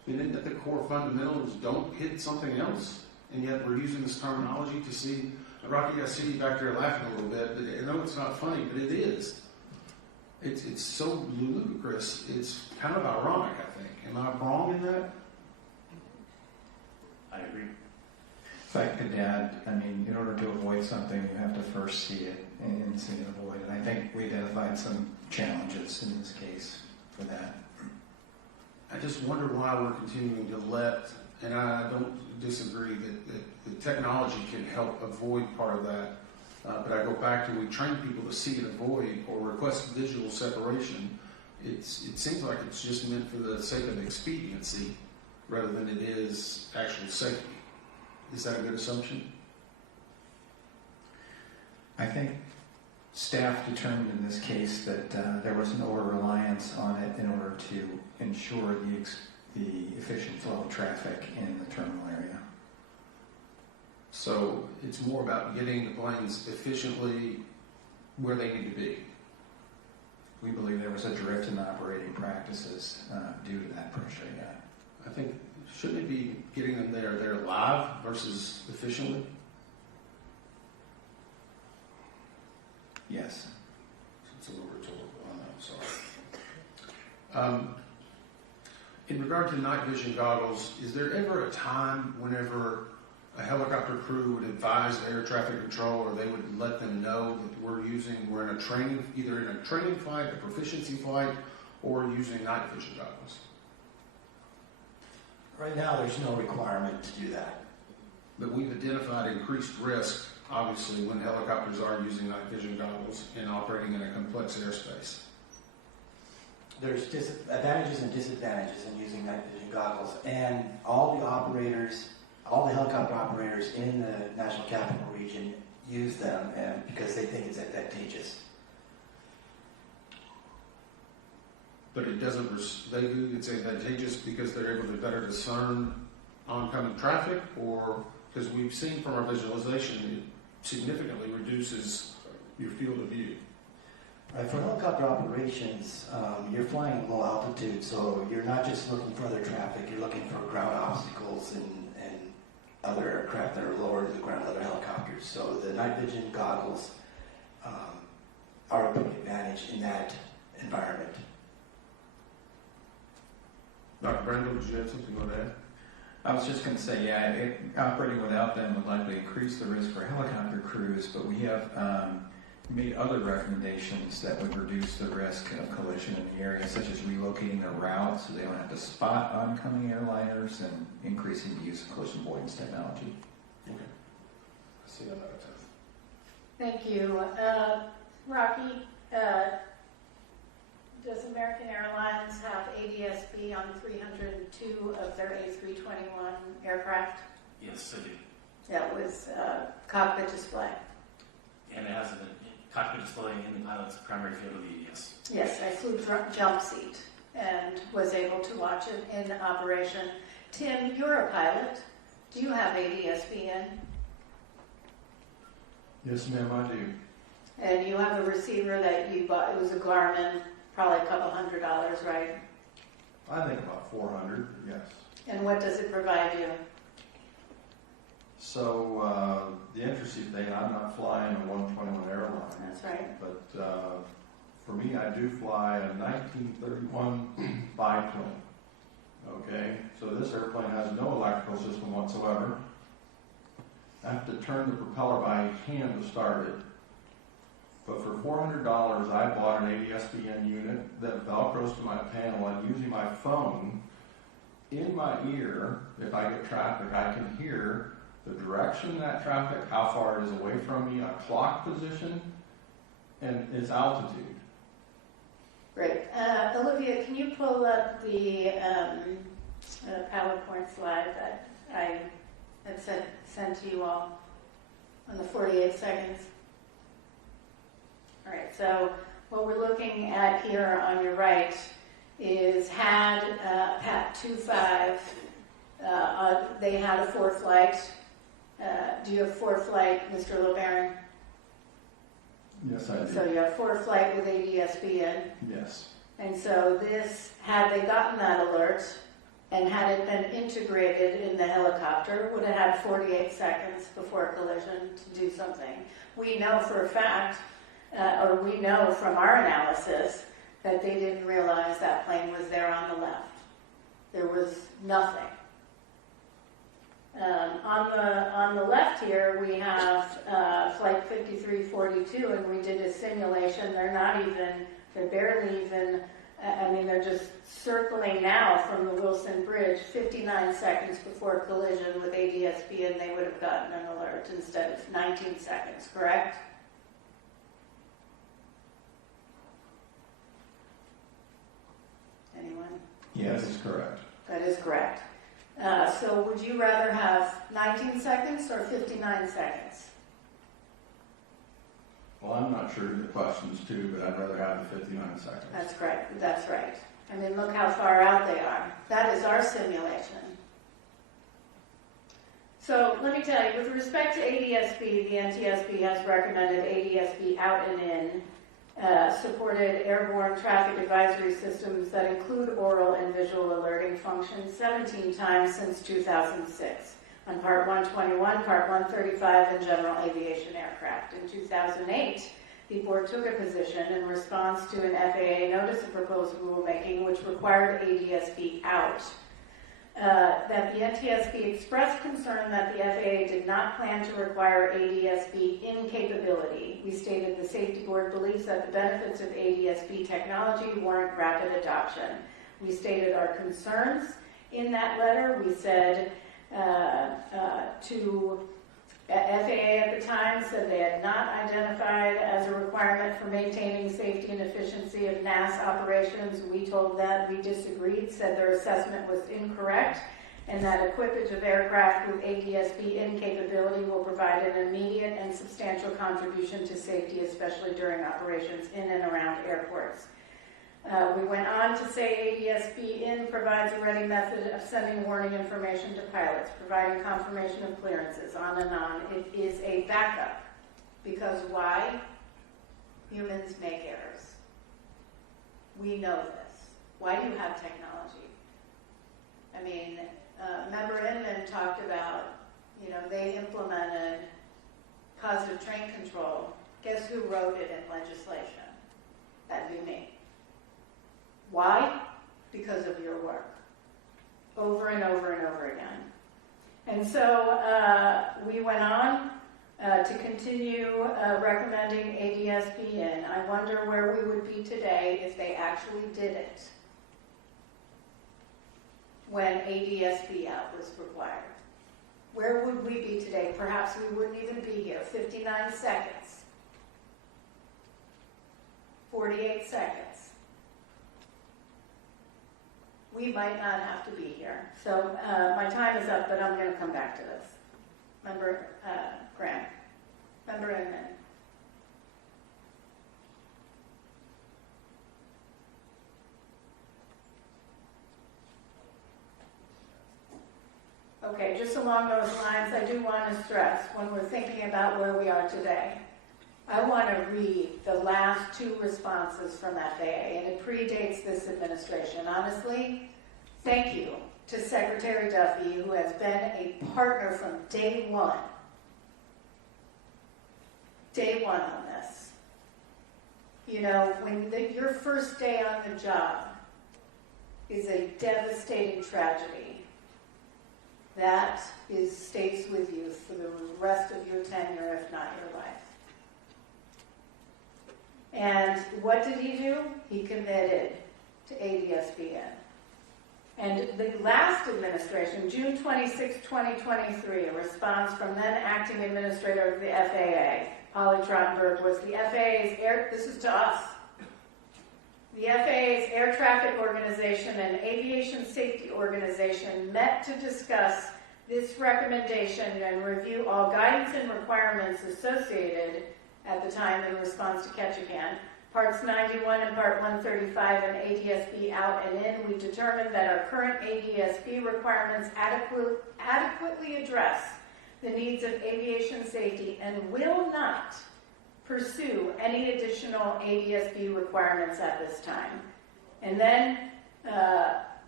Isn't that the core fundamental is don't hit something else? And yet we're using this terminology to see, Rocky, I see you back there laughing a little bit. I know it's not funny, but it is. It's so ludicrous. It's kind of ironic, I think. Am I wrong in that? I agree. If I could add, I mean, in order to avoid something, you have to first see it and see it avoid it. I think we identified some challenges in this case for that. I just wonder why we're continuing to let, and I don't disagree that the technology can help avoid part of that, but I go back to we train people to see and avoid or request visual separation. It seems like it's just meant for the sake of expediency rather than it is actual safety. Is that a good assumption? I think staff determined in this case that there was an over-reliance on it in order to ensure the efficient flow of traffic in the terminal area. So it's more about getting the planes efficiently where they need to be. We believe there was a drift in operating practices due to that pressure, yeah. I think, shouldn't it be getting them there live versus efficiently? Yes. It's a little rhetorical, I know, sorry. In regard to night vision goggles, is there ever a time whenever a helicopter crew would advise air traffic control or they would let them know that we're in a training, either in a training flight, a proficiency flight, or using night vision goggles? Right now, there's no requirement to do that. But we've identified increased risk, obviously, when helicopters are using night vision goggles and operating in a complex airspace. There's advantages and disadvantages in using night vision goggles, and all the helicopter operators in the National Capital Region use them because they think it's advantageous. But it doesn't, they do, it's advantageous because they're able to better discern oncoming traffic, or because we've seen from our visualization, it significantly reduces your field of view. Right, for helicopter operations, you're flying low altitude, so you're not just looking for other traffic, you're looking for ground obstacles and other aircraft that are lower to the ground, other helicopters. So the night vision goggles are a big advantage in that environment. Dr. Brandon, did you have something you want to add? I was just going to say, yeah, operating without them would likely increase the risk for helicopter crews, but we have made other recommendations that would reduce the risk of collision in the area, such as relocating their route so they don't have to spot oncoming airliners and increasing the use of collision avoidance technology. Okay. I see that out of time. Thank you. Rocky, does American Airlines have ADS-B on 302 of their A321 aircraft? Yes, I do. That was cockpit display. And it has a cockpit display in the pilot's primary field of view, yes. Yes, I flew jump seat and was able to watch it in operation. Tim, you're a pilot. Do you have ADS-B in? Yes, ma'am, I do. And you have a receiver that you bought. It was a Garmin, probably a couple $100, right? I think about 400, yes. And what does it provide you? So the interesting thing, I'm not flying a 121 airline. That's right. But for me, I do fly a 1931 biplane. Okay, so this airplane has no electrical system whatsoever. I have to turn the propeller by hand to start it. But for $400, I bought an ADS-BN unit that velcros to my panel, and using my phone in my ear, if I get traffic, I can hear the direction of that traffic, how far it is away from me, a clock position, and its altitude. Great. Olivia, can you pull up the PowerPoint slide that I had sent to you all on the 48 seconds? All right, so what we're looking at here on your right is had PAT 25, they had a 4-flight. Do you have 4-flight, Mr. LeBaron? Yes, I do. So you have 4-flight with ADS-B in? Yes. And so this, had they gotten that alert and had it been integrated in the helicopter, would have had 48 seconds before collision to do something. We know for a fact, or we know from our analysis, that they didn't realize that plane was there on the left. There was nothing. On the left here, we have Flight 5342, and we did a simulation. They're barely even, they're just circling now from the Wilson Bridge 59 seconds before collision with ADSB, and they would have gotten an alert instead of 19 seconds, correct? Anyone? Yes, that's correct. That is correct. So would you rather have 19 seconds or 59 seconds? Well, I'm not sure of the questions too, but I'd rather have the 59 seconds. That's correct. That's right. I mean, look how far out they are. That is our simulation. So let me tell you, with respect to ADSB, the NTSB has recommended ADSB out and in supported airborne traffic advisory systems that include oral and visual alerting functions 17 times since 2006 on Part 121, Part 135, and general aviation aircraft. In 2008, the board took a position in response to an FAA notice of proposed rulemaking which required ADSB out. That the NTSB expressed concern that the FAA did not plan to require ADSB in capability. We stated the safety board believes that the benefits of ADSB technology warrant rapid adoption. We stated our concerns in that letter. We said to FAA at the time said they had not identified as a requirement for maintaining safety and efficiency of NAS operations. We told them we disagreed, said their assessment was incorrect, and that equipage of aircraft with ADSB in capability will provide an immediate and substantial contribution to safety, especially during operations in and around airports. We went on to say ADSB in provides a ready method of sending warning information to pilots, providing confirmation of clearances, on and on. It is a backup. Because why? Humans make errors. We know this. Why do you have technology? I mean, Member Inman talked about, they implemented positive train control. Guess who wrote it in legislation? That'd be me. Why? Because of your work. Over and over and over again. And so we went on to continue recommending ADSB in. I wonder where we would be today if they actually did it when ADSB out was required. Where would we be today? Perhaps we wouldn't even be here. 59 seconds. 48 seconds. We might not have to be here. So my time is up, but I'm going to come back to this. Member Graham. Member Inman. Okay, just along those lines, I do want to stress, when we're thinking about where we are today, I want to read the last two responses from FAA, and it predates this administration. Honestly, thank you to Secretary Duffy, who has been a partner from day one. Day one on this. When your first day on the job is a devastating tragedy, that stays with you for the rest of your tenure, if not your life. And what did he do? He committed to ADSB-N. And the last administration, June 26, 2023, a response from then acting administrator of the FAA, Polly Trottenberg, was the FAA's this is to us, the FAA's Air Traffic Organization and Aviation Safety Organization met to discuss this recommendation and review all guidance and requirements associated at the time in response to Ketchikan. Parts 91 and Part 135 and ADSB out and in, we determined that our current ADSB requirements adequately address the needs of aviation safety and will not pursue any additional ADSB requirements at this time. And then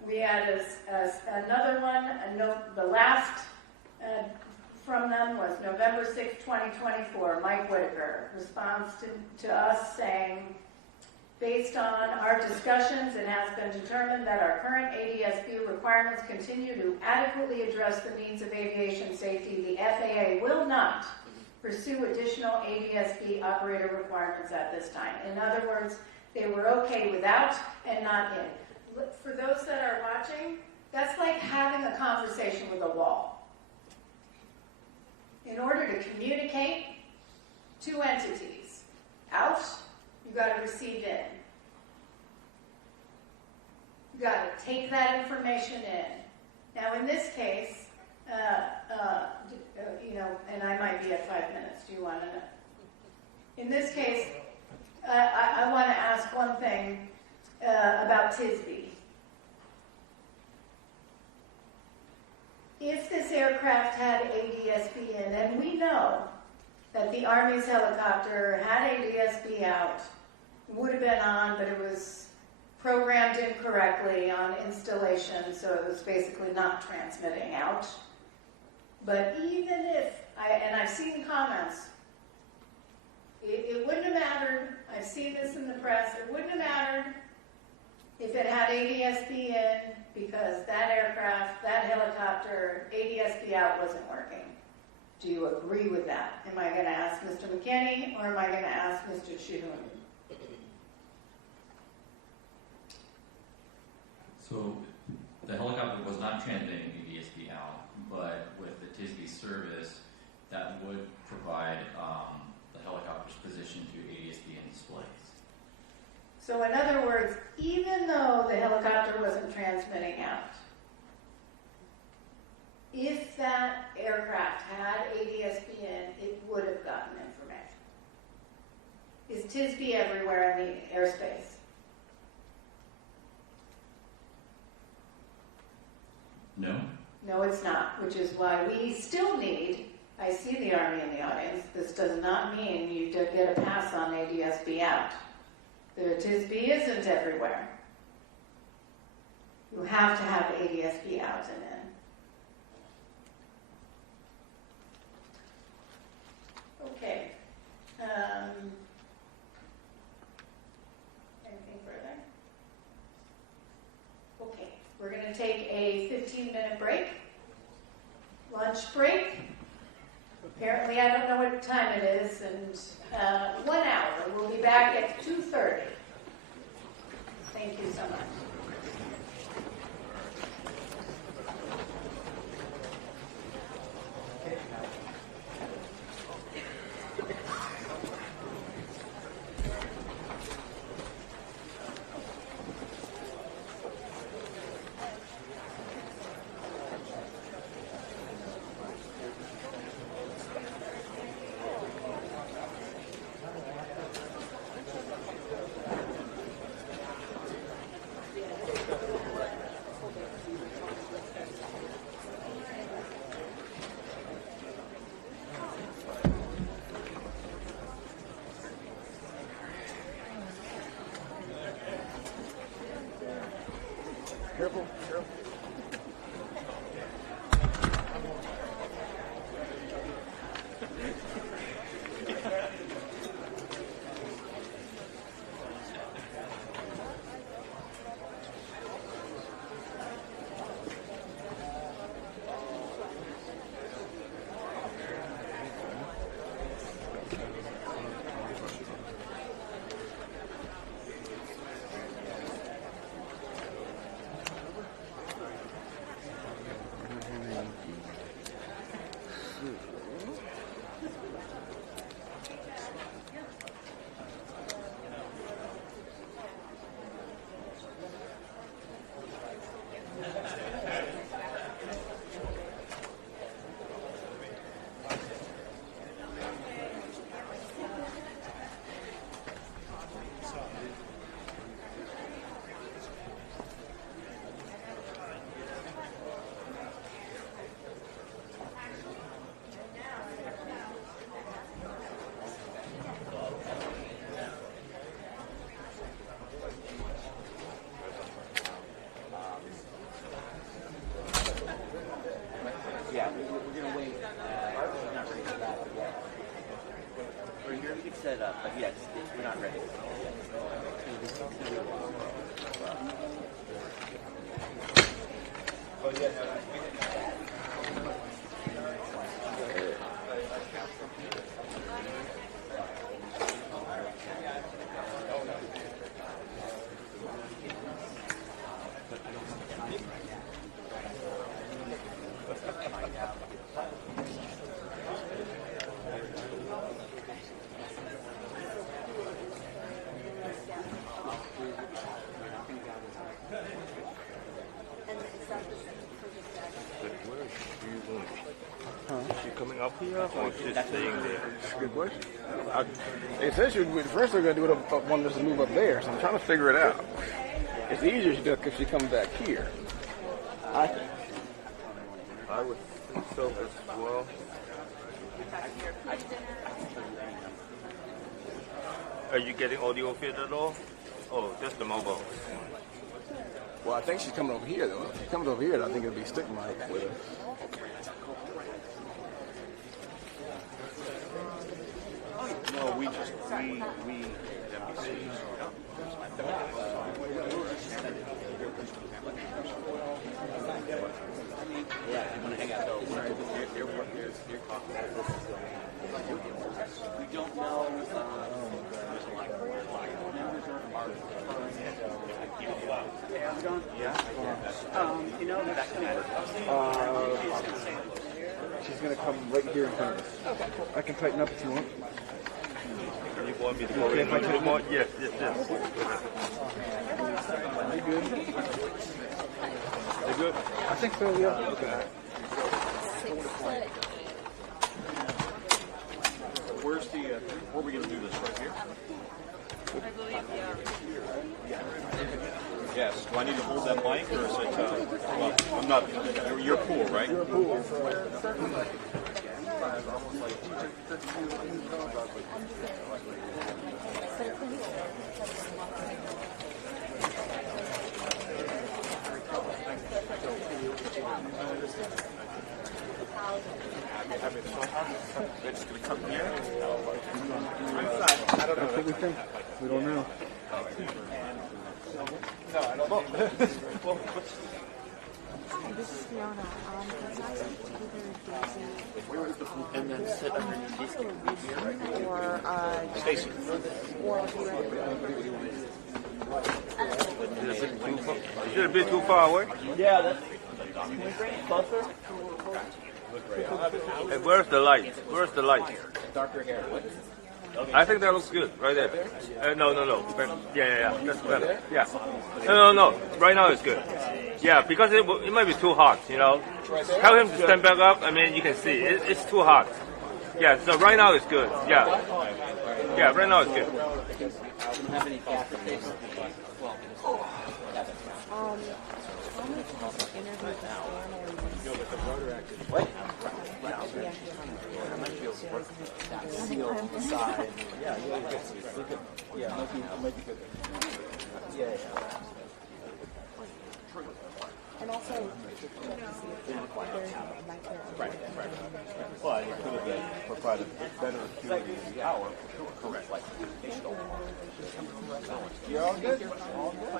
we had another one, the last from them was November 6, 2024, Mike Whitaker, response to us saying, Based on our discussions, it has been determined that our current ADS-B requirements continue to adequately address the needs of aviation safety. The FAA will not pursue additional ADS-B operator requirements at this time. In other words, they were okay without and not in. For those that are watching, that's like having a conversation with a wall. In order to communicate two entities, out, you got to receive in. You got to take that information in. Now, in this case, and I might be at 5 minutes. Do you want to know? In this case, I want to ask one thing about TSB. If this aircraft had ADS-B in, and we know that the Army's helicopter had ADS-B out, would have been on, but it was programmed incorrectly on installation, so it was basically not transmitting out. But even if, and I've seen comments, it wouldn't have mattered, I've seen this in the press, it wouldn't have mattered if it had ADS-B in, because that aircraft, that helicopter, ADS-B out wasn't working. Do you agree with that? Am I going to ask Mr. McKinney, or am I going to ask Mr. Chihoun? So the helicopter was not transmitting ADS-B out, but with the TSB service, that would provide the helicopter's position to ADS-B in displays. So in other words, even though the helicopter wasn't transmitting out, if that aircraft had ADS-B in, it would have gotten information. Is TSB everywhere in the airspace? No. No, it's not, which is why we still need, I see the Army in the audience, this does not mean you get a pass on ADS-B out. The TSB isn't everywhere. You have to have ADS-B out and in. Okay. Anything further? Okay. We're going to take a 15-minute break. Lunch break. Apparently, I don't know what time it is, and 1 hour. We'll be back at 2:30. Thank you so much. Careful, careful. Set up, but yes, we're not ready. Coming up here or just staying there? Good question. They said she would, first they're going to do it up, want us to move up there, so I'm trying to figure it out. It's easier if she comes back here. I would think so as well. Are you getting audio feed at all? Oh, just the mobile. Well, I think she's coming over here, though. If she comes over here, I think it'll be stick mic with her. No, we NBC. Yeah, you want to hang out though. Your cockpit. We don't know. There's a lot Hey, how's it going? Yeah. You know, she's going to come right here in front of us. Okay, cool. I can tighten up if you want. You want me to go in a little more? Yes. You good? You good? I think so, yeah. Okay. Where's the, where are we going to do this, right here? I believe, yeah. Yes. Do I need to hold that mic, or is it, well, I'm not, you're cool, right? You're cool. We don't know. No, I don't know. Well, Hi, this is Fiona. Can I either Daisy and then sit underneath these or Stacy. Or I'll be Is it a bit too far away? Yeah, that's. Can we bring it closer? And where's the light? Where's the light? Darker hair. I think that looks good, right there. No. Yeah. That's better. Yeah. No. Right now it's good. Yeah, because it might be too hot, you know. Tell him to stand back up. I mean, you can see it's too hot. Yeah. So right now it's good. Yeah. Yeah. Right now it's good. Have any aftertaste? What? Seal the side. Yeah, might be good. Yeah. And also, Right. But it could have been provided better acuity in the hour. Correct. You're all good? All good?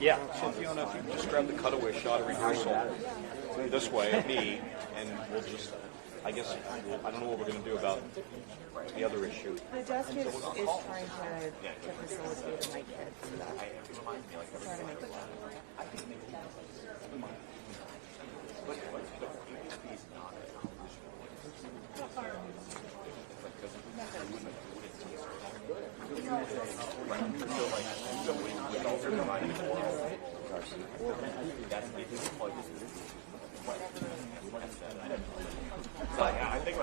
Yeah. So Fiona, if you just grab the cutaway shot of rehearsal this way at me, and we'll just, I guess, I don't know what we're going to do about the other issue. The desk is trying to facilitate my kids. So that trying to make it work.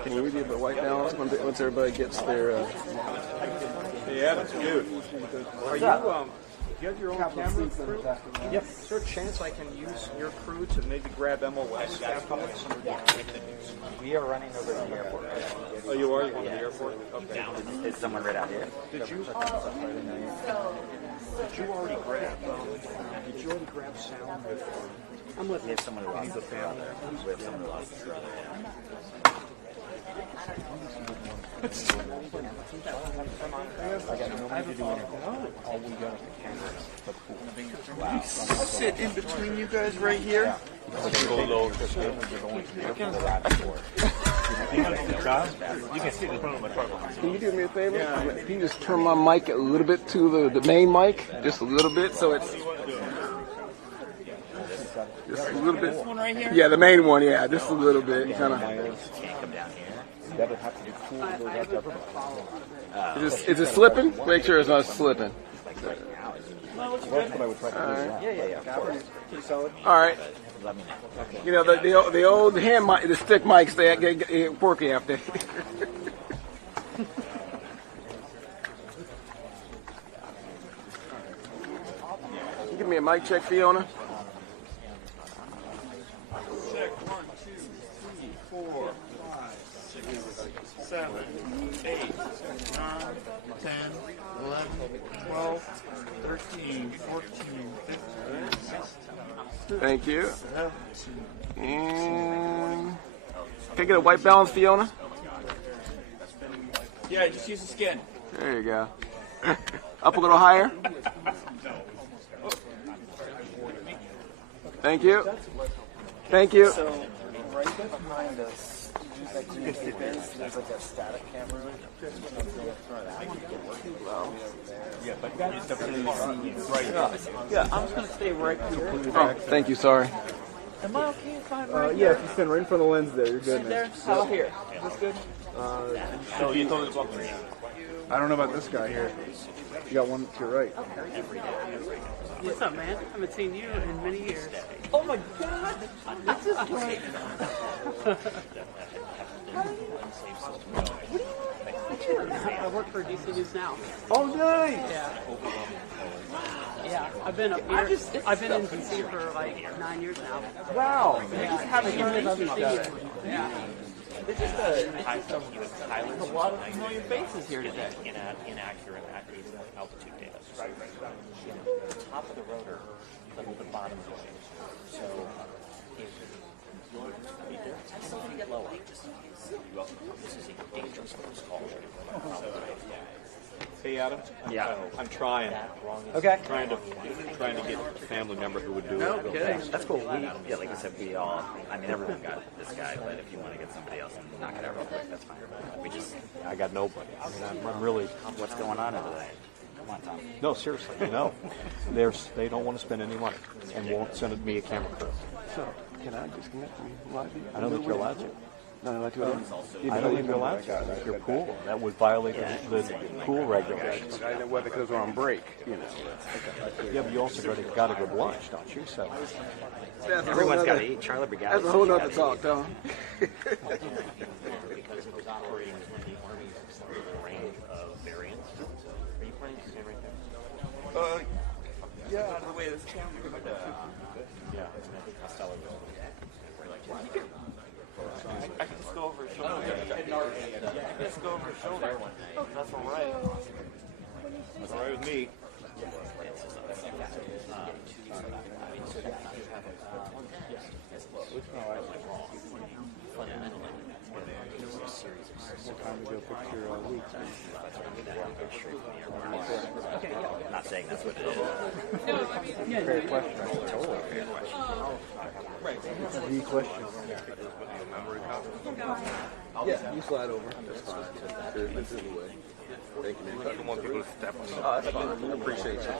Can we give it right now once everybody gets their... Yeah, that's good. Are you, you have your own camera crew? Yep. Is there a chance I can use your crew to maybe grab MOS afterwards? We are running over to the airport. Oh, you are? You're going to the airport? Okay. It's someone right out here. Did you already grab sound with? We have someone who lost the sound there. We have someone who lost the sound. I'll sit in between you guys right here. You can sit in front of my truck. Can you do me a favor? Can you just turn my mic a little bit to the main mic? Just a little bit so it's... Just a little bit. This one right here? Yeah, the main one, yeah. Just a little bit. Kind of. Is it slipping? Make sure it's not slipping. All right. You know, the old hand mic, the stick mics, they get quirky after. Give me a mic check, Fiona. Check 1, 2, 3, 4, 5, 6, 7, 8, 9, 10, 11, 12, 13, 14, 15, 16. Thank you. And can I get a white balance, Fiona? Yeah, just use the skin. There you go. Up a little higher. Thank you. Thank you. So, right behind us, there's like a static camera. Yeah, but it's definitely right. Yeah, I'm just going to stay right here. Oh, thank you. Sorry. Am I okay if I'm right Yeah, if you stand right in front of the lens there, you're good, man. How here? Is this good? No, you told us about me. I don't know about this guy here. You got one to your right. What's up, man? I haven't seen you in many years. Oh my God! This is great. I work for DC News Now. Oh, nice! Yeah. Yeah, I've been up here. I've been in DC for like 9 years now. Wow! Yeah. You just haven't heard of this guy. Yeah. It's just a lot of familiar faces here today. Inaccurate altitude data. The top of the rotor, but the bottom of the wing. So if you're lower, this is a dangerous close call. Hey, Adam. Yeah. I'm trying. Okay. Trying to get a family member who would do No, it. good. That's cool. Yeah, like I said, we all, I mean, everyone got this guy, but if you want to get somebody else and knock it out real quick, that's fine. I got nobody. I mean, I'm really. What's going on over there? Come on, Tom. No, seriously, no. They don't want to spend any money and won't send me a camera crew. So, can I disconnect me live? I don't think you're allowed to. No, not to I don't think you're allowed to. That's your pool. That would violate the pool regulations. I know whether because we're on break, you know. Yeah, but you also got to go to lunch, don't you? So everyone's got to eat. Charlie Brigade. That's a whole nother talk, Tom. Because it was operating when the Army range of variants. Are you planning to stay right there? Yeah, out of the way of this camera. Yeah, I think Costello will. I can just go over his shoulder. I can just go over his shoulder. That's all right. That's all right with me. I'm not saying that's what it is. Fair question. Totally fair question. It's the question. Yeah, you slide over. That's fine. This is the way. Thank you, man. I don't want people to step on it. Oh, that's fine. I appreciate you.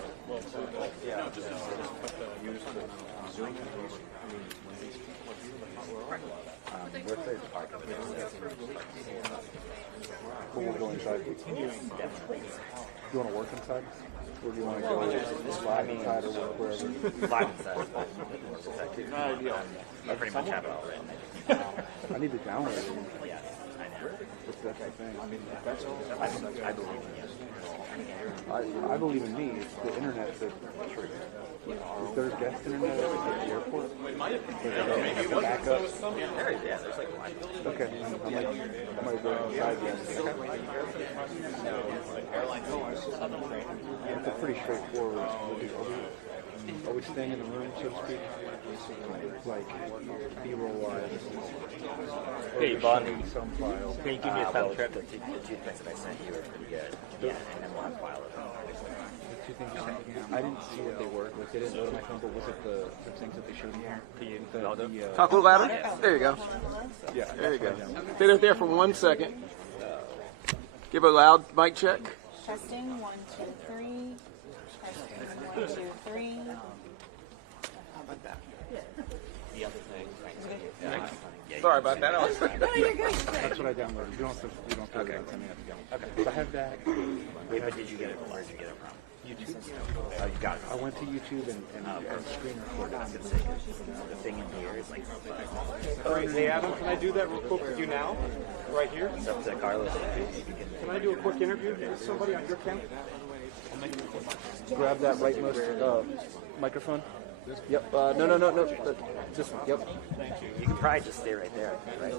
We'll go inside. You want to work inside? Or do you want to go live inside or work wherever? Live inside. Not ideal. I pretty much have it already. I need to download it. Yeah. That's the thing. I mean, that's all. I believe in you. I believe in me. It's the internet that. Is there a guest internet at the airport? There's backup. Yeah, there's like one. Okay. I might go inside then. It's a pretty straightforward. Always staying in the room, so to speak. Like B-roll wise. Hey, Bond. Some file. Can you give me a time trip? The two things that I sent you are pretty good. Yeah, and then one file of them. The two things you sent me, I didn't see what they were. Like, they didn't go to my phone, but was it the things that they showed me here? Talk a little louder. There you go. Yeah. There you go. Stay there for 1 second. Give a loud mic check. Testing 1, 2, 3. Testing 1, 2, 3. How about that? The other thing. Sorry about that. No, you're good. That's what I downloaded. You don't have to do that. Send me that again. Okay. So I have that. Wait, but did you get it? Where did you get it from? YouTube. Oh, you got it. I went to YouTube and screen recorded. I was gonna say, the thing in here is like. All right, hey Adam, can I do that real quick with you now? Right here? It's up to Carlos. Can I do a quick interview with somebody on your camera? Grab that rightmost microphone. Yep. No. Just yep. Thank you. You can probably just stay right there, right?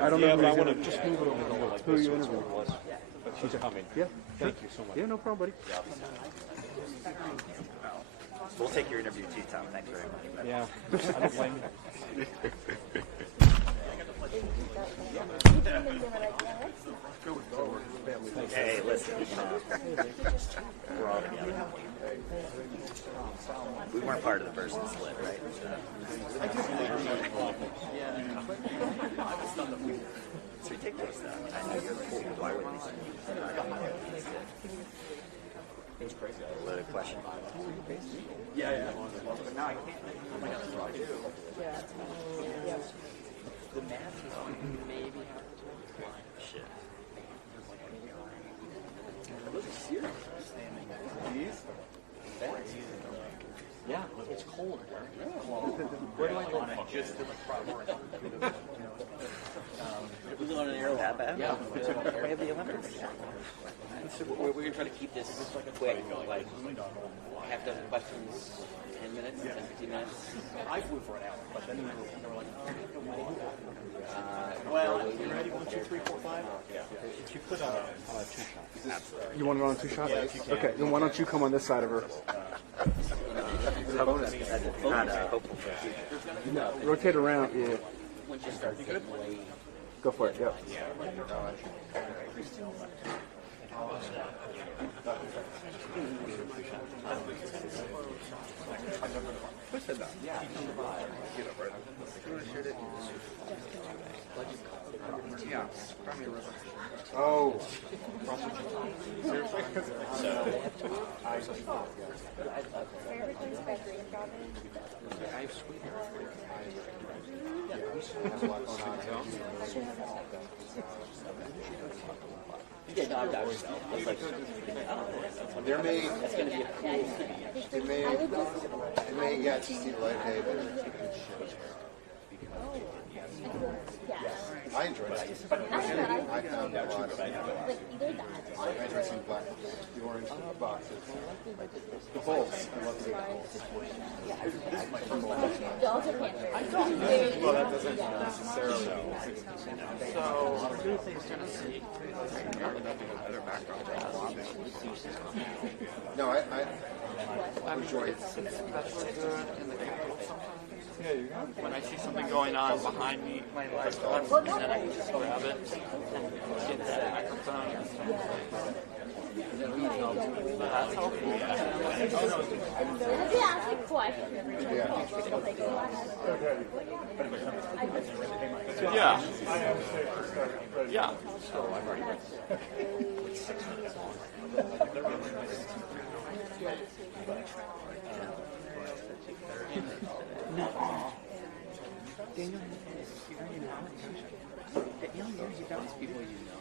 I don't know. Yeah, but I want to just move it over here like Who are this. you interviewing? She's coming. Yeah. Thank you so much. Yeah, no problem, buddy. We'll take your interview too, Tom. Thanks very much. Yeah. I don't blame you. Hey, listen. We're all together. We weren't part of the person split, right? It's ridiculous, though. I know you're the fool. Why would they? It's crazy. Loaded question. Yeah. But now I can't. Oh my God, that's what I do. Yeah. The math is maybe. Shit. Those are serious. These? Yeah, it's cold. Where do I live? Just in the front. We're going on an air that bad? Yeah. We have the Olympics. So we're going to try to keep this quick, like half dozen questions, 10 minutes, 10, 15 minutes. I flew for an hour, but then they were like, well, you ready? 1, 2, 3, 4, 5? Yeah. If you put on 2 shots. Absolutely. You want it on 2 shots? Yeah, okay, then why don't you come on this side of her? Not hopeful for the future. No, rotate around, yeah. Once you start, you good? Go for it, yep. Who said that? Yeah. Yeah. Oh. Seriously? Yeah, no, I was like, There may, that's going to be a cool it may get to see light day, but I enjoyed it. I found a lot of I enjoyed seeing black, the orange boxes, the bolts. I love seeing the bolts. Well, that doesn't necessarily. No, I enjoy it. Yeah, you got it. When I see something going on behind me, my light's on, then I can just grab it and get that microphone. That's helpful. Yeah. Yeah. So I'm already ready. No. Daniel, you bounce people you know.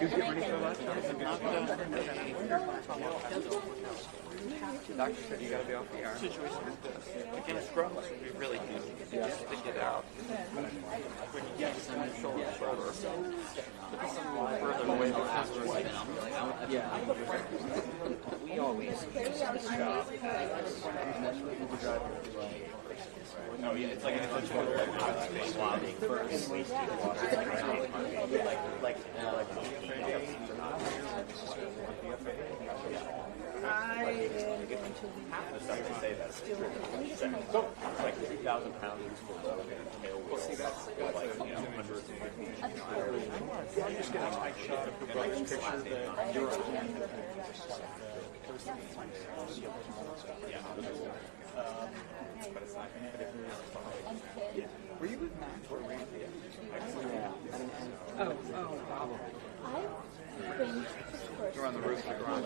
You get ready for lunch? The doctor said you gotta be off the air. Situation is this. Against scrubs would be really easy to get out. When you get some shoulder to shoulder. But this is further away than customers. Yeah. We always use this job. Oh yeah, it's like an intentional swabbing first. Like I am going to So, it's like 3,000 pounds we'll see that's like, hundreds of I'm just getting a tight shot of your brother's picture that you're on. Were you with Max or Randy? Oh, probably. You're on the roof of the garage.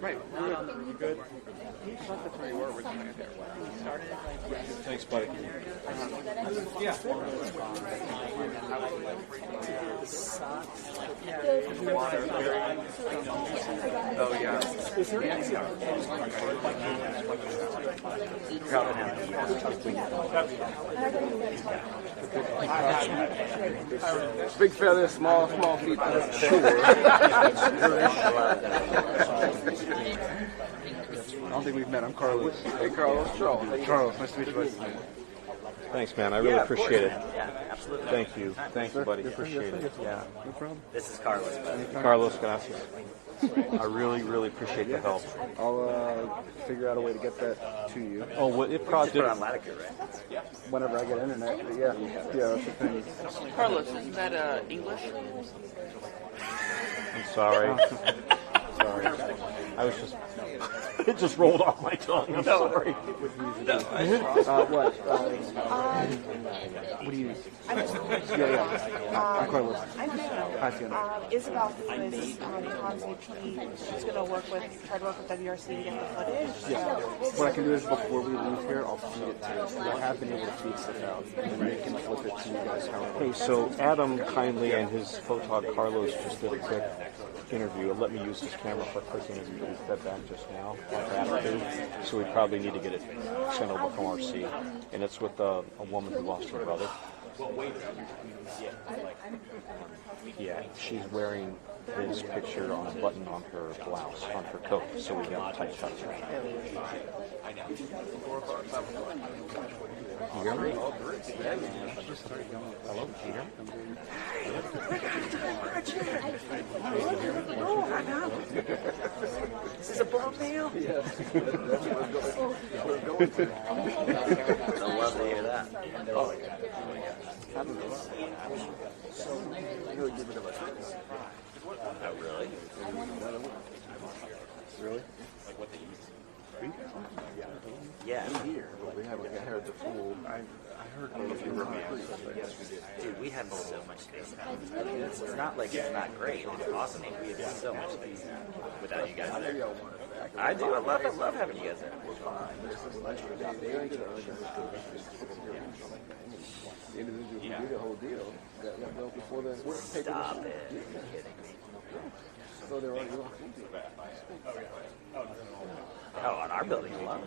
Right, we're good. Not that's where you were originally there. Thanks, buddy. Yeah. Oh, yeah. Big feather, small feet. Sure. I don't think we've met. I'm Carlos. Hey, Carlos. Charles, nice to meet you. Thanks, man. I really appreciate it. Yeah, absolutely. Thank you. Thank you, buddy. Appreciate it. Yeah. No problem. This is Carlos. Carlos, gracias. I really, really appreciate the help. I'll figure out a way to get that to you. Oh, well, it probably Put it on Latitude, right? Whenever I get internet. Yeah, that's the thing. Carlos, isn't that English? I'm sorry. Sorry. I was just... It just rolled off my tongue. I'm sorry. What? What do you use? Yeah. I'm Carlos. Hi, Fiona. Isabel, who is Tom's VP, she's going to try to work with WRC to get the footage. Yeah. What I can do is before we leave here, I'll feed it to you. I have been able to feed stuff out, and then we can flip it to you guys. Hey, so Adam kindly and his photog Carlos just did a quick interview. Let me use his camera for a quick interview. He fed back just now on Latitude, so we probably need to get it sent over from RC. And it's with a woman who lost her brother. Yeah, she's wearing his picture on a button on her blouse, on her coat, so we got tight shots of her. You hear me? Hello? You hear me? This is a ball mail? Yes. I'd love to hear that. Oh, really? Really? Yeah. Here, but we have I heard the full. I heard if you remember. Dude, we have so much space now. It's not like it's not great. It's awesome. We have so much space without you guys there. I do. I love having you guys there. The individual who did the whole deal got built before the paper. Stop it. You're kidding. So they're already locked into it. Oh, on our building alone.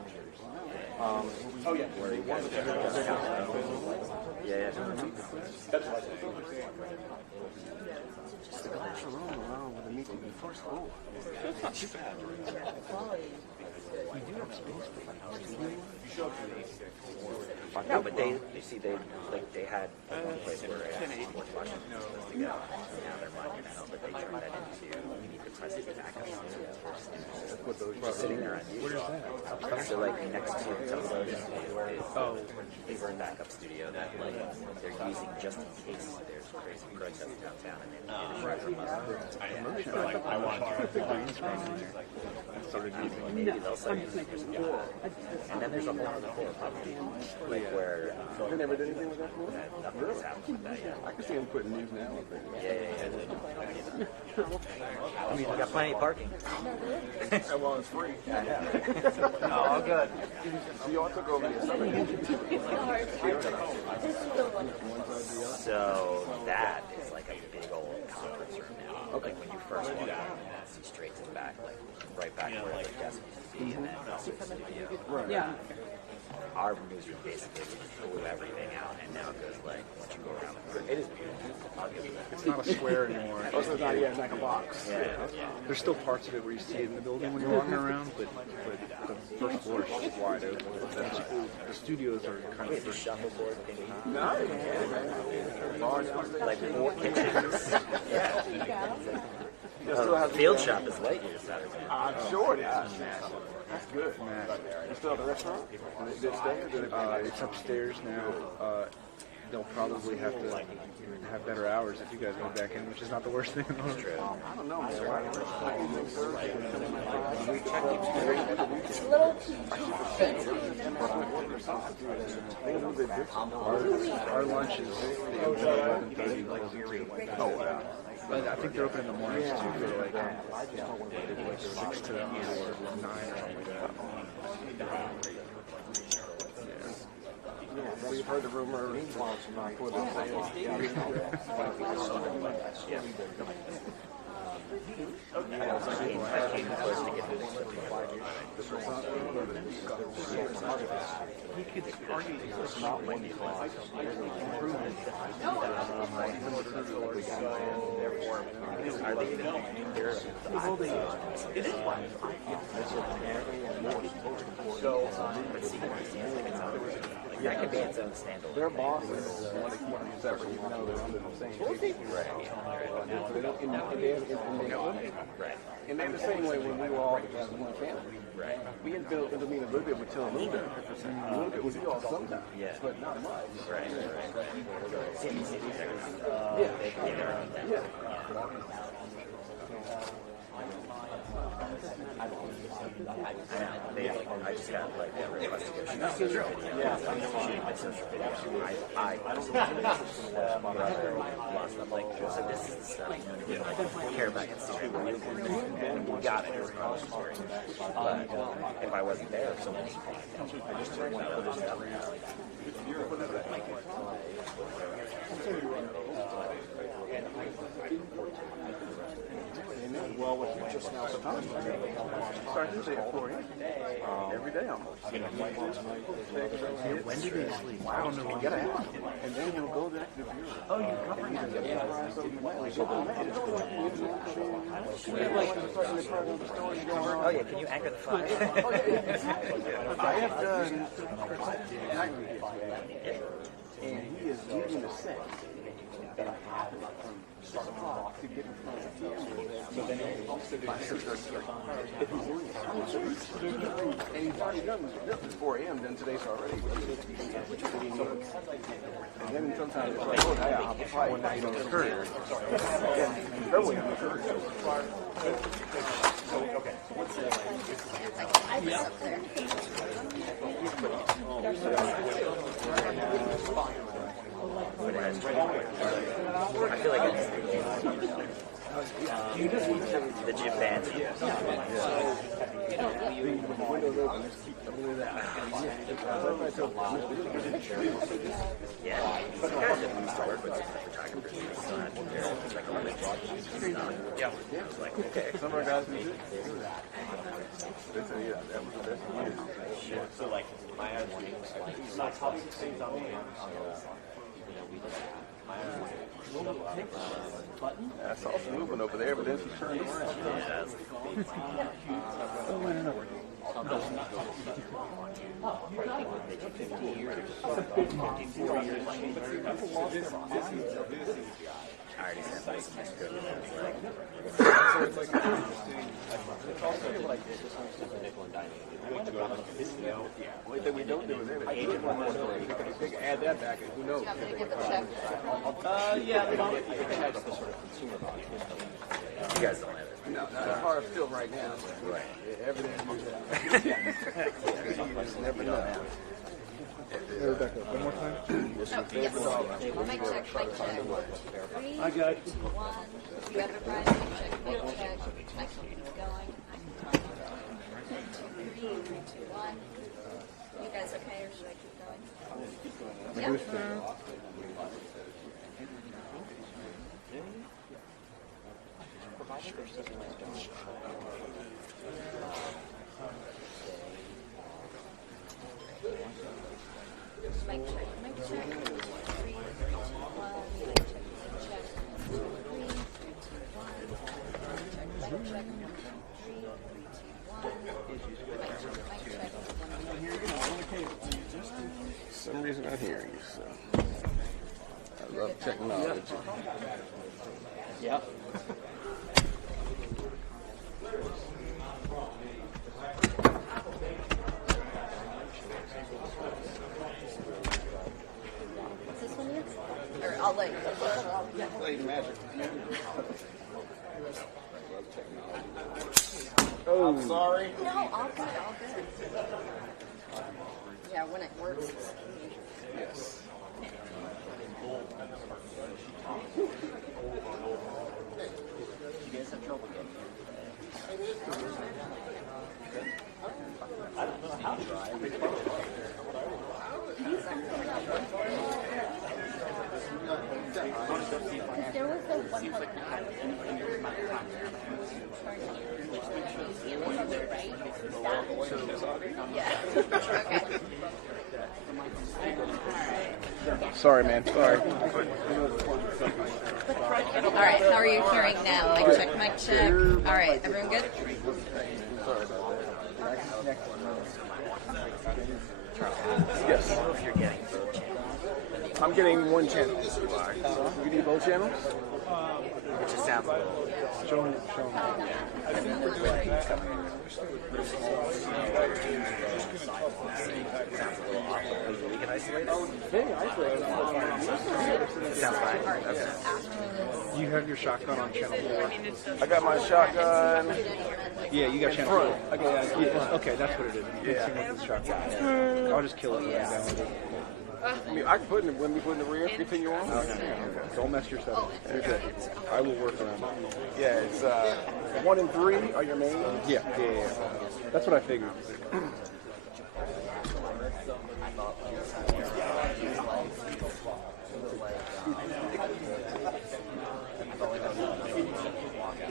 Oh, yeah. Where you guys Yeah. Just the glass alone with a meeting before school. That's not too bad. We do have space for No, but they had one place where it was watching to go. Now they're watching out, but they turned that into we need to press it back up. Just sitting there on you. So like next to the television is a backup studio that like they're using just in case there's crazy protests downtown and they need a shot from us. I want Maybe they'll say and then there's a whole other floor probably like where they never did anything with that floor? nothing has happened with that yet. I can see them putting news now up there. Yeah. I mean, we got plenty of parking. Well, it's free. No, all good. So y'all took over So that is like a big old conference room now. Like when you first walk in, see straight to the back, like right back where the desk used to be, and then also the studio. Yeah. Our newsroom basically blew everything out, and now it goes like, once you go around the corner, it is beautiful. It's not a square anymore. It's not, yeah, it's like a box. Yeah. There's still parts of it where you see it in the building when you're walking around, but the first floor is just wide open. The studios are kind of the shuffleboard thing. No. Like more kitchens. Yeah. Field shop is late here Saturday. I'm sure it is. That's good, man. You still have the restaurant? It's upstairs now. They'll probably have to have better hours if you guys go back in, which is not the worst thing in the world. I don't know, man. It's a little Our lunch is 11:30. Oh, wow. But I think they're open in the mornings too, for like 6 to 9 or something like that. We've heard the rumor for the He could argue it's not one improvement. Are they even there? It is one. So, that could be its own standalone. Their bosses want to keep them separate, even though they're under the same thing. And they're the same way when we were all as one family. Right. We intervene a little bit with Telemundo. A little bit with you all sometimes, but not much. Right. Yeah. They can get their own thing. Yeah. I just got like a request to go shoot social video. Yeah, shooting my social video. I I'm like, so this is the stuff I care about Instagram. We got it. But if I wasn't there, someone would call me. I just didn't want to put this stuff out. Well, what you just now supposed to do, start Tuesday at 4 a.m. Every day almost. When do they sleep? I don't know. You gotta ask him. And then he'll go back to the bureau. Oh, you're covering it. Oh, yeah, can you anchor the fire? I have done and he is leaving the set. That I have from start o'clock to get in front of the camera. So then by 6:30. If he's doing it. And he's already done this is 4 a.m. then today's already. And then sometimes it's like, oh, yeah, I'll fight when that don't occur. And early on occurs. Okay. What's the I was up there. I feel like it's the chimpanzee. Yeah, it's kind of used to work with some photographers. It's like a limit. Yeah. It's like, okay. Some of our guys do it. They say, yeah, that was the best one. So, like, my attitude is like, it's not how these things on the I saw some movement over there, but then she turned around. I already sent my Mexico to them. Only thing we don't do is they can add that back, and who knows? Do you want me to give a check? Yeah, You guys don't have it. No, the car is still right now. Right. Yeah, everything moves out. Never know. Rebecca, one more time. Yes. I'll make check, blank check. 3, I got it. 1, you enterprise, check, blank check, check, keep going. 2, 3, 3, 2, 1. You guys okay, or should I keep going? Yep. Mic check, mic check. 3, 2, 1. Mic check, mic check. 3, 2, 1. Mic check, mic check. 3, 2, 1. Mic check, mic check. For some reason I hear you, so. I love technology. Yep. Is this one you? Or I'll let you. Play magic. Oh. I'm sorry. No, all good, all good. Yeah, when it works, it's Yes. You guys have trouble getting I don't know how to try. there was the one part that I was in Sorry, man. Sorry. All right, how are you hearing now? Mic check, mic check. All right, everyone good? Yes. I'm getting one channel. You need both channels? It just sounds a little. Show me. I think we're doing that. Sounds a little awful. We can isolate it? Very isolated. Sounds fine. Okay. You have your shotgun on channel 4. I got my shotgun. Yeah, you got channel 4. Okay, Okay, that's what it is. Yeah. Shotgun. I'll just kill it when I'm done with it. I mean, I can put it when we put in the rear. Continue on. Okay. Don't mess your settings. You're good. I will work around it. Yeah, it's 1 and 3 are your main. Yeah. That's what I figured.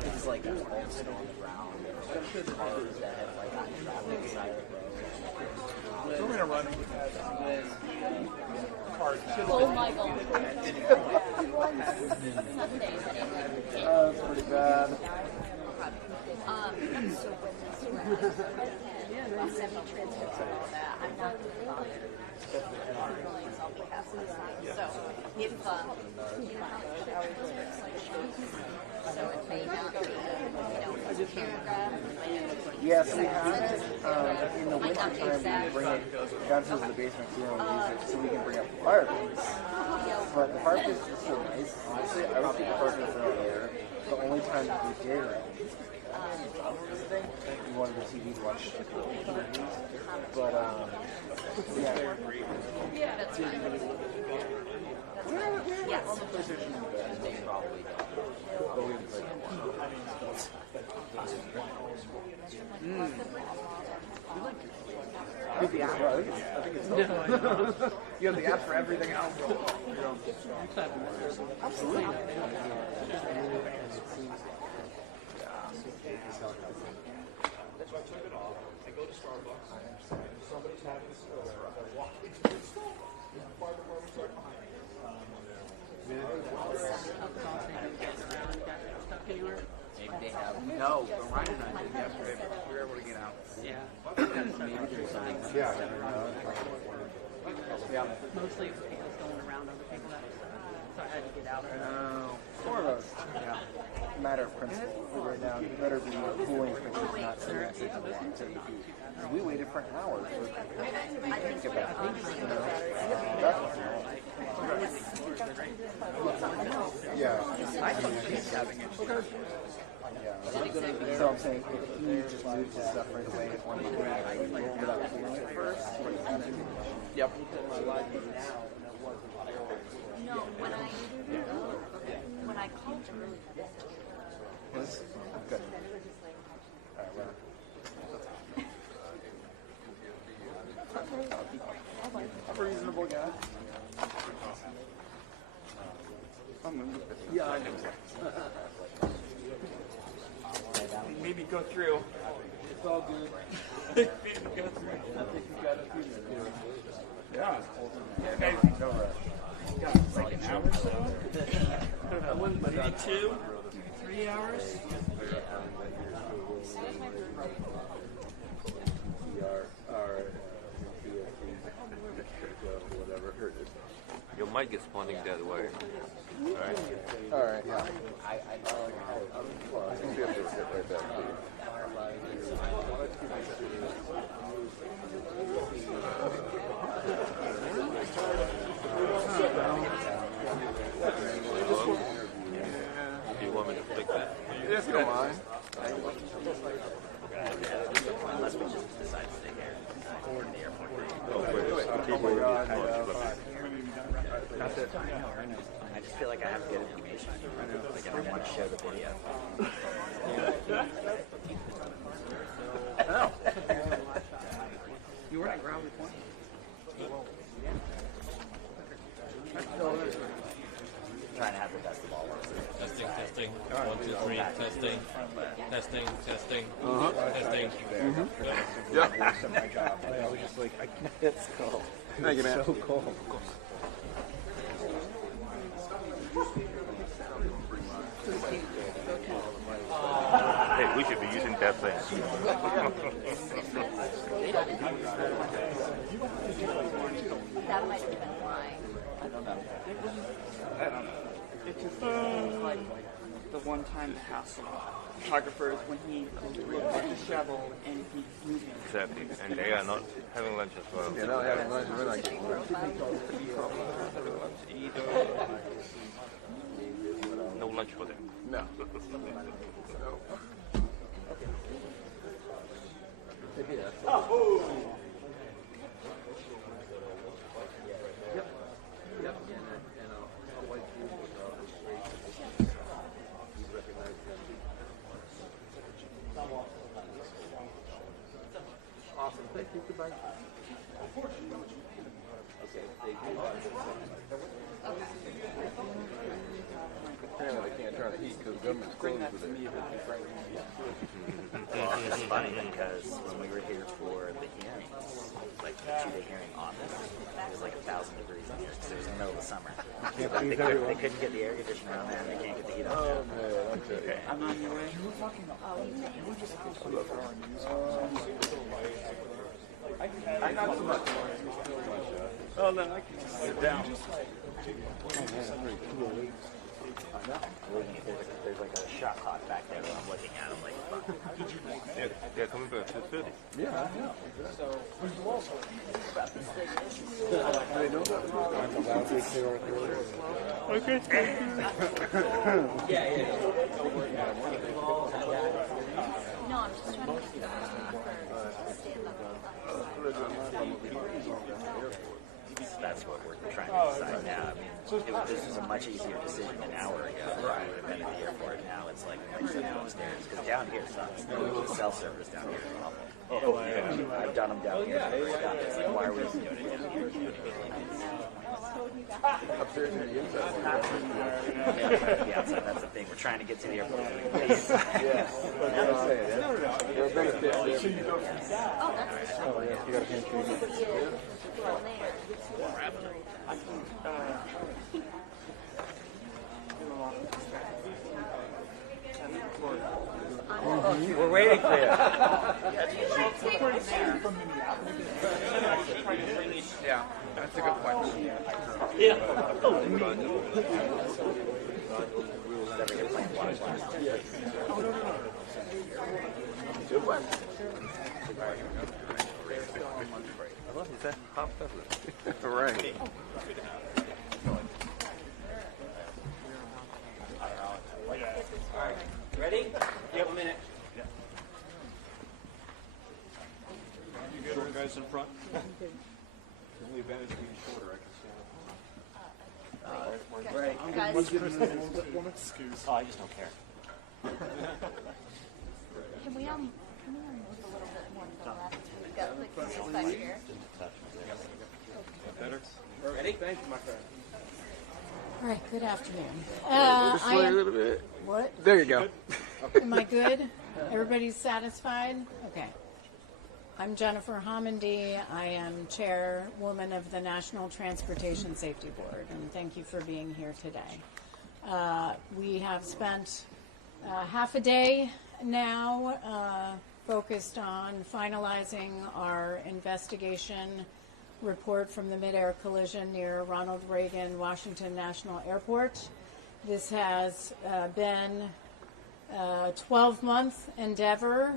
This is like all snow on the ground. Cars that have like traffic side of the road. So we're gonna run. Oh my god. That's pretty bad. So when this runs, send me transcripts and all that. I'm not bothered. So if so it may not be a paragraph. Yes, we have it. In the winter time, we bring it down to the basement floor and use it so we can bring up the fire pits. But the fire pits is so nice. Honestly, I would keep the fire pits around there. The only time we did we wanted the TV to watch movies. But yeah. That's fine. Yes. They probably don't. But we would play I think it's you have the app for everything else. Absolutely. That's why I took it off. I go to Starbucks. Somebody's having a walk. Fire department's right behind Maybe they have. No, but Ryan and I did yesterday. We were able to get out. Yeah. Maybe there's something. Yeah. Yeah. Mostly it was because going around other people that so I had to get out of it. More of a matter of principle right now. You better be cooling fixtures, not sitting at 60 feet. We waited for an hour for to get back. Yeah. I think she's having it. Yeah. So I'm saying if he just moves his stuff right away, if one of you without cooling it first. Yep. No, when I called earlier. Yes. Good. All right, well. I'm a reasonable guy. Yeah, I know. Maybe go through. It's all good. I think we got a few minutes. Yeah. No rush. Like an hour or so? Maybe 2, 3 hours? Your mic is pointing that way. Alright? Alright, yeah. I can be able to get right back to you. Do you want me to flick that? Yes, don't mind. Unless we just decide to stay here or in the airport. That's it. I just feel like I have good information. Like I don't want to share the video. Oh. You were at Ground Point? Trying to have the best of all worlds. Testing, testing. 1, 2, 3. Testing. Testing, testing. Testing. Yep. I was just like, I can't. It's cold. Thank you, man. It's so cold. Hey, we should be using that thing. That might have been why. I don't know. It just like the one time the hassle photographers when he disheveled and he's moving. Exactly. And they are not having lunch as well. You're not having lunch, we're not getting lunch. No lunch for them. No. Yep. And I'll wipe you with he's recognized them. Awesome. Thank you. Goodbye. Okay. Thank you. Apparently they can't turn the heat because the government's closed with it. Well, it's funny because when we were here for the hearings, like the 2-day hearing on this, it was like 1,000 degrees in here because it was in the middle of the summer. They couldn't get the air conditioner on there and they can't get the heat on there. Oh, man, that's it. I'm on your way. I got some luck. Oh, then I can sit down. There's like a shot clock back there that I'm looking at. I'm like, fuck. They're coming back to 30. Yeah, I know. So, when you also think about this thing, I know that. okay. No, I'm just trying to get That's what we're trying to decide now. I mean, this was a much easier decision an hour ago. We would have been at the airport. Now it's like sitting upstairs because down here sucks. The cell service down here is awful. Oh, yeah. I've done them down here. It's like, why are we doing it down here? Upstairs here, you The outside, that's the thing. We're trying to get to the airport. Yeah. That's what I'm saying. There are benefits there. Oh, yeah. You got to hand We're waiting for you. Yeah, that's a good point. Yeah. Good one. Is that half beverage? Right. Alright, ready? You have a minute. You good, our guys in front? The only advantage of being shorter, I can stand. Right. Guys, One excuse. Oh, I just don't care. can we move a little bit more to the left? We've got like space back here. Better? Ready? Thank you, my friend. All right, good afternoon. This way a little bit. What? There you go. Am I good? Everybody's satisfied? Okay. I'm Jennifer Homendy. I am chairwoman of the National Transportation Safety Board, and thank you for being here today. We have spent half a day now focused on finalizing our investigation report from the midair collision near Ronald Reagan Washington National Airport. This has been a 12-month endeavor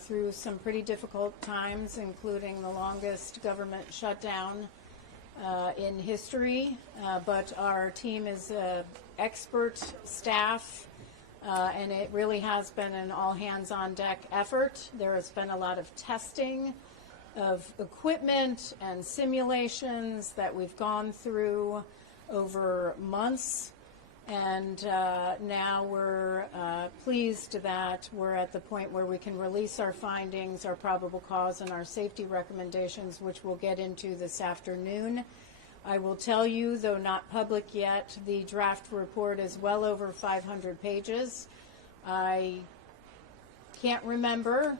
through some pretty difficult times, including the longest government shutdown in history. But our team is an expert staff, and it really has been an all-hands-on-deck effort. There has been a lot of testing of equipment and simulations that we've gone through over months. And now we're pleased that we're at the point where we can release our findings, our probable cause, and our safety recommendations, which we'll get into this afternoon. I will tell you, though not public yet, the draft report is well over 500 pages. I can't remember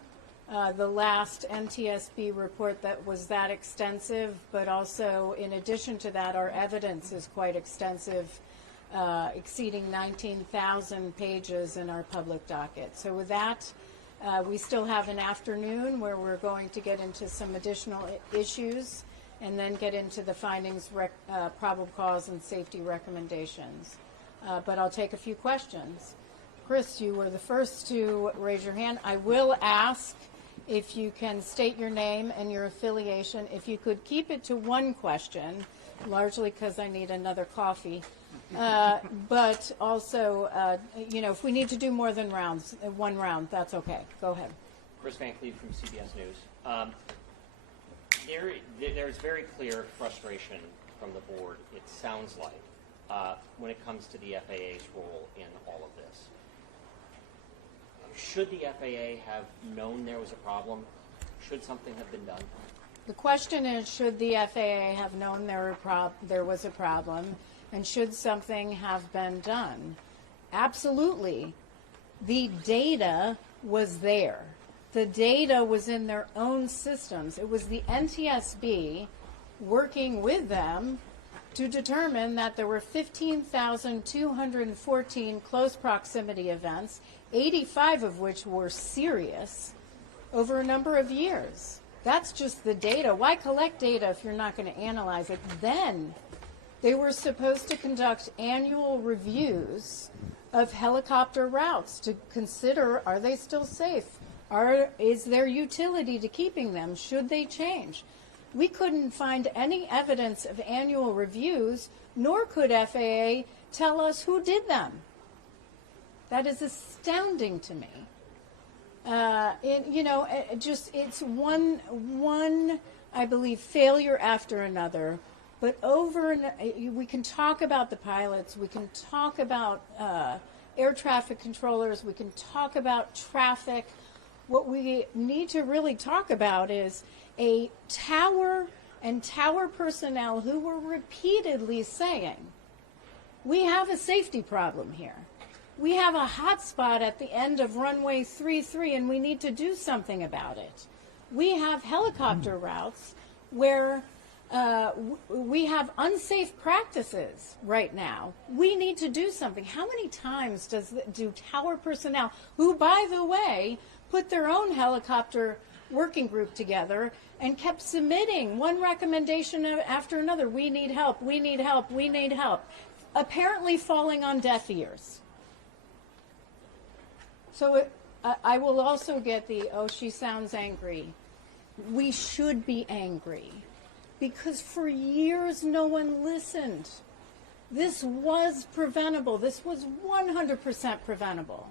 the last NTSB report that was that extensive, but also in addition to that, our evidence is quite extensive, exceeding 19,000 pages in our public docket. So with that, we still have an afternoon where we're going to get into some additional issues and then get into the findings, probable cause, and safety recommendations. But I'll take a few questions. Chris, you were the first to raise your hand. I will ask if you can state your name and your affiliation. If you could keep it to one question, largely because I need another coffee. But also, if we need to do more than one round, that's okay. Go ahead. Chris Van Cleve from CBS News. There's very clear frustration from the board, it sounds like, when it comes to the FAA's role in all of this. Should the FAA have known there was a problem? Should something have been done? The question is, should the FAA have known there was a problem, and should something have been done? Absolutely. The data was there. The data was in their own systems. It was the NTSB working with them to determine that there were 15,214 close proximity events, 85 of which were serious, over a number of years. That's just the data. Why collect data if you're not going to analyze it? Then they were supposed to conduct annual reviews of helicopter routes to consider, are they still safe? Is there utility to keeping them? Should they change? We couldn't find any evidence of annual reviews, nor could FAA tell us who did them. That is astounding to me. It's one, I believe, failure after another. But we can talk about the pilots, we can talk about air traffic controllers, we can talk about traffic. What we need to really talk about is a tower and tower personnel who were repeatedly saying, we have a safety problem here. We have a hot spot at the end of runway 33 and we need to do something about it. We have helicopter routes where we have unsafe practices right now. We need to do something. How many times do tower personnel, who, by the way, put their own helicopter working group together and kept submitting one recommendation after another, we need help, we need help, we need help, apparently falling on deaf ears. So I will also get she sounds angry. We should be angry because for years no one listened. This was preventable. This was 100% preventable.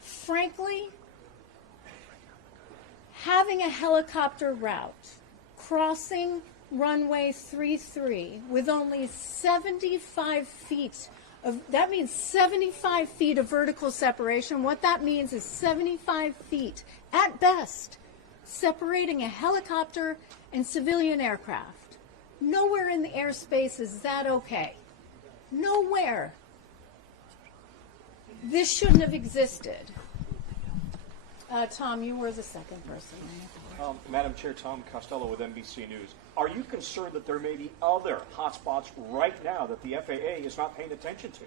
Frankly, having a helicopter route crossing runway 33 with only 75 feet that means 75 feet of vertical separation. What that means is 75 feet, at best, separating a helicopter and civilian aircraft. Nowhere in the airspace is that okay. Nowhere. This shouldn't have existed. Tom, you were the second person. Madam Chair, Tom Costello with NBC News. Are you concerned that there may be other hotspots right now that the FAA is not paying attention to?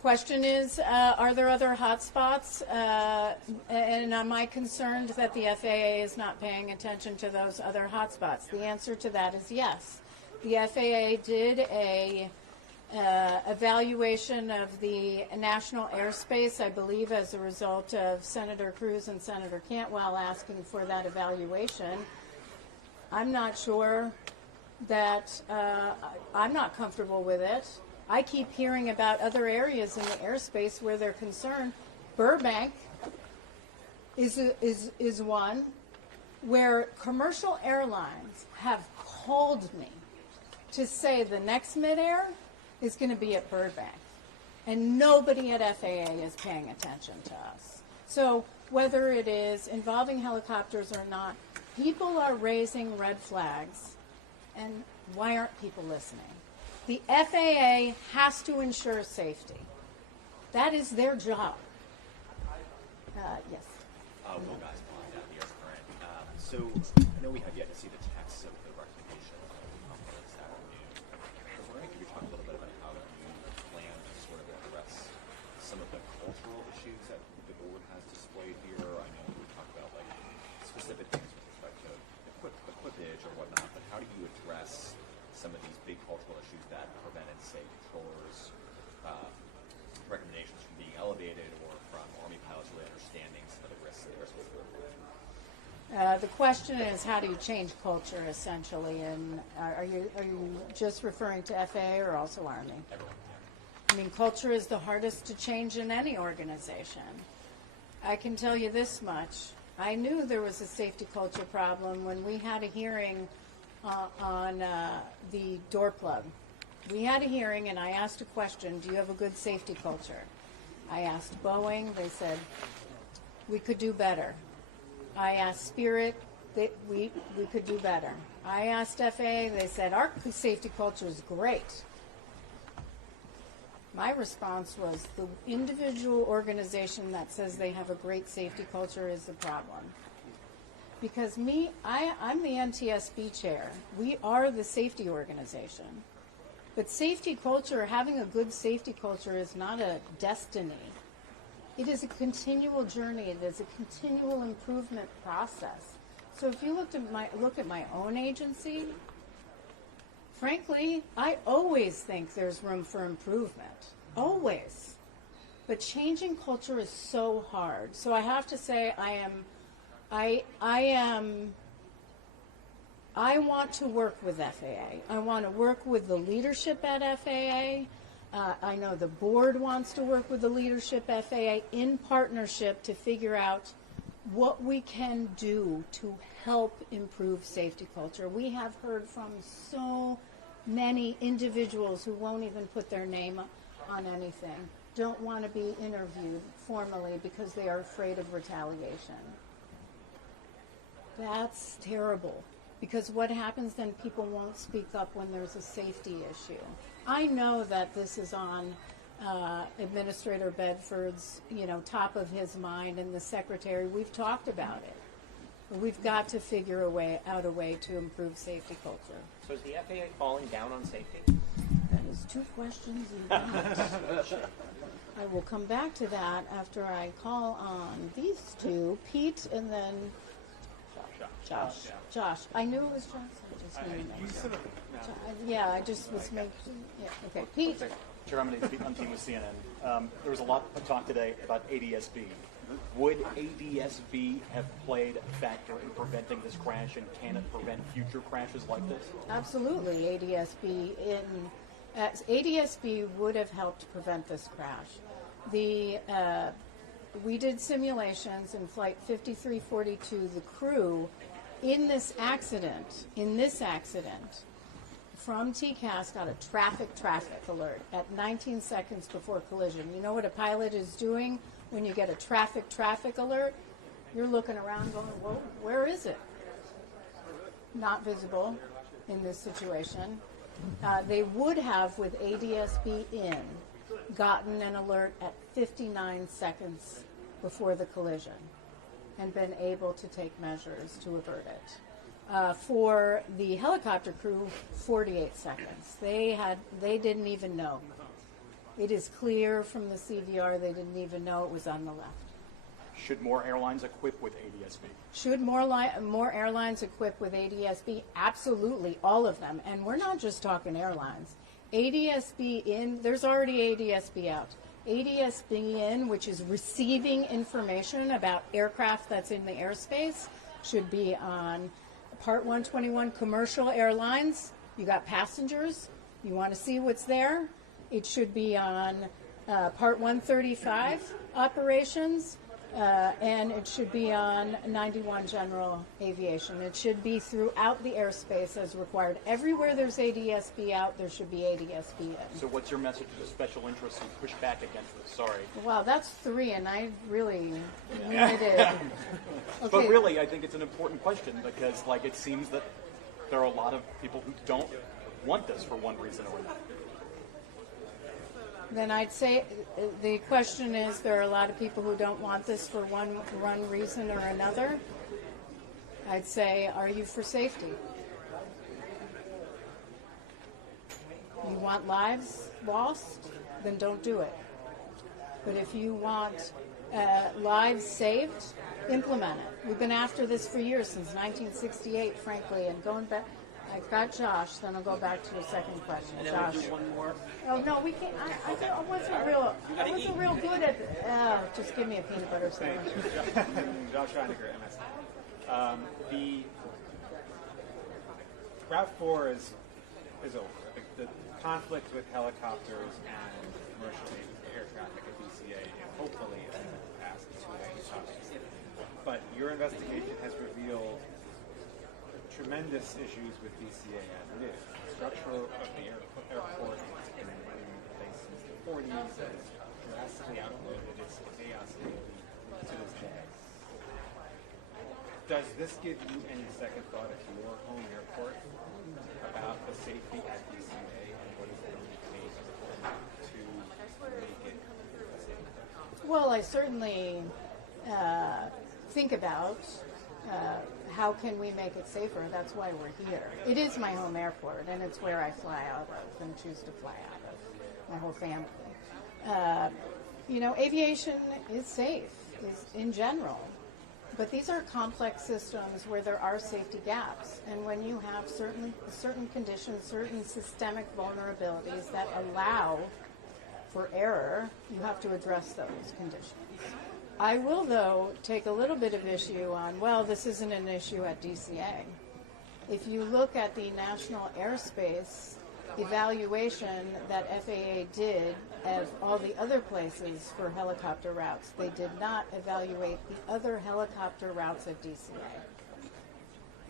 Question is, are there other hotspots? And am I concerned that the FAA is not paying attention to those other hotspots? The answer to that is yes. The FAA did a evaluation of the national airspace, I believe, as a result of Senator Cruz and Senator Cantwell asking for that evaluation. I'm not sure that I'm not comfortable with it. I keep hearing about other areas in the airspace where they're concerned. Burbank is one where commercial airlines have called me to say the next midair is going to be at Burbank. And nobody at FAA is paying attention to us. So whether it is involving helicopters or not, people are raising red flags. And why aren't people listening? The FAA has to ensure safety. That is their job. Yes. Will guys blind out the current. So I know we have yet to see the text of the recommendation this afternoon. I was wondering if you could talk a little bit about how you plan to sort of address some of the cultural issues that the board has displayed here. I know we talked about like specific things with respect to equipage or whatnot, but how do you address some of these big cultural issues that prevented, say, controllers' recommendations from being elevated or from Army pilots really understanding some of the risks that they're supposed to avoid? The question is, how do you change culture, essentially? And are you just referring to FAA or also Army? Everyone. I mean, culture is the hardest to change in any organization. I can tell you this much. I knew there was a safety culture problem when we had a hearing on the door plug. We had a hearing, and I asked a question, do you have a good safety culture? I asked Boeing. They said, we could do better. I asked Spirit. We could do better. I asked FAA. They said, our safety culture is great. My response was, the individual organization that says they have a great safety culture is the problem. Because I'm the NTSB chair. We are the safety organization. But safety culture, having a good safety culture is not a destiny. It is a continual journey. It is a continual improvement process. So if you look at my own agency, frankly, I always think there's room for improvement. Always. But changing culture is so hard. So I have to say I want to work with FAA. I want to work with the leadership at FAA. I know the board wants to work with the leadership at FAA in partnership to figure out what we can do to help improve safety culture. We have heard from so many individuals who won't even put their name on anything, don't want to be interviewed formally because they are afraid of retaliation. That's terrible, because what happens then, people won't speak up when there's a safety issue. I know that this is on Administrator Bedford's, top of his mind, and the Secretary. We've talked about it. But we've got to figure out a way to improve safety culture. So is the FAA falling down on safety? That is two questions in one. I will come back to that after I call on these two, Pete and then Josh. I knew it was Josh. I just knew it. Yeah, I just was making. Yeah. Okay, Pete. Chair, I'm on team with CNN. There was a lot of talk today about ADSB. Would ADSB have played a factor in preventing this crash, and can it prevent future crashes like this? Absolutely, ADSB would have helped prevent this crash. We did simulations in Flight 5342. The crew in this accident, from TCAS got a traffic alert at 19 seconds before collision. You know what a pilot is doing when you get a traffic alert? You're looking around going, well, where is it? Not visible in this situation. They would have, with ADSB in, gotten an alert at 59 seconds before the collision. and been able to take measures to avert it. For the helicopter crew, 48 seconds. They didn't even know. It is clear from the CVR they didn't even know it was on the left. Should more airlines equip with ADSB? Should more airlines equip with ADSB? Absolutely, all of them. And we're not just talking airlines. ADSB in, there's already ADSB out. ADSB in, which is receiving information about aircraft that's in the airspace, should be on Part 121 commercial airlines. You got passengers. You want to see what's there? It should be on Part 135 operations. And it should be on 91 general aviation. It should be throughout the airspace as required. Everywhere there's ADSB out, there should be ADSB in. So what's your message to the special interests who push back against this? Sorry. Wow, that's 3, and I really limited. Okay. But really, I think it's an important question because, like, it seems that there are a lot of people who don't want this for one reason or another. Then I'd say the question is, there are a lot of people who don't want this for one reason or another. I'd say, are you for safety? You want lives lost? Then don't do it. But if you want lives saved, implement it. We've been after this for years, since 1968, frankly, and going back. I've got Josh, then I'll go back to your second question. And then Josh. we'll do one more. Oh, no, we can't. I wasn't real good at, just give me a peanut butter sandwich. Josh Reiniger, MS. The Route 4 is over. The conflict with helicopters and commercial air traffic at DCA hopefully is past to any topics. But your investigation has revealed tremendous issues with DCA as it is. The structure of the airport has been in place since the 40s, has drastically outlived its chaos to this day. Does this give you any second thought at your home airport about the safety at DCA and what is going to take to make it safe? Well, I certainly think about how can we make it safer? That's why we're here. It is my home airport, and it's where I fly out of and choose to fly out of, my whole family. Aviation is safe in general, but these are complex systems where there are safety gaps. And when you have certain conditions, certain systemic vulnerabilities that allow for error, you have to address those conditions. I will, though, take a little bit of issue on, well, this isn't an issue at DCA. If you look at the national airspace evaluation that FAA did of all the other places for helicopter routes, they did not evaluate the other helicopter routes at DCA.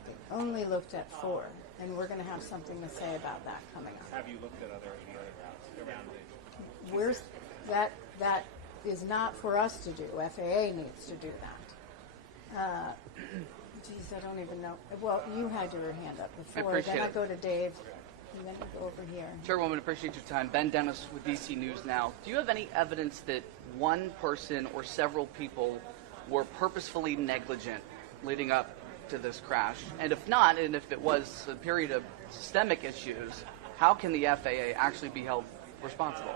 They only looked at 4, and we're going to have something to say about that coming up. Have you looked at other routes around it? Where's that is not for us to do. FAA needs to do that. Geez, I don't even know. Well, you had your hand up before. Then I go to Dave, and then I go over here. Chairwoman, appreciate your time. Ben Dennis with DC News Now. Do you have any evidence that one person or several people were purposefully negligent leading up to this crash? And if not, and if it was a period of systemic issues, how can the FAA actually be held responsible?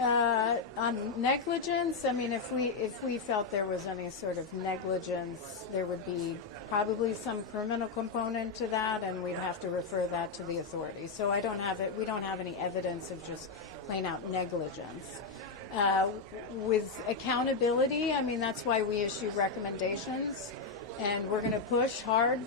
On negligence, I mean, if we felt there was any sort of negligence, there would be probably some criminal component to that, and we'd have to refer that to the authorities. So we don't have any evidence of just plain out negligence. With accountability, I mean, that's why we issued recommendations, and we're going to push hard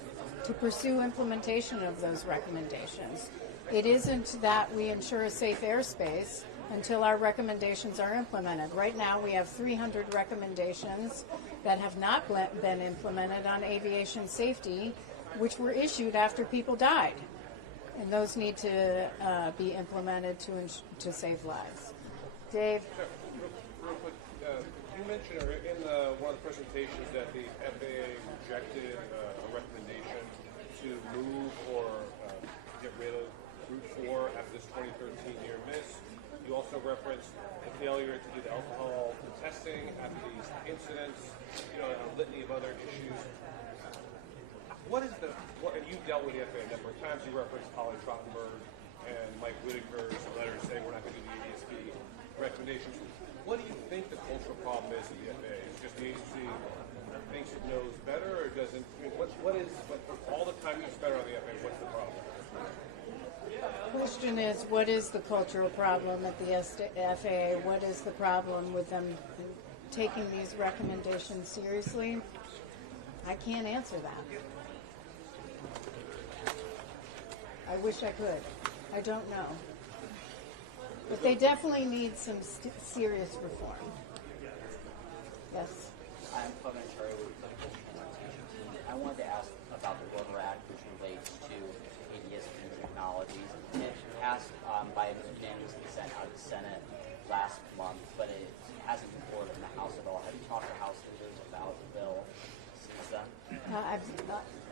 to pursue implementation of those recommendations. It isn't that we ensure a safe airspace until our recommendations are implemented. Right now we have 300 recommendations that have not been implemented on aviation safety, which were issued after people died. And those need to be implemented to save lives. Dave? Real quick, you mentioned in one of the presentations that the FAA rejected a recommendation to move or get rid of Route 4 after this 2013 near miss. You also referenced the failure to do the alcohol testing after these incidents, and a litany of other issues. And you've dealt with the FAA a number of times. You referenced Holly Trottenberg and Mike Whitaker's letters saying we're not going to do the ADSB recommendations. What do you think the cultural problem is at the FAA? Is it just the agency thinks it knows better, or doesn't? What is all the time you spend on the FAA? What's the problem? The question is, what is the cultural problem at the FAA? What is the problem with them taking these recommendations seriously? I can't answer that. I wish I could. I don't know. But they definitely need some serious reform. Yes? I'm Clement Cherry with the Transportation Team. I wanted to ask about the Rotor Act, which relates to ADSB technologies. It passed by an unanimous consent out of the Senate last month, but it hasn't been forwarded in the House at all. Have you talked to House leaders about the bill since then?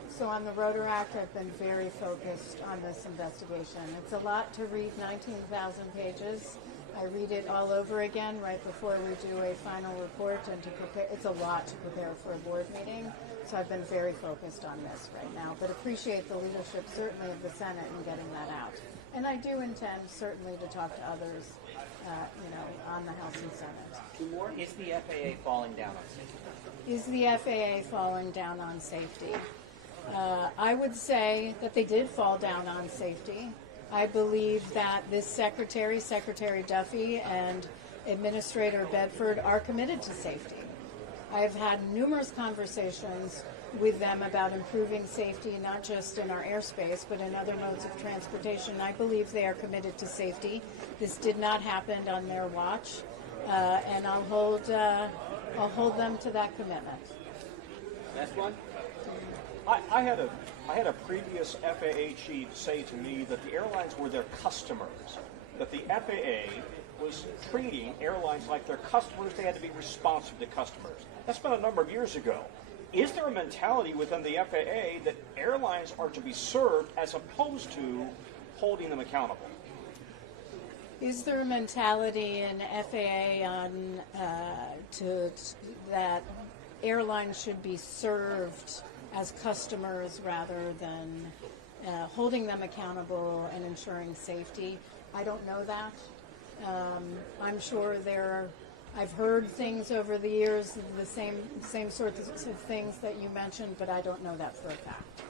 So on the Rotor Act, I've been very focused on this investigation. It's a lot to read, 19,000 pages. I read it all over again right before we do a final report, and to prepare, it's a lot to prepare for a board meeting. So I've been very focused on this right now, but appreciate the leadership certainly of the Senate in getting that out. And I do intend certainly to talk to others, on the House and Senate. Is the FAA falling down on safety? Is the FAA falling down on safety? I would say that they did fall down on safety. I believe that this Secretary Duffy, and Administrator Bedford are committed to safety. I've had numerous conversations with them about improving safety, not just in our airspace, but in other modes of transportation. I believe they are committed to safety. This did not happen on their watch, and I'll hold them to that commitment. Next one. I had a previous FAA chief say to me that the airlines were their customers, that the FAA was treating airlines like their customers. They had to be responsive to customers. That's been a number of years ago. Is there a mentality within the FAA that airlines are to be served as opposed to holding them accountable? Is there a mentality in FAA on that airlines should be served as customers rather than holding them accountable and ensuring safety? I don't know that. I'm sure I've heard things over the years, the same sorts of things that you mentioned, but I don't know that for a fact.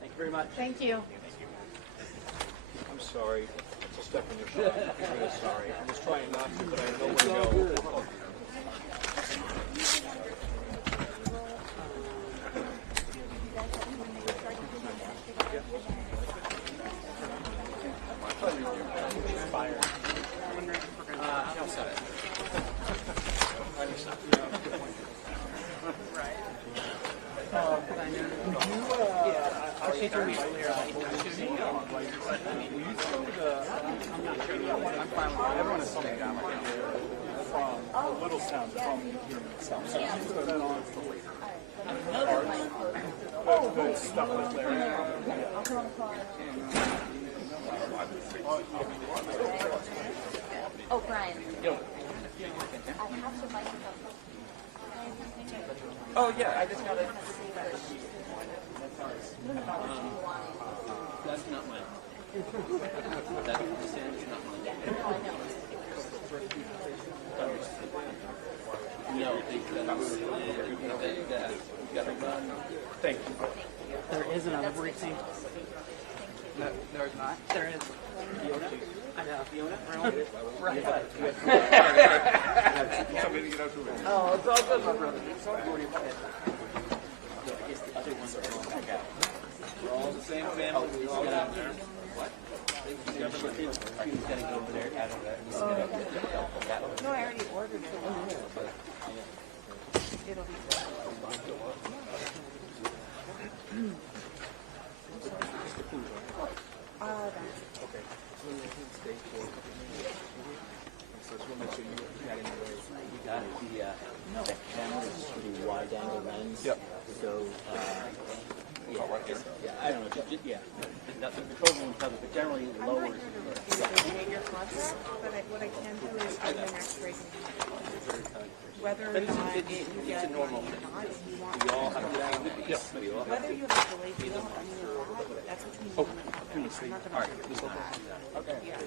Thank you very much. Thank you. I'm sorry. It's a step in your shot. I'm really sorry. I was trying not to, but I know where to go. Everyone is coming down from a little sound from your sound. So you put that on for later. Good stuff with Larry. Oh, Brian. Yo. I have to mic up. Oh yeah, I just got it. That's not mine. That's not mine. No, because you got to run. Thank you. There is another briefing. No, there's not. There is. I know. Fiona? Right. Somebody get out to it. Oh, it's all good, my brother. It's all good. I guess the other ones are going back out. We're all the same family. We all got there. What? He's got to go over there. No, I already ordered it. It'll be good. The camera is pretty wide angle lens. Yep. So, I don't know. The control room covers, but generally lowers. your thoughts, but what I can do is in the next breaking, whether or not you get normal or not, if you want, whether you have a delayed deal or any of that, that's between you and the company. I'm not going to okay. Yeah.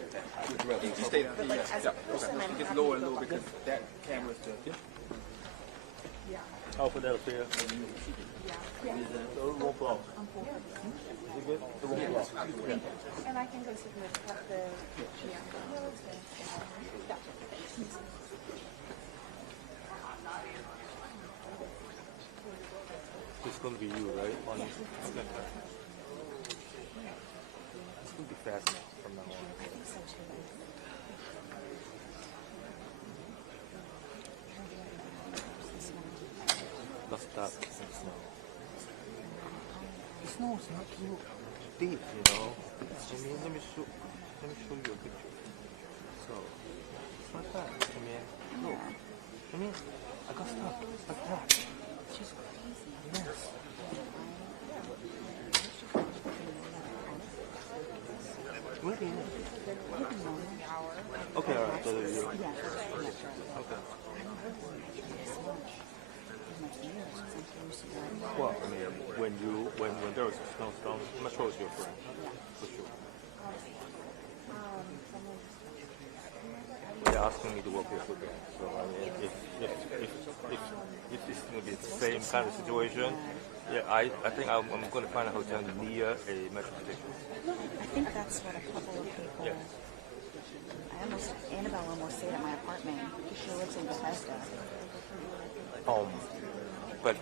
You stay down. But like as a person, I'm Just happy lower a to go little back. because that camera's just. Yeah. I'll put that up here. Yeah. So it won't blow. You good? It won't blow. And I can go sit and cut the, yeah. No, it's good. It's going to be you, right? On okay. It's going to be fast from now on. I think so too. Let's stop some snow. The snow is not too deep, you know. Let me show you a picture. So it's not bad. Look. I got stuck like that. Just crazy. Yes. Where are you? Okay, all right. So there you go. Okay. Well, I mean, when there was a snowstorm, Metro is your friend, for sure. They're asking me to work here for them. So I mean, if it's going to be the same kind of situation, yeah, I think I'm going to find a hotel near a metro station. I think that's what a couple of people. Yeah. Annabelle almost stayed at my apartment. She lives in Bethesda. But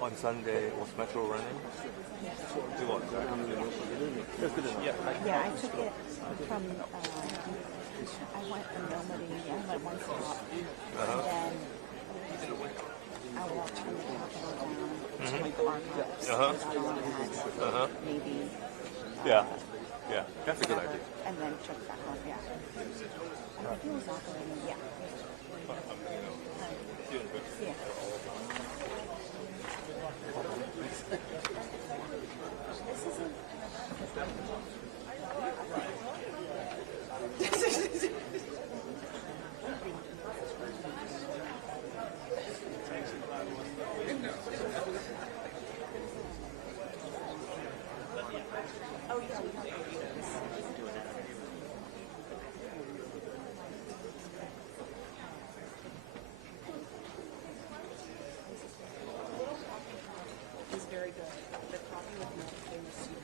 on Sunday, was Metro running? It was, right? That's good enough. Yeah, I took it from, I went from Normandy, I went one stop, and then I walked from the capital down to like the archives, got on that, maybe. Yeah, that's a good idea. And then took it back home, yeah. I think it was operating, yeah. Yeah. It's very good. The coffee with milk, famous soup.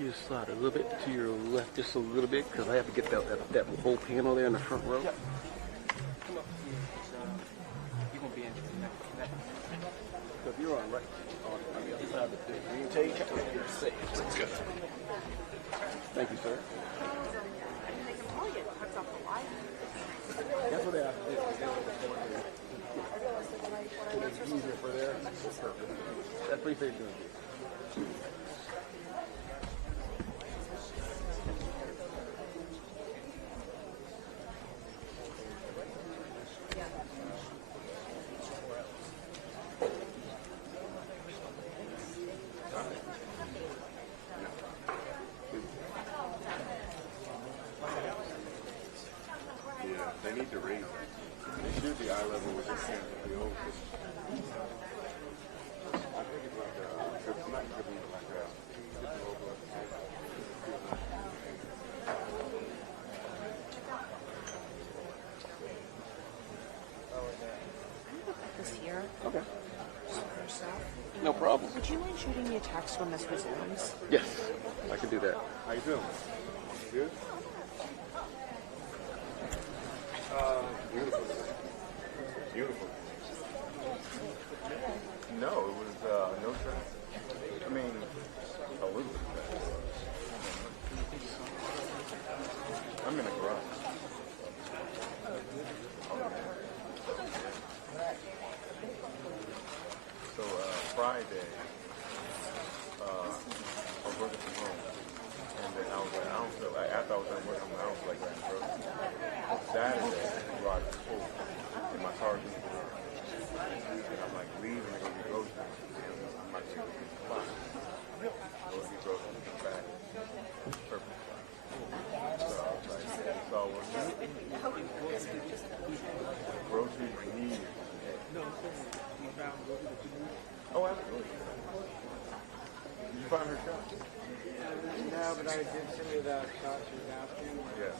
you to slide a little bit to your left, just a little bit, because I have to get that whole panel there in the front row. You won't be in. So if you're on right on the other side of the green tape, you're safe. Good. Thank you, sir. That's what they have to do. It's easier for their purpose. That's what they're doing. They need to raise it. They should be eye level with the old system. I think it's like This here. Okay. Yourself. No problem. Would you mind shooting me a text when this resumes? Yes, I can do that. How you feeling? Good? Beautiful. Beautiful. No, it was no traffic. I mean, a little bit of traffic. I'm in a garage. So Friday, I was working from home, and then I was like, I don't feel like after I was done working, I don't feel like running groceries. Saturday, the garage was full, and my car's in the garage. And I'm like leaving to go get groceries, and I'm not sure the spot. Go get groceries and come back. Perfect. So I was like, it's all working out. Groceries are needed. Oh, absolutely. Did you find her shot? No, but I did send you that shot she was asking. Yeah.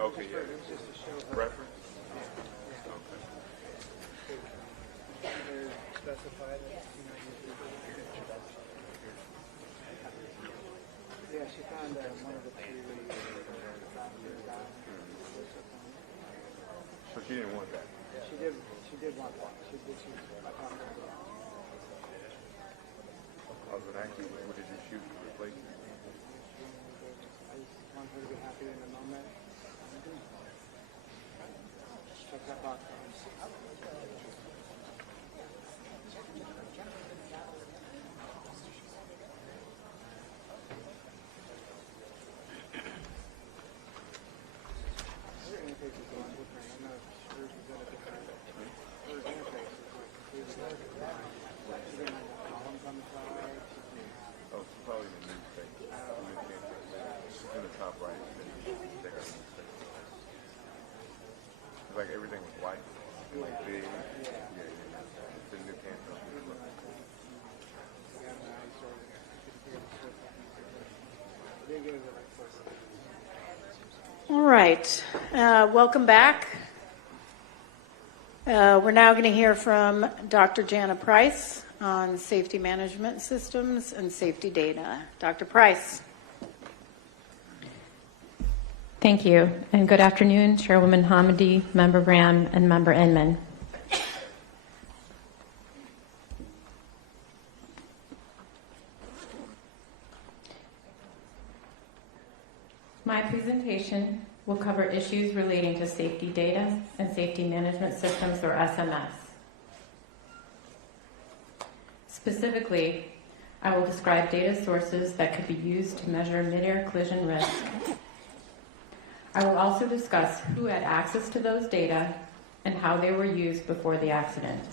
Okay, yeah. It was just to show her. Reference? Okay. They specify that, yeah, she found one of the two. So she didn't want that? She did want that. She did choose that. I was going to ask you, what did you shoot to replace it? I just want her to be happy in the moment. Check that box out. Oh, it's probably the new space. It's in the top right. It's like everything was white. Like big. Yeah. It's the new cancer. All right. Welcome back. We're now going to hear from Dr. Jana Price on safety management systems and safety data. Dr. Price. Thank you, and good afternoon, Chairwoman Hamidi, Member Ram, and Member Inman. My presentation will cover issues relating to safety data and safety management systems, or SMS. Specifically, I will describe data sources that could be used to measure midair collision risk. I will also discuss who had access to those data and how they were used before the accident.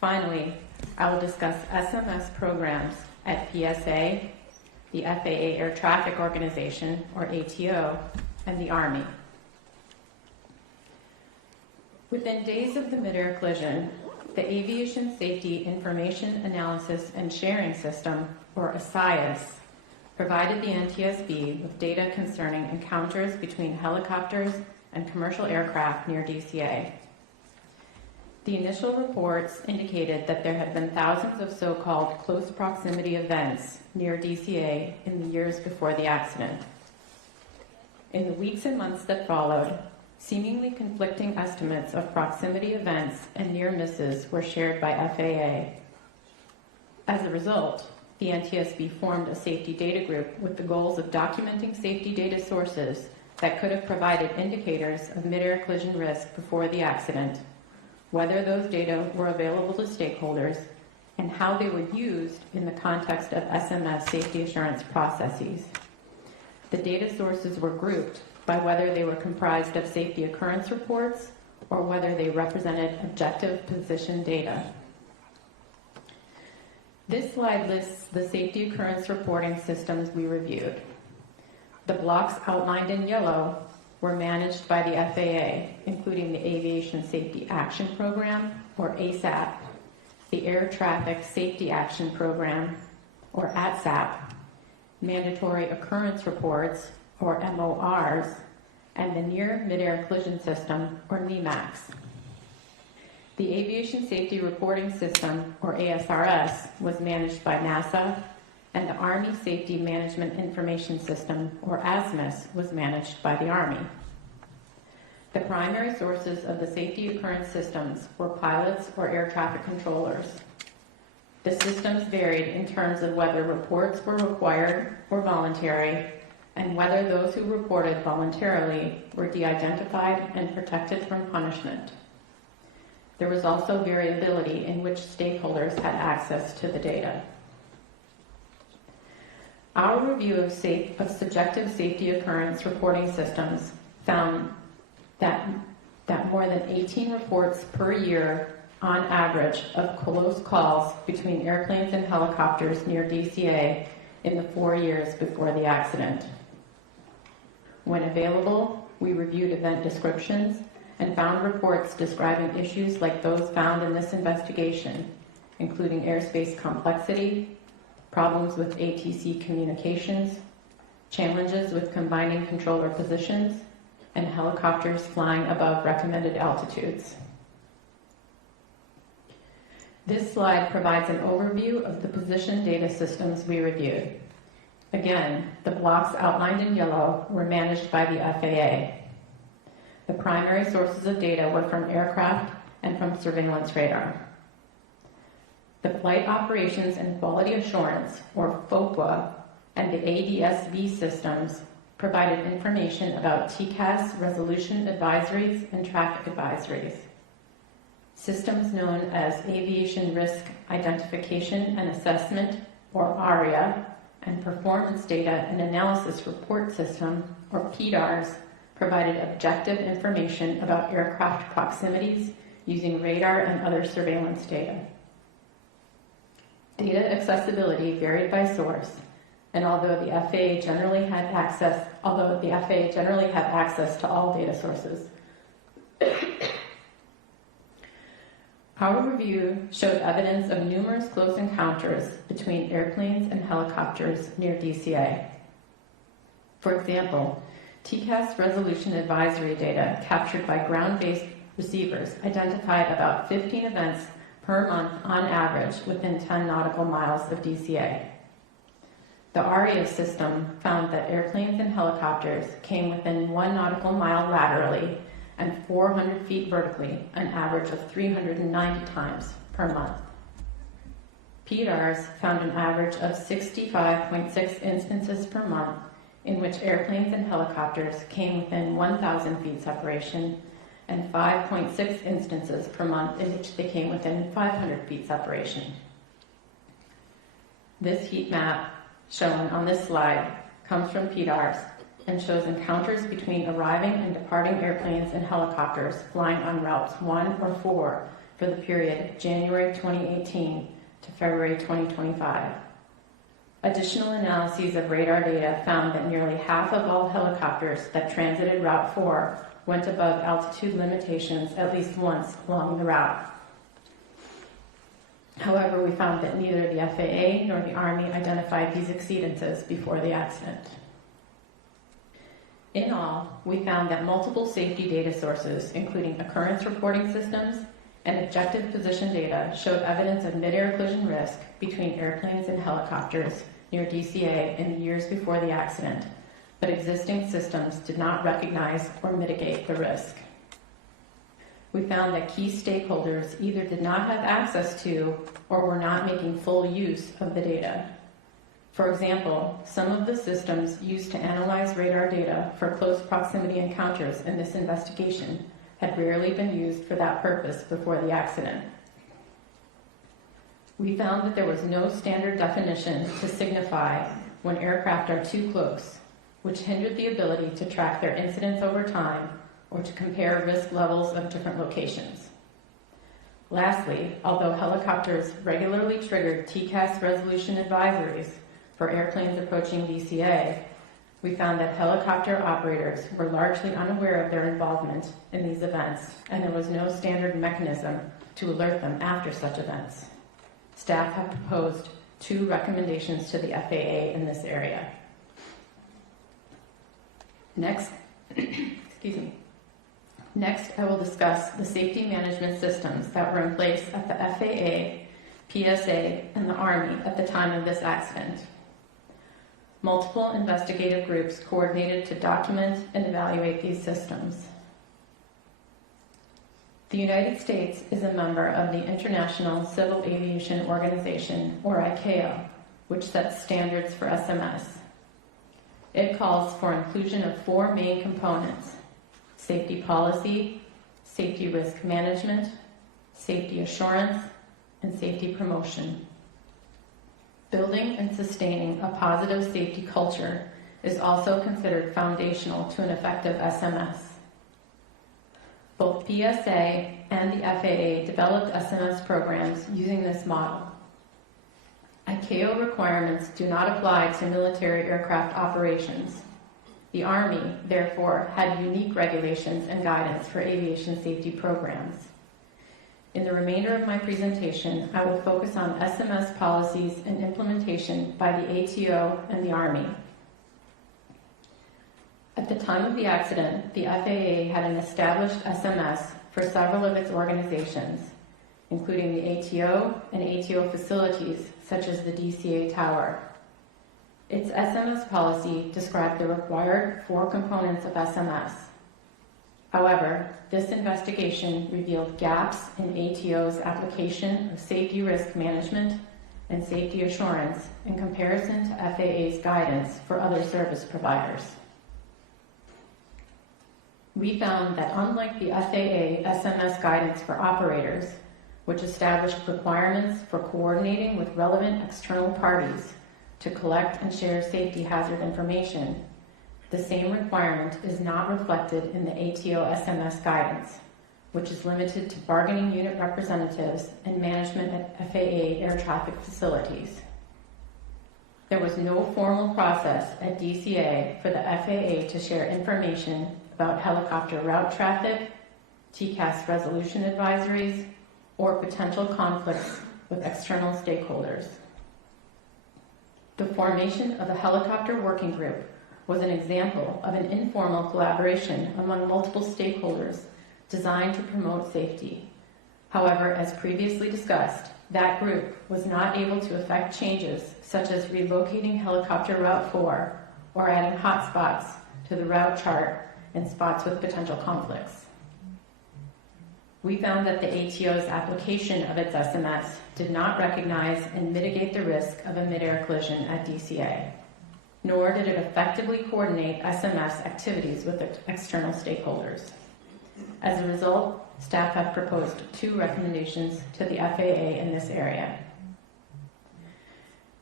Finally, I will discuss SMS programs at PSA, the FAA Air Traffic Organization, or ATO, and the Army. Within days of the midair collision, the Aviation Safety Information Analysis and Sharing System, or ASIAS, provided the NTSB with data concerning encounters between helicopters and commercial aircraft near DCA. The initial reports indicated that there had been thousands of so-called close proximity events near DCA in the years before the accident. In the weeks and months that followed, seemingly conflicting estimates of proximity events and near misses were shared by FAA. As a result, the NTSB formed a safety data group with the goals of documenting safety data sources that could have provided indicators of mid-air collision risk before the accident, whether those data were available to stakeholders, and how they were used in the context of SMS safety assurance processes. The data sources were grouped by whether they were comprised of safety occurrence reports or whether they represented objective position data. This slide lists the safety occurrence reporting systems we reviewed. The blocks outlined in yellow were managed by the FAA, including the Aviation Safety Action Program, or ASAP, the Air Traffic Safety Action Program, or ATSAP, mandatory occurrence reports, or MORs, and the Near Midair Collision System, or NEMACS. The Aviation Safety Reporting System, or ASRS, was managed by NASA, and the Army Safety Management Information System, or ASMIS, was managed by the Army. The primary sources of the safety occurrence systems were pilots or air traffic controllers. The systems varied in terms of whether reports were required or voluntary, and whether those who reported voluntarily were de-identified and protected from punishment. There was also variability in which stakeholders had access to the data. Our review of subjective safety occurrence reporting systems found that more than 18 reports per year on average of close calls between airplanes and helicopters near DCA in the 4 years before the accident. When available, we reviewed event descriptions and found reports describing issues like those found in this investigation, including airspace complexity, problems with ATC communications, challenges with combining controller positions, and helicopters flying above recommended altitudes. This slide provides an overview of the position data systems we reviewed. Again, the blocks outlined in yellow were managed by the FAA. The primary sources of data were from aircraft and from surveillance radar. The Flight Operations and Quality Assurance, or FOQA, and the ADSB systems provided information about TCAS resolution advisories and traffic advisories. Systems known as Aviation Risk Identification and Assessment, or ARIA, and Performance Data and Analysis Report System, or PDARS, provided objective information about aircraft proximities using radar and other surveillance data. Data accessibility varied by source, and although the FAA generally had access to all data sources, our review showed evidence of numerous close encounters between airplanes and helicopters near DCA. For example, TCAS resolution advisory data captured by ground-based receivers identified about 15 events per month on average within 10 nautical miles of DCA. The ARIA system found that airplanes and helicopters came within 1 nautical mile laterally and 400 feet vertically, an average of 390 times per month. PDARS found an average of 65.6 instances per month in which airplanes and helicopters came within 1,000 feet separation, and 5.6 instances per month in which they came within 500 feet separation. This heat map shown on this slide comes from PDARS and shows encounters between arriving and departing airplanes and helicopters flying on routes 1 or 4 for the period January 2018 to February 2025. Additional analyses of radar data found that nearly half of all helicopters that transited Route 4 went above altitude limitations at least once along the route. However, we found that neither the FAA nor the Army identified these exceedances before the accident. In all, we found that multiple safety data sources, including occurrence reporting systems, and objective position data showed evidence of mid-air collision risk between airplanes and helicopters near DCA in the years before the accident, but existing systems did not recognize or mitigate the risk. We found that key stakeholders either did not have access to or were not making full use of the data. For example, some of the systems used to analyze radar data for close proximity encounters in this investigation had rarely been used for that purpose before the accident. We found that there was no standard definition to signify when aircraft are too close, which hindered the ability to track their incidents over time or to compare risk levels of different locations. Lastly, although helicopters regularly triggered TCAS resolution advisories for airplanes approaching DCA, we found that helicopter operators were largely unaware of their involvement in these events, and there was no standard mechanism to alert them after such events. Staff have proposed 2 recommendations to the FAA in this area. Next, Next, I will discuss the safety management systems that were in place at the FAA, PSA, and the Army at the time of this accident. Multiple investigative groups coordinated to document and evaluate these systems. The United States is a member of the International Civil Aviation Organization, or ICAO, which sets standards for SMS. It calls for inclusion of 4 main components: safety policy, safety risk management, safety assurance, and safety promotion. Building and sustaining a positive safety culture is also considered foundational to an effective SMS. Both PSA and the FAA developed SMS programs using this model. ICAO requirements do not apply to military aircraft operations. The Army, therefore, had unique regulations and guidance for aviation safety programs. In the remainder of my presentation, I will focus on SMS policies and implementation by the ATO and the Army. At the time of the accident, the FAA had an established SMS for several of its organizations, including the ATO and ATO facilities such as the DCA Tower. Its SMS policy described the required 4 components of SMS. However, this investigation revealed gaps in ATO's application of safety risk management and safety assurance in comparison to FAA's guidance for other service providers. We found that unlike the FAA SMS guidance for operators, which established requirements for coordinating with relevant external parties to collect and share safety hazard information, the same requirement is not reflected in the ATO SMS guidance, which is limited to bargaining unit representatives and management at FAA air traffic facilities. There was no formal process at DCA for the FAA to share information about helicopter route traffic, TCAS resolution advisories, or potential conflicts with external stakeholders. The formation of a helicopter working group was an example of an informal collaboration among multiple stakeholders designed to promote safety. However, as previously discussed, that group was not able to effect changes such as relocating helicopter Route 4 or adding hotspots to the route chart and spots with potential conflicts. We found that the ATO's application of its SMS did not recognize and mitigate the risk of a mid-air collision at DCA, nor did it effectively coordinate SMS activities with external stakeholders. As a result, staff have proposed 2 recommendations to the FAA in this area.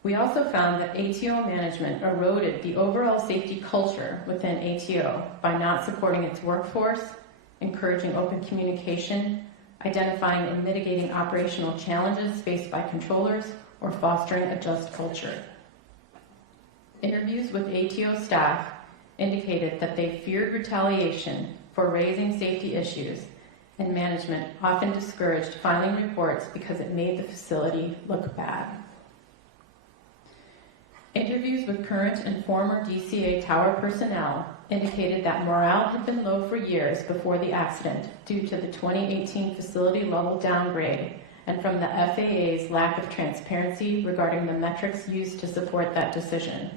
We also found that ATO management eroded the overall safety culture within ATO by not supporting its workforce, encouraging open communication, identifying and mitigating operational challenges faced by controllers, or fostering a just culture. Interviews with ATO staff indicated that they feared retaliation for raising safety issues, and management often discouraged filing reports because it made the facility look bad. Interviews with current and former DCA tower personnel indicated that morale had been low for years before the accident due to the 2018 facility level downgrade and from the FAA's lack of transparency regarding the metrics used to support that decision.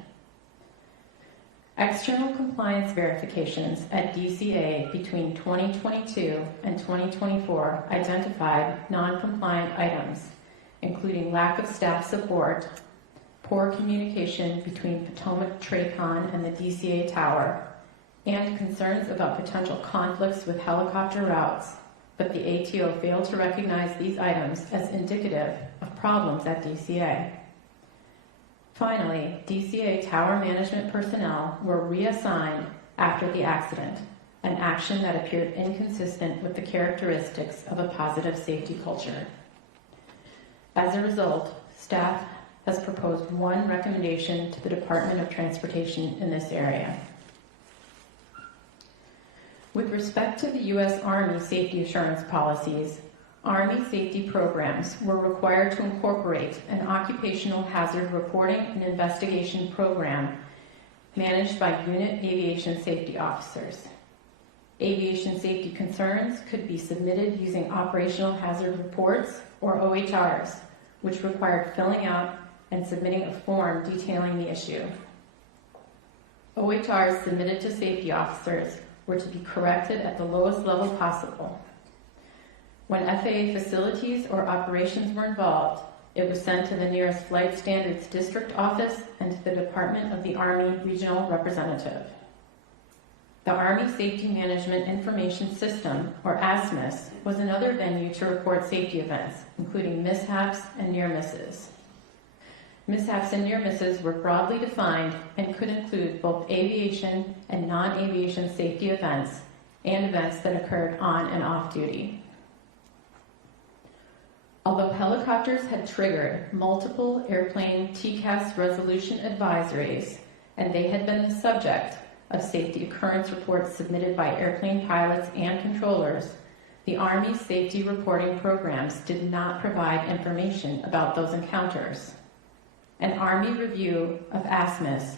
External compliance verifications at DCA between 2022 and 2024 identified non-compliant items, including lack of staff support, poor communication between Potomac TRACON and the DCA tower, and concerns about potential conflicts with helicopter routes, but the ATO failed to recognize these items as indicative of problems at DCA. Finally, DCA tower management personnel were reassigned after the accident, an action that appeared inconsistent with the characteristics of a positive safety culture. As a result, staff has proposed one recommendation to the Department of Transportation in this area. With respect to the U.S. Army safety assurance policies, Army safety programs were required to incorporate an occupational hazard reporting and investigation program managed by unit aviation safety officers. Aviation safety concerns could be submitted using operational hazard reports, or OHRs, which required filling out and submitting a form detailing the issue. OHRs submitted to safety officers were to be corrected at the lowest level possible. When FAA facilities or operations were involved, it was sent to the nearest Flight Standards District Office and to the Department of the Army Regional Representative. The Army Safety Management Information System, or ASMIS, was another venue to report safety events, including mishaps and near misses. Mishaps and near misses were broadly defined and could include both aviation and non-aviation safety events and events that occurred on and off duty. Although helicopters had triggered multiple airplane TCAS resolution advisories, and they had been the subject of safety occurrence reports submitted by airplane pilots and controllers, the Army's safety reporting programs did not provide information about those encounters. An Army review of ASMIS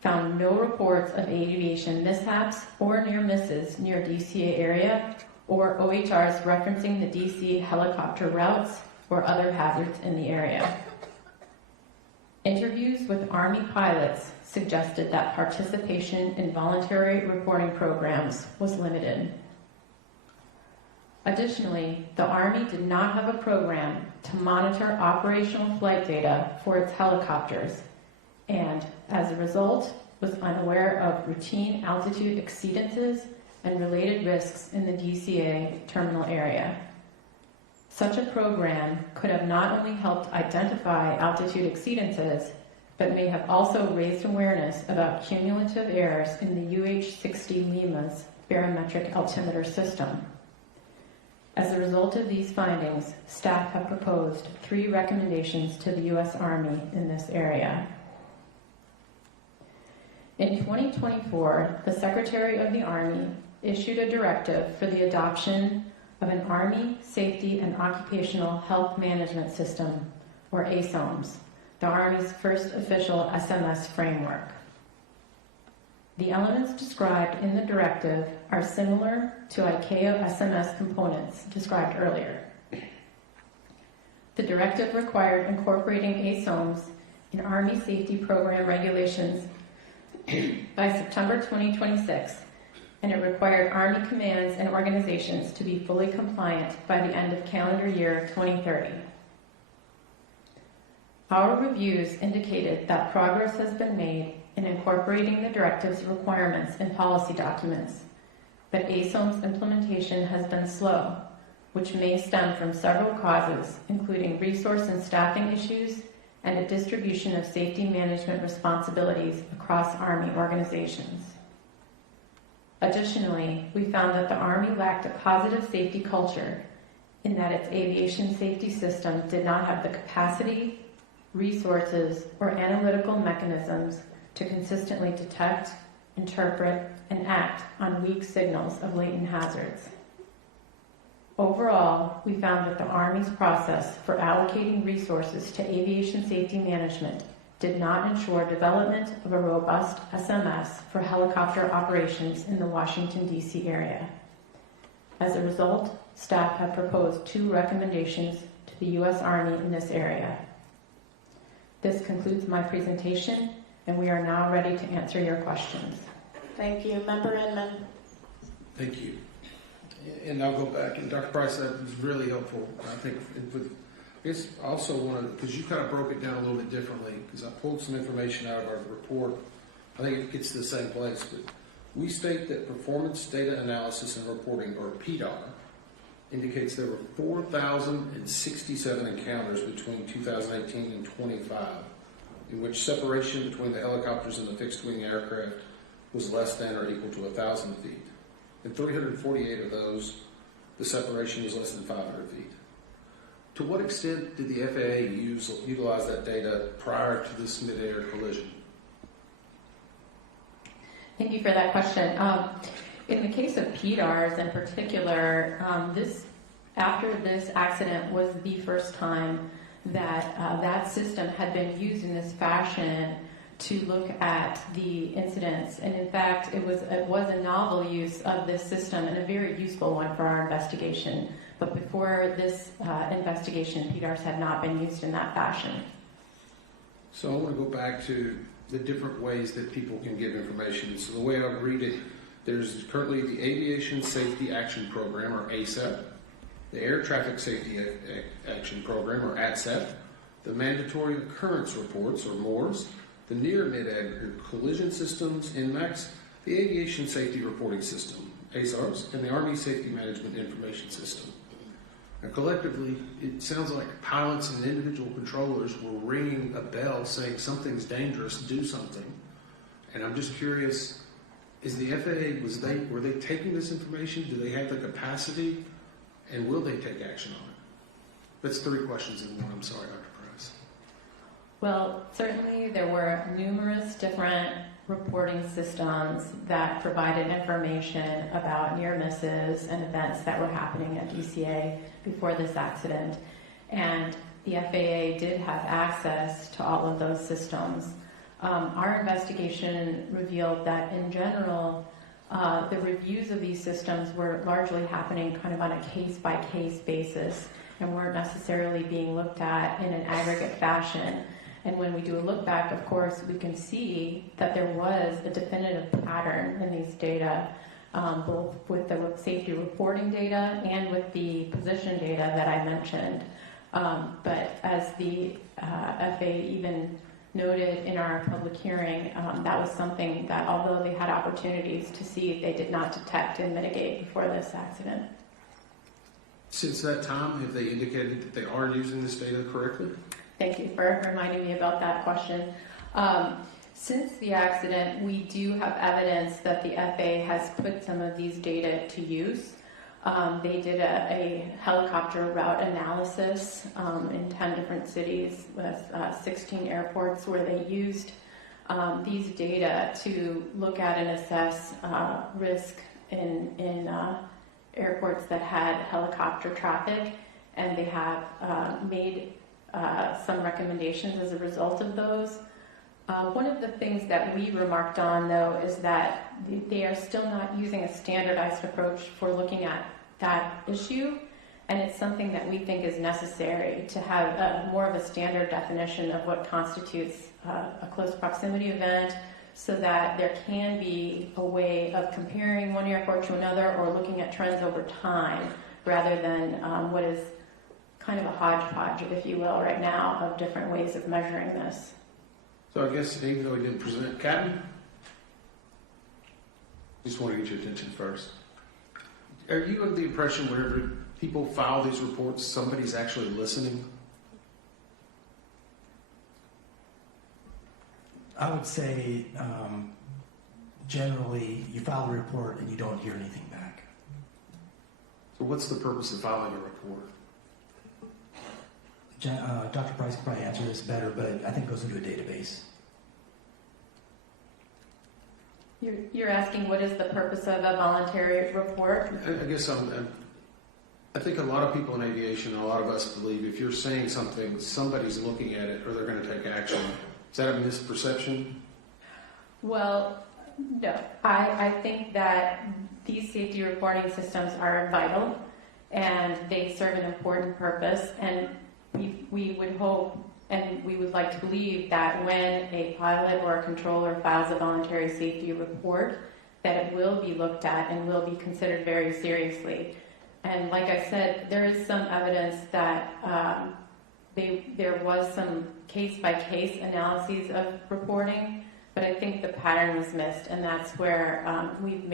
found no reports of aviation mishaps or near misses near DCA area or OHRs referencing the DCA helicopter routes or other hazards in the area. Interviews with Army pilots suggested that participation in voluntary reporting programs was limited. Additionally, the Army did not have a program to monitor operational flight data for its helicopters and, as a result, was unaware of routine altitude exceedances and related risks in the DCA terminal area. Such a program could have not only helped identify altitude exceedances, but may have also raised awareness about cumulative errors in the UH-60 Lima's barometric altimeter system. As a result of these findings, staff have proposed 3 recommendations to the U.S. Army in this area. In 2024, the Secretary of the Army issued a directive for the adoption of an Army Safety and Occupational Health Management System, or ASOMS, the Army's first official SMS framework. The elements described in the directive are similar to ICAO SMS components described earlier. The directive required incorporating ASOMS in Army Safety Program regulations by September 2026, and it required Army commands and organizations to be fully compliant by the end of calendar year 2030. Our reviews indicated that progress has been made in incorporating the directive's requirements in policy documents, but ASOM's implementation has been slow, which may stem from several causes, including resource and staffing issues and a distribution of safety management responsibilities across Army organizations. Additionally, we found that the Army lacked a positive safety culture in that its aviation safety system did not have the capacity, resources, or analytical mechanisms to consistently detect, interpret, and act on weak signals of latent hazards. Overall, we found that the Army's process for allocating resources to aviation safety management did not ensure development of a robust SMS for helicopter operations in the Washington, D.C. area. As a result, staff have proposed 2 recommendations to the U.S. Army in this area. This concludes my presentation, and we are now ready to answer your questions. Thank you. Member Inman. Thank you. And I'll go back, and Dr. Price, that was really helpful. I think I guess I also want to, because you kind of broke it down a little bit differently, because I pulled some information out of our report. I think it gets to the same place, but we state that performance data analysis and reporting, or PDAR, indicates there were 4,067 encounters between 2018 and 25, in which separation between the helicopters and the fixed-wing aircraft was less than or equal to 1,000 feet. In 348 of those, the separation was less than 500 feet. To what extent did the FAA utilize that data prior to this mid-air collision? Thank you for that question. In the case of PDARs in particular, after this accident was the first time that that system had been used in this fashion to look at the incidents. And in fact, it was a novel use of this system and a very useful one for our investigation. But before this investigation, PDARs had not been used in that fashion. So I want to go back to the different ways that people can give information. So the way I read it, there's currently the Aviation Safety Action Program, or ASAP, the Air Traffic Safety Action Program, or ATSAP, the Mandatory Occurrence Reports, or MORS, the Near Mid-Air Collision Systems, NMACS, the Aviation Safety Reporting System, ASARS, and the Army Safety Management Information System. Now, collectively, it sounds like pilots and individual controllers were ringing a bell saying something's dangerous, do something. And I'm just curious, is the FAA, were they taking this information? Do they have the capacity? And will they take action on it? That's 3 questions in one. I'm sorry, Dr. Price. Well, certainly there were numerous different reporting systems that provided information about near misses and events that were happening at DCA before this accident. And the FAA did have access to all of those systems. Our investigation revealed that in general, the reviews of these systems were largely happening kind of on a case-by-case basis and weren't necessarily being looked at in an aggregate fashion. And when we do a look back, of course, we can see that there was a definitive pattern in these data, both with the safety reporting data and with the position data that I mentioned. But as the FAA even noted in our public hearing, that was something that, although they had opportunities to see, they did not detect and mitigate before this accident. Since that time, have they indicated that they are using this data correctly? Thank you for reminding me about that question. Since the accident, we do have evidence that the FAA has put some of these data to use. They did a helicopter route analysis in 10 different cities with 16 airports where they used these data to look at and assess risk in airports that had helicopter traffic, and they have made some recommendations as a result of those. One of the things that we remarked on, though, is that they are still not using a standardized approach for looking at that issue, and it's something that we think is necessary to have more of a standard definition of what constitutes a close proximity event, so that there can be a way of comparing one airport to another or looking at trends over time, rather than what is kind of a hodgepodge, if you will, right now of different ways of measuring this. So I guess even though we didn't present, Captain, just want to get your attention first. Are you under the impression whenever people file these reports, somebody's actually listening? I would say generally you file a report and you don't hear anything back. So what's the purpose of filing a report? Dr. Price could probably answer this better, but I think it goes into a database. You're asking what is the purpose of a voluntary report? I guess I think a lot of people in aviation, a lot of us believe if you're saying something, somebody's looking at it or they're going to take action. Is that a misperception? Well, no. I think that these safety reporting systems are vital and they serve an important purpose, and we would hope and we would like to believe that when a pilot or a controller files a voluntary safety report, that it will be looked at and will be considered very seriously. And like I said, there is some evidence that there was some case-by-case analyses of reporting, but I think the pattern was missed, and that's where we've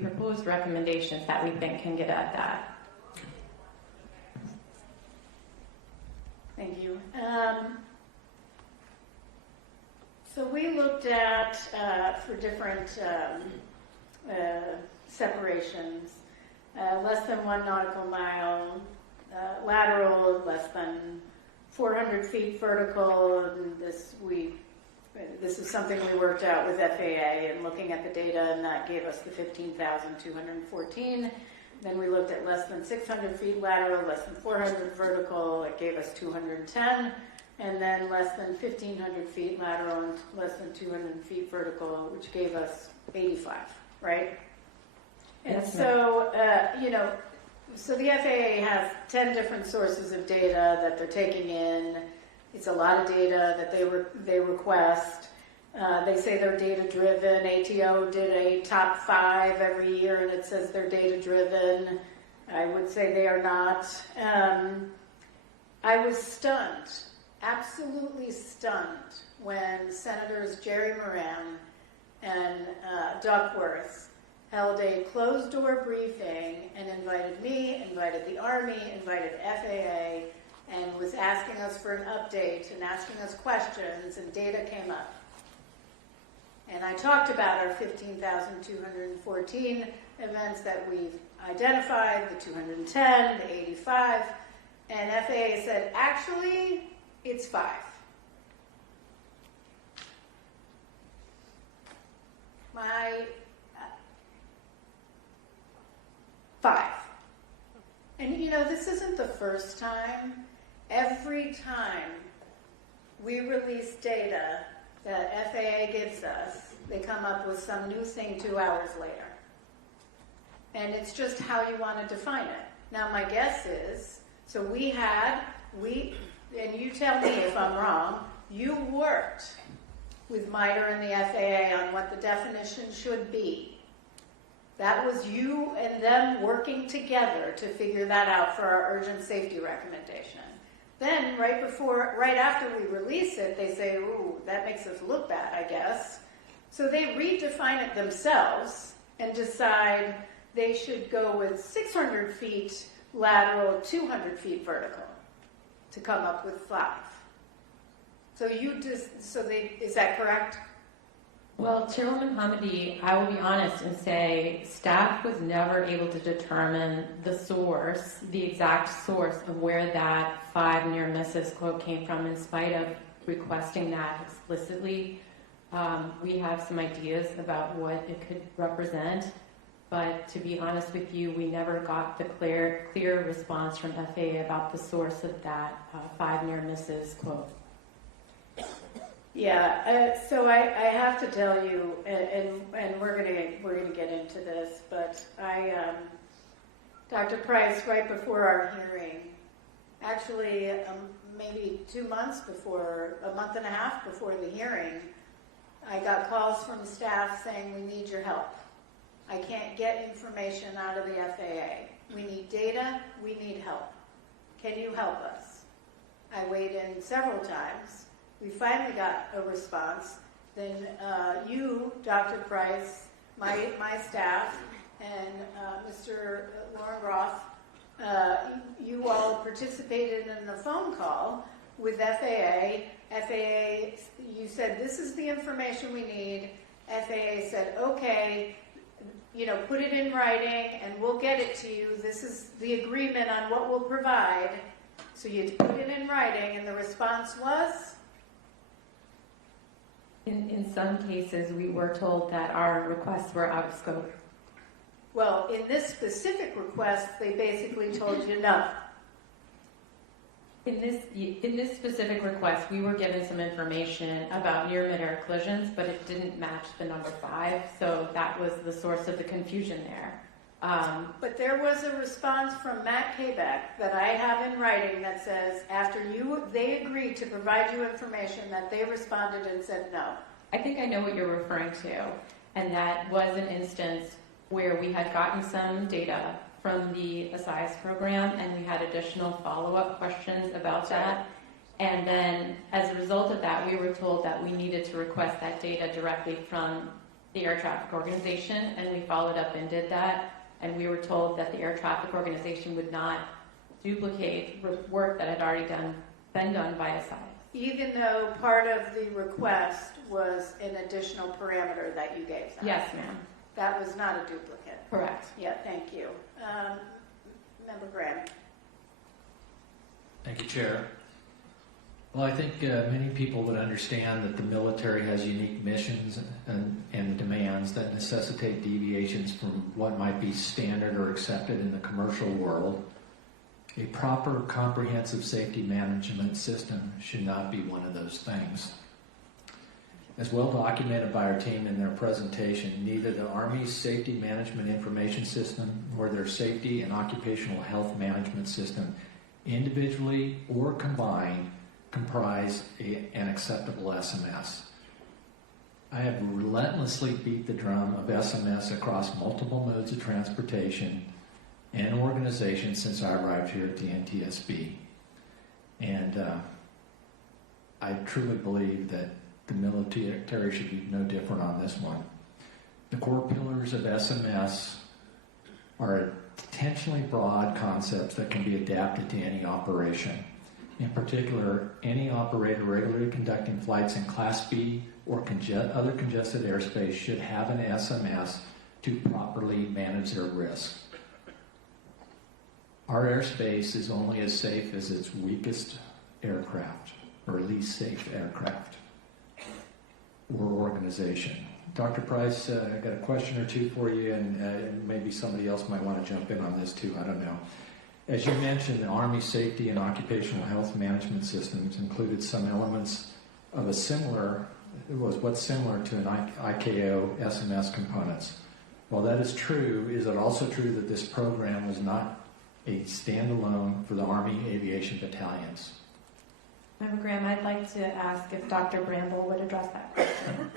proposed recommendations that we think can get at that. Thank you. So we looked at, for different separations, less than 1 nautical mile lateral, less than 400 feet vertical, and this is something we worked out with FAA and looking at the data, and that gave us the 15,214. Then we looked at less than 600 feet lateral, less than 400 vertical, it gave us 210. And then less than 1,500 feet lateral and less than 200 feet vertical, which gave us 85, right? And Yes, so, so the FAA has 10 different sources of data that they're taking in. It's a lot of data that they request. They say they're data-driven. ATO did a top 5 every year, and it says they're data-driven. I would say they are not. I was stunned, absolutely stunned, when Senators Jerry Moran and Duckworth held a closed-door briefing and invited me, invited the Army, invited FAA, and was asking us for an update and asking us questions, and data came up. And I talked about our 15,214 events that we've identified, the 210, the 85, and FAA said, actually, it's 5. My 5. And this isn't the first time. Every time we release data that FAA gives us, they come up with some new thing 2 hours later. And it's just how you want to define it. Now, my guess is, so and you tell me if I'm wrong, you worked with MIDAR and the FAA on what the definition should be. That was you and them working together to figure that out for our urgent safety recommendation. Then, right after we release it, they say, ooh, that makes us look bad, I guess. So they redefine it themselves and decide they should go with 600 feet lateral, 200 feet vertical to come up with 5. So is that correct? Well, Chairwoman Hamidi, I will be honest and say staff was never able to determine the exact source of where that 5 near misses quote came from, in spite of requesting that explicitly. We have some ideas about what it could represent, but to be honest with you, we never got the clear response from FAA about the source of that 5 near misses quote. Yeah, so I have to tell you, and we're gonna get into this, but Dr. Price, right before our hearing, actually maybe 2 months before, a month and a half before the hearing, I got calls from staff saying, we need your help. I can't get information out of the FAA. We need data, we need help. Can you help us? I weighed in several times. We finally got a response. Then you, Dr. Price, my staff, and Mr. Lauren Roth, you all participated in a phone call with FAA. FAA, you said, this is the information we need. FAA said, okay, put it in writing and we'll get it to you. This is the agreement on what we'll provide. So you put it in writing, and the response was? In some cases, we were told that our requests were out of scope. Well, in this specific request, they basically told you no. In this specific request, we were given some information about near midair collisions, but it didn't match the number 5, so that was the source of the confusion there. But there was a response from Matt Kaybeck that I have in writing that says after they agreed to provide you information that they responded and said no. I think I know what you're referring to, and that was an instance where we had gotten some data from the ASIS program, and we had additional follow-up questions about that. And then, as a result of that, we were told that we needed to request that data directly from the Air Traffic Organization, and we followed up and did that. And we were told that the Air Traffic Organization would not duplicate work that had already been done by ASIS. Even though part of the request was an additional parameter that you gave them? Yes, ma'am. That was not a duplicate? Correct. Yeah, thank you. Member Graham. Thank you, Chair. Well, I think many people would understand that the military has unique missions and demands that necessitate deviations from what might be standard or accepted in the commercial world. A proper, comprehensive safety management system should not be one of those things. As well documented by our team in their presentation, neither the Army's Safety Management Information System nor their Safety and Occupational Health Management System, individually or combined, comprise an acceptable SMS. I have relentlessly beat the drum of SMS across multiple modes of transportation and organizations since I arrived here at the NTSB. And I truly believe that the military should be no different on this one. The core pillars of SMS are intentionally broad concepts that can be adapted to any operation. In particular, any operator regularly conducting flights in Class B or other congested airspace should have an SMS to properly manage their risk. Our airspace is only as safe as its weakest aircraft, or least safe aircraft, or organization. Dr. Price, I got a question or two for you, and maybe somebody else might want to jump in on this too, I don't know. As you mentioned, the Army Safety and Occupational Health Management Systems included some elements of what's similar to an ICAO SMS components. While that is true, is it also true that this program was not a standalone for the Army aviation battalions? Member Graham, I'd like to ask if Dr. Bramble would address that question.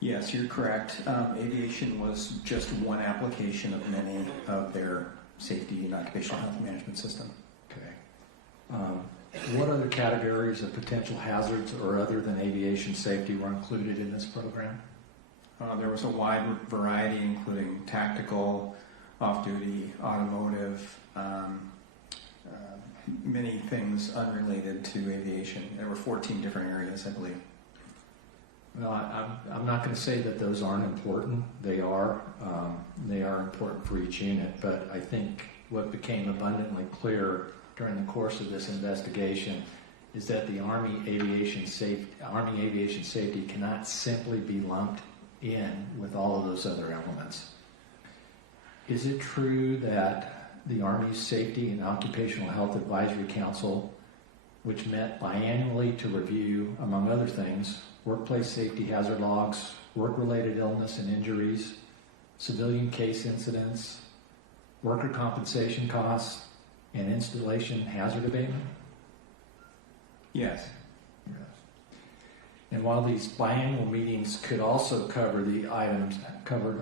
Yes, you're correct. Aviation was just one application of many of their safety and occupational health management system. Okay. What other categories of potential hazards or other than aviation safety were included in this program? There was a wide variety, including tactical, off-duty, automotive, many things unrelated to aviation. There were 14 different areas, I believe. Well, I'm not going to say that those aren't important. They are. They are important for each unit. But I think what became abundantly clear during the course of this investigation is that the Army aviation safety cannot simply be lumped in with all of those other elements. Is it true that the Army's Safety and Occupational Health Advisory Council, which met biannually to review, among other things, workplace safety hazard logs, work-related illness and injuries, civilian case incidents, worker compensation costs, and installation hazard abatement? Yes. And while these biannual meetings could also cover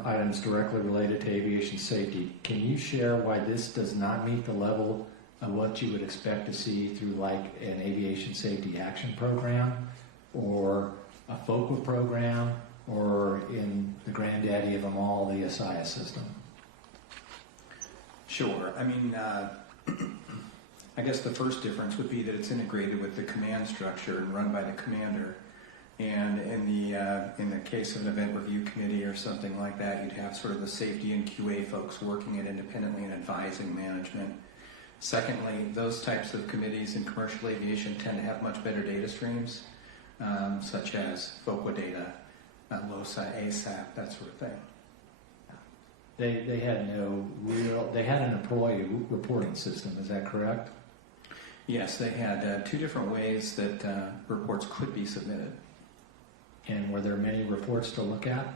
items directly related to aviation safety, can you share why this does not meet the level of what you would expect to see through like an aviation safety action program or a FOCA program or in the granddaddy of them all, the ASIS system? Sure. I mean, I guess the first difference would be that it's integrated with the command structure and run by the commander. And in the case of an event review committee or something like that, you'd have sort of the safety and QA folks working it independently and advising management. Secondly, those types of committees in commercial aviation tend to have much better data streams, such as FOCA data, LOSA, ASAP, that sort of thing. They had an employee reporting system, is that correct? Yes, they had 2 different ways that reports could be submitted. And were there many reports to look at?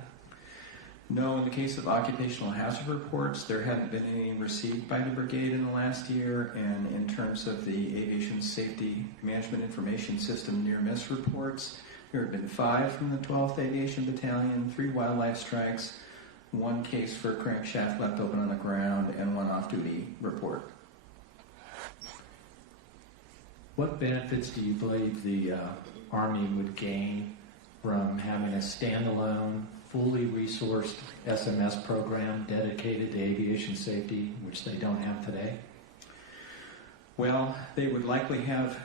No, in the case of occupational hazard reports, there haven't been any received by the brigade in the last year, and in terms of the Aviation Safety Management Information System near-miss reports, there have been 5 from the 12th Aviation Battalion, 3 wildlife strikes, 1 case for crankshaft left open on the ground, and 1 off-duty report. What benefits do you believe the Army would gain from having a standalone, fully resourced SMS program dedicated to aviation safety, which they don't have today? Well, they would likely have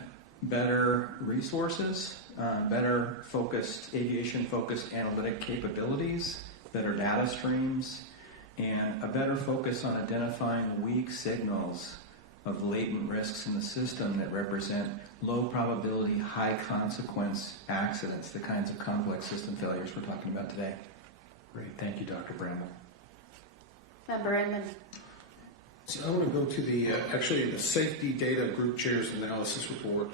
better resources, better focused, aviation-focused analytic capabilities, better data streams, and a better focus on identifying weak signals of latent risks in the system that represent low probability, high consequence accidents, the kinds of complex system failures we're talking about today. Great. Thank you, Dr. Bramble. Member Inman. So I want to go to the actually the Safety Data Group Chairs Analysis Report.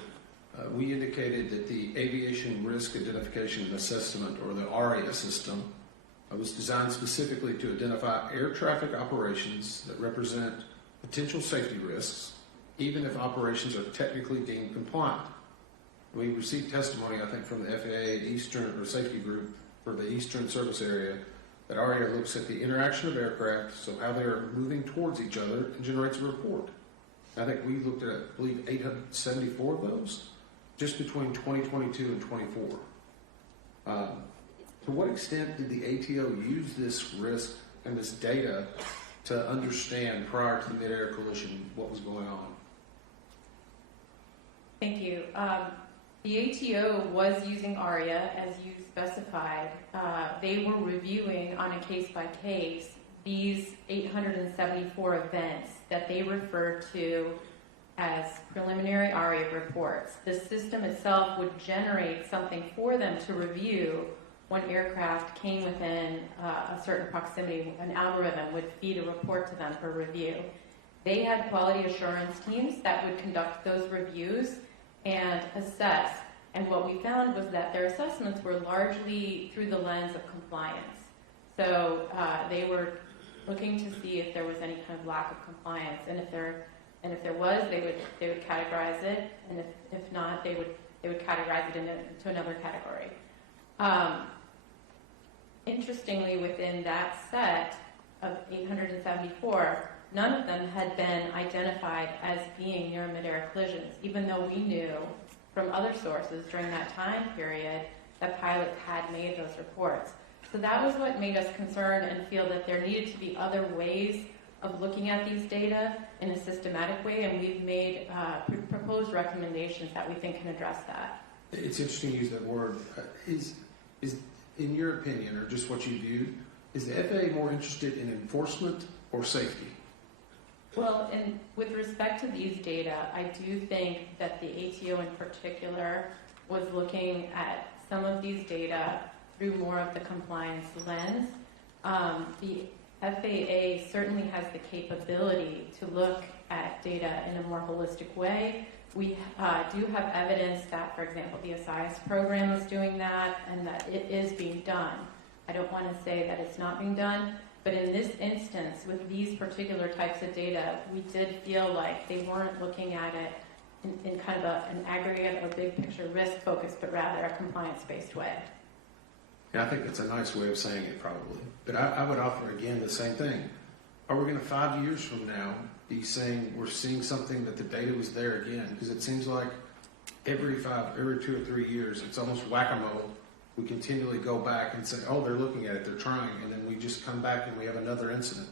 We indicated that the Aviation Risk Identification and Assessment, or the ARIA system, was designed specifically to identify air traffic operations that represent potential safety risks, even if operations are technically deemed compliant. We received testimony, I think, from the FAA Eastern or Safety Group for the Eastern Service Area that ARIA looks at the interaction of aircraft, so how they're moving towards each other, and generates a report. I think we looked at, I believe, 874 of those, just between 2022 and 24. To what extent did the ATO use this risk and this data to understand prior to the mid-air collision what was going on? Thank you. The ATO was using ARIA, as you specified. They were reviewing on a case-by-case these 874 events that they referred to as preliminary ARIA reports. The system itself would generate something for them to review when aircraft came within a certain proximity. An algorithm would feed a report to them for review. They had quality assurance teams that would conduct those reviews and assess. And what we found was that their assessments were largely through the lens of compliance. So they were looking to see if there was any kind of lack of compliance, and if there was, they would categorize it, and if not, they would categorize it into another category. Interestingly, within that set of 874, none of them had been identified as being near mid-air collisions, even though we knew from other sources during that time period that pilots had made those reports. So that was what made us concerned and feel that there needed to be other ways of looking at these data in a systematic way, and we've made proposed recommendations that we think can address that. It's interesting to use that word. Is in your opinion, or just what you viewed, is the FAA more interested in enforcement or safety? Well, with respect to these data, I do think that the ATO in particular was looking at some of these data through more of the compliance lens. The FAA certainly has the capability to look at data in a more holistic way. We do have evidence that, for example, the SIS program is doing that and that it is being done. I don't want to say that it's not being done, but in this instance, with these particular types of data, we did feel like they weren't looking at it in kind of an aggregate or big picture risk focus, but rather a compliance-based way. Yeah, I think that's a nice way of saying it, probably. But I would offer again the same thing. Are we going to 5 years from now be saying we're seeing something that the data was there again? Because it seems like every 2 or 3 years, it's almost whack-a-mole. We continually go back and say, oh, they're looking at it, they're trying, and then we just come back and we have another incident.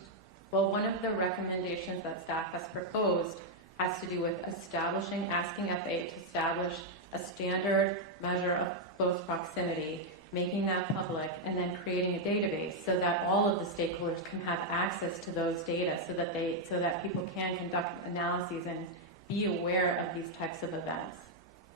Well, one of the recommendations that staff has proposed has to do with asking FAA to establish a standard measure of close proximity, making that public, and then creating a database so that all of the stakeholders can have access to those data, so that people can conduct analyses and be aware of these types of events.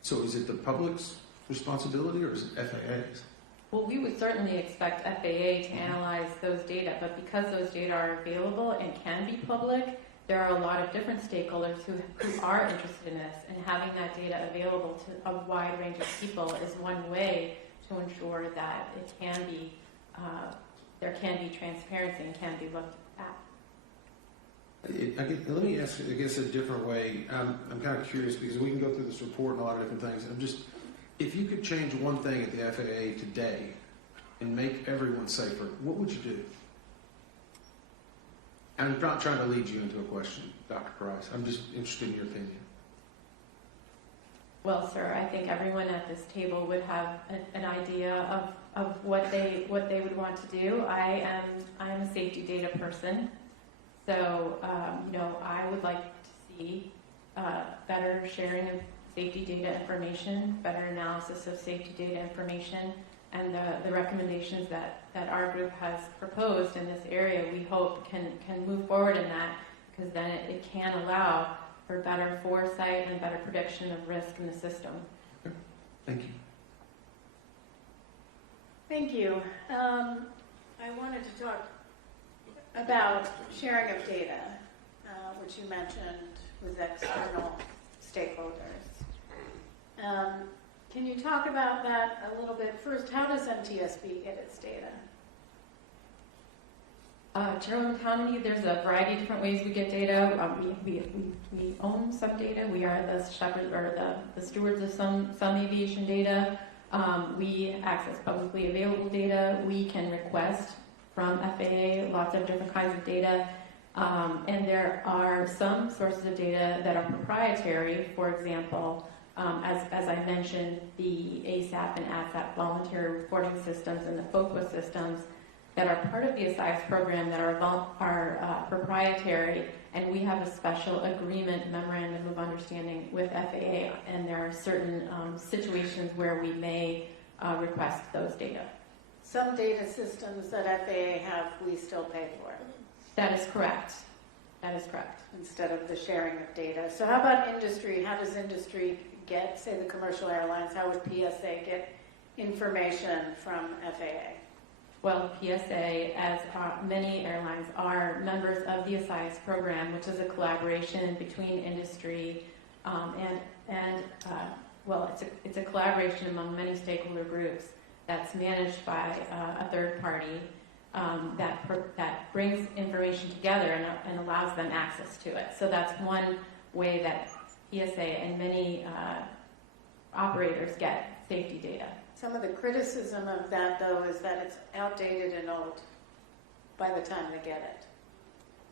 So is it the public's responsibility or is it FAA's? Well, we would certainly expect FAA to analyze those data, but because those data are available and can be public, there are a lot of different stakeholders who are interested in this, and having that data available to a wide range of people is one way to ensure that it can be, there can be transparency and can be looked at. Let me ask, I guess, a different way. I'm kind of curious because we can go through this report and a lot of different things. I'm just, if you could change one thing at the FAA today and make everyone safer, what would you do? I'm not trying to lead you into a question, Dr. Price. I'm just interested in your opinion. Well, sir, I think everyone at this table would have an idea of what they would want to do. I am a safety data person, so I would like to see better sharing of safety data information, better analysis of safety data information, and the recommendations that our group has proposed in this area, we hope can move forward in that, because then it can allow for better foresight and better prediction of risk in the system. Thank you. Thank you. I wanted to talk about sharing of data, which you mentioned with external stakeholders. Can you talk about that a little bit? First, how does NTSB get its data? Chairwoman Townley, there's a variety of different ways we get data. We own some data. We are the shepherds or the stewards of some aviation data. We access publicly available data. We can request from FAA lots of different kinds of data. And there are some sources of data that are proprietary. For example, as I mentioned, the ASAP and ASAP voluntary reporting systems and the FOQA systems that are part of the ASICE program that are proprietary, and we have a special agreement memorandum of understanding with FAA, and there are certain situations where we may request those data. Some data systems that FAA have, we still pay for. That is correct. That is correct. Instead of the sharing of data. So how about industry? How does industry get, say the commercial airlines, how would PSA get information from FAA? Well, PSA, as many airlines, are members of the ASICE program, which is a collaboration between industry it's a collaboration among many stakeholder groups that's managed by a third party that brings information together and allows them access to it. So that's one way that PSA and many operators get safety data. Some of the criticism of that, though, is that it's outdated and old by the time they get it.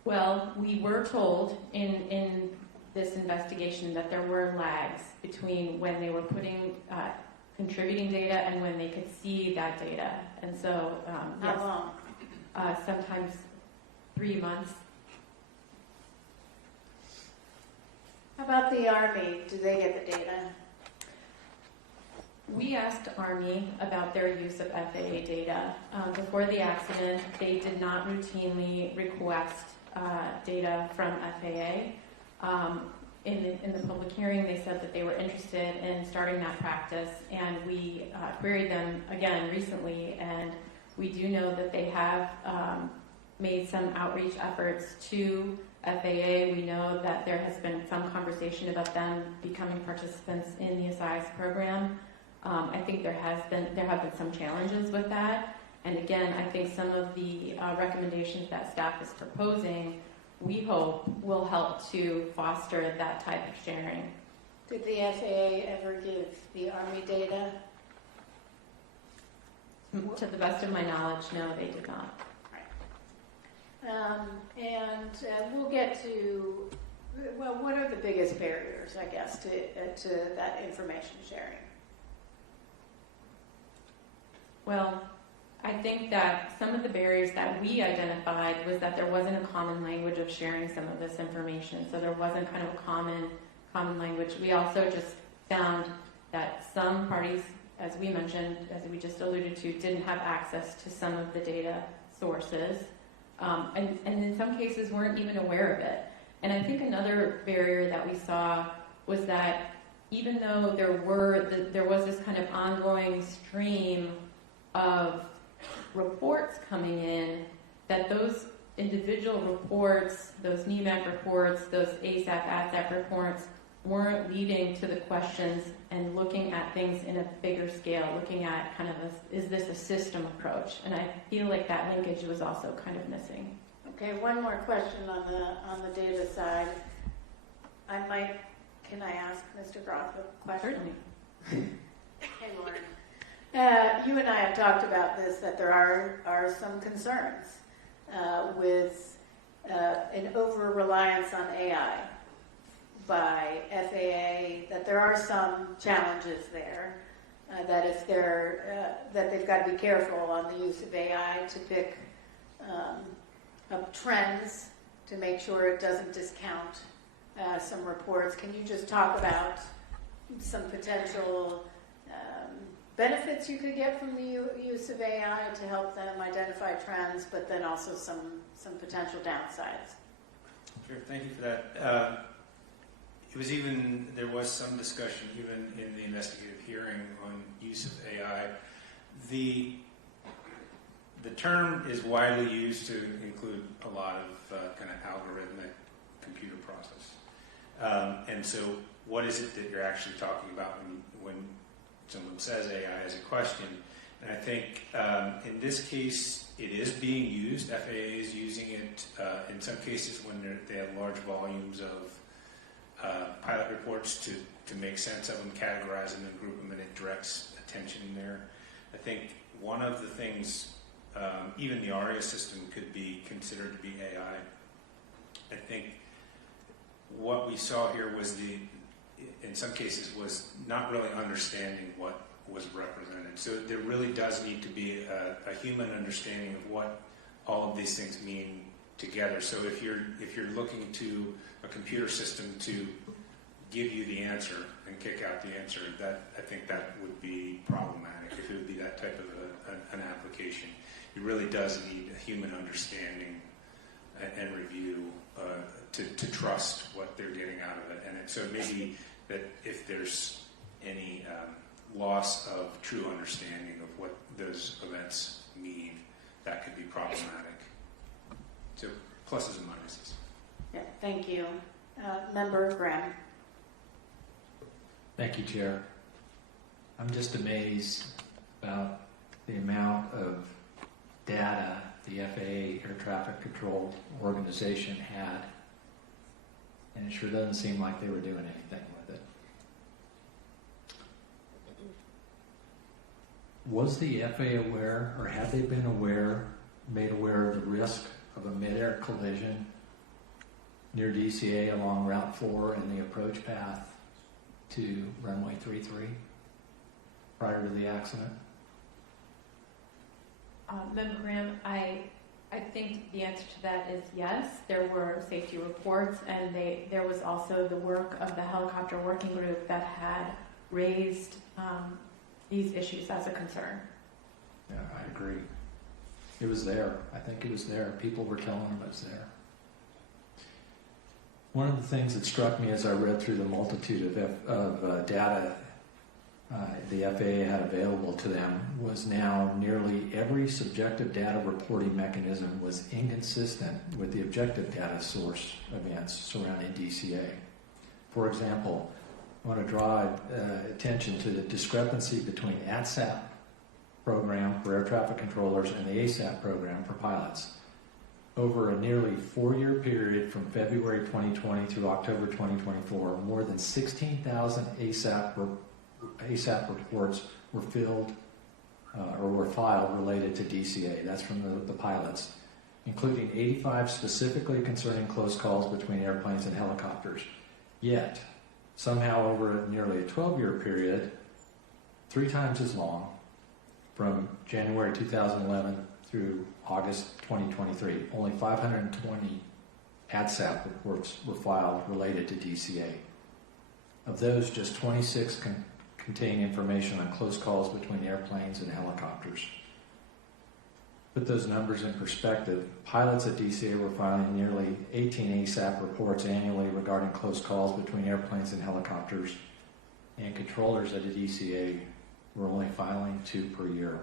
Well, we were told in this investigation that there were lags between when they were contributing data and when they could see that data. And so, yes. How long? Sometimes 3 months. How about the Army? Do they get the data? We asked Army about their use of FAA data. Before the accident, they did not routinely request data from FAA. In the public hearing, they said that they were interested in starting that practice, and we queried them again recently, and we do know that they have made some outreach efforts to FAA. We know that there has been some conversation about them becoming participants in the ASICE program. I think there have been some challenges with that, and again, I think some of the recommendations that staff is proposing, we hope, will help to foster that type of sharing. Did the FAA ever give the Army data? To the best of my knowledge, no, they did not. We'll get to, well, what are the biggest barriers, I guess, to that information sharing? Well, I think that some of the barriers that we identified was that there wasn't a common language of sharing some of this information. So there wasn't kind of a common language. We also just found that some parties, as we mentioned, as we just alluded to, didn't have access to some of the data sources. And in some cases weren't even aware of it. And I think another barrier that we saw was that even though there was this kind of ongoing stream of reports coming in, that those individual reports, those NEMAC reports, those ASAP, ASAP reports, weren't leading to the questions and looking at things in a bigger scale, looking at kind of is this a system approach? And I feel like that linkage was also kind of missing. Okay, one more question on the data side. Can I ask Mr. Groth a question? Certainly. Hey, Lauren. You and I have talked about this, that there are some concerns with an over-reliance on AI by FAA, that there are some challenges there, that if that they've got to be careful on the use of AI to pick up trends to make sure it doesn't discount some reports. Can you just talk about some potential benefits you could get from the use of AI to help them identify trends, but then also some potential downsides? Sure, thank you for that. There was some discussion even in the investigative hearing on use of AI. The term is widely used to include a lot of kind of algorithmic computer process. And so what is it that you're actually talking about when someone says AI as a question? And I think in this case, it is being used. FAA is using it in some cases when they have large volumes of pilot reports to make sense of them, categorize them, and group them, and it directs attention there. I think one of the things, even the ARIA system could be considered to be AI. I think what we saw here was in some cases, was not really understanding what was represented. So there really does need to be a human understanding of what all of these things mean together. So if you're looking to a computer system to give you the answer and kick out the answer, I think that would be problematic if it would be that type of an application. It really does need a human understanding and review to trust what they're getting out of it. And so maybe that if there's any loss of true understanding of what those events mean, that could be problematic. So pluses and minuses. Yeah, thank you. Member Graham. Thank you, Chair. I'm just amazed about the amount of data the FAA Air Traffic Control Organization had, and it sure doesn't seem like they were doing anything with it. Was the FAA aware, or had they been made aware of the risk of a mid-air collision near DCA along Route 4 and the approach path to runway 33 prior to the accident? Member Graham, I think the answer to that is yes. There were safety reports, and there was also the work of the helicopter working group that had raised these issues as a concern. Yeah, I agree. It was there. I think it was there. People were telling them it was there. One of the things that struck me as I read through the multitude of data the FAA had available to them was now nearly every subjective data reporting mechanism was inconsistent with the objective data source events surrounding DCA. For example, I want to draw attention to the discrepancy between ATSAP program for air traffic controllers and the ASAP program for pilots. Over a nearly 4-year period from February 2020 through October 2024, more than 16,000 ASAP reports were filled or were filed related to DCA. That's from the pilots, including 85 specifically concerning close calls between airplanes and helicopters. Yet, somehow over nearly a 12-year period, 3 times as long, from January 2011 through August 2023, only 520 ATSAP reports were filed related to DCA. Of those, just 26 contain information on close calls between airplanes and helicopters. Put those numbers in perspective, pilots at DCA were filing nearly 18 ASAP reports annually regarding close calls between airplanes and helicopters, and controllers at the DCA were only filing 2 per year.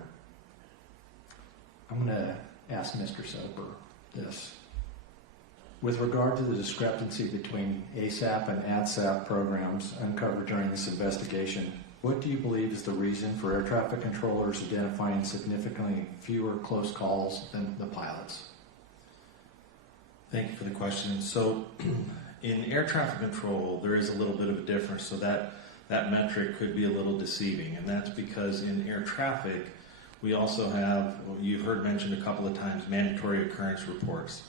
I'm going to ask Mr. Soper this. With regard to the discrepancy between ASAP and ADSAP programs uncovered during this investigation, what do you believe is the reason for air traffic controllers identifying significantly fewer close calls than the pilots? Thank you for the question. So in air traffic control, there is a little bit of a difference, so that metric could be a little deceiving, and that's because in air traffic, we also have, well, you've heard mentioned a couple of times, mandatory occurrence reports,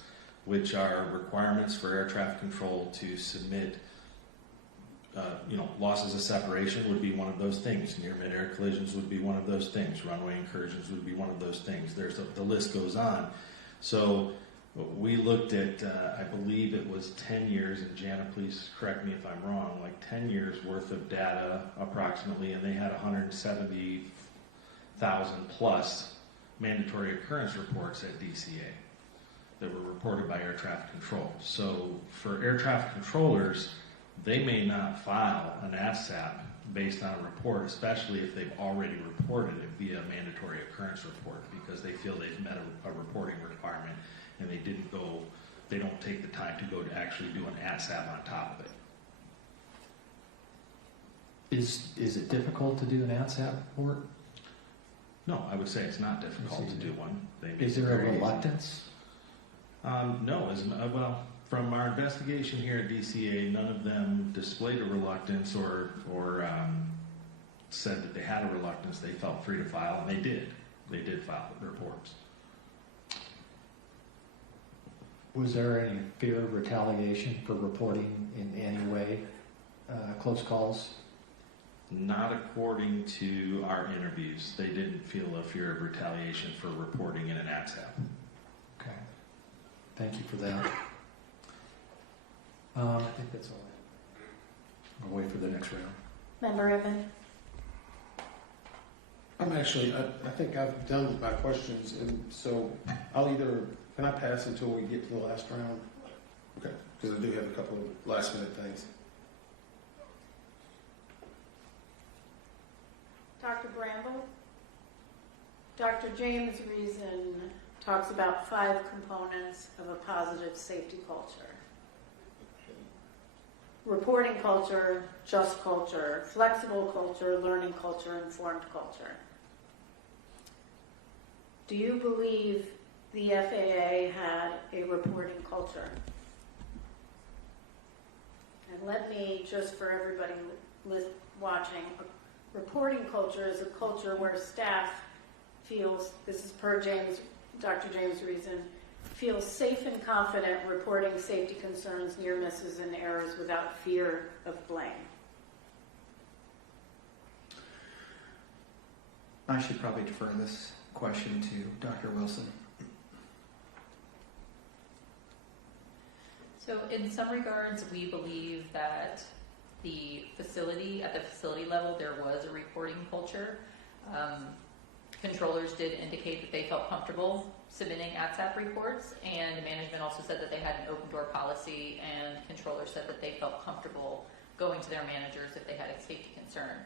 which are requirements for air traffic control to submit. Losses of separation would be one of those things. Near mid-air collisions would be one of those things. Runway incursions would be one of those things. The list goes on. So we looked at, I believe it was 10 years, and Jana, please correct me if I'm wrong, like 10 years worth of data approximately, and they had 170,000 plus mandatory occurrence reports at DCA that were reported by air traffic control. So for air traffic controllers, they may not file an ASAP based on a report, especially if they've already reported it via a mandatory occurrence report, because they feel they've met a reporting requirement and they don't take the time to go to actually do an ASAP on top of it. Is it difficult to do an ASAP report? No, I would say it's not difficult to do one. Is there a reluctance? No, from our investigation here at DCA, none of them displayed a reluctance or said that they had a reluctance. They felt free to file, and they did. They did file the reports. Was there any fear of retaliation for reporting in any way close calls? Not according to our interviews. They didn't feel a fear of retaliation for reporting in an ASAP. Okay. Thank you for that. I think that's all. I'll wait for the next round. Member Evan. I think I've done with my questions, and so can I pass until we get to the last round? Okay, because I do have a couple of last minute things. Dr. Bramble. Dr. James Reason talks about 5 components of a positive safety culture. Reporting culture, just culture, flexible culture, learning culture, informed culture. Do you believe the FAA had a reporting culture? And let me, just for everybody watching, reporting culture is a culture where staff feels, this is per Dr. James Reason, feels safe and confident reporting safety concerns, near misses, and errors without fear of blame. I should probably defer this question to Dr. Wilson. So in some regards, we believe that at the facility level, there was a reporting culture. Controllers did indicate that they felt comfortable submitting ATSAP reports, and management also said that they had an open door policy, and controllers said that they felt comfortable going to their managers if they had a safety concern.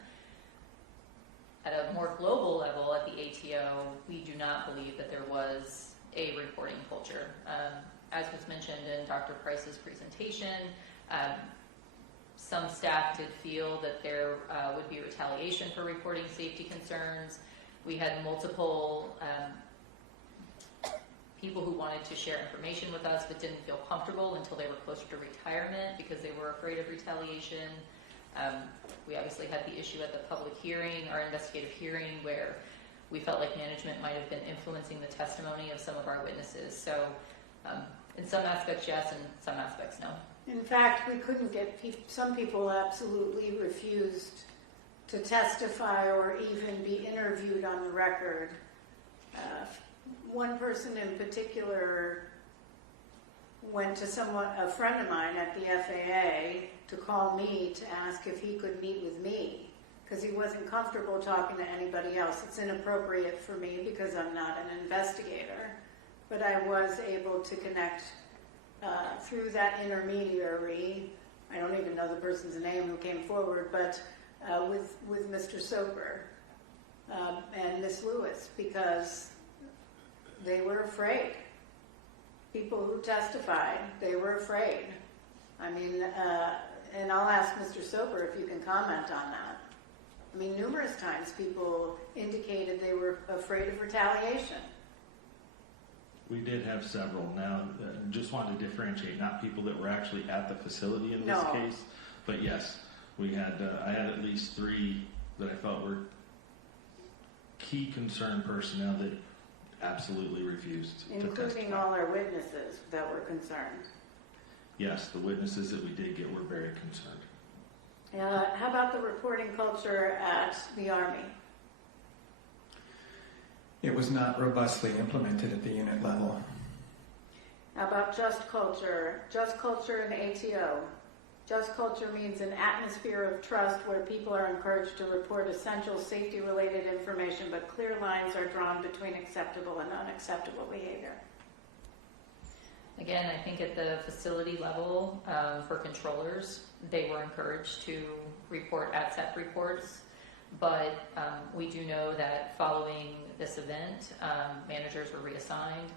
At a more global level, at the ATO, we do not believe that there was a reporting culture. As was mentioned in Dr. Price's presentation, some staff did feel that there would be retaliation for reporting safety concerns. We had multiple people who wanted to share information with us but didn't feel comfortable until they were closer to retirement because they were afraid of retaliation. We obviously had the issue at the public hearing, our investigative hearing, where we felt like management might have been influencing the testimony of some of our witnesses. So in some aspects, yes, and some aspects, no. In fact, we couldn't get some people absolutely refused to testify or even be interviewed on the record. One person in particular went to a friend of mine at the FAA to call me to ask if he could meet with me because he wasn't comfortable talking to anybody else. It's inappropriate for me because I'm not an investigator, but I was able to connect through that intermediary. I don't even know the person's name who came forward, but with Mr. Soper and Miss Lewis, because they were afraid. people who testified, they were afraid. I mean, and I'll ask Mr. Soper if you can comment on that. I mean, numerous times people indicated they were afraid of retaliation. We did have several. Now, just wanted to differentiate, not people that were actually at the facility in this No. case, but yes, we had. I had at least 3 that I felt were key concerned personnel that absolutely refused to Including testify. all our witnesses that were concerned. Yes, the witnesses that we did get were very concerned. How about the reporting culture at the Army? It was not robustly implemented at the unit level. How about just culture? Just culture in ATO. Just culture means an atmosphere of trust where people are encouraged to report essential safety-related information, but clear lines are drawn between acceptable and unacceptable behavior. Again, I think at the facility level, for controllers, they were encouraged to report ATSAP reports, but we do know that following this event, managers were reassigned.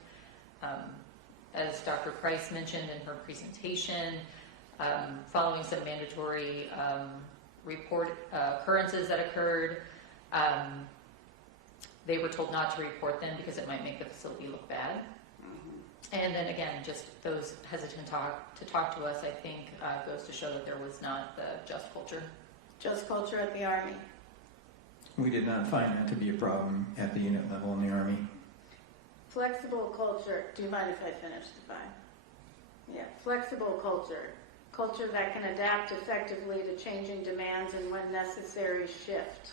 As Dr. Price mentioned in her presentation, following some mandatory report occurrences that occurred, they were told not to report them because it might make the facility look bad. And then again, just those hesitant to talk to us, I think, goes to show that there was not the just culture. Just culture at the Army. We did not find that to be a problem at the unit level in the Army. Flexible culture. Do you mind if I finish the 5? Yeah. Flexible culture. Culture that can adapt effectively to changing demands and, when necessary, shift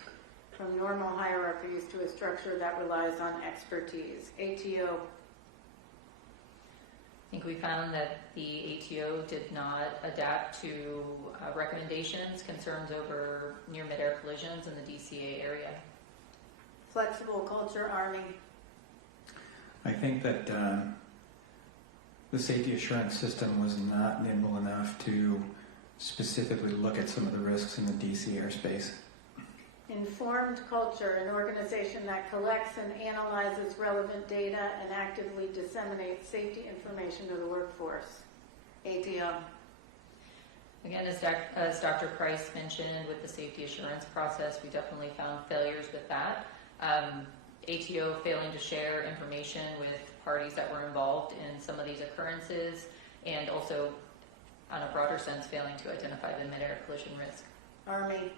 from normal hierarchies to a structure that relies on expertise. ATO. I think we found that the ATO did not adapt to recommendations, concerns over near midair collisions in the DCA area. Flexible culture, Army. I think that the safety assurance system was not nimble enough to specifically look at some of the risks in the DC airspace. Informed culture, an organization that collects and analyzes relevant data and actively disseminates safety information to the workforce. ATO. Again, as Dr. Price mentioned with the safety assurance process, we definitely found failures with that. ATO failing to share information with parties that were involved in some of these occurrences, and also, on a broader sense, failing to identify the midair collision risk. Army.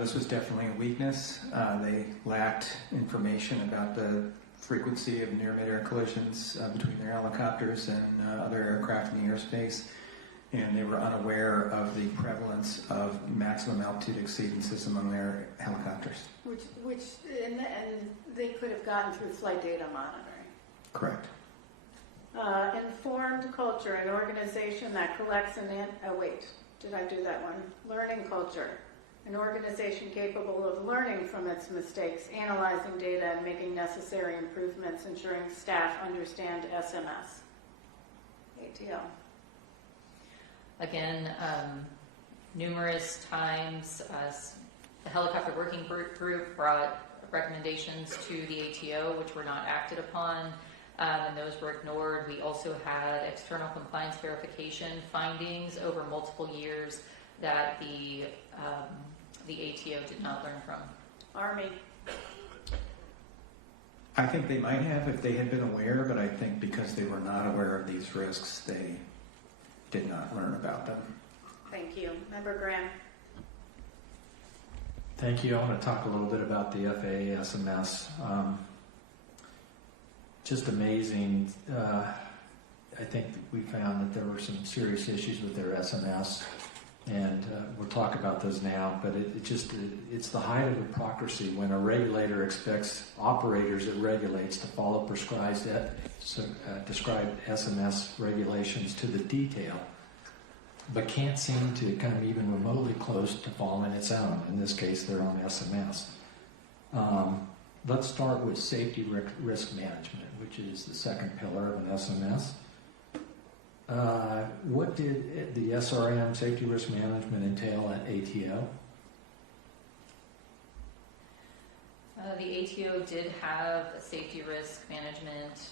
This was definitely a weakness. They lacked information about the frequency of near midair collisions between their helicopters and other aircraft in the airspace, and they were unaware of the prevalence of maximum altitude exceedances among their helicopters. And they could have gotten through flight data monitoring. Correct. Informed culture, an organization that collects and did I do that one? Learning culture, an organization capable of learning from its mistakes, analyzing data, and making necessary improvements, ensuring staff understand SMS. ATO. Again, numerous times, the helicopter working group brought recommendations to the ATO, which were not acted upon, and those were ignored. We also had external compliance verification findings over multiple years that the ATO did not learn from. Army. I think they might have if they had been aware, but I think because they were not aware of these risks, they did not learn about them. Thank you. Member Graham. Thank you. I want to talk a little bit about the FAA SMS. Just amazing. I think we found that there were some serious issues with their SMS, and we'll talk about those now, but it's the height of hypocrisy when a regulator expects operators it regulates to follow prescribed SMS regulations to the detail, but can't seem to come even remotely close to following its own, in this case their own SMS. Let's start with safety risk management, which is the second pillar of an SMS. What did the SRM, safety risk management, entail at ATO? The ATO did have safety risk management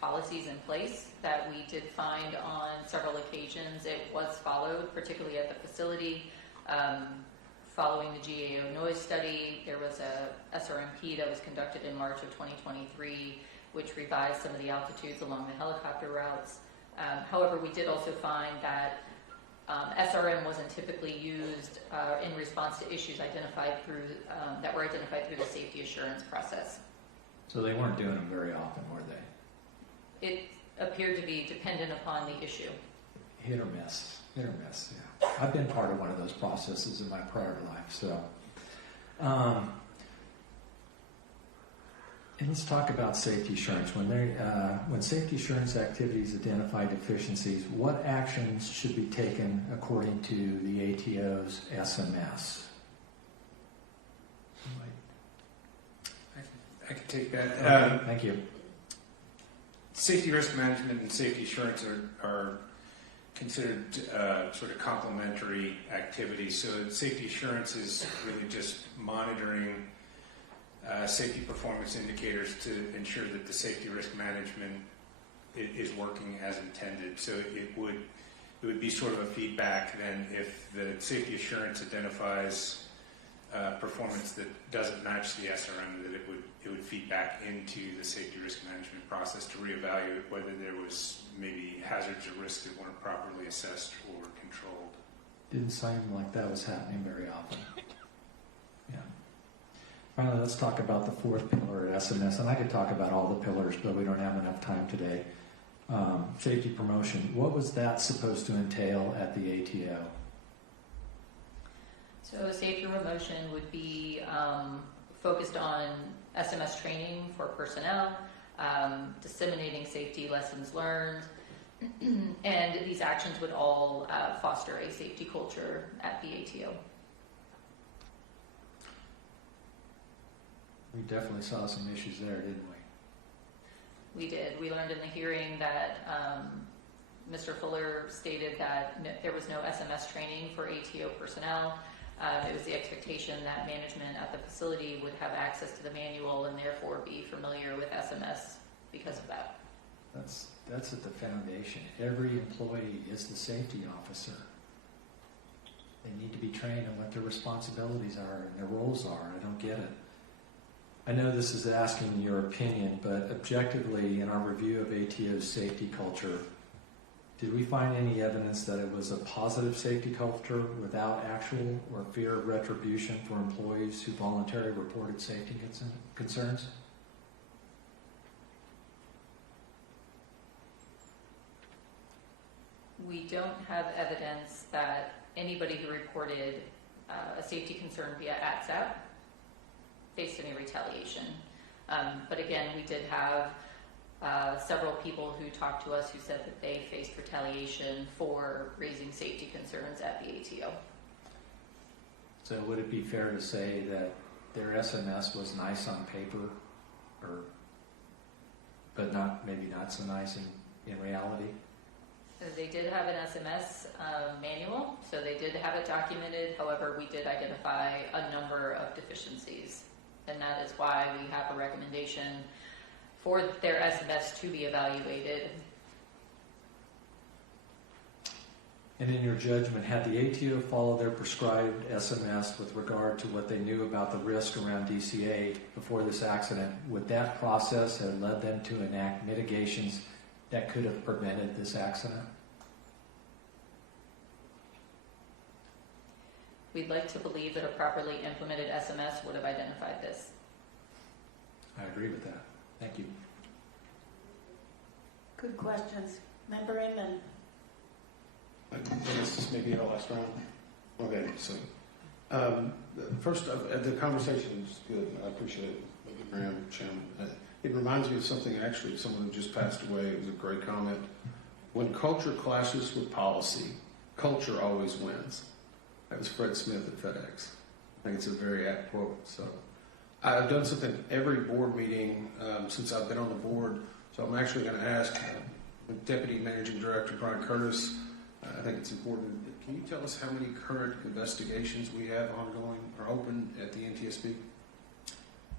policies in place that we did find on several occasions. It was followed, particularly at the facility. Following the GAO noise study, there was a SRMP that was conducted in March of 2023, which revised some of the altitudes along the helicopter routes. However, we did also find that SRM wasn't typically used in response to issues identified through that were identified through the safety assurance process. So they weren't doing them very often, were they? It appeared to be dependent upon the issue. Hit or miss. Hit or miss, yeah. I've been part of one of those processes in my prior life, so. And let's talk about safety assurance. When safety assurance activities identify deficiencies, what actions should be taken according to the ATO's SMS? I can take that. Thank you. Safety risk management and safety assurance are considered sort of complementary activities. So safety assurance is really just monitoring safety performance indicators to ensure that the safety risk management is working as intended. So it would be sort of a feedback then if the safety assurance identifies performance that doesn't match the SRM, that it would feed back into the safety risk management process to reevaluate whether there was maybe hazards or risks that weren't properly assessed or controlled. Didn't seem like that was happening very often. Yeah. Finally, let's talk about the fourth pillar at SMS, and I could talk about all the pillars, but we don't have enough time today. Safety promotion. What was that supposed to entail at the ATO? So safety promotion would be focused on SMS training for personnel, disseminating safety lessons learned, and these actions would all foster a safety culture at the ATO. We definitely saw some issues there, didn't we? We did. We learned in the hearing that Mr. Fuller stated that there was no SMS training for ATO personnel. It was the expectation that management at the facility would have access to the manual and therefore be familiar with SMS because of that. That's at the foundation. Every employee is the safety officer. They need to be trained on what their responsibilities are and their roles are. I don't get it. I know this is asking your opinion, but objectively, in our review of ATO's safety culture, did we find any evidence that it was a positive safety culture without actual or fear of retribution for employees who voluntarily reported safety concerns? We don't have evidence that anybody who reported a safety concern via ATSAP faced any retaliation. But again, we did have several people who talked to us who said that they faced retaliation for raising safety concerns at the ATO. So would it be fair to say that their SMS was nice on paper, but maybe not so nice in reality? They did have an SMS manual, so they did have it documented. However, we did identify a number of deficiencies, and that is why we have a recommendation for their SMS to be evaluated. And in your judgment, had the ATO followed their prescribed SMS with regard to what they knew about the risk around DCA before this accident, would that process have led them to enact mitigations that could have prevented this accident? We'd like to believe that a properly implemented SMS would have identified this. I agree with that. Thank you. Good questions. Member Inman. This is maybe our last round. Okay, so first, the conversation is good. I appreciate it. Graham, Jim. It reminds me of something, actually, of someone who just passed away. It was a great comment. When culture clashes with policy, culture always wins. That was Fred Smith at FedEx. I think it's a very apt quote. So I've done something every board meeting since I've been on the board. So I'm actually going to ask Deputy Managing Director Brian Curtis, I think it's important. Can you tell us how many current investigations we have ongoing or open at the NTSB?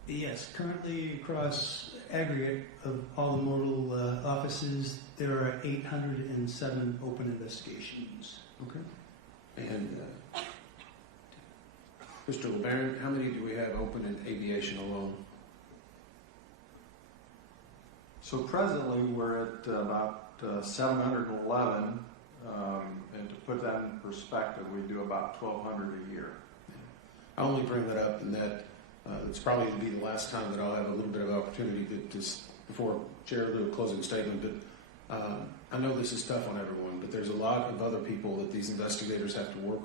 Yes, currently across aggregate of all the modal offices, there are 807 open investigations. Okay. And Mr. LeBaron, how many do we have open in aviation alone? So presently we're at about 711, and to put that in perspective, we do about 1,200 a year. I only bring that up in that it's probably going to be the last time that I'll have a little bit of opportunity to before Chair do a closing statement, but I know this is tough on everyone, but there's a lot of other people that these investigators have to work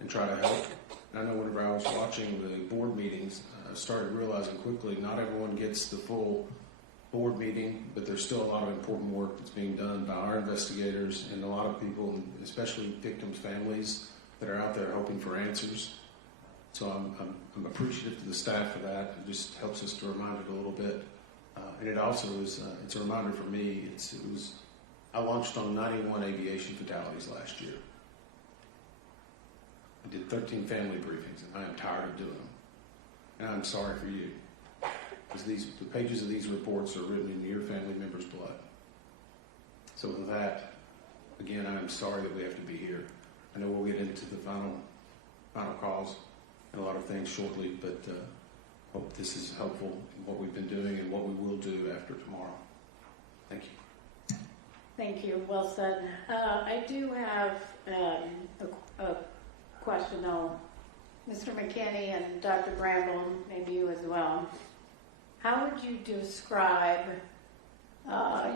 and try to help. And I know whenever I was watching the board meetings, I started realizing quickly not everyone gets the full board meeting, but there's still a lot of important work that's being done by our investigators and a lot of people, especially victims' families, that are out there hoping for answers. So I'm appreciative to the staff for that. It just helps us to remind it a little bit. And it also is, it's a reminder for me. I launched on 91 aviation fatalities last year. I did 13 family briefings, and I am tired of doing them. And I'm sorry for you. Because the pages of these reports are written in your family members' blood. So with that, again, I am sorry that we have to be here. I know we'll get into the final calls and a lot of things shortly, but hope this is helpful in what we've been doing and what we will do after tomorrow. Thank you. Thank you. Well said. I do have a question, though. Mr. McKinney and Dr. Bramble, maybe you as well. How would you describe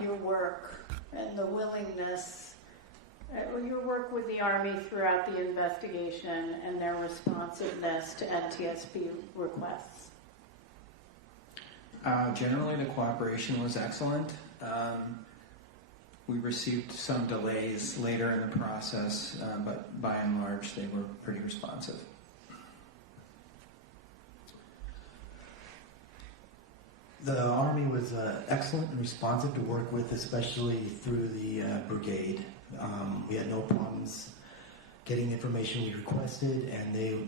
your work and the willingness, your work with the Army throughout the investigation and their responsiveness to NTSB requests? Generally, the cooperation was excellent. We received some delays later in the process, but by and large, they were pretty responsive. The Army was excellent and responsive to work with, especially through the brigade. We had no problems getting the information we requested, and they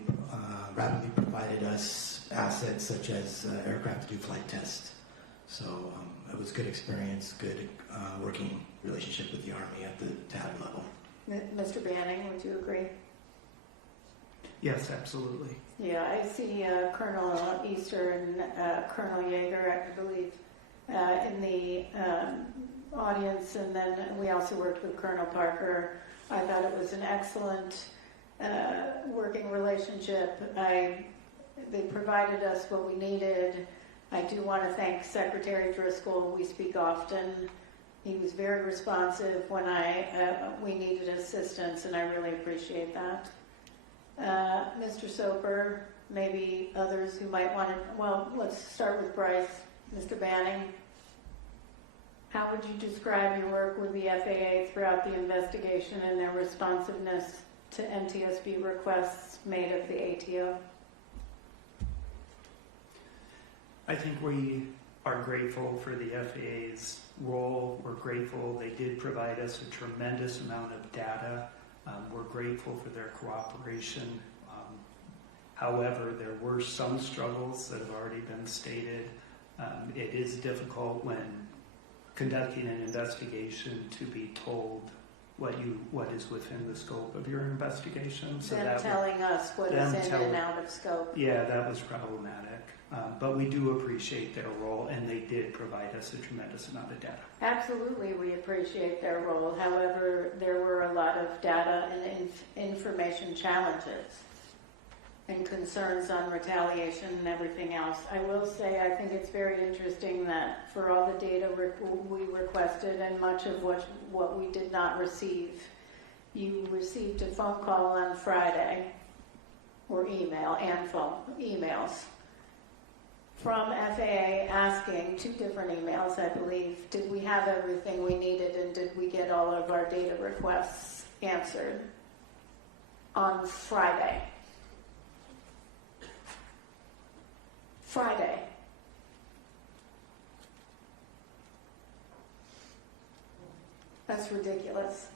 rapidly provided us assets such as aircraft to do flight tests. So it was a good experience, good working relationship with the Army at the TAB level. Mr. Banning, would you agree? Yes, absolutely. Yeah, I see Colonel Easter and Colonel Yeager, I believe, in the audience, and then we also worked with Colonel Parker. I thought it was an excellent working relationship. They provided us what we needed. I do want to thank Secretary Driscoll. We speak often. He was very responsive when we needed assistance, and I really appreciate that. Mr. Soper, maybe others who might want to, well, let's start with Bryce. Mr. Banning, how would you describe your work with the FAA throughout the investigation and their responsiveness to NTSB requests made of the ATO? I think we are grateful for the FAA's role. We're grateful they did provide us a tremendous amount of data. We're grateful for their cooperation. However, there were some struggles that have already been stated. It is difficult when conducting an investigation to be told what is within the scope of your investigation. So them telling us what is in and out of scope. Yeah, that was problematic. But we do appreciate their role, and they did provide us a tremendous amount of data. Absolutely, we appreciate their role. However, there were a lot of data and information challenges and concerns on retaliation and everything else. I will say I think it's very interesting that for all the data we requested and much of what we did not receive, you received a phone call on Friday, or emails from FAA asking, 2 different emails, I believe, did we have everything we needed and did we get all of our data requests answered on Friday. That's ridiculous.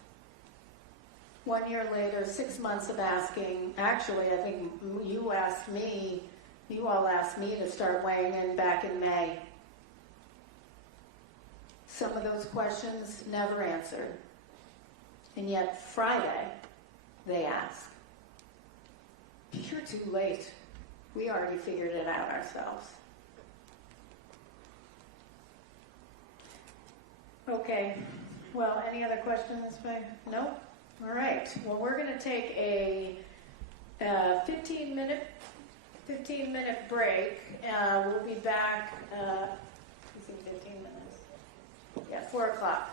1 year later, 6 months of asking, actually I think you asked me You all asked me to start weighing in back in May. Some of those questions never answered. And yet Friday, they ask. You're too late. We already figured it out ourselves. Okay. Well, any other questions? No? All right. Well, we're going to take a 15-minute break. We'll be back, 15 minutes. Yeah, 4 o'clock.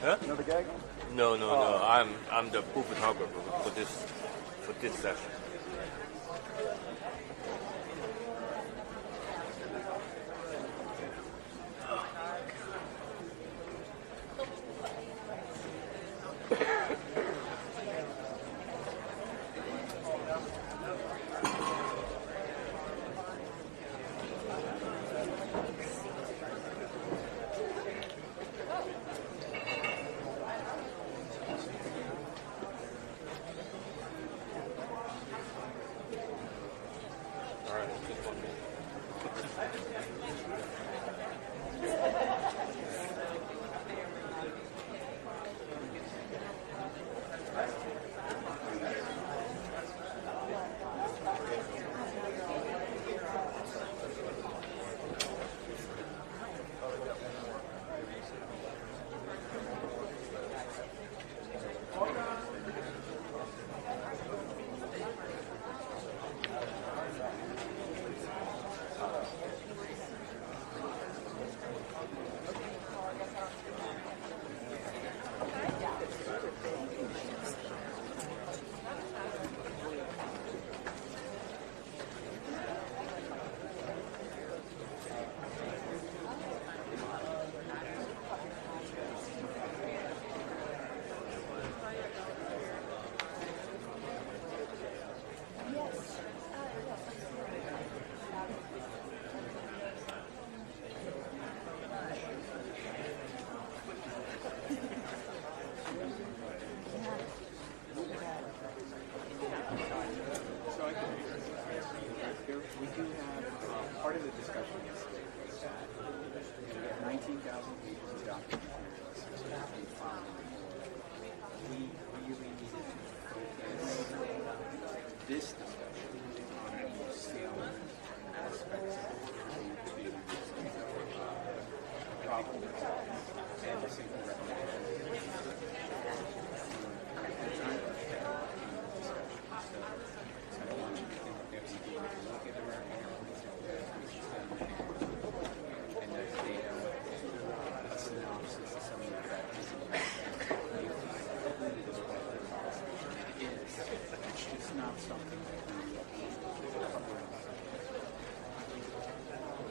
Huh? Another gag? No. I'm the pool photographer for this session.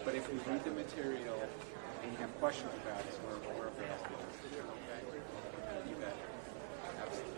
But if you read the material and you have questions about it, we're available. You bet. Absolutely.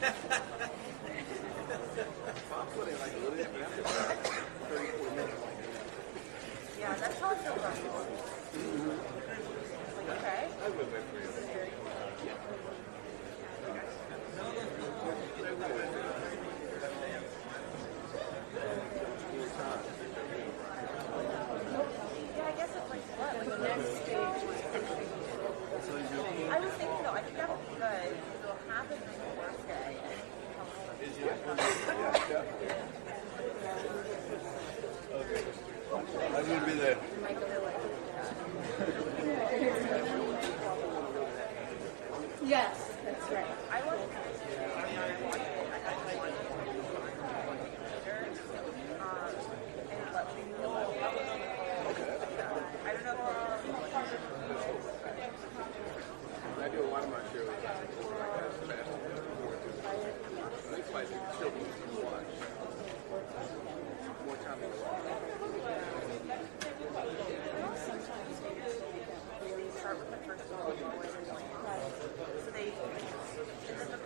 Yeah, that's how I feel about it. Okay. Yeah, I guess it's like what? Like the next stage was I was thinking though, I think that'll be good. It'll happen on the worst day. I'm going to be there. Yes, that's right. I want I do a lot of my shows. It's like children to watch. More time to watch. start with the first one. So they, and then the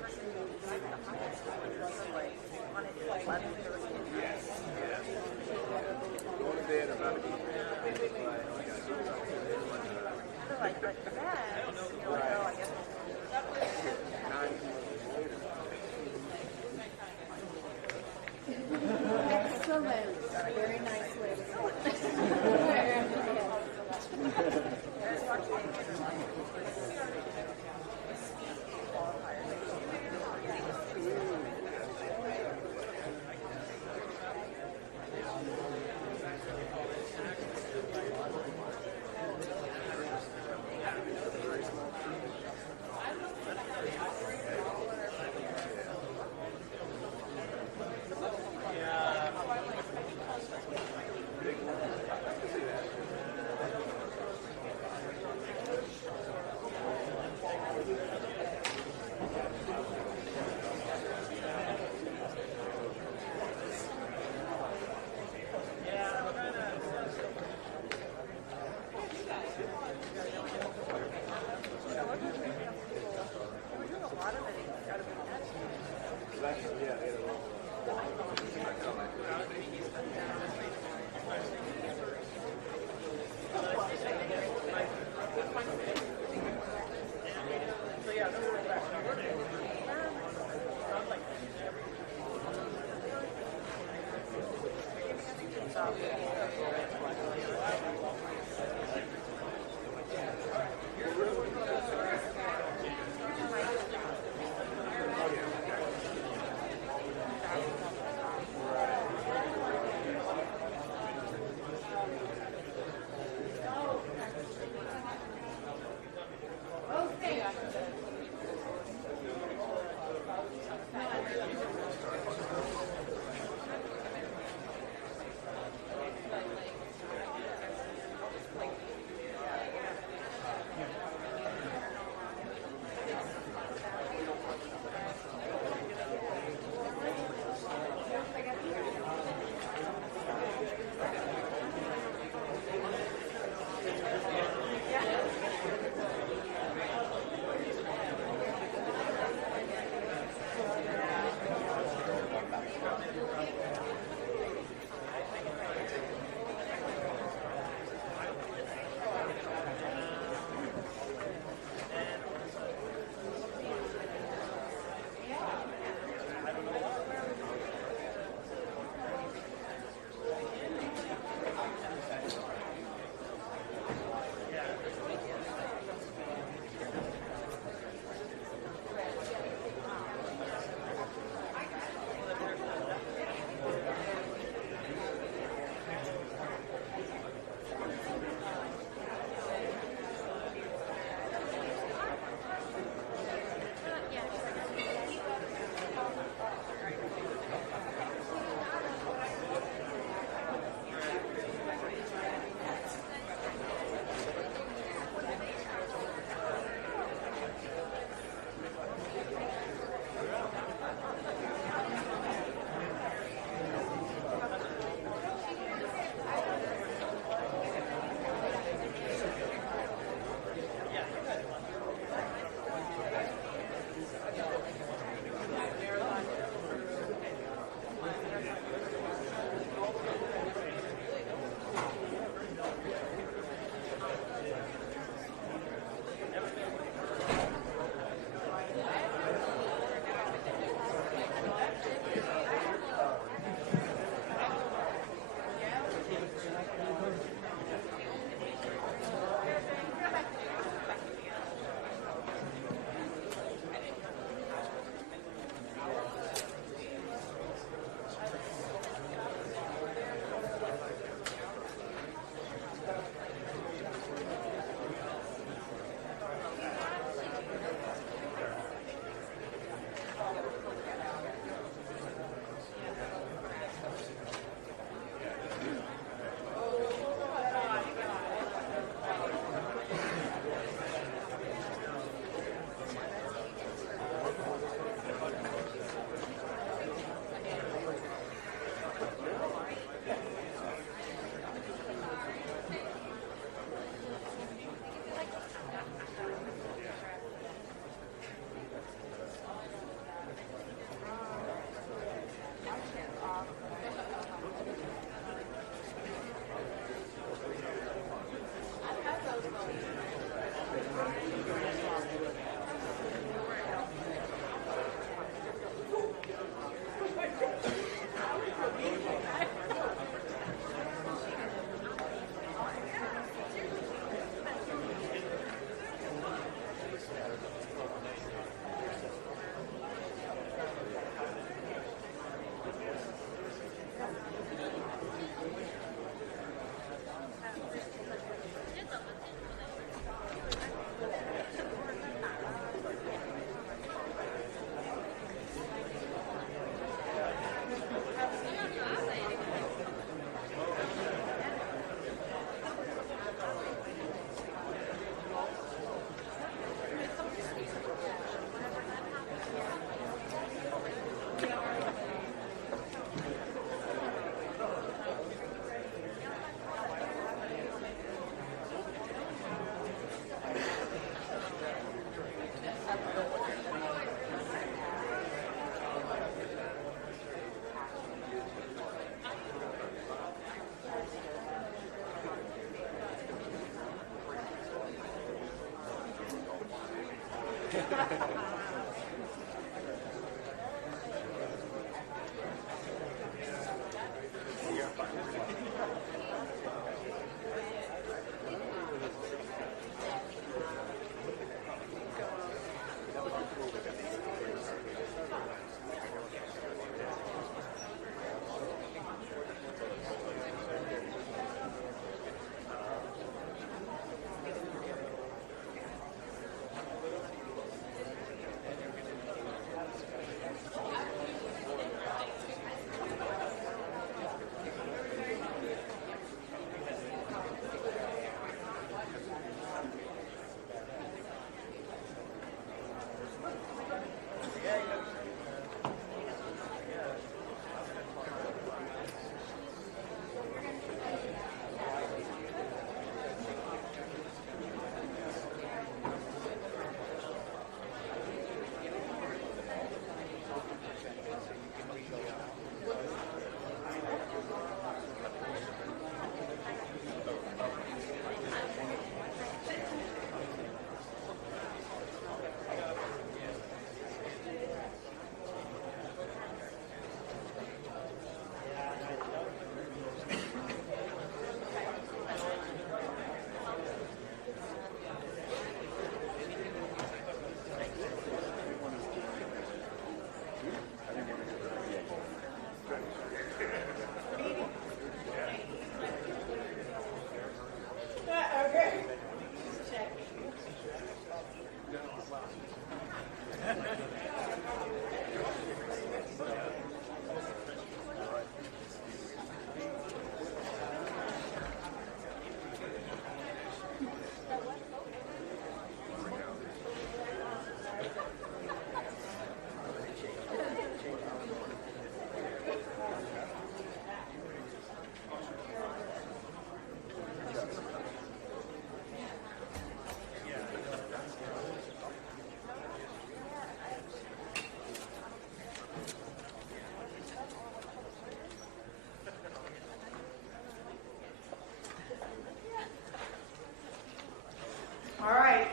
All right.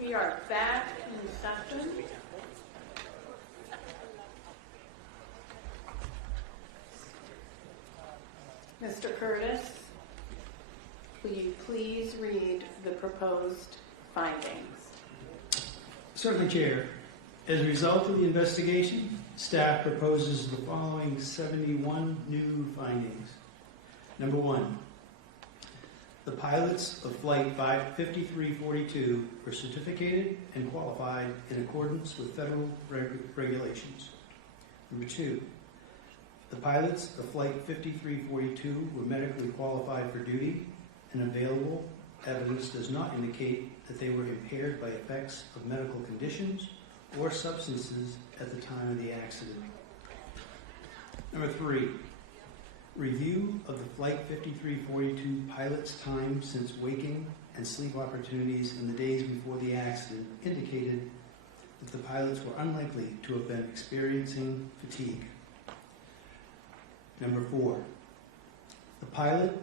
We are back in session. Mr. Curtis, will you please read the proposed findings? Certainly, Chair. As a result of the investigation, staff proposes the following 71 new findings. Number one, the pilots of Flight 5342 were certificated and qualified in accordance with federal regulations. Number two, the pilots of Flight 5342 were medically qualified for duty, and available evidence does not indicate that they were impaired by effects of medical conditions or substances at the time of the accident. Number three, review of the Flight 5342 pilot's time since waking and sleep opportunities in the days before the accident indicated that the pilots were unlikely to have been experiencing fatigue. Number four, the pilot,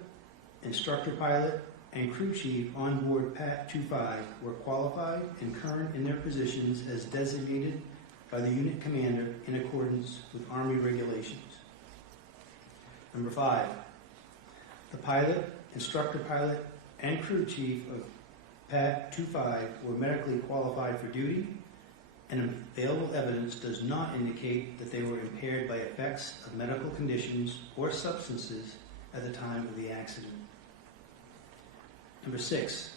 instructor pilot, and crew chief on board PAT 25 were qualified and current in their positions as designated by the unit commander in accordance with Army regulations. Number five, the pilot, instructor pilot, and crew chief of PAT 25 were medically qualified for duty, and available evidence does not indicate that they were impaired by effects of medical conditions or substances at the time of the accident. Number six,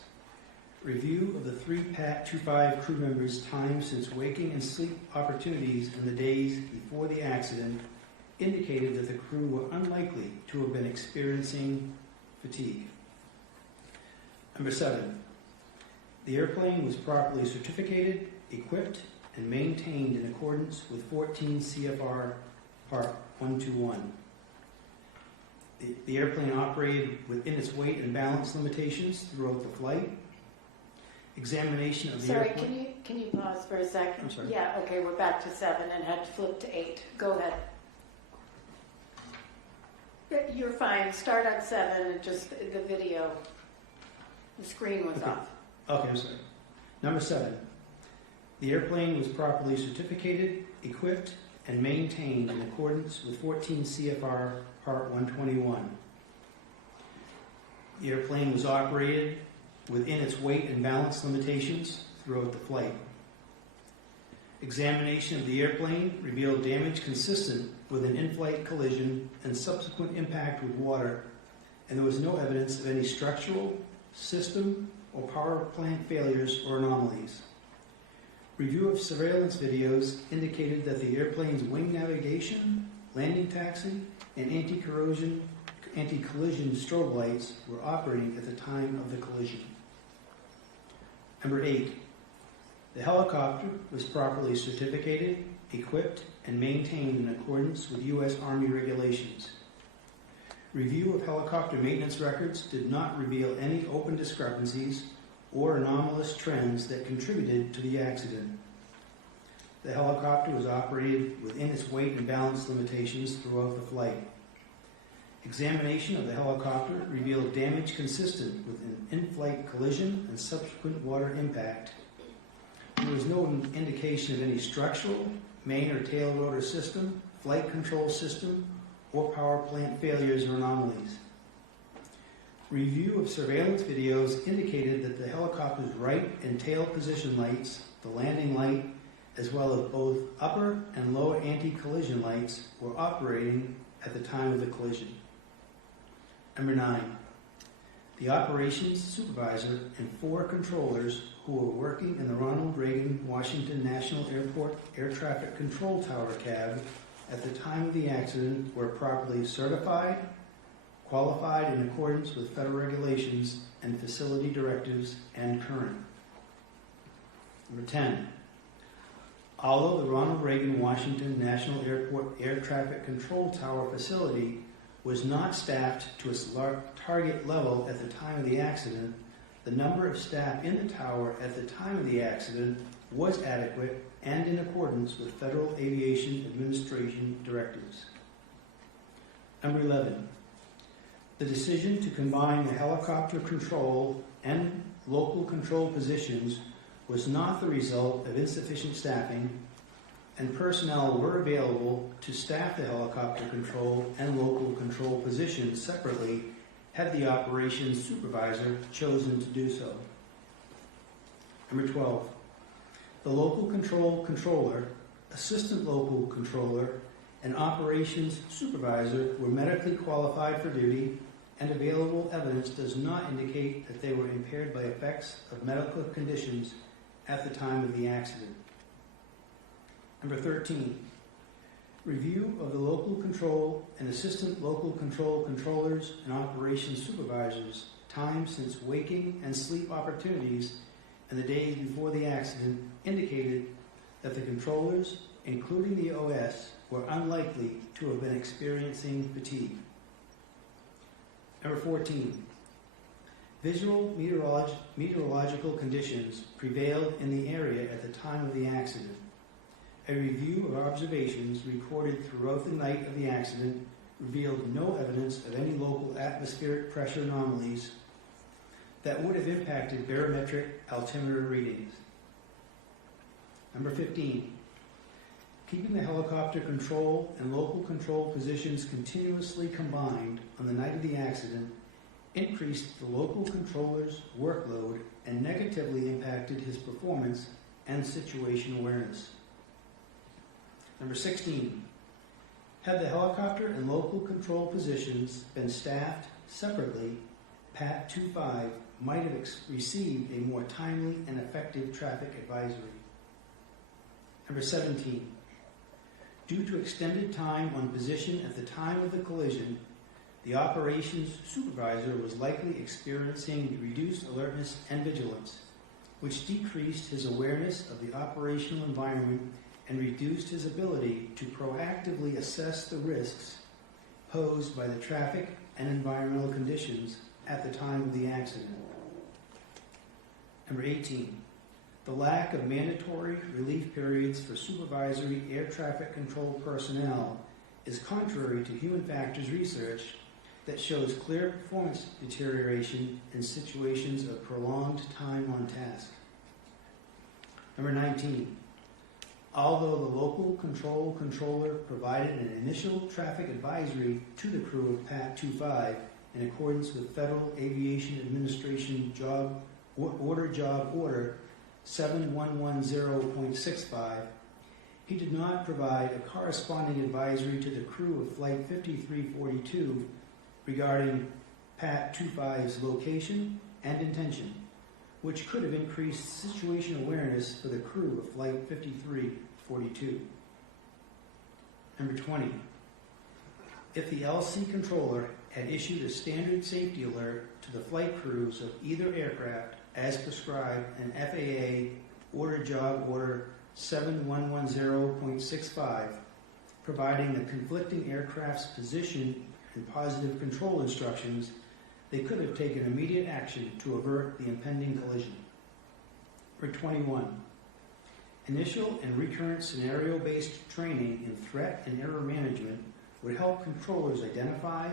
review of the three PAT 25 crew members' time since waking and sleep opportunities in the days before the accident indicated that the crew were unlikely to have been experiencing fatigue. Number seven, the airplane was properly certificated, equipped, and maintained in accordance with 14 CFR Part 121. The airplane operated within its weight and balance limitations throughout the flight. Examination of the airplane. Sorry, can you pause for a second? I'm sorry. Yeah, okay, we're back to 7 and had to flip to 8. Go ahead. You're fine. Start at 7 and just the video. The screen was Okay. off. Okay, I'm sorry. Number 7, the airplane was properly certificated, equipped, and maintained in accordance with 14 CFR Part 121. The airplane was operated within its weight and balance limitations throughout the flight. Examination of the airplane revealed damage consistent with an in-flight collision and subsequent impact with water, and there was no evidence of any structural, system, or power plant failures or anomalies. Review of surveillance videos indicated that the airplane's wing navigation, landing taxi, and anti-collision strobe lights were operating at the time of the collision. Number 8, the helicopter was properly certificated, equipped, and maintained in accordance with U.S. Army regulations. Review of helicopter maintenance records did not reveal any open discrepancies or anomalous trends that contributed to the accident. The helicopter was operated within its weight and balance limitations throughout the flight. Examination of the helicopter revealed damage consistent with an in-flight collision and subsequent water impact. There was no indication of any structural, main or tail rotor system, flight control system, or power plant failures or anomalies. Review of surveillance videos indicated that the helicopter's right and tail position lights, the landing light, as well as both upper and lower anti-collision lights were operating at the time of the collision. Number 9, the operations supervisor and 4 controllers who were working in the Ronald Reagan Washington National Airport Air Traffic Control Tower cab at the time of the accident were properly certified, qualified in accordance with federal regulations and facility directives, and current. Number 10, although the Ronald Reagan Washington National Airport Air Traffic Control Tower facility was not staffed to its target level at the time of the accident, the number of staff in the tower at the time of the accident was adequate and in accordance with Federal Aviation Administration directives. Number 11, the decision to combine the helicopter control and local control positions was not the result of insufficient staffing, and personnel were available to staff the helicopter control and local control positions separately had the operations supervisor chosen to do so. Number 12, the local control controller, assistant local controller, and operations supervisor were medically qualified for duty, and available evidence does not indicate that they were impaired by effects of medical conditions at the time of the accident. Number 13, review of the local control and assistant local control controllers and operations supervisors' time since waking and sleep opportunities in the days before the accident indicated that the controllers, including the OS, were unlikely to have been experiencing fatigue. Number 14, visual meteorological conditions prevailed in the area at the time of the accident. A review of observations recorded throughout the night of the accident revealed no evidence of any local atmospheric pressure anomalies that would have impacted barometric altimeter readings. Number 15, keeping the helicopter control and local control positions continuously combined on the night of the accident increased the local controller's workload and negatively impacted his performance and situation awareness. Number 16, had the helicopter and local control positions been staffed separately, PAT 25 might have received a more timely and effective traffic advisory. Number 17, due to extended time on position at the time of the collision, the operations supervisor was likely experiencing reduced alertness and vigilance, which decreased his awareness of the operational environment and reduced his ability to proactively assess the risks posed by the traffic and environmental conditions at the time of the accident. Number 18, the lack of mandatory relief periods for supervisory air traffic control personnel is contrary to human factors research that shows clear performance deterioration in situations of prolonged time on task. Number 19. Although the local controller provided an initial traffic advisory to the crew of PAT 25 in accordance with Federal Aviation Administration Job Order 7110.65, he did not provide a corresponding advisory to the crew of Flight 5342 regarding PAT 25's location and intention, which could have increased situation awareness for the crew of Flight 5342. Number 20. If the LC controller had issued a standard safety alert to the flight crews of either aircraft as prescribed in FAA Order 7110.65, providing the conflicting aircraft's position and positive control instructions, they could have taken immediate action to avert the impending collision. Number 21. Initial and recurrent scenario-based training in threat and error management would help controllers identify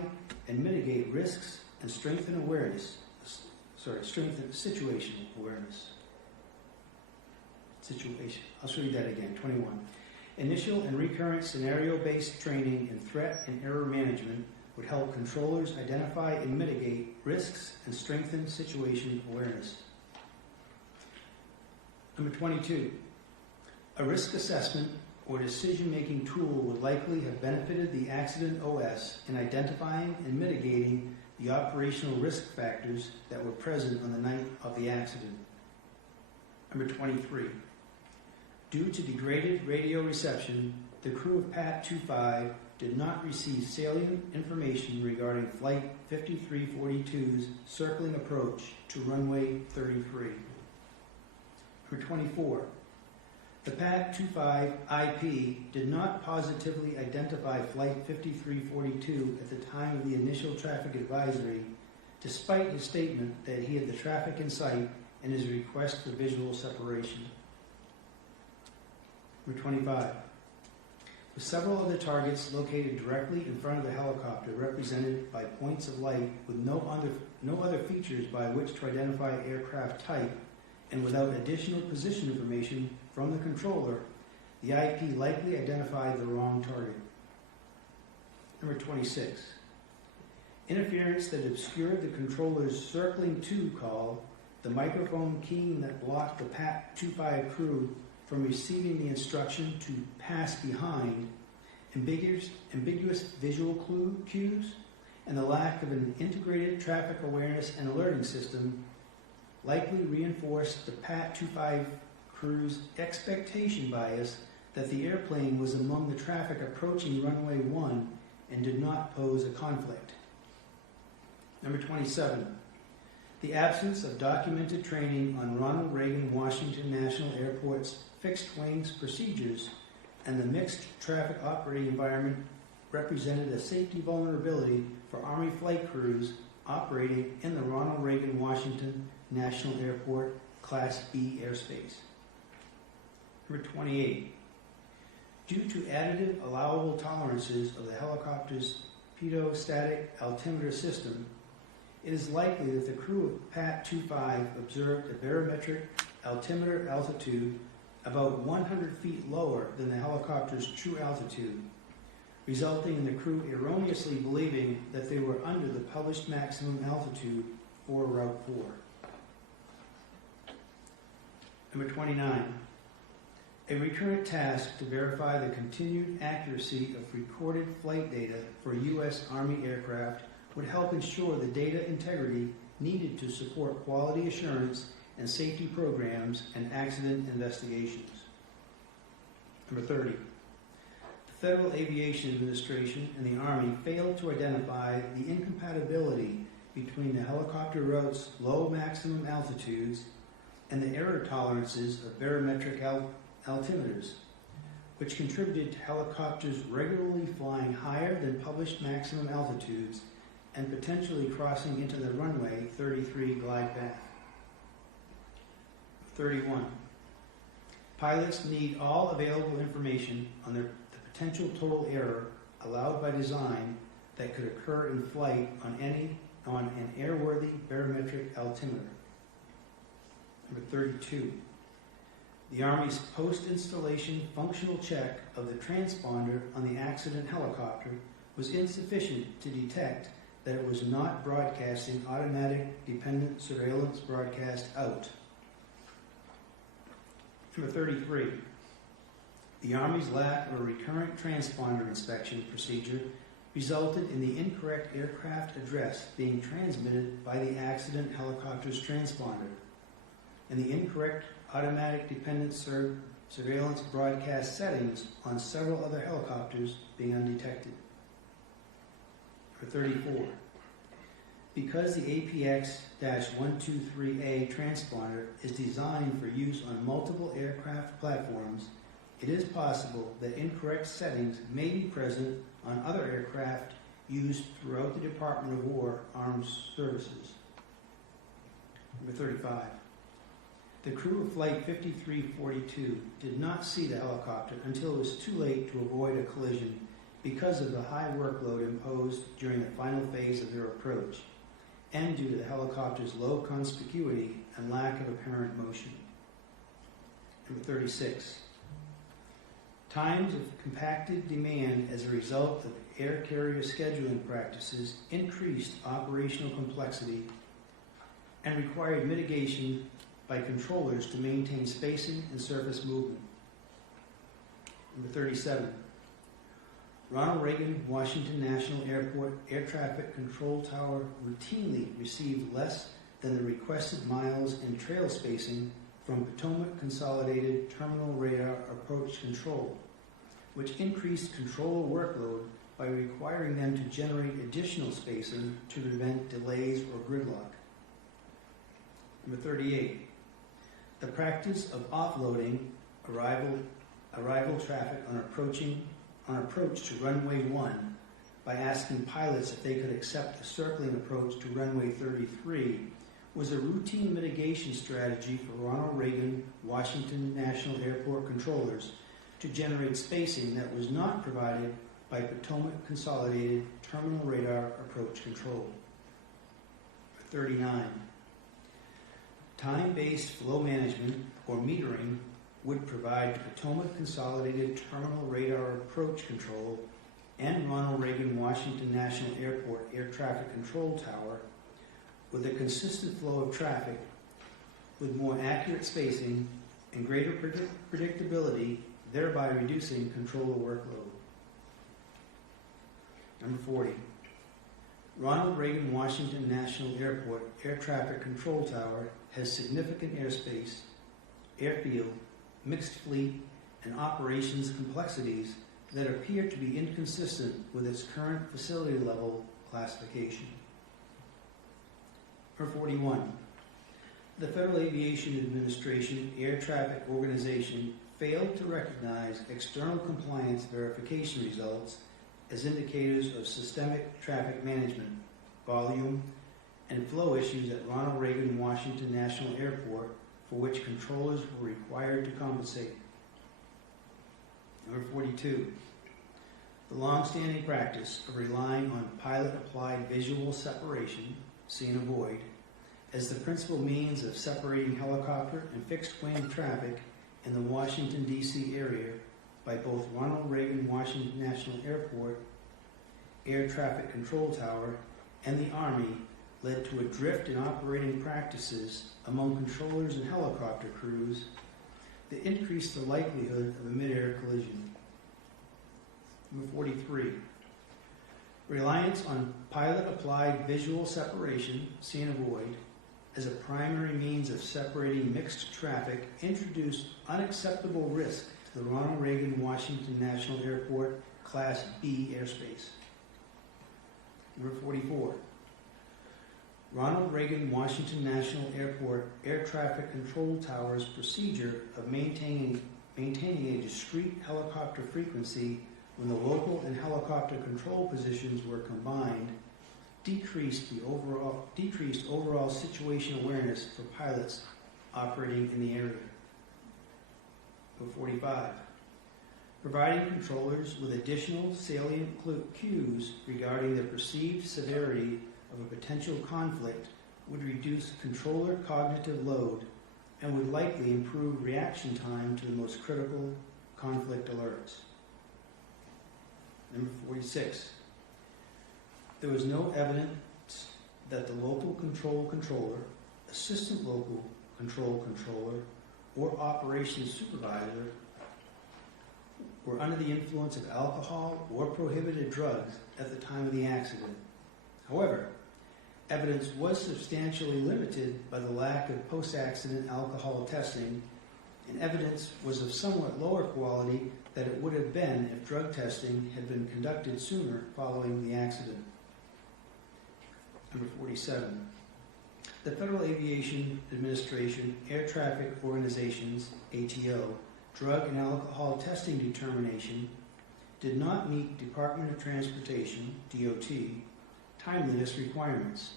and mitigate risks and strengthen situational awareness. I'll read that again. 21. Initial and recurrent scenario-based training in threat and error management would help controllers identify and mitigate risks and strengthen situation awareness. Number 22. A risk assessment or decision-making tool would likely have benefited the accident OS in identifying and mitigating the operational risk factors that were present on the night of the accident. Number 23. Due to degraded radio reception, the crew of PAT 25 did not receive salient information regarding Flight 5342's circling approach to runway 33. Number 24. The PAT 25 IP did not positively identify Flight 5342 at the time of the initial traffic advisory, despite his statement that he had the traffic in sight and his request for visual separation. Number 25. With several other targets located directly in front of the helicopter represented by points of light with no other features by which to identify aircraft type, and without additional position information from the controller, the IP likely identified the wrong target. Number 26. Interference that obscured the controller's circling to call, the microphone keying that blocked the PAT 25 crew from receiving the instruction to pass behind, ambiguous visual cues, and the lack of an integrated traffic awareness and alerting system likely reinforced the PAT 25 crew's expectation bias that the airplane was among the traffic approaching runway 1 and did not pose a conflict. Number 27. The absence of documented training on Ronald Reagan Washington National Airport's fixed wings procedures and the mixed traffic operating environment represented a safety vulnerability for Army flight crews operating in the Ronald Reagan Washington National Airport Class B airspace. Number 28. Due to additive allowable tolerances of the helicopter's pitot-static altimeter system, it is likely that the crew of PAT 25 observed a barometric altimeter altitude about 100 feet lower than the helicopter's true altitude, resulting in the crew erroneously believing that they were under the published maximum altitude for Route 4. Number 29. A recurrent task to verify the continued accuracy of recorded flight data for U.S. Army aircraft would help ensure the data integrity needed to support quality assurance and safety programs and accident investigations. Number 30. The Federal Aviation Administration and the Army failed to identify the incompatibility between the helicopter route's low maximum altitudes and the error tolerances of barometric altimeters, which contributed to helicopters regularly flying higher than published maximum altitudes and potentially crossing into the runway 33 glide path. 31. Pilots need all available information on the potential total error allowed by design that could occur in flight on an airworthy barometric altimeter. Number 32, the Army's post-installation functional check of the transponder on the accident helicopter was insufficient to detect that it was not broadcasting automatic dependent surveillance broadcast out. Number 33, the Army's lack of a recurrent transponder inspection procedure resulted in the incorrect aircraft address being transmitted by the accident helicopter's transponder, and the incorrect automatic dependent surveillance broadcast settings on several other helicopters being undetected. Number 34, because the APX-123A transponder is designed for use on multiple aircraft platforms, it is possible that incorrect settings may be present on other aircraft used throughout the Department of War Armed Services. Number 35. The crew of Flight 5342 did not see the helicopter until it was too late to avoid a collision because of the high workload imposed during the final phase of their approach, and due to the helicopter's low conspicuity and lack of apparent motion. Number 36. Times of compacted demand as a result of air carrier scheduling practices increased operational complexity and required mitigation by controllers to maintain spacing and surface movement. Number 37. Ronald Reagan Washington National Airport Air Traffic Control Tower routinely received less than the requested miles and trail spacing from Potomac Consolidated Terminal Radar Approach Control, which increased controller workload by requiring them to generate additional spacing to prevent delays or gridlock. Number 38. The practice of offloading arrival traffic on approach to runway 1 by asking pilots if they could accept a circling approach to runway 33 was a routine mitigation strategy for Ronald Reagan Washington National Airport controllers to generate spacing that was not provided by Potomac Consolidated Terminal Radar Approach Control. 39. Time-based flow management, or metering, would provide Potomac Consolidated Terminal Radar Approach Control and Ronald Reagan Washington National Airport Air Traffic Control Tower with a consistent flow of traffic with more accurate spacing and greater predictability, thereby reducing controller workload. Number 40. Ronald Reagan Washington National Airport Air Traffic Control Tower has significant airspace, airfield, mixed fleet, and operations complexities that appear to be inconsistent with its current facility level classification. Number 41. The Federal Aviation Administration Air Traffic Organization failed to recognize external compliance verification results as indicators of systemic traffic management, volume, and flow issues at Ronald Reagan Washington National Airport, for which controllers were required to compensate. Number 42. The long-standing practice of relying on pilot-applied visual separation, see and avoid, as the principal means of separating helicopter and fixed-wing traffic in the Washington, D.C. area by both Ronald Reagan Washington National Airport Air Traffic Control Tower and the Army led to a drift in operating practices among controllers and helicopter crews that increased the likelihood of a midair collision. Number 43. Reliance on pilot-applied visual separation, see and avoid, as a primary means of separating mixed traffic introduced unacceptable risk to the Ronald Reagan Washington National Airport Class B airspace. Number 44. Ronald Reagan Washington National Airport Air Traffic Control Tower's procedure of maintaining a discrete helicopter frequency when the local and helicopter control positions were combined decreased overall situation awareness for pilots operating in the area. Number 45. Providing controllers with additional salient cues regarding the perceived severity of a potential conflict would reduce controller cognitive load and would likely improve reaction time to the most critical conflict alerts. Number 46. There was no evidence that the local control controller, assistant local control controller, or operations supervisor were under the influence of alcohol or prohibited drugs at the time of the accident. However, evidence was substantially limited by the lack of post-accident alcohol testing, and evidence was of somewhat lower quality than it would have been if drug testing had been conducted sooner following the accident. Number 47. The Federal Aviation Administration Air Traffic Organization's ATO drug and alcohol testing determination did not meet Department of Transportation, DOT, timeliness requirements.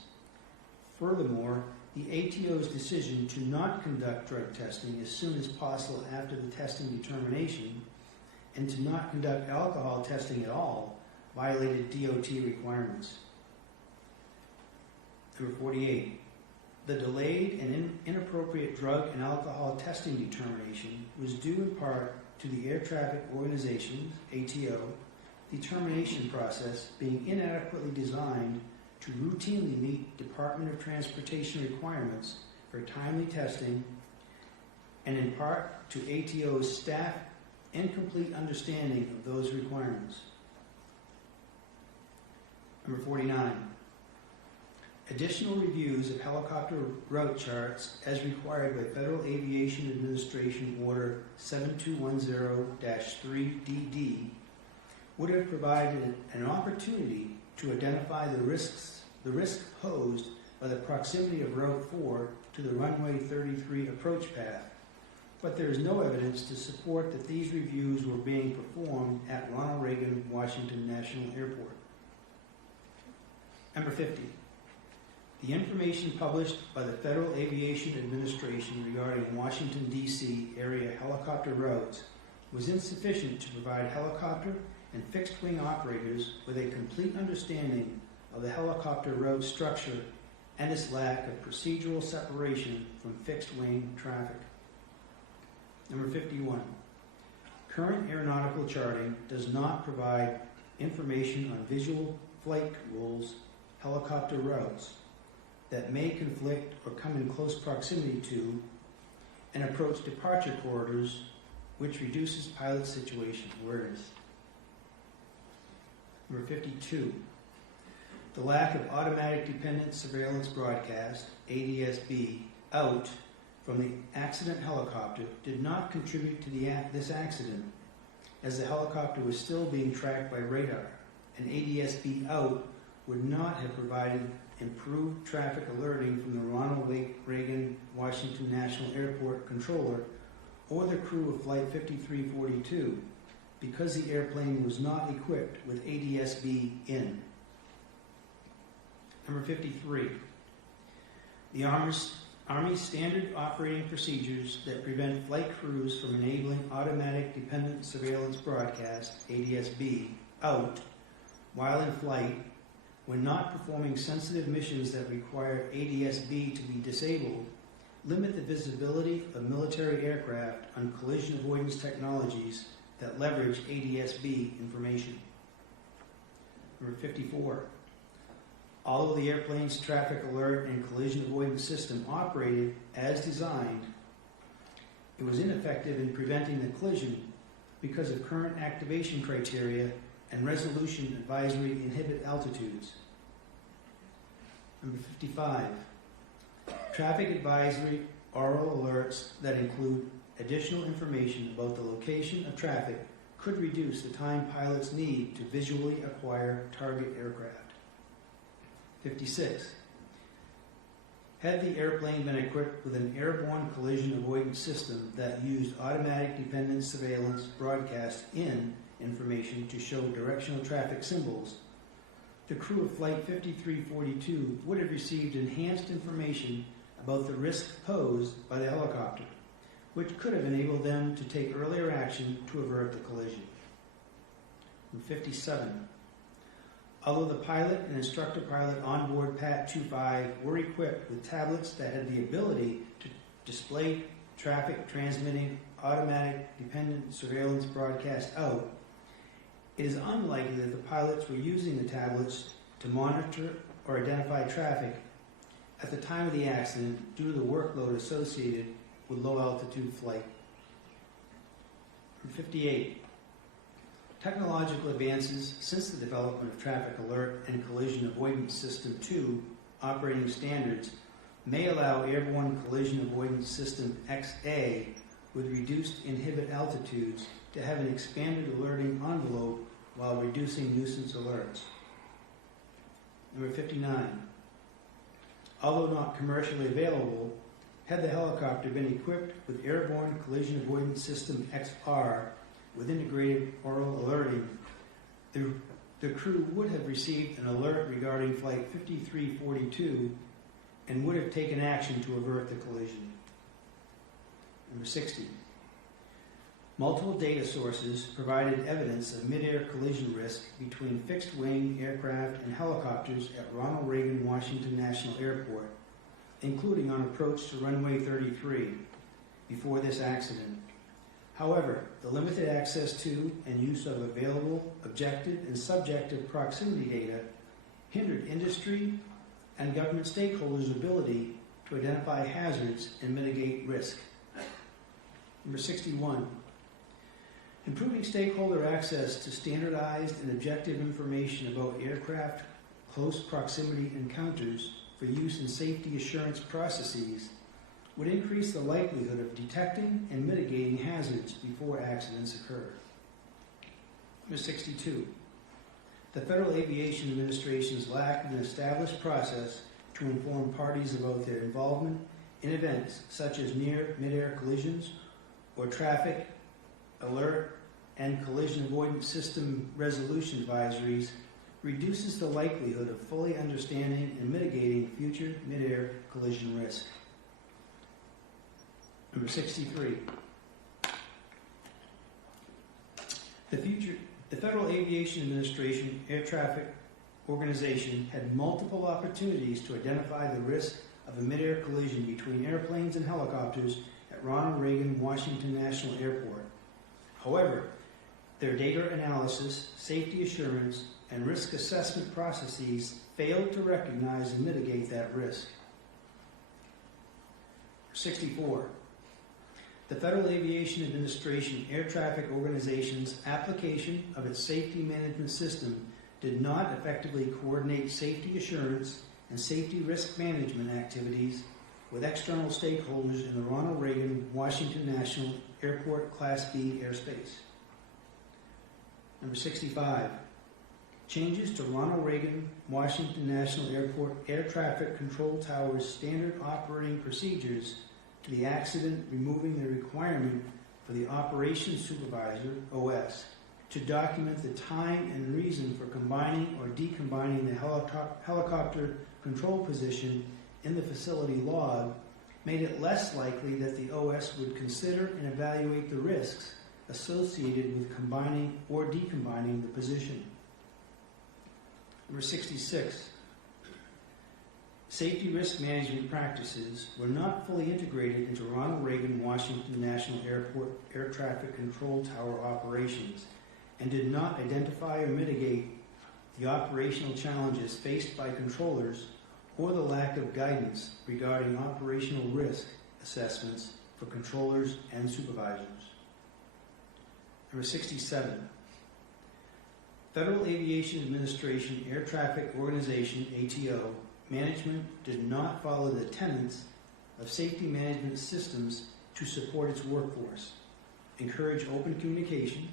Furthermore, the ATO's decision to not conduct drug testing as soon as possible after the testing determination and to not conduct alcohol testing at all violated DOT requirements. Number 48. The delayed and inappropriate drug and alcohol testing determination was due in part to the Air Traffic Organization's, ATO, determination process being inadequately designed to routinely meet Department of Transportation requirements for timely testing, and in part to ATO's staff incomplete understanding of those requirements. Number 49. Additional reviews of helicopter route charts as required by Federal Aviation Administration Order 7210-3DD would have provided an opportunity to identify the risk posed by the proximity of Route 4 to the runway 33 approach path, but there is no evidence to support that these reviews were being performed at Ronald Reagan Washington National Airport. Number 50. The information published by the Federal Aviation Administration regarding Washington, D.C. area helicopter routes was insufficient to provide helicopter and fixed-wing operators with a complete understanding of the helicopter route structure and its lack of procedural separation from fixed-wing traffic. Number 51. Current aeronautical charting does not provide information on visual flight rules, helicopter routes, that may conflict or come in close proximity to and approach departure corridors, which reduces pilot situation awareness. Number 52. The lack of automatic dependent surveillance broadcast, ADSB, out from the accident helicopter did not contribute to this accident, as the helicopter was still being tracked by radar, and ADSB out would not have provided improved traffic alerting from the Ronald Reagan Washington National Airport controller or the crew of Flight 5342 because the airplane was not equipped with ADSB in. Number 53. The Army standard operating procedures that prevent flight crews from enabling automatic dependent surveillance broadcast, ADSB, out while in flight when not performing sensitive missions that require ADSB to be disabled, limit the visibility of military aircraft on collision avoidance technologies that leverage ADSB information. Number 54. Although the airplane's traffic alert and collision avoidance system operated as designed, it was ineffective in preventing the collision because of current activation criteria and resolution advisory inhibit altitudes. Number 55. Traffic advisory oral alerts that include additional information about the location of traffic could reduce the time pilots need to visually acquire target aircraft. 56. Had the airplane been equipped with an airborne collision avoidance system that used automatic dependent surveillance broadcast in information to show directional traffic symbols, the crew of Flight 5342 would have received enhanced information about the risk posed by the helicopter, which could have enabled them to take earlier action to avert the collision. Number 57. Although the pilot and instructor pilot onboard PAT-25 were equipped with tablets that had the ability to display traffic transmitting automatic dependent surveillance broadcast out, it is unlikely that the pilots were using the tablets to monitor or identify traffic at the time of the accident due to the workload associated with low altitude flight. 58. Technological advances since the development of Traffic Alert and Collision Avoidance System 2 operating standards may allow Airborne Collision Avoidance System XA with reduced inhibit altitudes to have an expanded alerting envelope while reducing nuisance alerts. Number 59. Although not commercially available, had the helicopter been equipped with Airborne Collision Avoidance System XR with integrated oral alerting, the crew would have received an alert regarding Flight 5342 and would have taken action to avert the collision. Number 60. Multiple data sources provided evidence of mid-air collision risk between fixed-wing aircraft and helicopters at Ronald Reagan Washington National Airport, including on approach to runway 33 before this accident. However, the limited access to and use of available objective and subjective proximity data hindered industry and government stakeholders' ability to identify hazards and mitigate risk. Number 61. Improving stakeholder access to standardized and objective information about aircraft close proximity encounters for use in safety assurance processes would increase the likelihood of detecting and mitigating hazards before accidents occur. Number 62. The Federal Aviation Administration's lack of an established process to inform parties about their involvement in events such as near mid-air collisions or traffic alert and collision avoidance system resolution advisories reduces the likelihood of fully understanding and mitigating future mid-air collision risk. Number 63. The Federal Aviation Administration Air Traffic Organization had multiple opportunities to identify the risk of a mid-air collision between airplanes and helicopters at Ronald Reagan Washington National Airport. However, their data analysis, safety assurance, and risk assessment processes failed to recognize and mitigate that risk. 64. The Federal Aviation Administration Air Traffic Organization's application of its safety management system did not effectively coordinate safety assurance and safety risk management activities with external stakeholders in the Ronald Reagan Washington National Airport Class B airspace. Number 65. Changes to Ronald Reagan Washington National Airport Air Traffic Control Tower's standard operating procedures to the accident, removing the requirement for the operations supervisor, OS, to document the time and reason for combining or decombining the helicopter control position in the facility log, made it less likely that the OS would consider and evaluate the risks associated with combining or decombining the position. Number 66. Safety risk management practices were not fully integrated into Ronald Reagan Washington National Airport air traffic control tower operations and did not identify or mitigate the operational challenges faced by controllers or the lack of guidance regarding operational risk assessments for controllers and supervisors. Number 67. Federal Aviation Administration Air Traffic Organization, ATO, management did not follow the tenets of safety management systems to support its workforce, encourage open communication,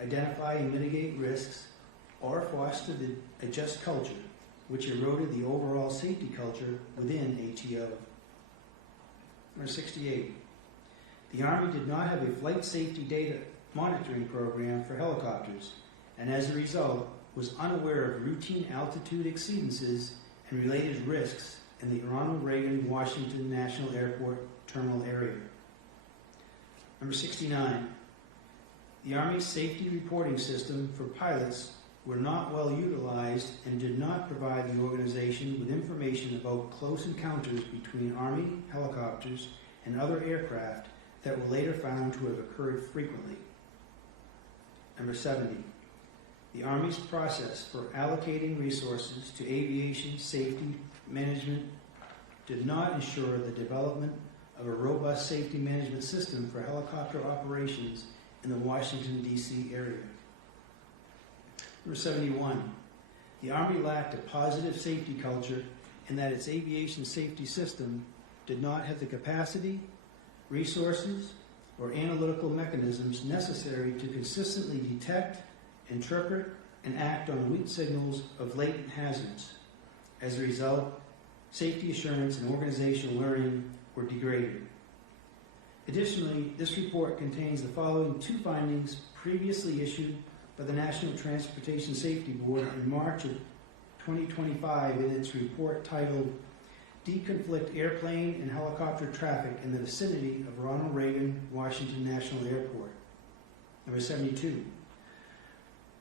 identify and mitigate risks, or foster a just culture, which eroded the overall safety culture within ATO. Number 68. The Army did not have a flight safety data monitoring program for helicopters, and as a result, was unaware of routine altitude exceedances and related risks in the Ronald Reagan Washington National Airport terminal area. Number 69. The Army's safety reporting system for pilots were not well utilized and did not provide the organization with information about close encounters between Army helicopters and other aircraft that were later found to have occurred frequently. Number 70. The Army's process for allocating resources to aviation safety management did not ensure the development of a robust safety management system for helicopter operations in the Washington, D.C. area. Number 71. The Army lacked a positive safety culture in that its aviation safety system did not have the capacity, resources, or analytical mechanisms necessary to consistently detect, interpret, and act on weak signals of latent hazards. As a result, safety assurance and organizational learning were degraded. Additionally, this report contains the following two findings previously issued by the National Transportation Safety Board in March of 2025 in its report titled Deconflict Airplane and Helicopter Traffic in the Vicinity of Ronald Reagan Washington National Airport. Number 72.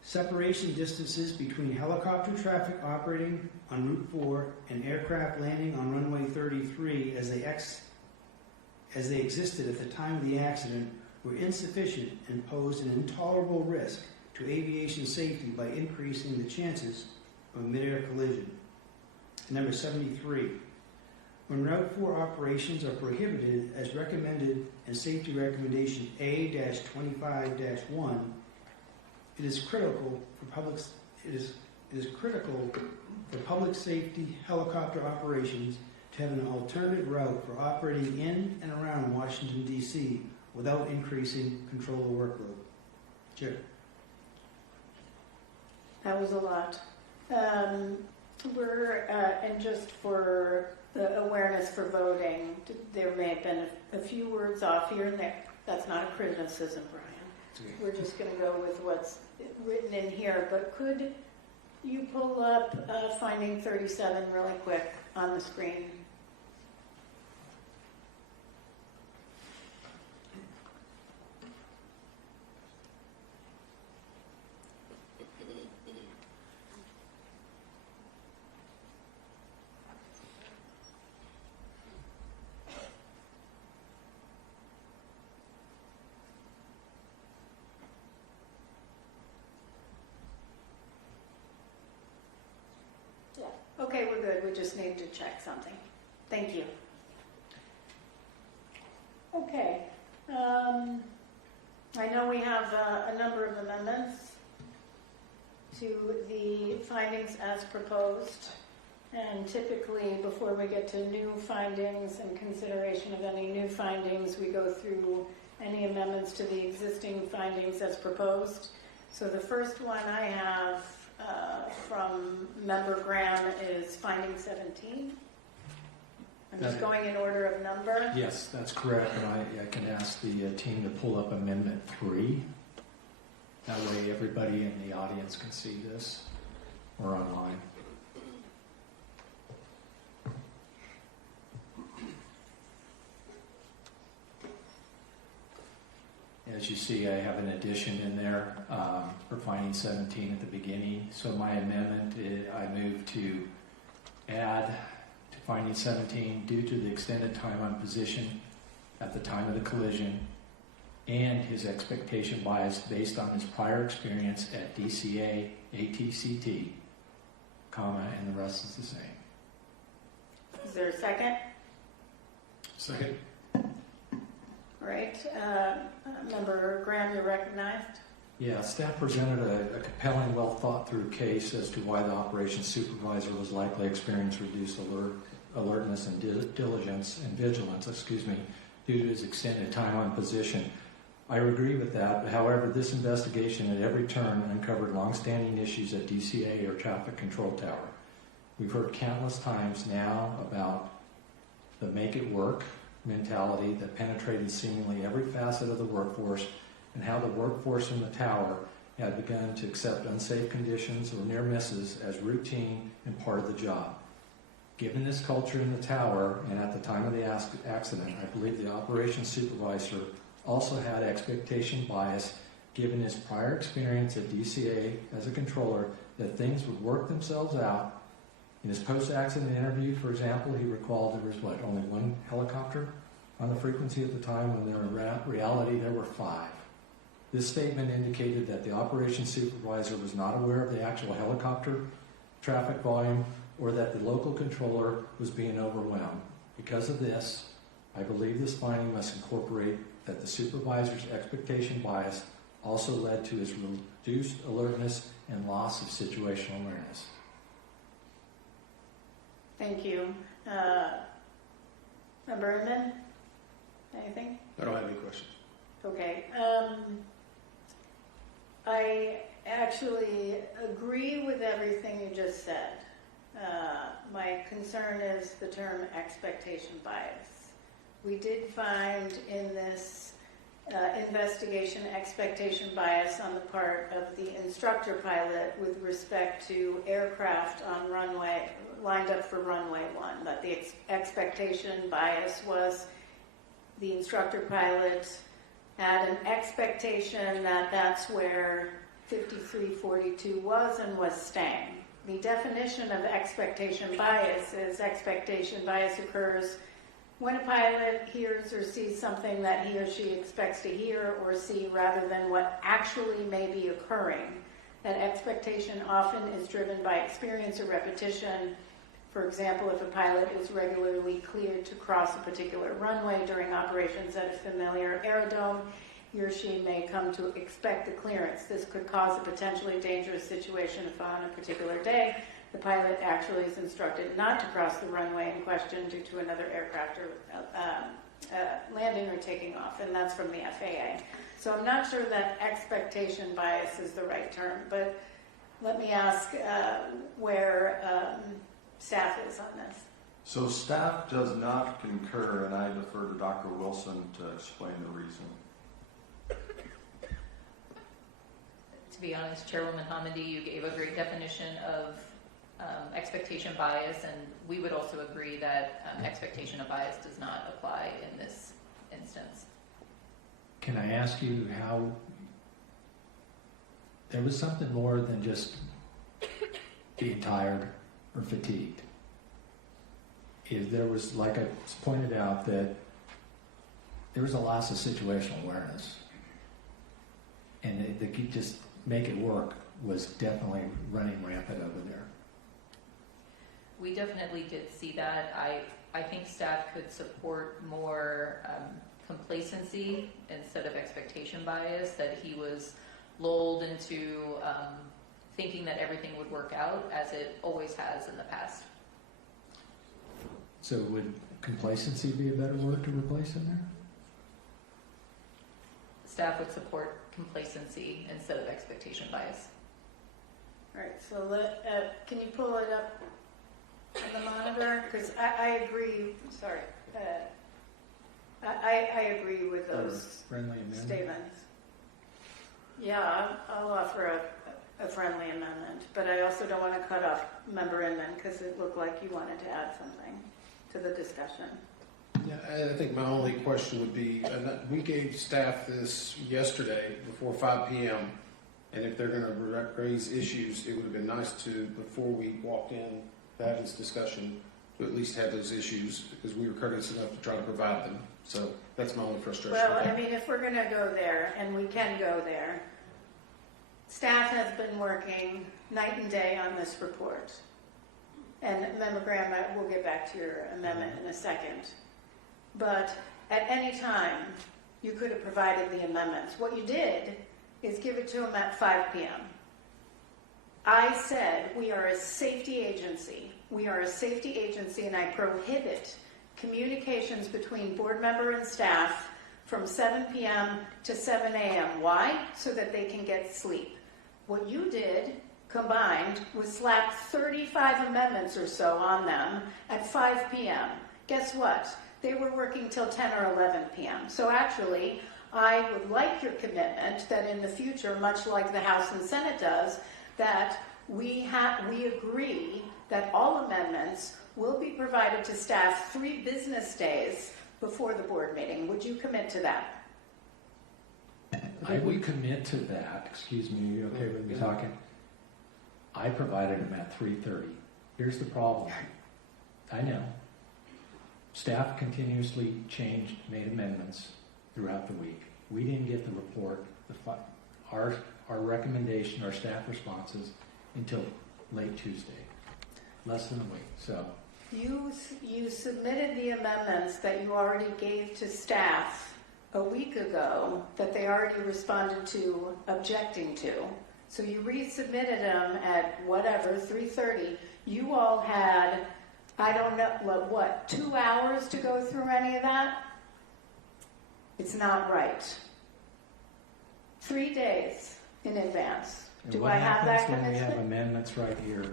Separation distances between helicopter traffic operating on Route 4 and aircraft landing on runway 33 as they existed at the time of the accident were insufficient and posed an intolerable risk to aviation safety by increasing the chances of a midair collision. Number 73. When Route 4 operations are prohibited as recommended in Safety Recommendation A-25-1, it is critical for public safety helicopter operations to have an alternative route for operating in and around Washington, D.C. without increasing controller workload. Chair. That was a lot. And just for the awareness for voting, there may have been a few words off here and there. That's not a criticism, Brian. We're just going to go with what's written in here. But could you pull up finding 37 really quick on the screen? Okay, we're good. We just need to check something. Thank you. Okay. I know we have a number of amendments to the findings as proposed. And typically, before we get to new findings and consideration of any new findings, we go through any amendments to the existing findings as proposed. So the first one I have from Member Graham is finding 17. I'm just going in order of number. Yes, that's correct. And I can ask the team to pull up Amendment 3. That way everybody in the audience can see this or online. As you see, I have an addition in there for finding 17 at the beginning. So my amendment, I move to add to finding 17 due to the extended time on position at the time of the collision and his expectation bias based on his prior experience at DCA, ATCT, comma, and the rest is the same. Is there a second? Second. All right. Member Graham, you're recognized. Yeah, staff presented a compelling, well-thought-through case as to why the operations supervisor was likely experiencing reduced alertness and diligence and vigilance, due to his extended time on position. I agree with that. However, this investigation at every turn uncovered long-standing issues at DCA or traffic control tower. We've heard countless times now about the make it work mentality that penetrated seemingly every facet of the workforce, and how the workforce in the tower had begun to accept unsafe conditions or near misses as routine and part of the job. Given this culture in the tower and at the time of the accident, I believe the operations supervisor also had expectation bias given his prior experience at DCA as a controller, that things would work themselves out. In his post-accident interview, for example, he recalled there was, only one helicopter on the frequency at the time, when in reality there were 5. This statement indicated that the operations supervisor was not aware of the actual helicopter traffic volume or that the local controller was being overwhelmed. Because of this, I believe this finding must incorporate that the supervisor's expectation bias also led to his reduced alertness and loss of situational awareness. Thank you. Member Inman, anything? I don't have any questions. Okay. I actually agree with everything you just said. My concern is the term expectation bias. We did find in this investigation expectation bias on the part of the instructor pilot with respect to aircraft on runway, lined up for runway 1, but the expectation bias was the instructor pilot had an expectation that that's where 5342 was and was staying. The definition of expectation bias is expectation bias occurs when a pilot hears or sees something that he or she expects to hear or see rather than what actually may be occurring. That expectation often is driven by experience or repetition. For example, if a pilot is regularly cleared to cross a particular runway during operations at a familiar aerodrome, he or she may come to expect the clearance. This could cause a potentially dangerous situation if on a particular day the pilot actually is instructed not to cross the runway in question due to another aircraft or landing or taking off, and that's from the FAA. So I'm not sure that expectation bias is the right term, but let me ask where staff is on this. So staff does not concur, and I defer to Dr. Wilson to explain the reason. To be honest, Chairwoman Hamidi, you gave a great definition of expectation bias, and we would also agree that expectation of bias does not apply in this instance. Can I ask you how there was something more than just being tired or fatigued? There was, like I pointed out, that there was a loss of situational awareness, and they could just make it work was definitely running rampant over there. We definitely did see that. I think staff could support more complacency instead of expectation bias, that he was lulled into thinking that everything would work out as it always has in the past. So would complacency be a better word to replace in there? Staff would support complacency instead of expectation bias. All right, so can you pull it up on the monitor? Because I agree, sorry, I agree with those statements. Yeah, I'll offer a friendly amendment, but I also don't want to cut off Member Inman because it looked like you wanted to add something to the discussion. Yeah, I think my only question would be, we gave staff this yesterday before 5 p.m., and if they're going to raise issues, it would have been nice to, before we walked in, to have this discussion, to at least have those issues, because we were courteous enough to try to provide them. So that's my only frustration. Well, I mean, if we're going to go there, and we can go there, staff has been working night and day on this report. And Member Graham, we'll get back to your amendment in a second. But at any time, you could have provided the amendments. What you did is give it to them at 5 p.m. I said we are a safety agency. We are a safety agency, and I prohibit communications between board member and staff from 7 p.m. to 7 a.m. Why? So that they can get sleep. What you did combined was slap 35 amendments or so on them at 5 p.m. Guess what? They were working till 10 or 11 p.m. So actually, I would like your commitment that in the future, much like the House and Senate does, that we agree that all amendments will be provided to staff 3 business days before the board meeting. Would you commit to that? I would commit to that. Excuse me, are you okay with me talking? I provided them at 3:30. Here's the problem. I know. Staff continuously changed, made amendments throughout the week. We didn't get the report, our recommendation, our staff responses until late Tuesday. Less than a week, so. You submitted the amendments that you already gave to staff a week ago that they already responded to objecting to. So you resubmitted them at whatever, 3:30. You all had, I don't know, what, 2 hours to go through any of that? It's not right. 3 days in advance. And Do what I have that happens when we have commitment? amendments right here?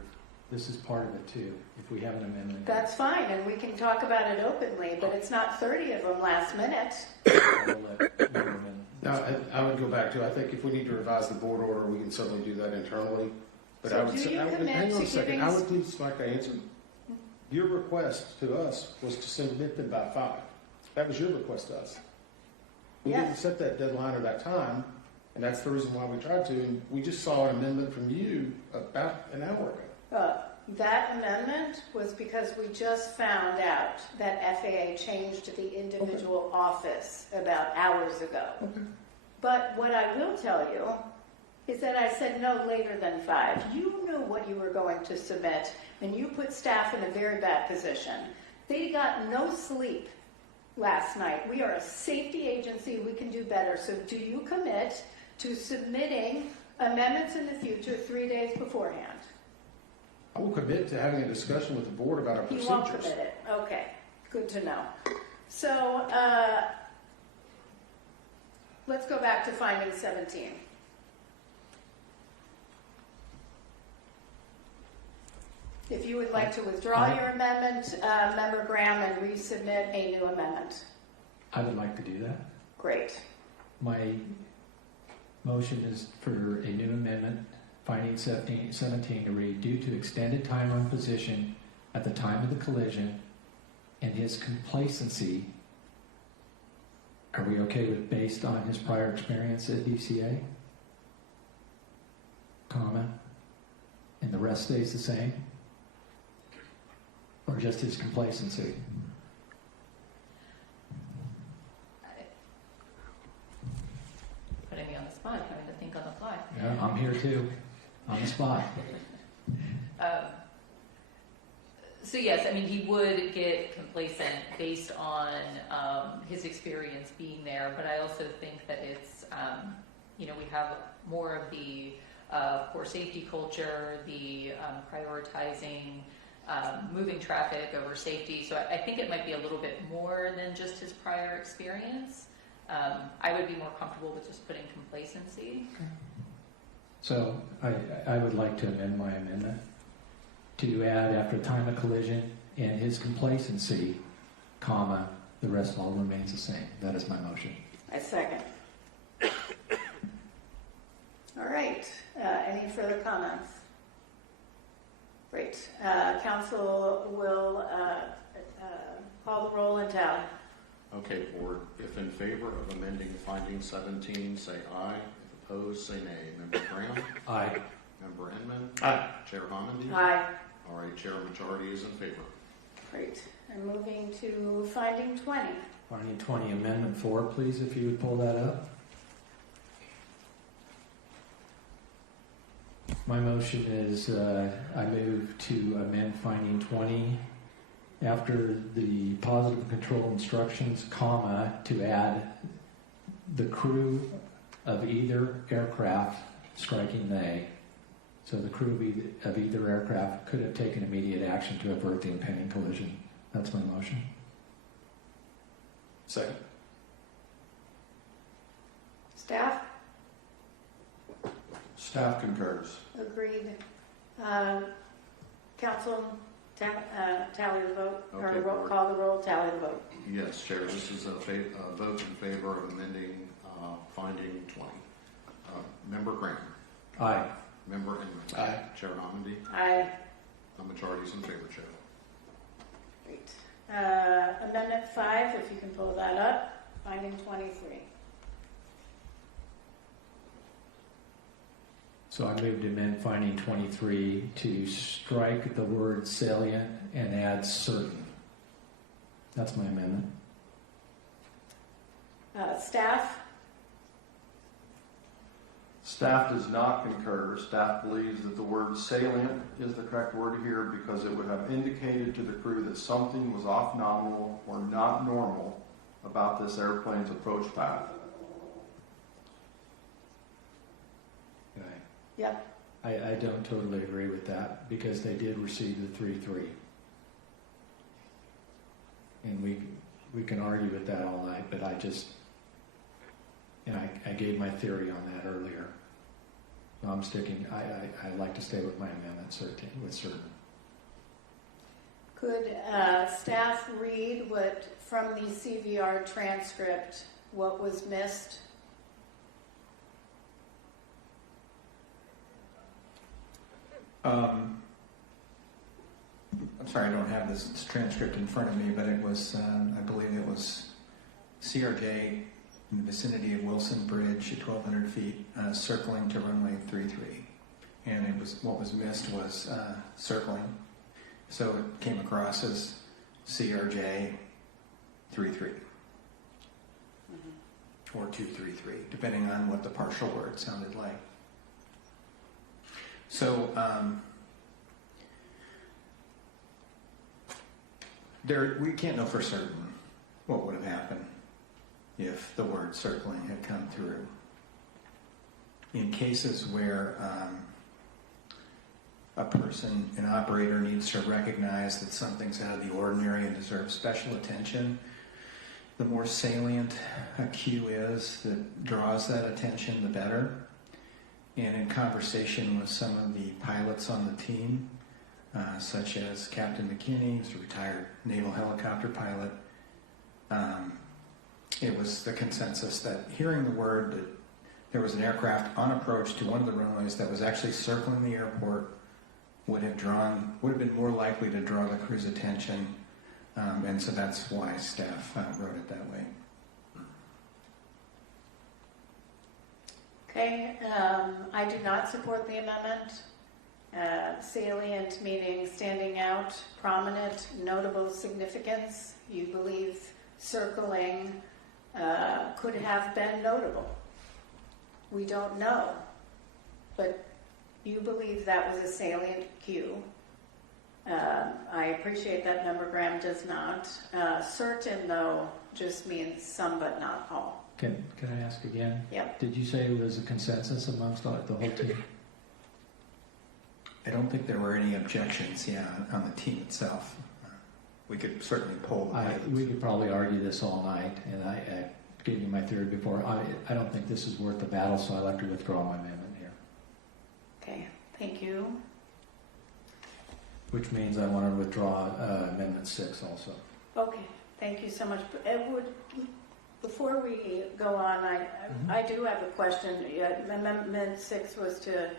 This is part of it too, if we have an amendment. That's fine, and we can talk about it openly, but it's not 30 of them last minute. No, I would go back to, I think if we need to revise the board order, we can certainly do that internally. But So I would do say, you hang commit on to a second, giving I would please like to answer. Your request to us was to submit them by 5. That was your request to us. We Yes. didn't set that deadline or that time, and that's the reason why we tried to. And we just saw an amendment from you about an hour ago. That amendment was because we just found out that FAA changed the individual office about hours ago. But what I will tell you is that I said no later than 5. You knew what you were going to submit, and you put staff in a very bad position. They got no sleep last night. We are a safety agency. We can do better. So do you commit to submitting amendments in the future 3 days beforehand? I will commit to having a discussion with the board about our You procedures. won't commit it. Okay, good to know. So let's go back to finding 17. If you would like to withdraw your amendment, Member Graham, and resubmit a new amendment. I would like to do that. Great. My motion is for a new amendment, finding 17 to read, due to extended time on position at the time of the collision and his complacency. Are we okay with based on his prior experience at DCA? Comma. And the rest stays the same? Or just his complacency? Putting me on the spot, having to think on the fly. Yeah, I'm here too, on the spot. So yes, I mean, he would get complacent based on his experience being there, but I also think that it's, we have more of the poor safety culture, the prioritizing moving traffic over safety. So I think it might be a little bit more than just his prior experience. I would be more comfortable with just putting complacency. So I would like to amend my amendment to add after time of collision and his complacency, comma, the rest all remains the same. That is my motion. I second. All right. Any further comments? Great. Council will call the roll and tally. Okay, board. If in favor of amending finding 17, say aye. If opposed, say nay. Member Graham? Aye. Member Inman? Aye. Chair Homendy? Aye. All right, chair majority is in favor. Great. And moving to finding 20. Finding 20, amendment 4, please, if you would pull that up. My motion is I move to amend finding 20 after the positive control instructions, comma, to add the crew of either aircraft, striking they. So the crew of either aircraft could have taken immediate action to avert the impending collision. That's my motion. Second. Staff? Staff concurs. Agreed. Council, tally the vote, Okay, or board. call the roll, tally the vote. Yes, Chair, this is a vote in favor of amending finding 20. Member Graham? Aye. Member Inman? Aye. Chair Homendy? Aye. The majority is in favor, Chair. Great. Amendment 5, if you can pull that up, finding 23. So I moved to amend finding 23 to strike the word salient and add certain. That's my amendment. Staff? Staff does not concur. Staff believes that the word salient is the correct word here because it would have indicated to the crew that something was off nominal or not normal about this airplane's approach path. Yep. I don't totally agree with that because they did receive the 3-3. And we can argue with that all night, but I gave my theory on that earlier. So I'm sticking, I like to stay with my amendment with certain. Could staff read what from the CVR transcript, what was missed? I'm sorry, I don't have this transcript in front of me, but it was, I believe it was CRJ in the vicinity of Wilson Bridge at 1,200 feet, circling to runway 33. And it was, what was missed was circling. So it came across as CRJ 33. Or 233, depending on what the partial word sounded like. So we can't know for certain what would have happened if the word circling had come through. In cases where a person, an operator, needs to recognize that something's out of the ordinary and deserves special attention, the more salient a cue is that draws that attention, the better. And in conversation with some of the pilots on the team, such as Captain McKinney, who's a retired naval helicopter pilot, it was the consensus that hearing the word that there was an aircraft on approach to one of the runways that was actually circling the airport would have been more likely to draw the crew's attention, and so that's why staff wrote it that way. Okay, I do not support the amendment. Salient meaning standing out, prominent, notable significance. You believe circling could have been notable. We don't know, but you believe that was a salient cue. I appreciate that number. Graham does not. Certain, though, just means some but not all. Can I ask again? Yep. Did you say it was a consensus amongst the whole team? I don't think there were any objections, on the team itself. We could certainly poll the We could probably argue this all night, and I gave you my theory before. I don't think this is worth the battle, so I'd like to withdraw my amendment here. Okay, thank you. Which means I want to withdraw Amendment 6 also. Okay, thank you so much. Edward, before we go on, I do have a question. Amendment 6 was to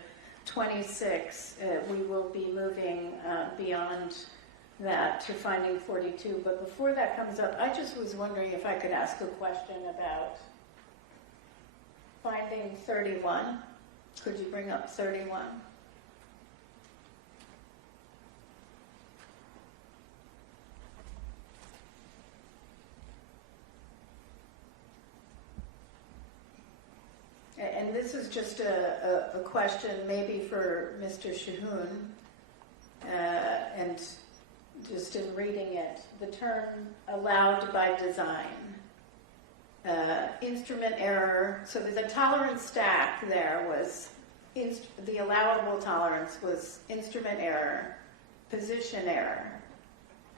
26. We will be moving beyond that to finding 42. But before that comes up, I just was wondering if I could ask a question about finding 31. Could you bring up 31? And this is just a question maybe for Mr. Shahoon, and just in reading it, the term allowed by design, instrument error, so the tolerance stack there was, the allowable tolerance was instrument error, position error,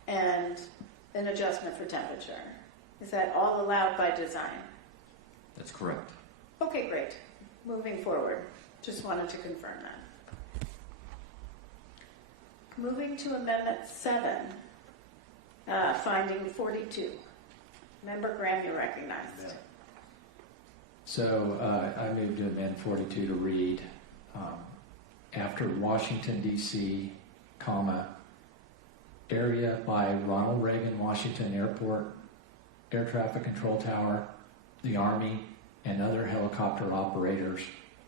and an adjustment for temperature. Is that all allowed by design? That's correct. Okay, great. Moving forward. Just wanted to confirm that. Moving to Amendment 7, finding 42. Member Graham, you're recognized. Yeah. So I moved to amend 42 to read, after Washington, D.C., area by Ronald Reagan Washington Airport, Air Traffic Control Tower, the Army, and other helicopter operators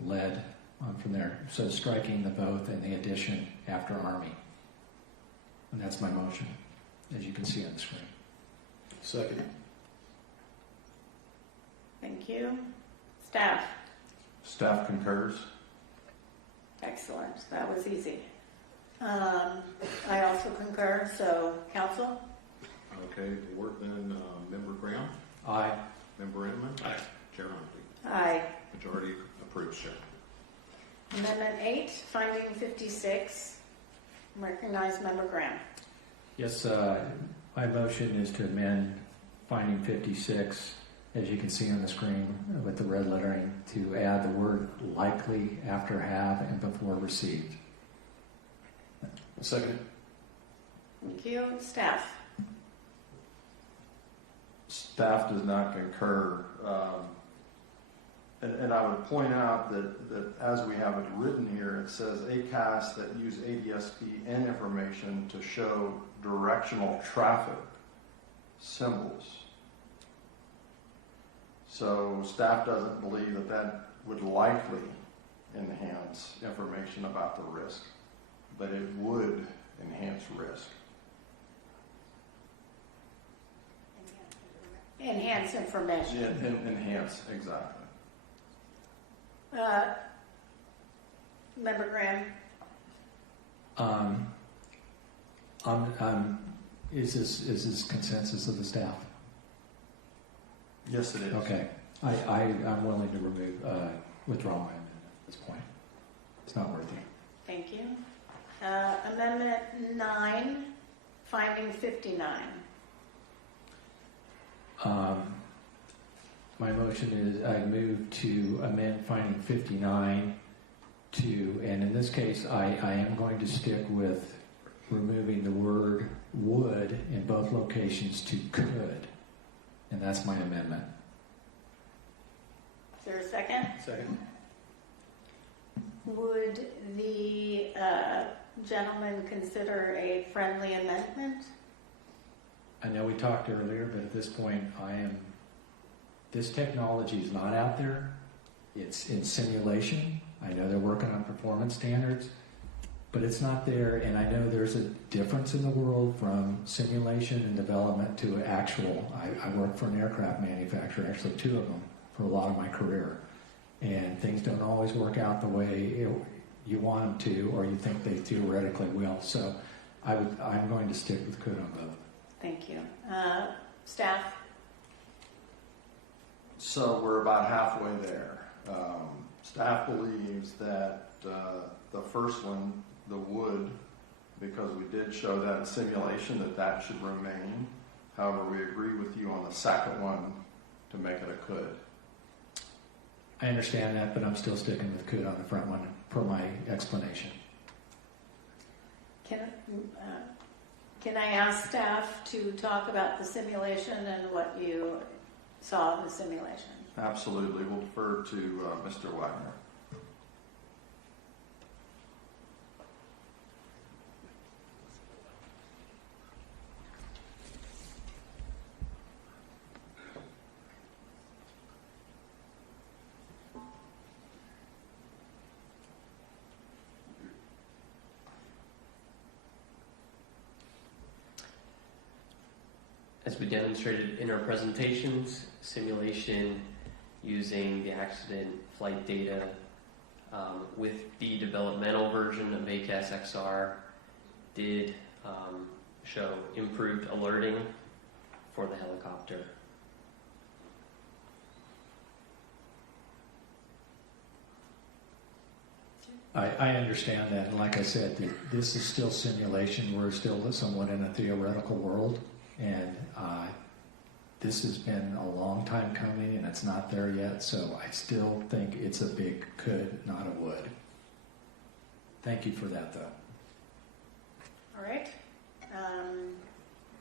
led on from there. So striking the both and the addition after Army. And that's my motion, as you can see on the screen. Second. Thank you. Staff? Staff concurs. Excellent. That was easy. I also concur. So, council? Okay, board then, Member Graham? Aye. Member Inman? Aye. Chair Humphrey? Aye. Majority approves, Chair. Amendment 8, finding 56. Recognize Member Graham. Yes, my motion is to amend finding 56, as you can see on the screen with the red lettering, to add the word likely after have and before received. Second. Thank you. Staff? Staff does not concur. And I would point out that as we have it written here, it says ACAS that use ADS-B information to show directional traffic symbols. So staff doesn't believe that that would likely enhance information about the risk, but it would enhance risk. Enhance information. Yeah, enhance, exactly. Member Graham? Is this consensus of the staff? Yes, it is. Okay. I'm willing to withdraw my amendment at this point. It's not worth it. Thank you. Amendment 9, finding 59. My motion is I move to amend finding 59 to, and in this case, I am going to stick with removing the word would in both locations to could, and that's my amendment. Is there a second? Second. Would the gentleman consider a friendly amendment? I know we talked earlier, but at this point, this technology is not out there. It's in simulation. I know they're working on performance standards, but it's not there. And I know there's a difference in the world from simulation and development to actual. I worked for an aircraft manufacturer, actually 2 of them, for a lot of my career. And things don't always work out the way you want them to, or you think they theoretically will. So I'm going to stick with could on both. Thank you. Staff? So we're about halfway there. Staff believes that the first one, the would, because we did show that in simulation, that should remain. However, we agree with you on the second one to make it a could. I understand that, but I'm still sticking with could on the front one per my explanation. Can I ask staff to talk about the simulation and what you saw in the simulation? Absolutely. We'll defer to Mr. Wagner. As we demonstrated in our presentations, simulation using the accident flight data with the developmental version of ACAS XR did show improved alerting for the helicopter. I understand that, and like I said, this is still simulation. We're still somewhat in a theoretical world, and this has been a long time coming, and it's not there yet, so I still think it's a big could, not a would. Thank you for that, though. All right.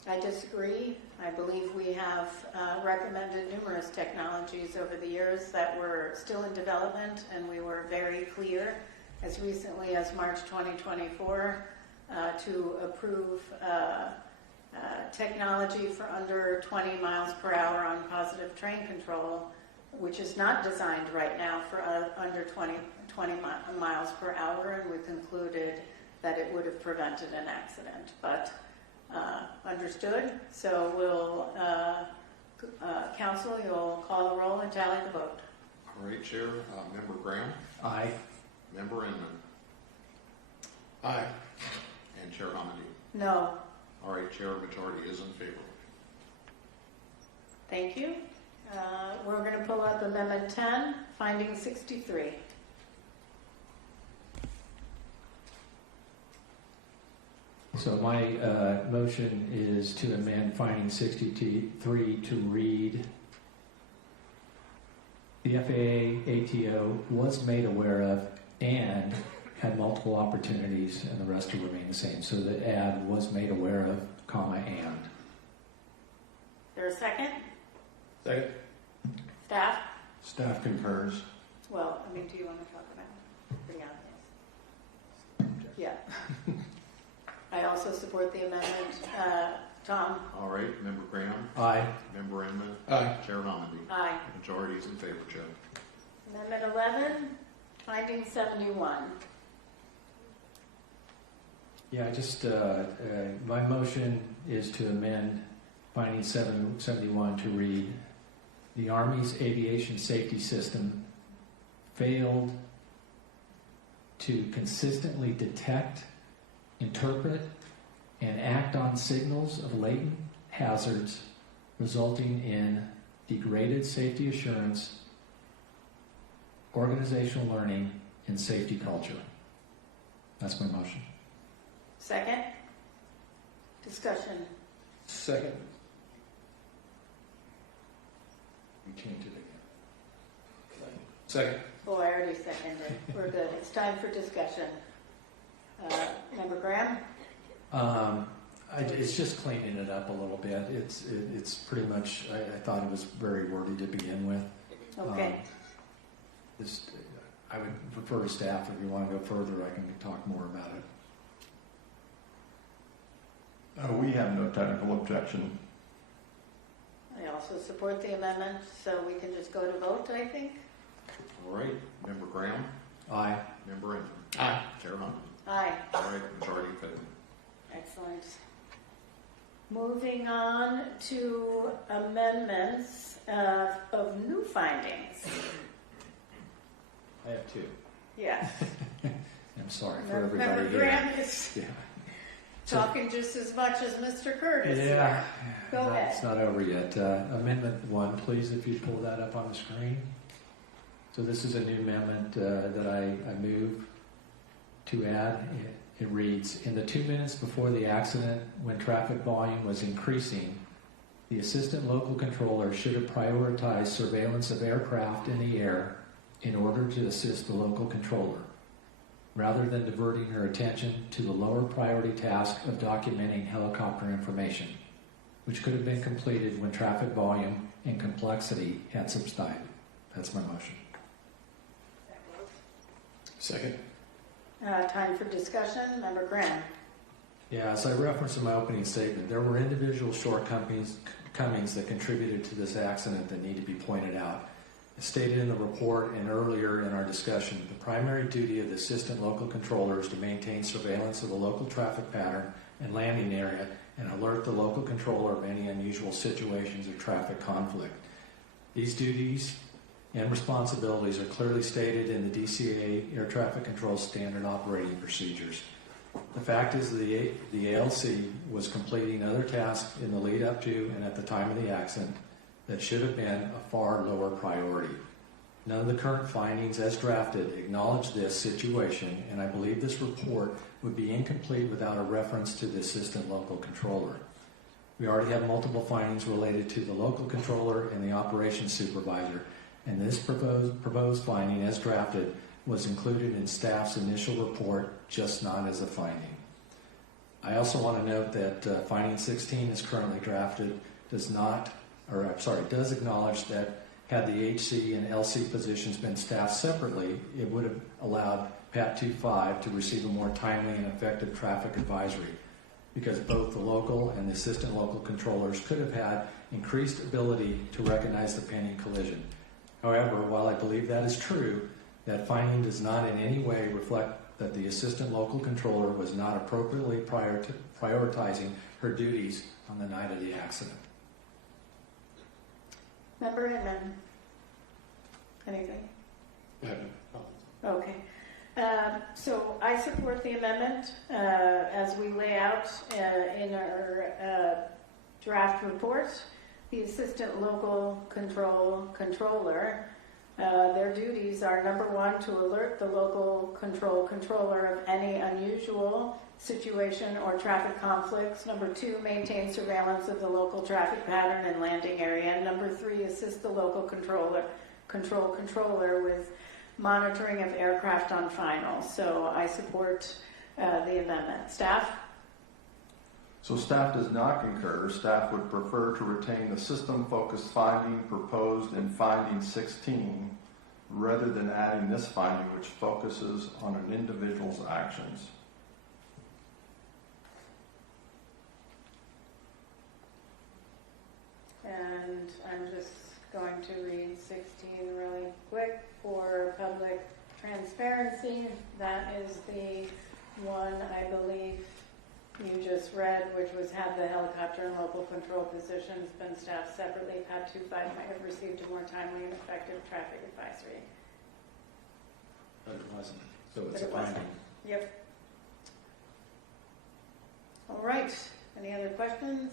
I disagree. I believe we have recommended numerous technologies over the years that were still in development, and we were very clear as recently as March 2024 to approve technology for under 20 miles per hour on positive train control, which is not designed right now for under 20 20 miles per hour, and we concluded that it would have prevented an accident. But understood. So we'll, council, you'll call the roll and tally the vote. All right, Chair. Member Graham? Aye. Member Inman? Aye. And Chair Hamady? No. All right, Chair. Majority is in favor. Thank you. We're going to pull up Amendment 10, Finding 63. So my motion is to amend finding 63 to read: the FAA ATO was made aware of and had multiple opportunities, and the rest will remain the same. So the add was made aware of, comma, and. Is there a second? Second. Staff? Staff concurs. Well, I mean, do you want to talk about it? Pretty obvious. Yeah. I also support the amendment. Tom? All right, Member Graham? Aye. Member Inman? Aye. Chair Hamady? Aye. Majority is in favor, Chair. Amendment 11, Finding 71. Yeah, my motion is to amend finding 71 to read: the Army's aviation safety system failed to consistently detect, interpret, and act on signals of latent hazards, resulting in degraded safety assurance, organizational learning, and safety culture. That's my motion. Second? Discussion. Second. You changed it again. Second. Oh, I already seconded. We're good. It's time for discussion. Member Graham? It's just cleaning it up a little bit. It's pretty much, I thought it was very wordy to begin with. Okay. I would prefer to staff, if you want to go further, I can talk more about it. We have no technical objection. I also support the amendment, so we can just go to vote, I think. All right, Member Graham? Aye. Member Inman? Aye. Chair Hamady? Aye. All right, majority in favor. Excellent. Moving on to amendments of new findings. I have two. Yes. I'm sorry for everybody Member here. Graham is talking just as much as Mr. Curtis. Yeah. Go ahead. It's not over yet. Amendment 1, please, if you pull that up on the screen. So this is a new amendment that I move to add. It reads: in the 2 minutes before the accident, when traffic volume was increasing, the assistant local controller should have prioritized surveillance of aircraft in the air in order to assist the local controller, rather than diverting her attention to the lower priority task of documenting helicopter information, which could have been completed when traffic volume and complexity had subsided. That's my motion. Second. Time for discussion. Member Graham. Yeah, as I referenced in my opening statement, there were individual shortcomings that contributed to this accident that need to be pointed out. As stated in the report and earlier in our discussion, the primary duty of the assistant local controller is to maintain surveillance of the local traffic pattern and landing area and alert the local controller of any unusual situations of traffic conflict. These duties and responsibilities are clearly stated in the DCA Air Traffic Control Standard Operating Procedures. The fact is the ALC was completing other tasks in the lead up to and at the time of the accident that should have been a far lower priority. None of the current findings as drafted acknowledge this situation, and I believe this report would be incomplete without a reference to the assistant local controller. We already have multiple findings related to the local controller and the operations supervisor, and this proposed finding as drafted was included in staff's initial report, just not as a finding. I also want to note that finding 16 is currently drafted does acknowledge that had the HC and LC positions been staffed separately, it would have allowed PAT 25 to receive a more timely and effective traffic advisory, because both the local and the assistant local controllers could have had increased ability to recognize the pending collision. However, while I believe that is true, That finding does not in any way reflect that the assistant local controller was not appropriately prioritizing her duties on the night of the accident. Member Inman? Anything? Okay. So I support the amendment as we lay out in our draft report. The assistant local controller, their duties are, number one, to alert the local controller of any unusual situation or traffic conflicts. Number two, maintain surveillance of the local traffic pattern and landing area. And number three, assist the local controller with monitoring of aircraft on final. So I support the amendment. Staff? So staff does not concur. Staff would prefer to retain the system-focused finding proposed in finding 16 rather than adding this finding which focuses on an individual's actions. And I'm just going to read 16 really quick for public transparency. That is the one I believe you just read, which was have the helicopter and local control positions been staffed separately. Pad 25 might have received a more timely and effective traffic advisory. But it wasn't. So it's But a it wasn't. finding. Yep. All right. Any other questions?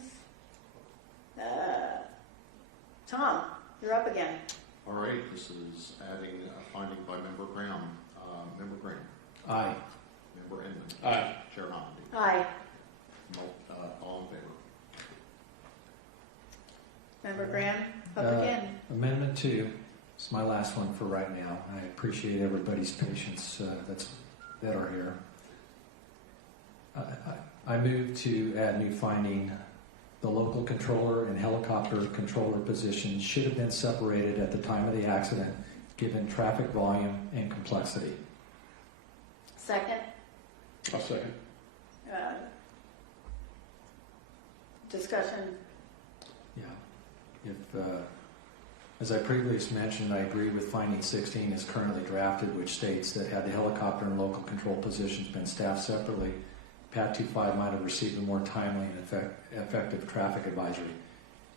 Tom, you're up again. All right, this is adding a finding by Member Graham. Member Graham. Aye. Member Inman. Aye. Chair Honaday. Aye. All in favor. Member Graham, up again. Amendment 2 is my last one for right now. I appreciate everybody's patience that are here. I move to add new finding. The local controller and helicopter controller positions should have been separated at the time of the accident, given traffic volume and complexity. Second. I'll second. Discussion. Yeah. As I previously mentioned, I agree with finding 16 as currently drafted, which states that had the helicopter and local control positions been staffed separately, PAT 25 might have received a more timely and effective traffic advisory.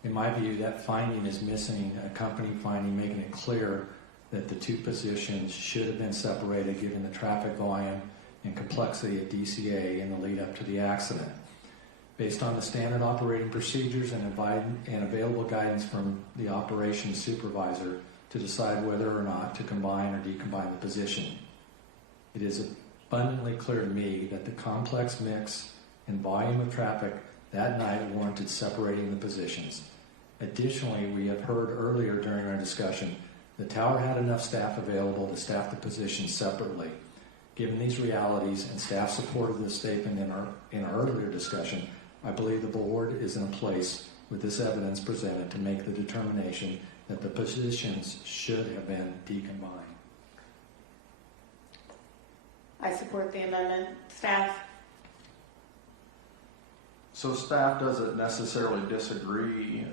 In my view, that finding is missing a company finding making it clear that the two positions should have been separated given the traffic volume and complexity at DCA in the lead up to the accident. Based on the standard operating procedures and available guidance from the operations supervisor to decide whether or not to combine or decombine the position. It is abundantly clear to me that the complex mix and volume of traffic that night warranted separating the positions. Additionally, we have heard earlier during our discussion, the tower had enough staff available to staff the positions separately. Given these realities and staff support of this statement in our earlier discussion, I believe the board is in a place with this evidence presented to make the determination that the positions should have been decombined. I support the amendment. Staff? So staff doesn't necessarily disagree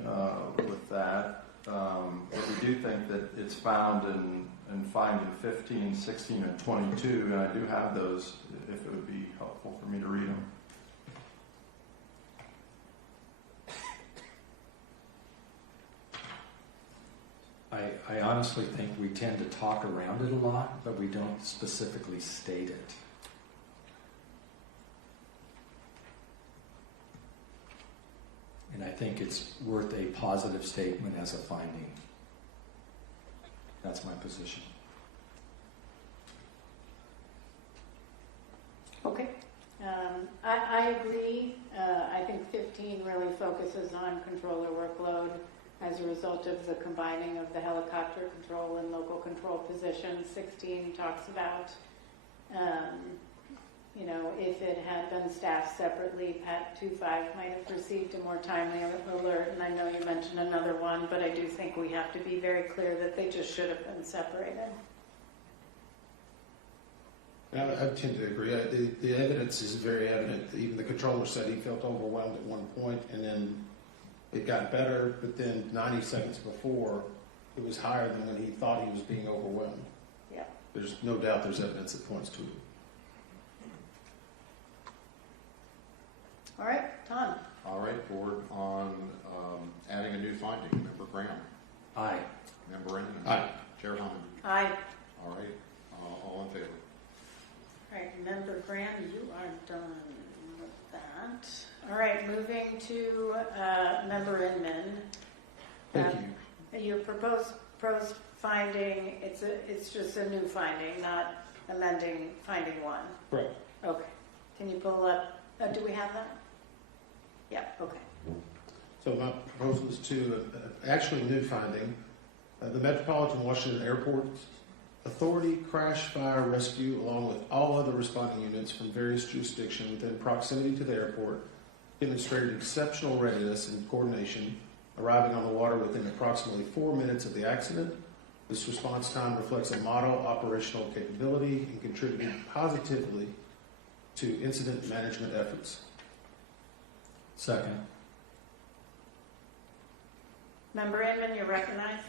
with that, but we do think that it's found in finding 15, 16, and 22, and I do have those if it would be helpful for me to read them. I honestly think we tend to talk around it a lot, but we don't specifically state it. And I think it's worth a positive statement as a finding. That's my position. Okay. I agree. I think 15 really focuses on controller workload as a result of the combining of the helicopter control and local control positions. 16 talks about, if it had been staffed separately, PAT 25 might have received a more timely alert. And I know you mentioned another one, but I do think we have to be very clear that they just should have been separated. I tend to agree. The evidence is very evident. Even the controller said he felt overwhelmed at one point, and then it got better, but then 90 seconds before, it was higher than when he thought he was being overwhelmed. Yeah. there's no doubt there's evidence that points to it. All right, Tom. All right, board, on adding a new finding, Member Graham. Aye. Member Inman. Aye. Chair Hyman. Aye. All right, all in favor. All right, Member Graham, you are done with that. All right, moving to Member Inman. Thank you. Your proposed finding, it's just a new finding, not amending finding one. Correct. Okay. Can you pull up, do we have that? Yeah, okay. So my proposal is to actually new finding. The Metropolitan Washington Airport Authority Crash Fire Rescue, along with all other responding units from various jurisdictions within proximity to the airport, demonstrated exceptional readiness and coordination, arriving on the water within approximately 4 minutes of the accident. This response time reflects a model operational capability and contributed positively to incident management efforts. Second. Member Inman, you're recognized.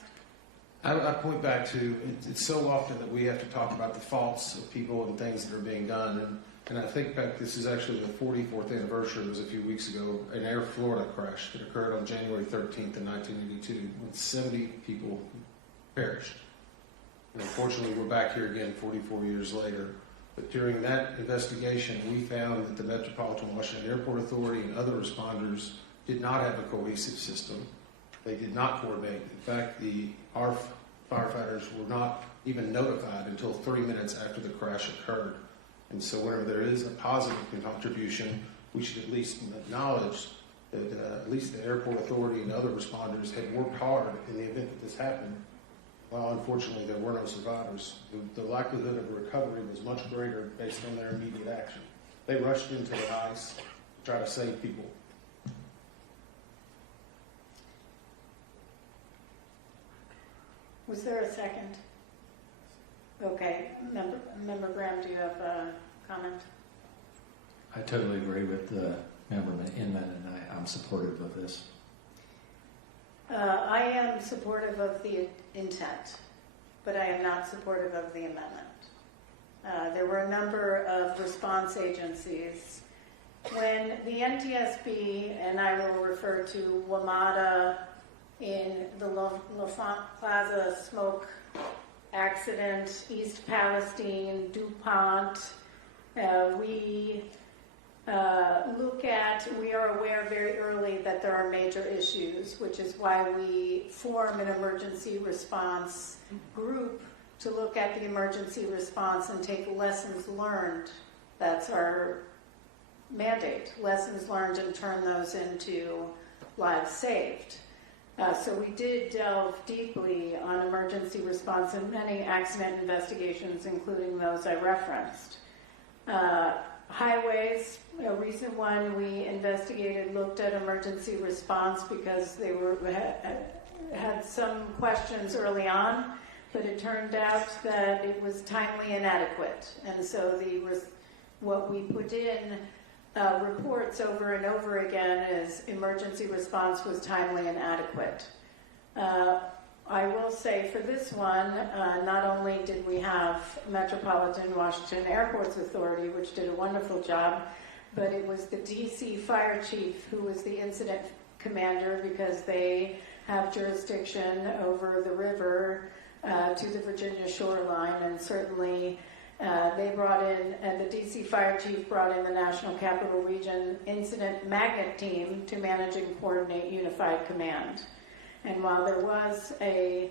I point back to, it's so often that we have to talk about the faults of people and things that are being done. And I think back, this is actually the 44th anniversary, it was a few weeks ago, an Air Florida crash that occurred on January 13th in 1982, when 70 people perished. And unfortunately, we're back here again 44 years later. But during that investigation, we found that the Metropolitan Washington Airport Authority and other responders did not have a cohesive system. They did not coordinate. In fact, our firefighters were not even notified until 3 minutes after the crash occurred. And so whenever there is a positive contribution, we should at least acknowledge that at least the airport authority and other responders had worked hard in the event that this happened. Well, unfortunately, there were no survivors. The likelihood of recovery was much greater based on their immediate action. They rushed into the ice to try to save people. Was there a second? Okay, Member Graham, do you have a comment? I totally agree with Member Inman, and I'm supportive of this. I am supportive of the intent, but I am not supportive of the amendment. There were a number of response agencies. When the NTSB, and I will refer to WMATA in the L'Enfant Plaza smoke accident, East Palestine, DuPont, we are aware very early that there are major issues, which is why we form an emergency response group to look at the emergency response and take lessons learned. That's our mandate, lessons learned, and turn those into lives saved. So we did delve deeply on emergency response in many accident investigations, including those I referenced. Highways, a recent one we investigated, looked at emergency response because they had some questions early on, but it turned out that it was timely inadequate. And so what we put in reports over and over again is emergency response was timely and adequate. I will say for this one, not only did we have Metropolitan Washington Airports Authority, which did a wonderful job, but it was the DC fire chief who was the incident commander because they have jurisdiction over the river to the Virginia shoreline, and certainly they brought in, and the DC fire chief brought in the National Capital Region Incident Magnet Team to manage and coordinate unified command. And while there was a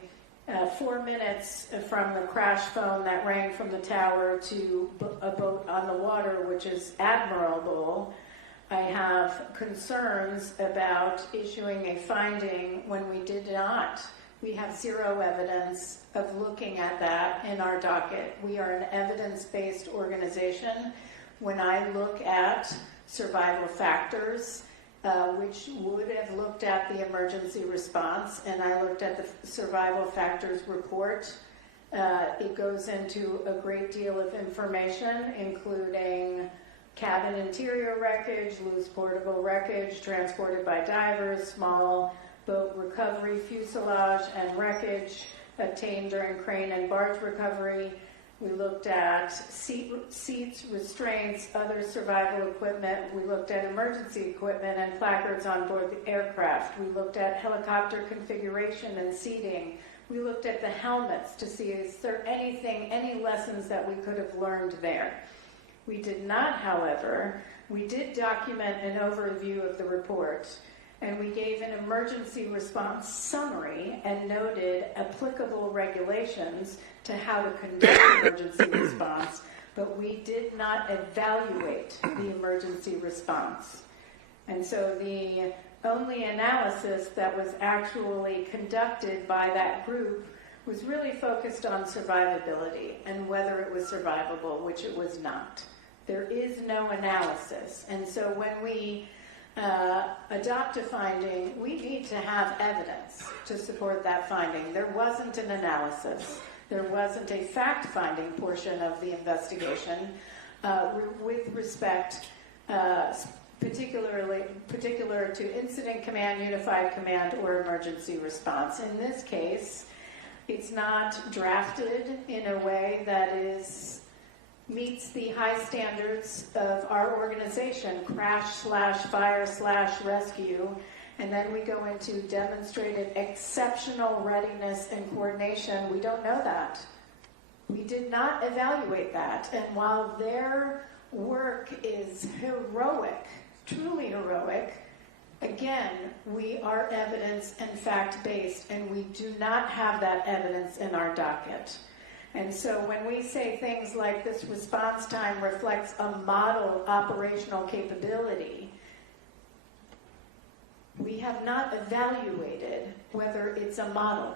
4 minutes from the crash phone that rang from the tower to a boat on the water, which is admirable, I have concerns about issuing a finding when we did not. We have zero evidence of looking at that in our docket. We are an evidence-based organization. When I look at survival factors, which would have looked at the emergency response, and I looked at the survival factors report, it goes into a great deal of information, including cabin interior wreckage, loose portable wreckage transported by divers, small boat recovery, fuselage, and wreckage obtained during crane and barge recovery, We looked at seats, restraints, other survival equipment. We looked at emergency equipment and placards on board the aircraft. We looked at helicopter configuration and seating. We looked at the helmets to see is there any lessons that we could have learned there. We did not, however, we did document an overview of the report, and we gave an emergency response summary and noted applicable regulations to how to conduct emergency response, but we did not evaluate the emergency response. And so the only analysis that was actually conducted by that group was really focused on survivability and whether it was survivable, which it was not. There is no analysis. And so when we adopt a finding, we need to have evidence to support that finding. There wasn't an analysis. There wasn't a fact-finding portion of the investigation with respect particular to incident command, unified command, or emergency response. In this case, it's not drafted in a way that meets the high standards of our organization, crash/fire/rescue, and then we go into demonstrated exceptional readiness and coordination. We don't know that. We did not evaluate that, and while their work is heroic, truly heroic, again, we are evidence and fact-based, and we do not have that evidence in our docket. And so when we say things like this response time reflects a model operational capability, we have not evaluated whether it's a model.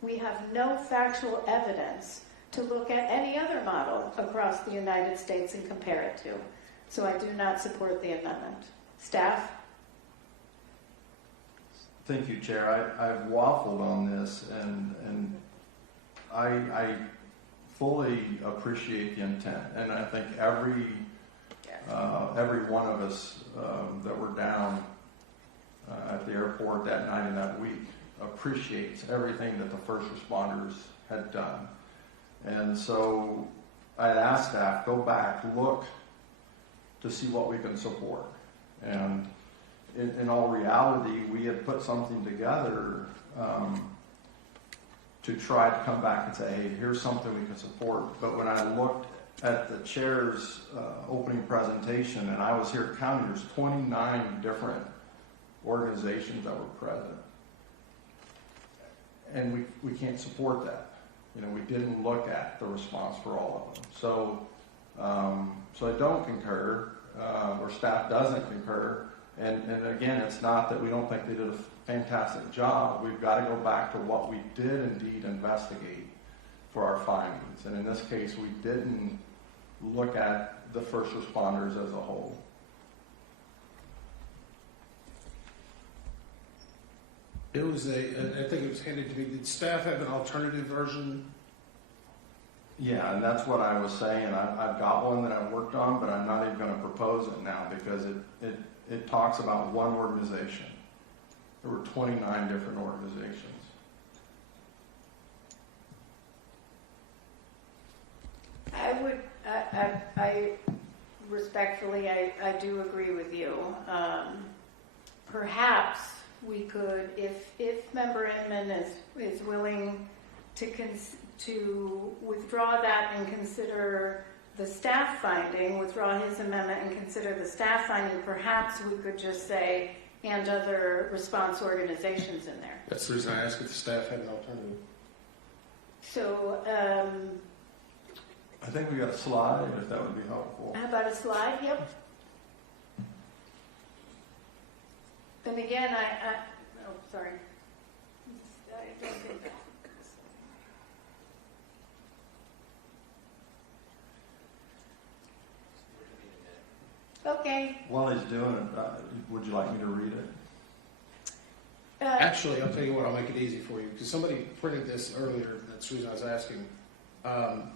We have no factual evidence to look at any other model across the United States and compare it to. So I do not support the amendment. Staff? Thank you, Chair. I've waffled on this, and I fully appreciate the intent, and I think every one of us that were down at the airport that night and that week appreciates everything that the first responders had done. And so I'd ask staff, go back, look to see what we can support. And in all reality, we had put something together to try to come back and say, hey, here's something we can support. But when I looked at the chair's opening presentation, and I was here counting, there's 29 different organizations that were present. And we can't support that. You know, we didn't look at the response for all of them. So I don't concur, or staff doesn't concur. And again, it's not that we don't think they did a fantastic job. We've got to go back to what we did indeed investigate for our findings. And in this case, we didn't look at the first responders as a whole. It was I think it was handed to me. Did staff have an alternative version? Yeah, and that's what I was saying. I've got one that I've worked on, but I'm not even going to propose it now because it talks about one organization. There were 29 different organizations. I respectfully, I do agree with you. Perhaps we could, if Member Inman is willing to withdraw that and consider the staff finding, withdraw his amendment and consider the staff finding, perhaps we could just say, and other response organizations in there. That's the reason I asked if the staff had an alternative. So, I think we got a slide, if that would be helpful. how about a slide? Yep. And again, oh, sorry. I don't think that. Okay. While he's doing it, would you like me to read it? Actually, I'll tell you what, I'll make it easy for you, because somebody printed this earlier, that's the reason I was asking. I'm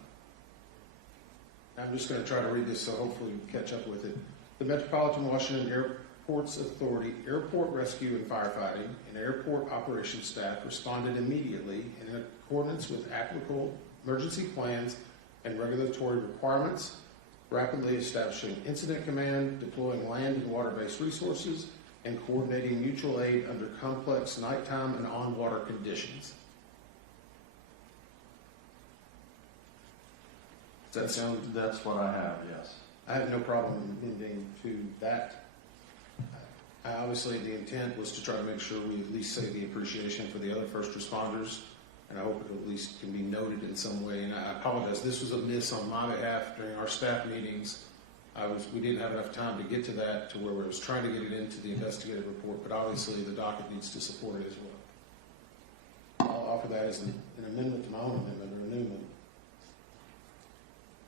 just going to try to read this, so hopefully we can catch up with it. The Metropolitan Washington Airports Authority, Airport Rescue and Firefighting, and Airport Operations staff responded immediately in accordance with applicable emergency plans and regulatory requirements, rapidly establishing incident command, deploying land and water-based resources, and coordinating mutual aid under complex nighttime and on-water conditions. Does that sound? That's what I have, yes. I have no problem amending to that. Obviously, the intent was to try to make sure we at least say the appreciation for the other first responders, and I hope it at least can be noted in some way. And I apologize, this was a miss on my behalf during our staff meetings. We didn't have enough time to get to that, to where I was trying to get it into the investigative report, but obviously the docket needs to support it as well. I'll offer that as an amendment to my own amendment, or a new amendment.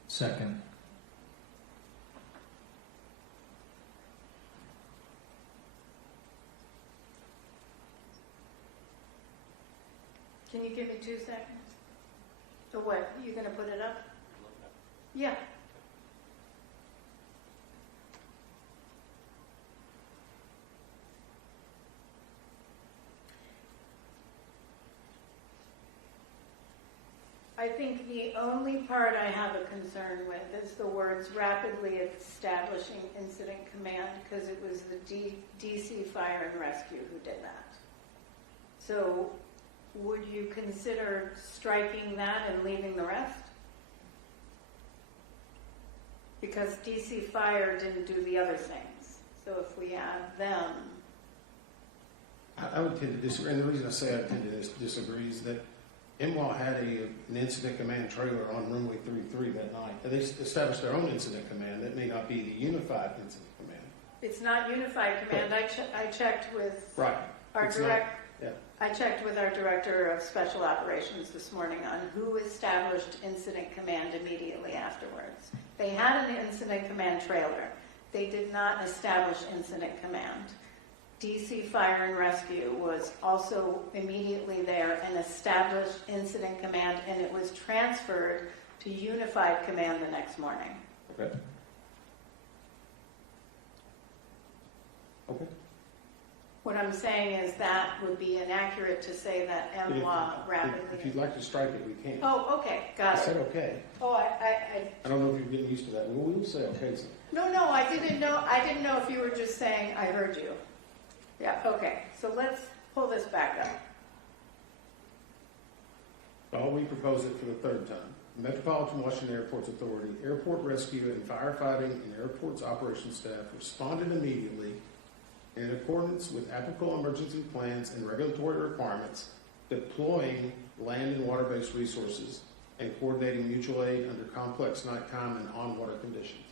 Second. Can you give me 2 seconds? So what, you going to put it up? Yeah. I think the only part I have a concern with is the words rapidly establishing incident command, because it was the DC Fire and Rescue who did that. So would you consider striking that and leaving the rest? Because DC Fire didn't do the other things. So if we add them. I would tend to disagree, and the reason I say I tend to disagree is that MWA had an incident command trailer on runway 33 that night. And they established their own incident command. That may not be the unified incident command. It's not unified command. I checked with our I checked with our director of special operations this morning on who established incident command immediately afterwards. They had an incident command trailer. They did not establish incident command. DC Fire and Rescue was also immediately there and established incident command, and it was transferred to unified command the next morning. Okay. Okay. What I'm saying is that would be inaccurate to say that MWA rapidly. If you'd like to strike it, we can. Oh, okay, got it. I said okay. Oh, I don't know if you're getting used to that. We will say okay. So. No, I didn't know if you were just saying I heard you. Yeah, okay. So let's pull this back up. Well, we propose it for the third time. Metropolitan Washington Airports Authority, airport rescue and firefighting and airports operations staff responded immediately in accordance with applicable emergency plans and regulatory requirements, deploying land and water-based resources and coordinating mutual aid under complex nighttime and on-water conditions.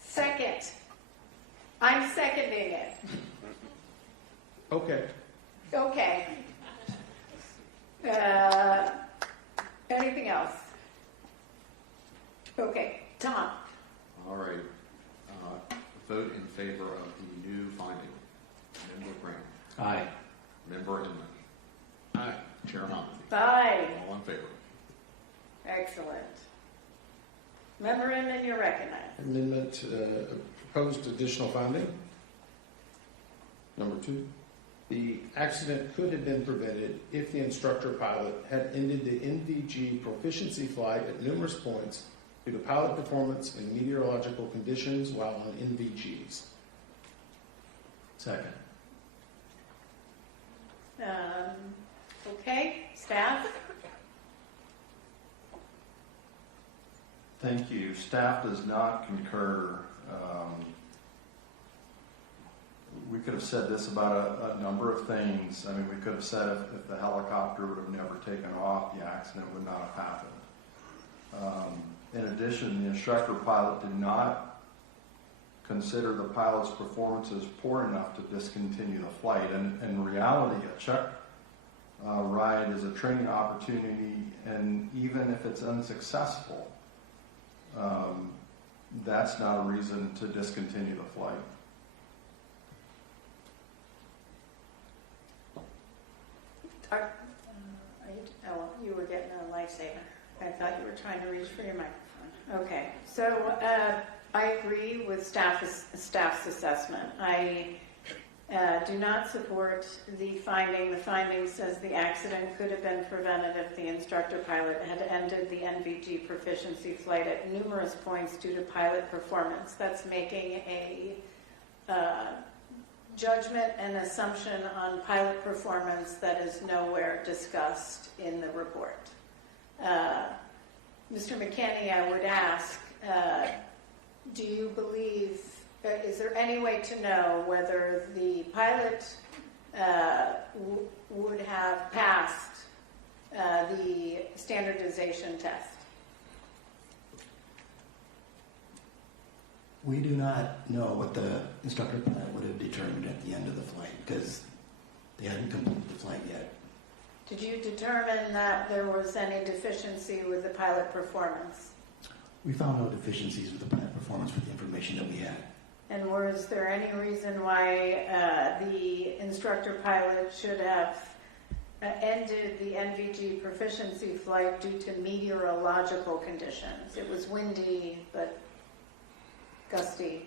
Second. I'm seconding it. Okay. Okay. Anything else? Okay, Tom. All right. Vote in favor of the new finding. Member Graham. Aye. Member Inman. Aye. Chair Humphey. Aye. All in favor. Excellent. Member Inman, you're recognized. Amendment, proposed additional finding. Number 2. The accident could have been prevented if the instructor pilot had ended the NVG proficiency flight at numerous points due to pilot performance and meteorological conditions while on NVGs. Second. Okay, staff? Thank you. Staff does not concur. We could have said this about a number of things. I mean, we could have said if the helicopter would have never taken off, the accident would not have happened. In addition, the instructor pilot did not consider the pilot's performances poor enough to discontinue the flight. And in reality, a check ride is a training opportunity, and even if it's unsuccessful, that's not a reason to discontinue the flight. You were getting a lifesaver. I thought you were trying to reach for your microphone. Okay, so I agree with staff's assessment. do not support the finding. The finding says the accident could have been prevented if the instructor pilot had ended the NVG proficiency flight at numerous points due to pilot performance. That's making a judgment and assumption on pilot performance that is nowhere discussed in the report. Mr. McKinney, I would ask, do you believe, is there any way to know whether the pilot would have passed the standardization test? We do not know what the instructor pilot would have determined at the end of the flight because they hadn't completed the flight yet. Did you determine that there was any deficiency with the pilot performance? We found no deficiencies with the pilot performance with the information that we had. And was there any reason why the instructor pilot should have ended the NVG proficiency flight due to meteorological conditions? It was windy, but gusty.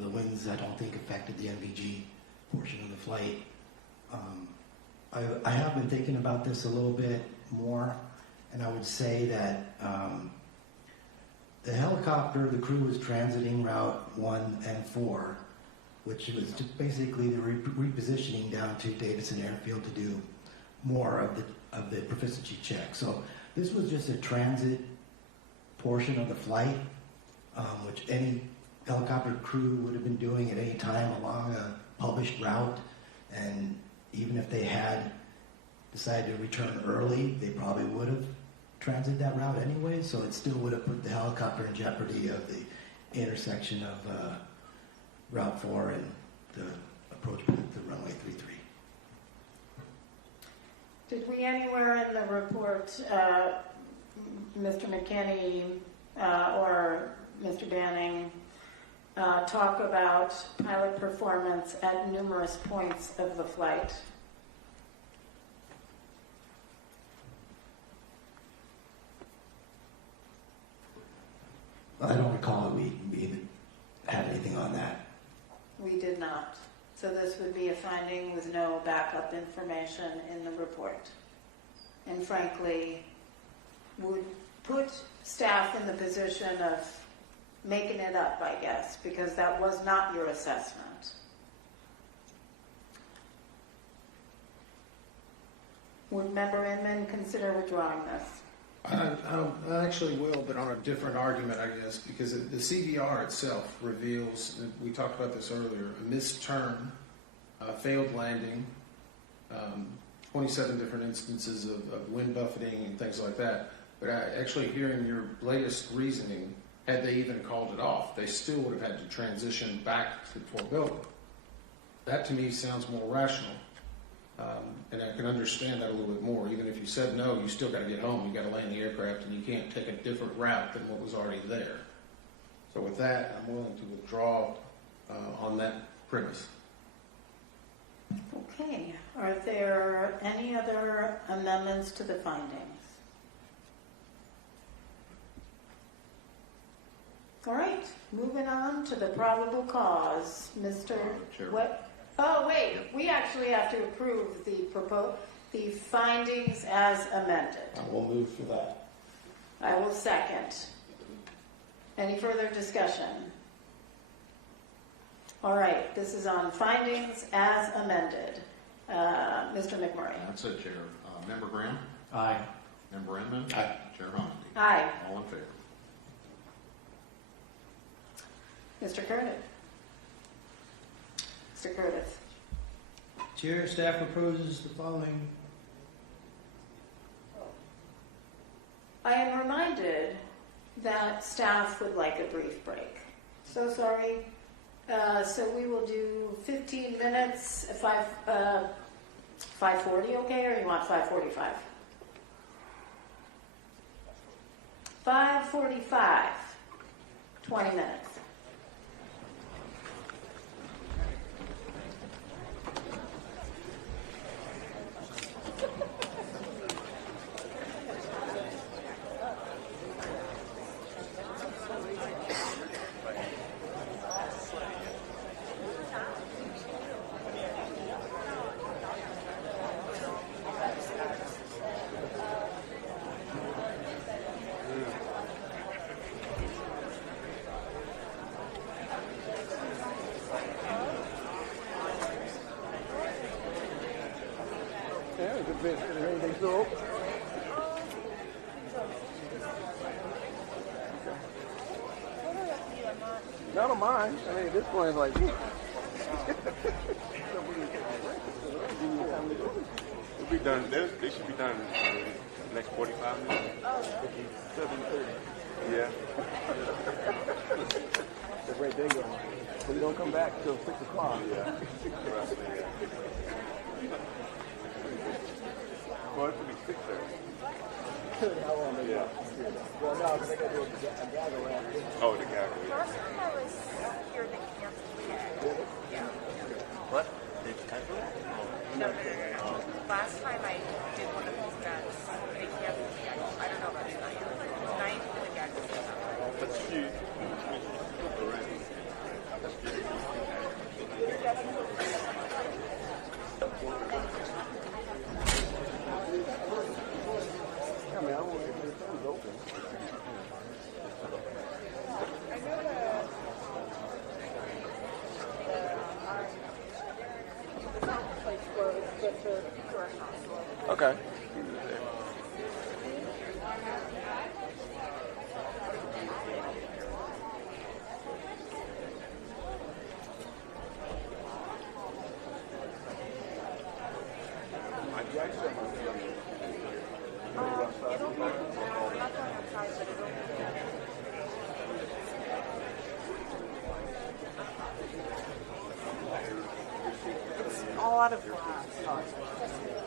The winds, I don't think, affected the NVG portion of the flight. I have been thinking about this a little bit more, and I would say that the helicopter, the crew was transiting Route 1 and 4, which was just basically the repositioning down to Davidson Airfield to do more of the proficiency check. So this was just a transit portion of the flight, which any helicopter crew would have been doing at any time along a published route. And even if they had decided to return early, they probably would have transited that route anyway, so it still would have put the helicopter in jeopardy of the intersection of Route 4 and the approach point to runway 33. Did we anywhere in the report, Mr. McKinney or Mr. Banning, talk about pilot performance at numerous points of the flight? I don't recall that we even had anything on that. We did not. So this would be a finding with no backup information in the report. And frankly, would put staff in the position of making it up, I guess, because that was not your assessment. Would Member Inman consider withdrawing this? I actually will, but on a different argument, I guess, because the CVR itself reveals, and we talked about this earlier, a missed turn, failed landing, 27 different instances of wind buffeting and things like that. But actually hearing your latest reasoning, had they even called it off, they still would have had to transition back to Fort Belvoir. That to me sounds more rational. And I can understand that a little bit more. Even if you said no, you still got to get home. You got to land the aircraft, and you can't take a different route than what was already there. So with that, I'm willing to withdraw on that premise. Okay. Are there any other amendments to the findings? All right. Moving on to the probable cause. Mr. What? Oh, wait, we actually have to approve the findings as amended. I will move for that. I will second. Any further discussion? All right, this is on findings as amended. Mr. McMurray. That's it, Chair. Member Graham? Aye. Member Inman? Aye. Chair Honesty? Aye. All in favor? Mr. Curtis. Mr. Curtis. Chair, staff proposes the following. I am reminded that staff would like a brief break. So sorry. So we will do 15 minutes, 5:40, okay, or you want 5:45? 5:45, 20 minutes. Is there anything still open? None of mine. I mean, at this point, it's like, It'll be done. They should be done in the next 45 minutes. 7:30. Yeah. That's right there going. So you don't come back till 6 o'clock. Yeah. Well, it should be 6:30. How long they got? Well, no, because they got to do a gaggle around. Oh, the gaggle. Last time I was here, they canceled it. Yeah. What? They canceled it? No. Last time I did one of these events, they canceled the gaggle. I don't know about tonight. Tonight, the gaggle's still not. That's huge. Okay. It's all out of glass.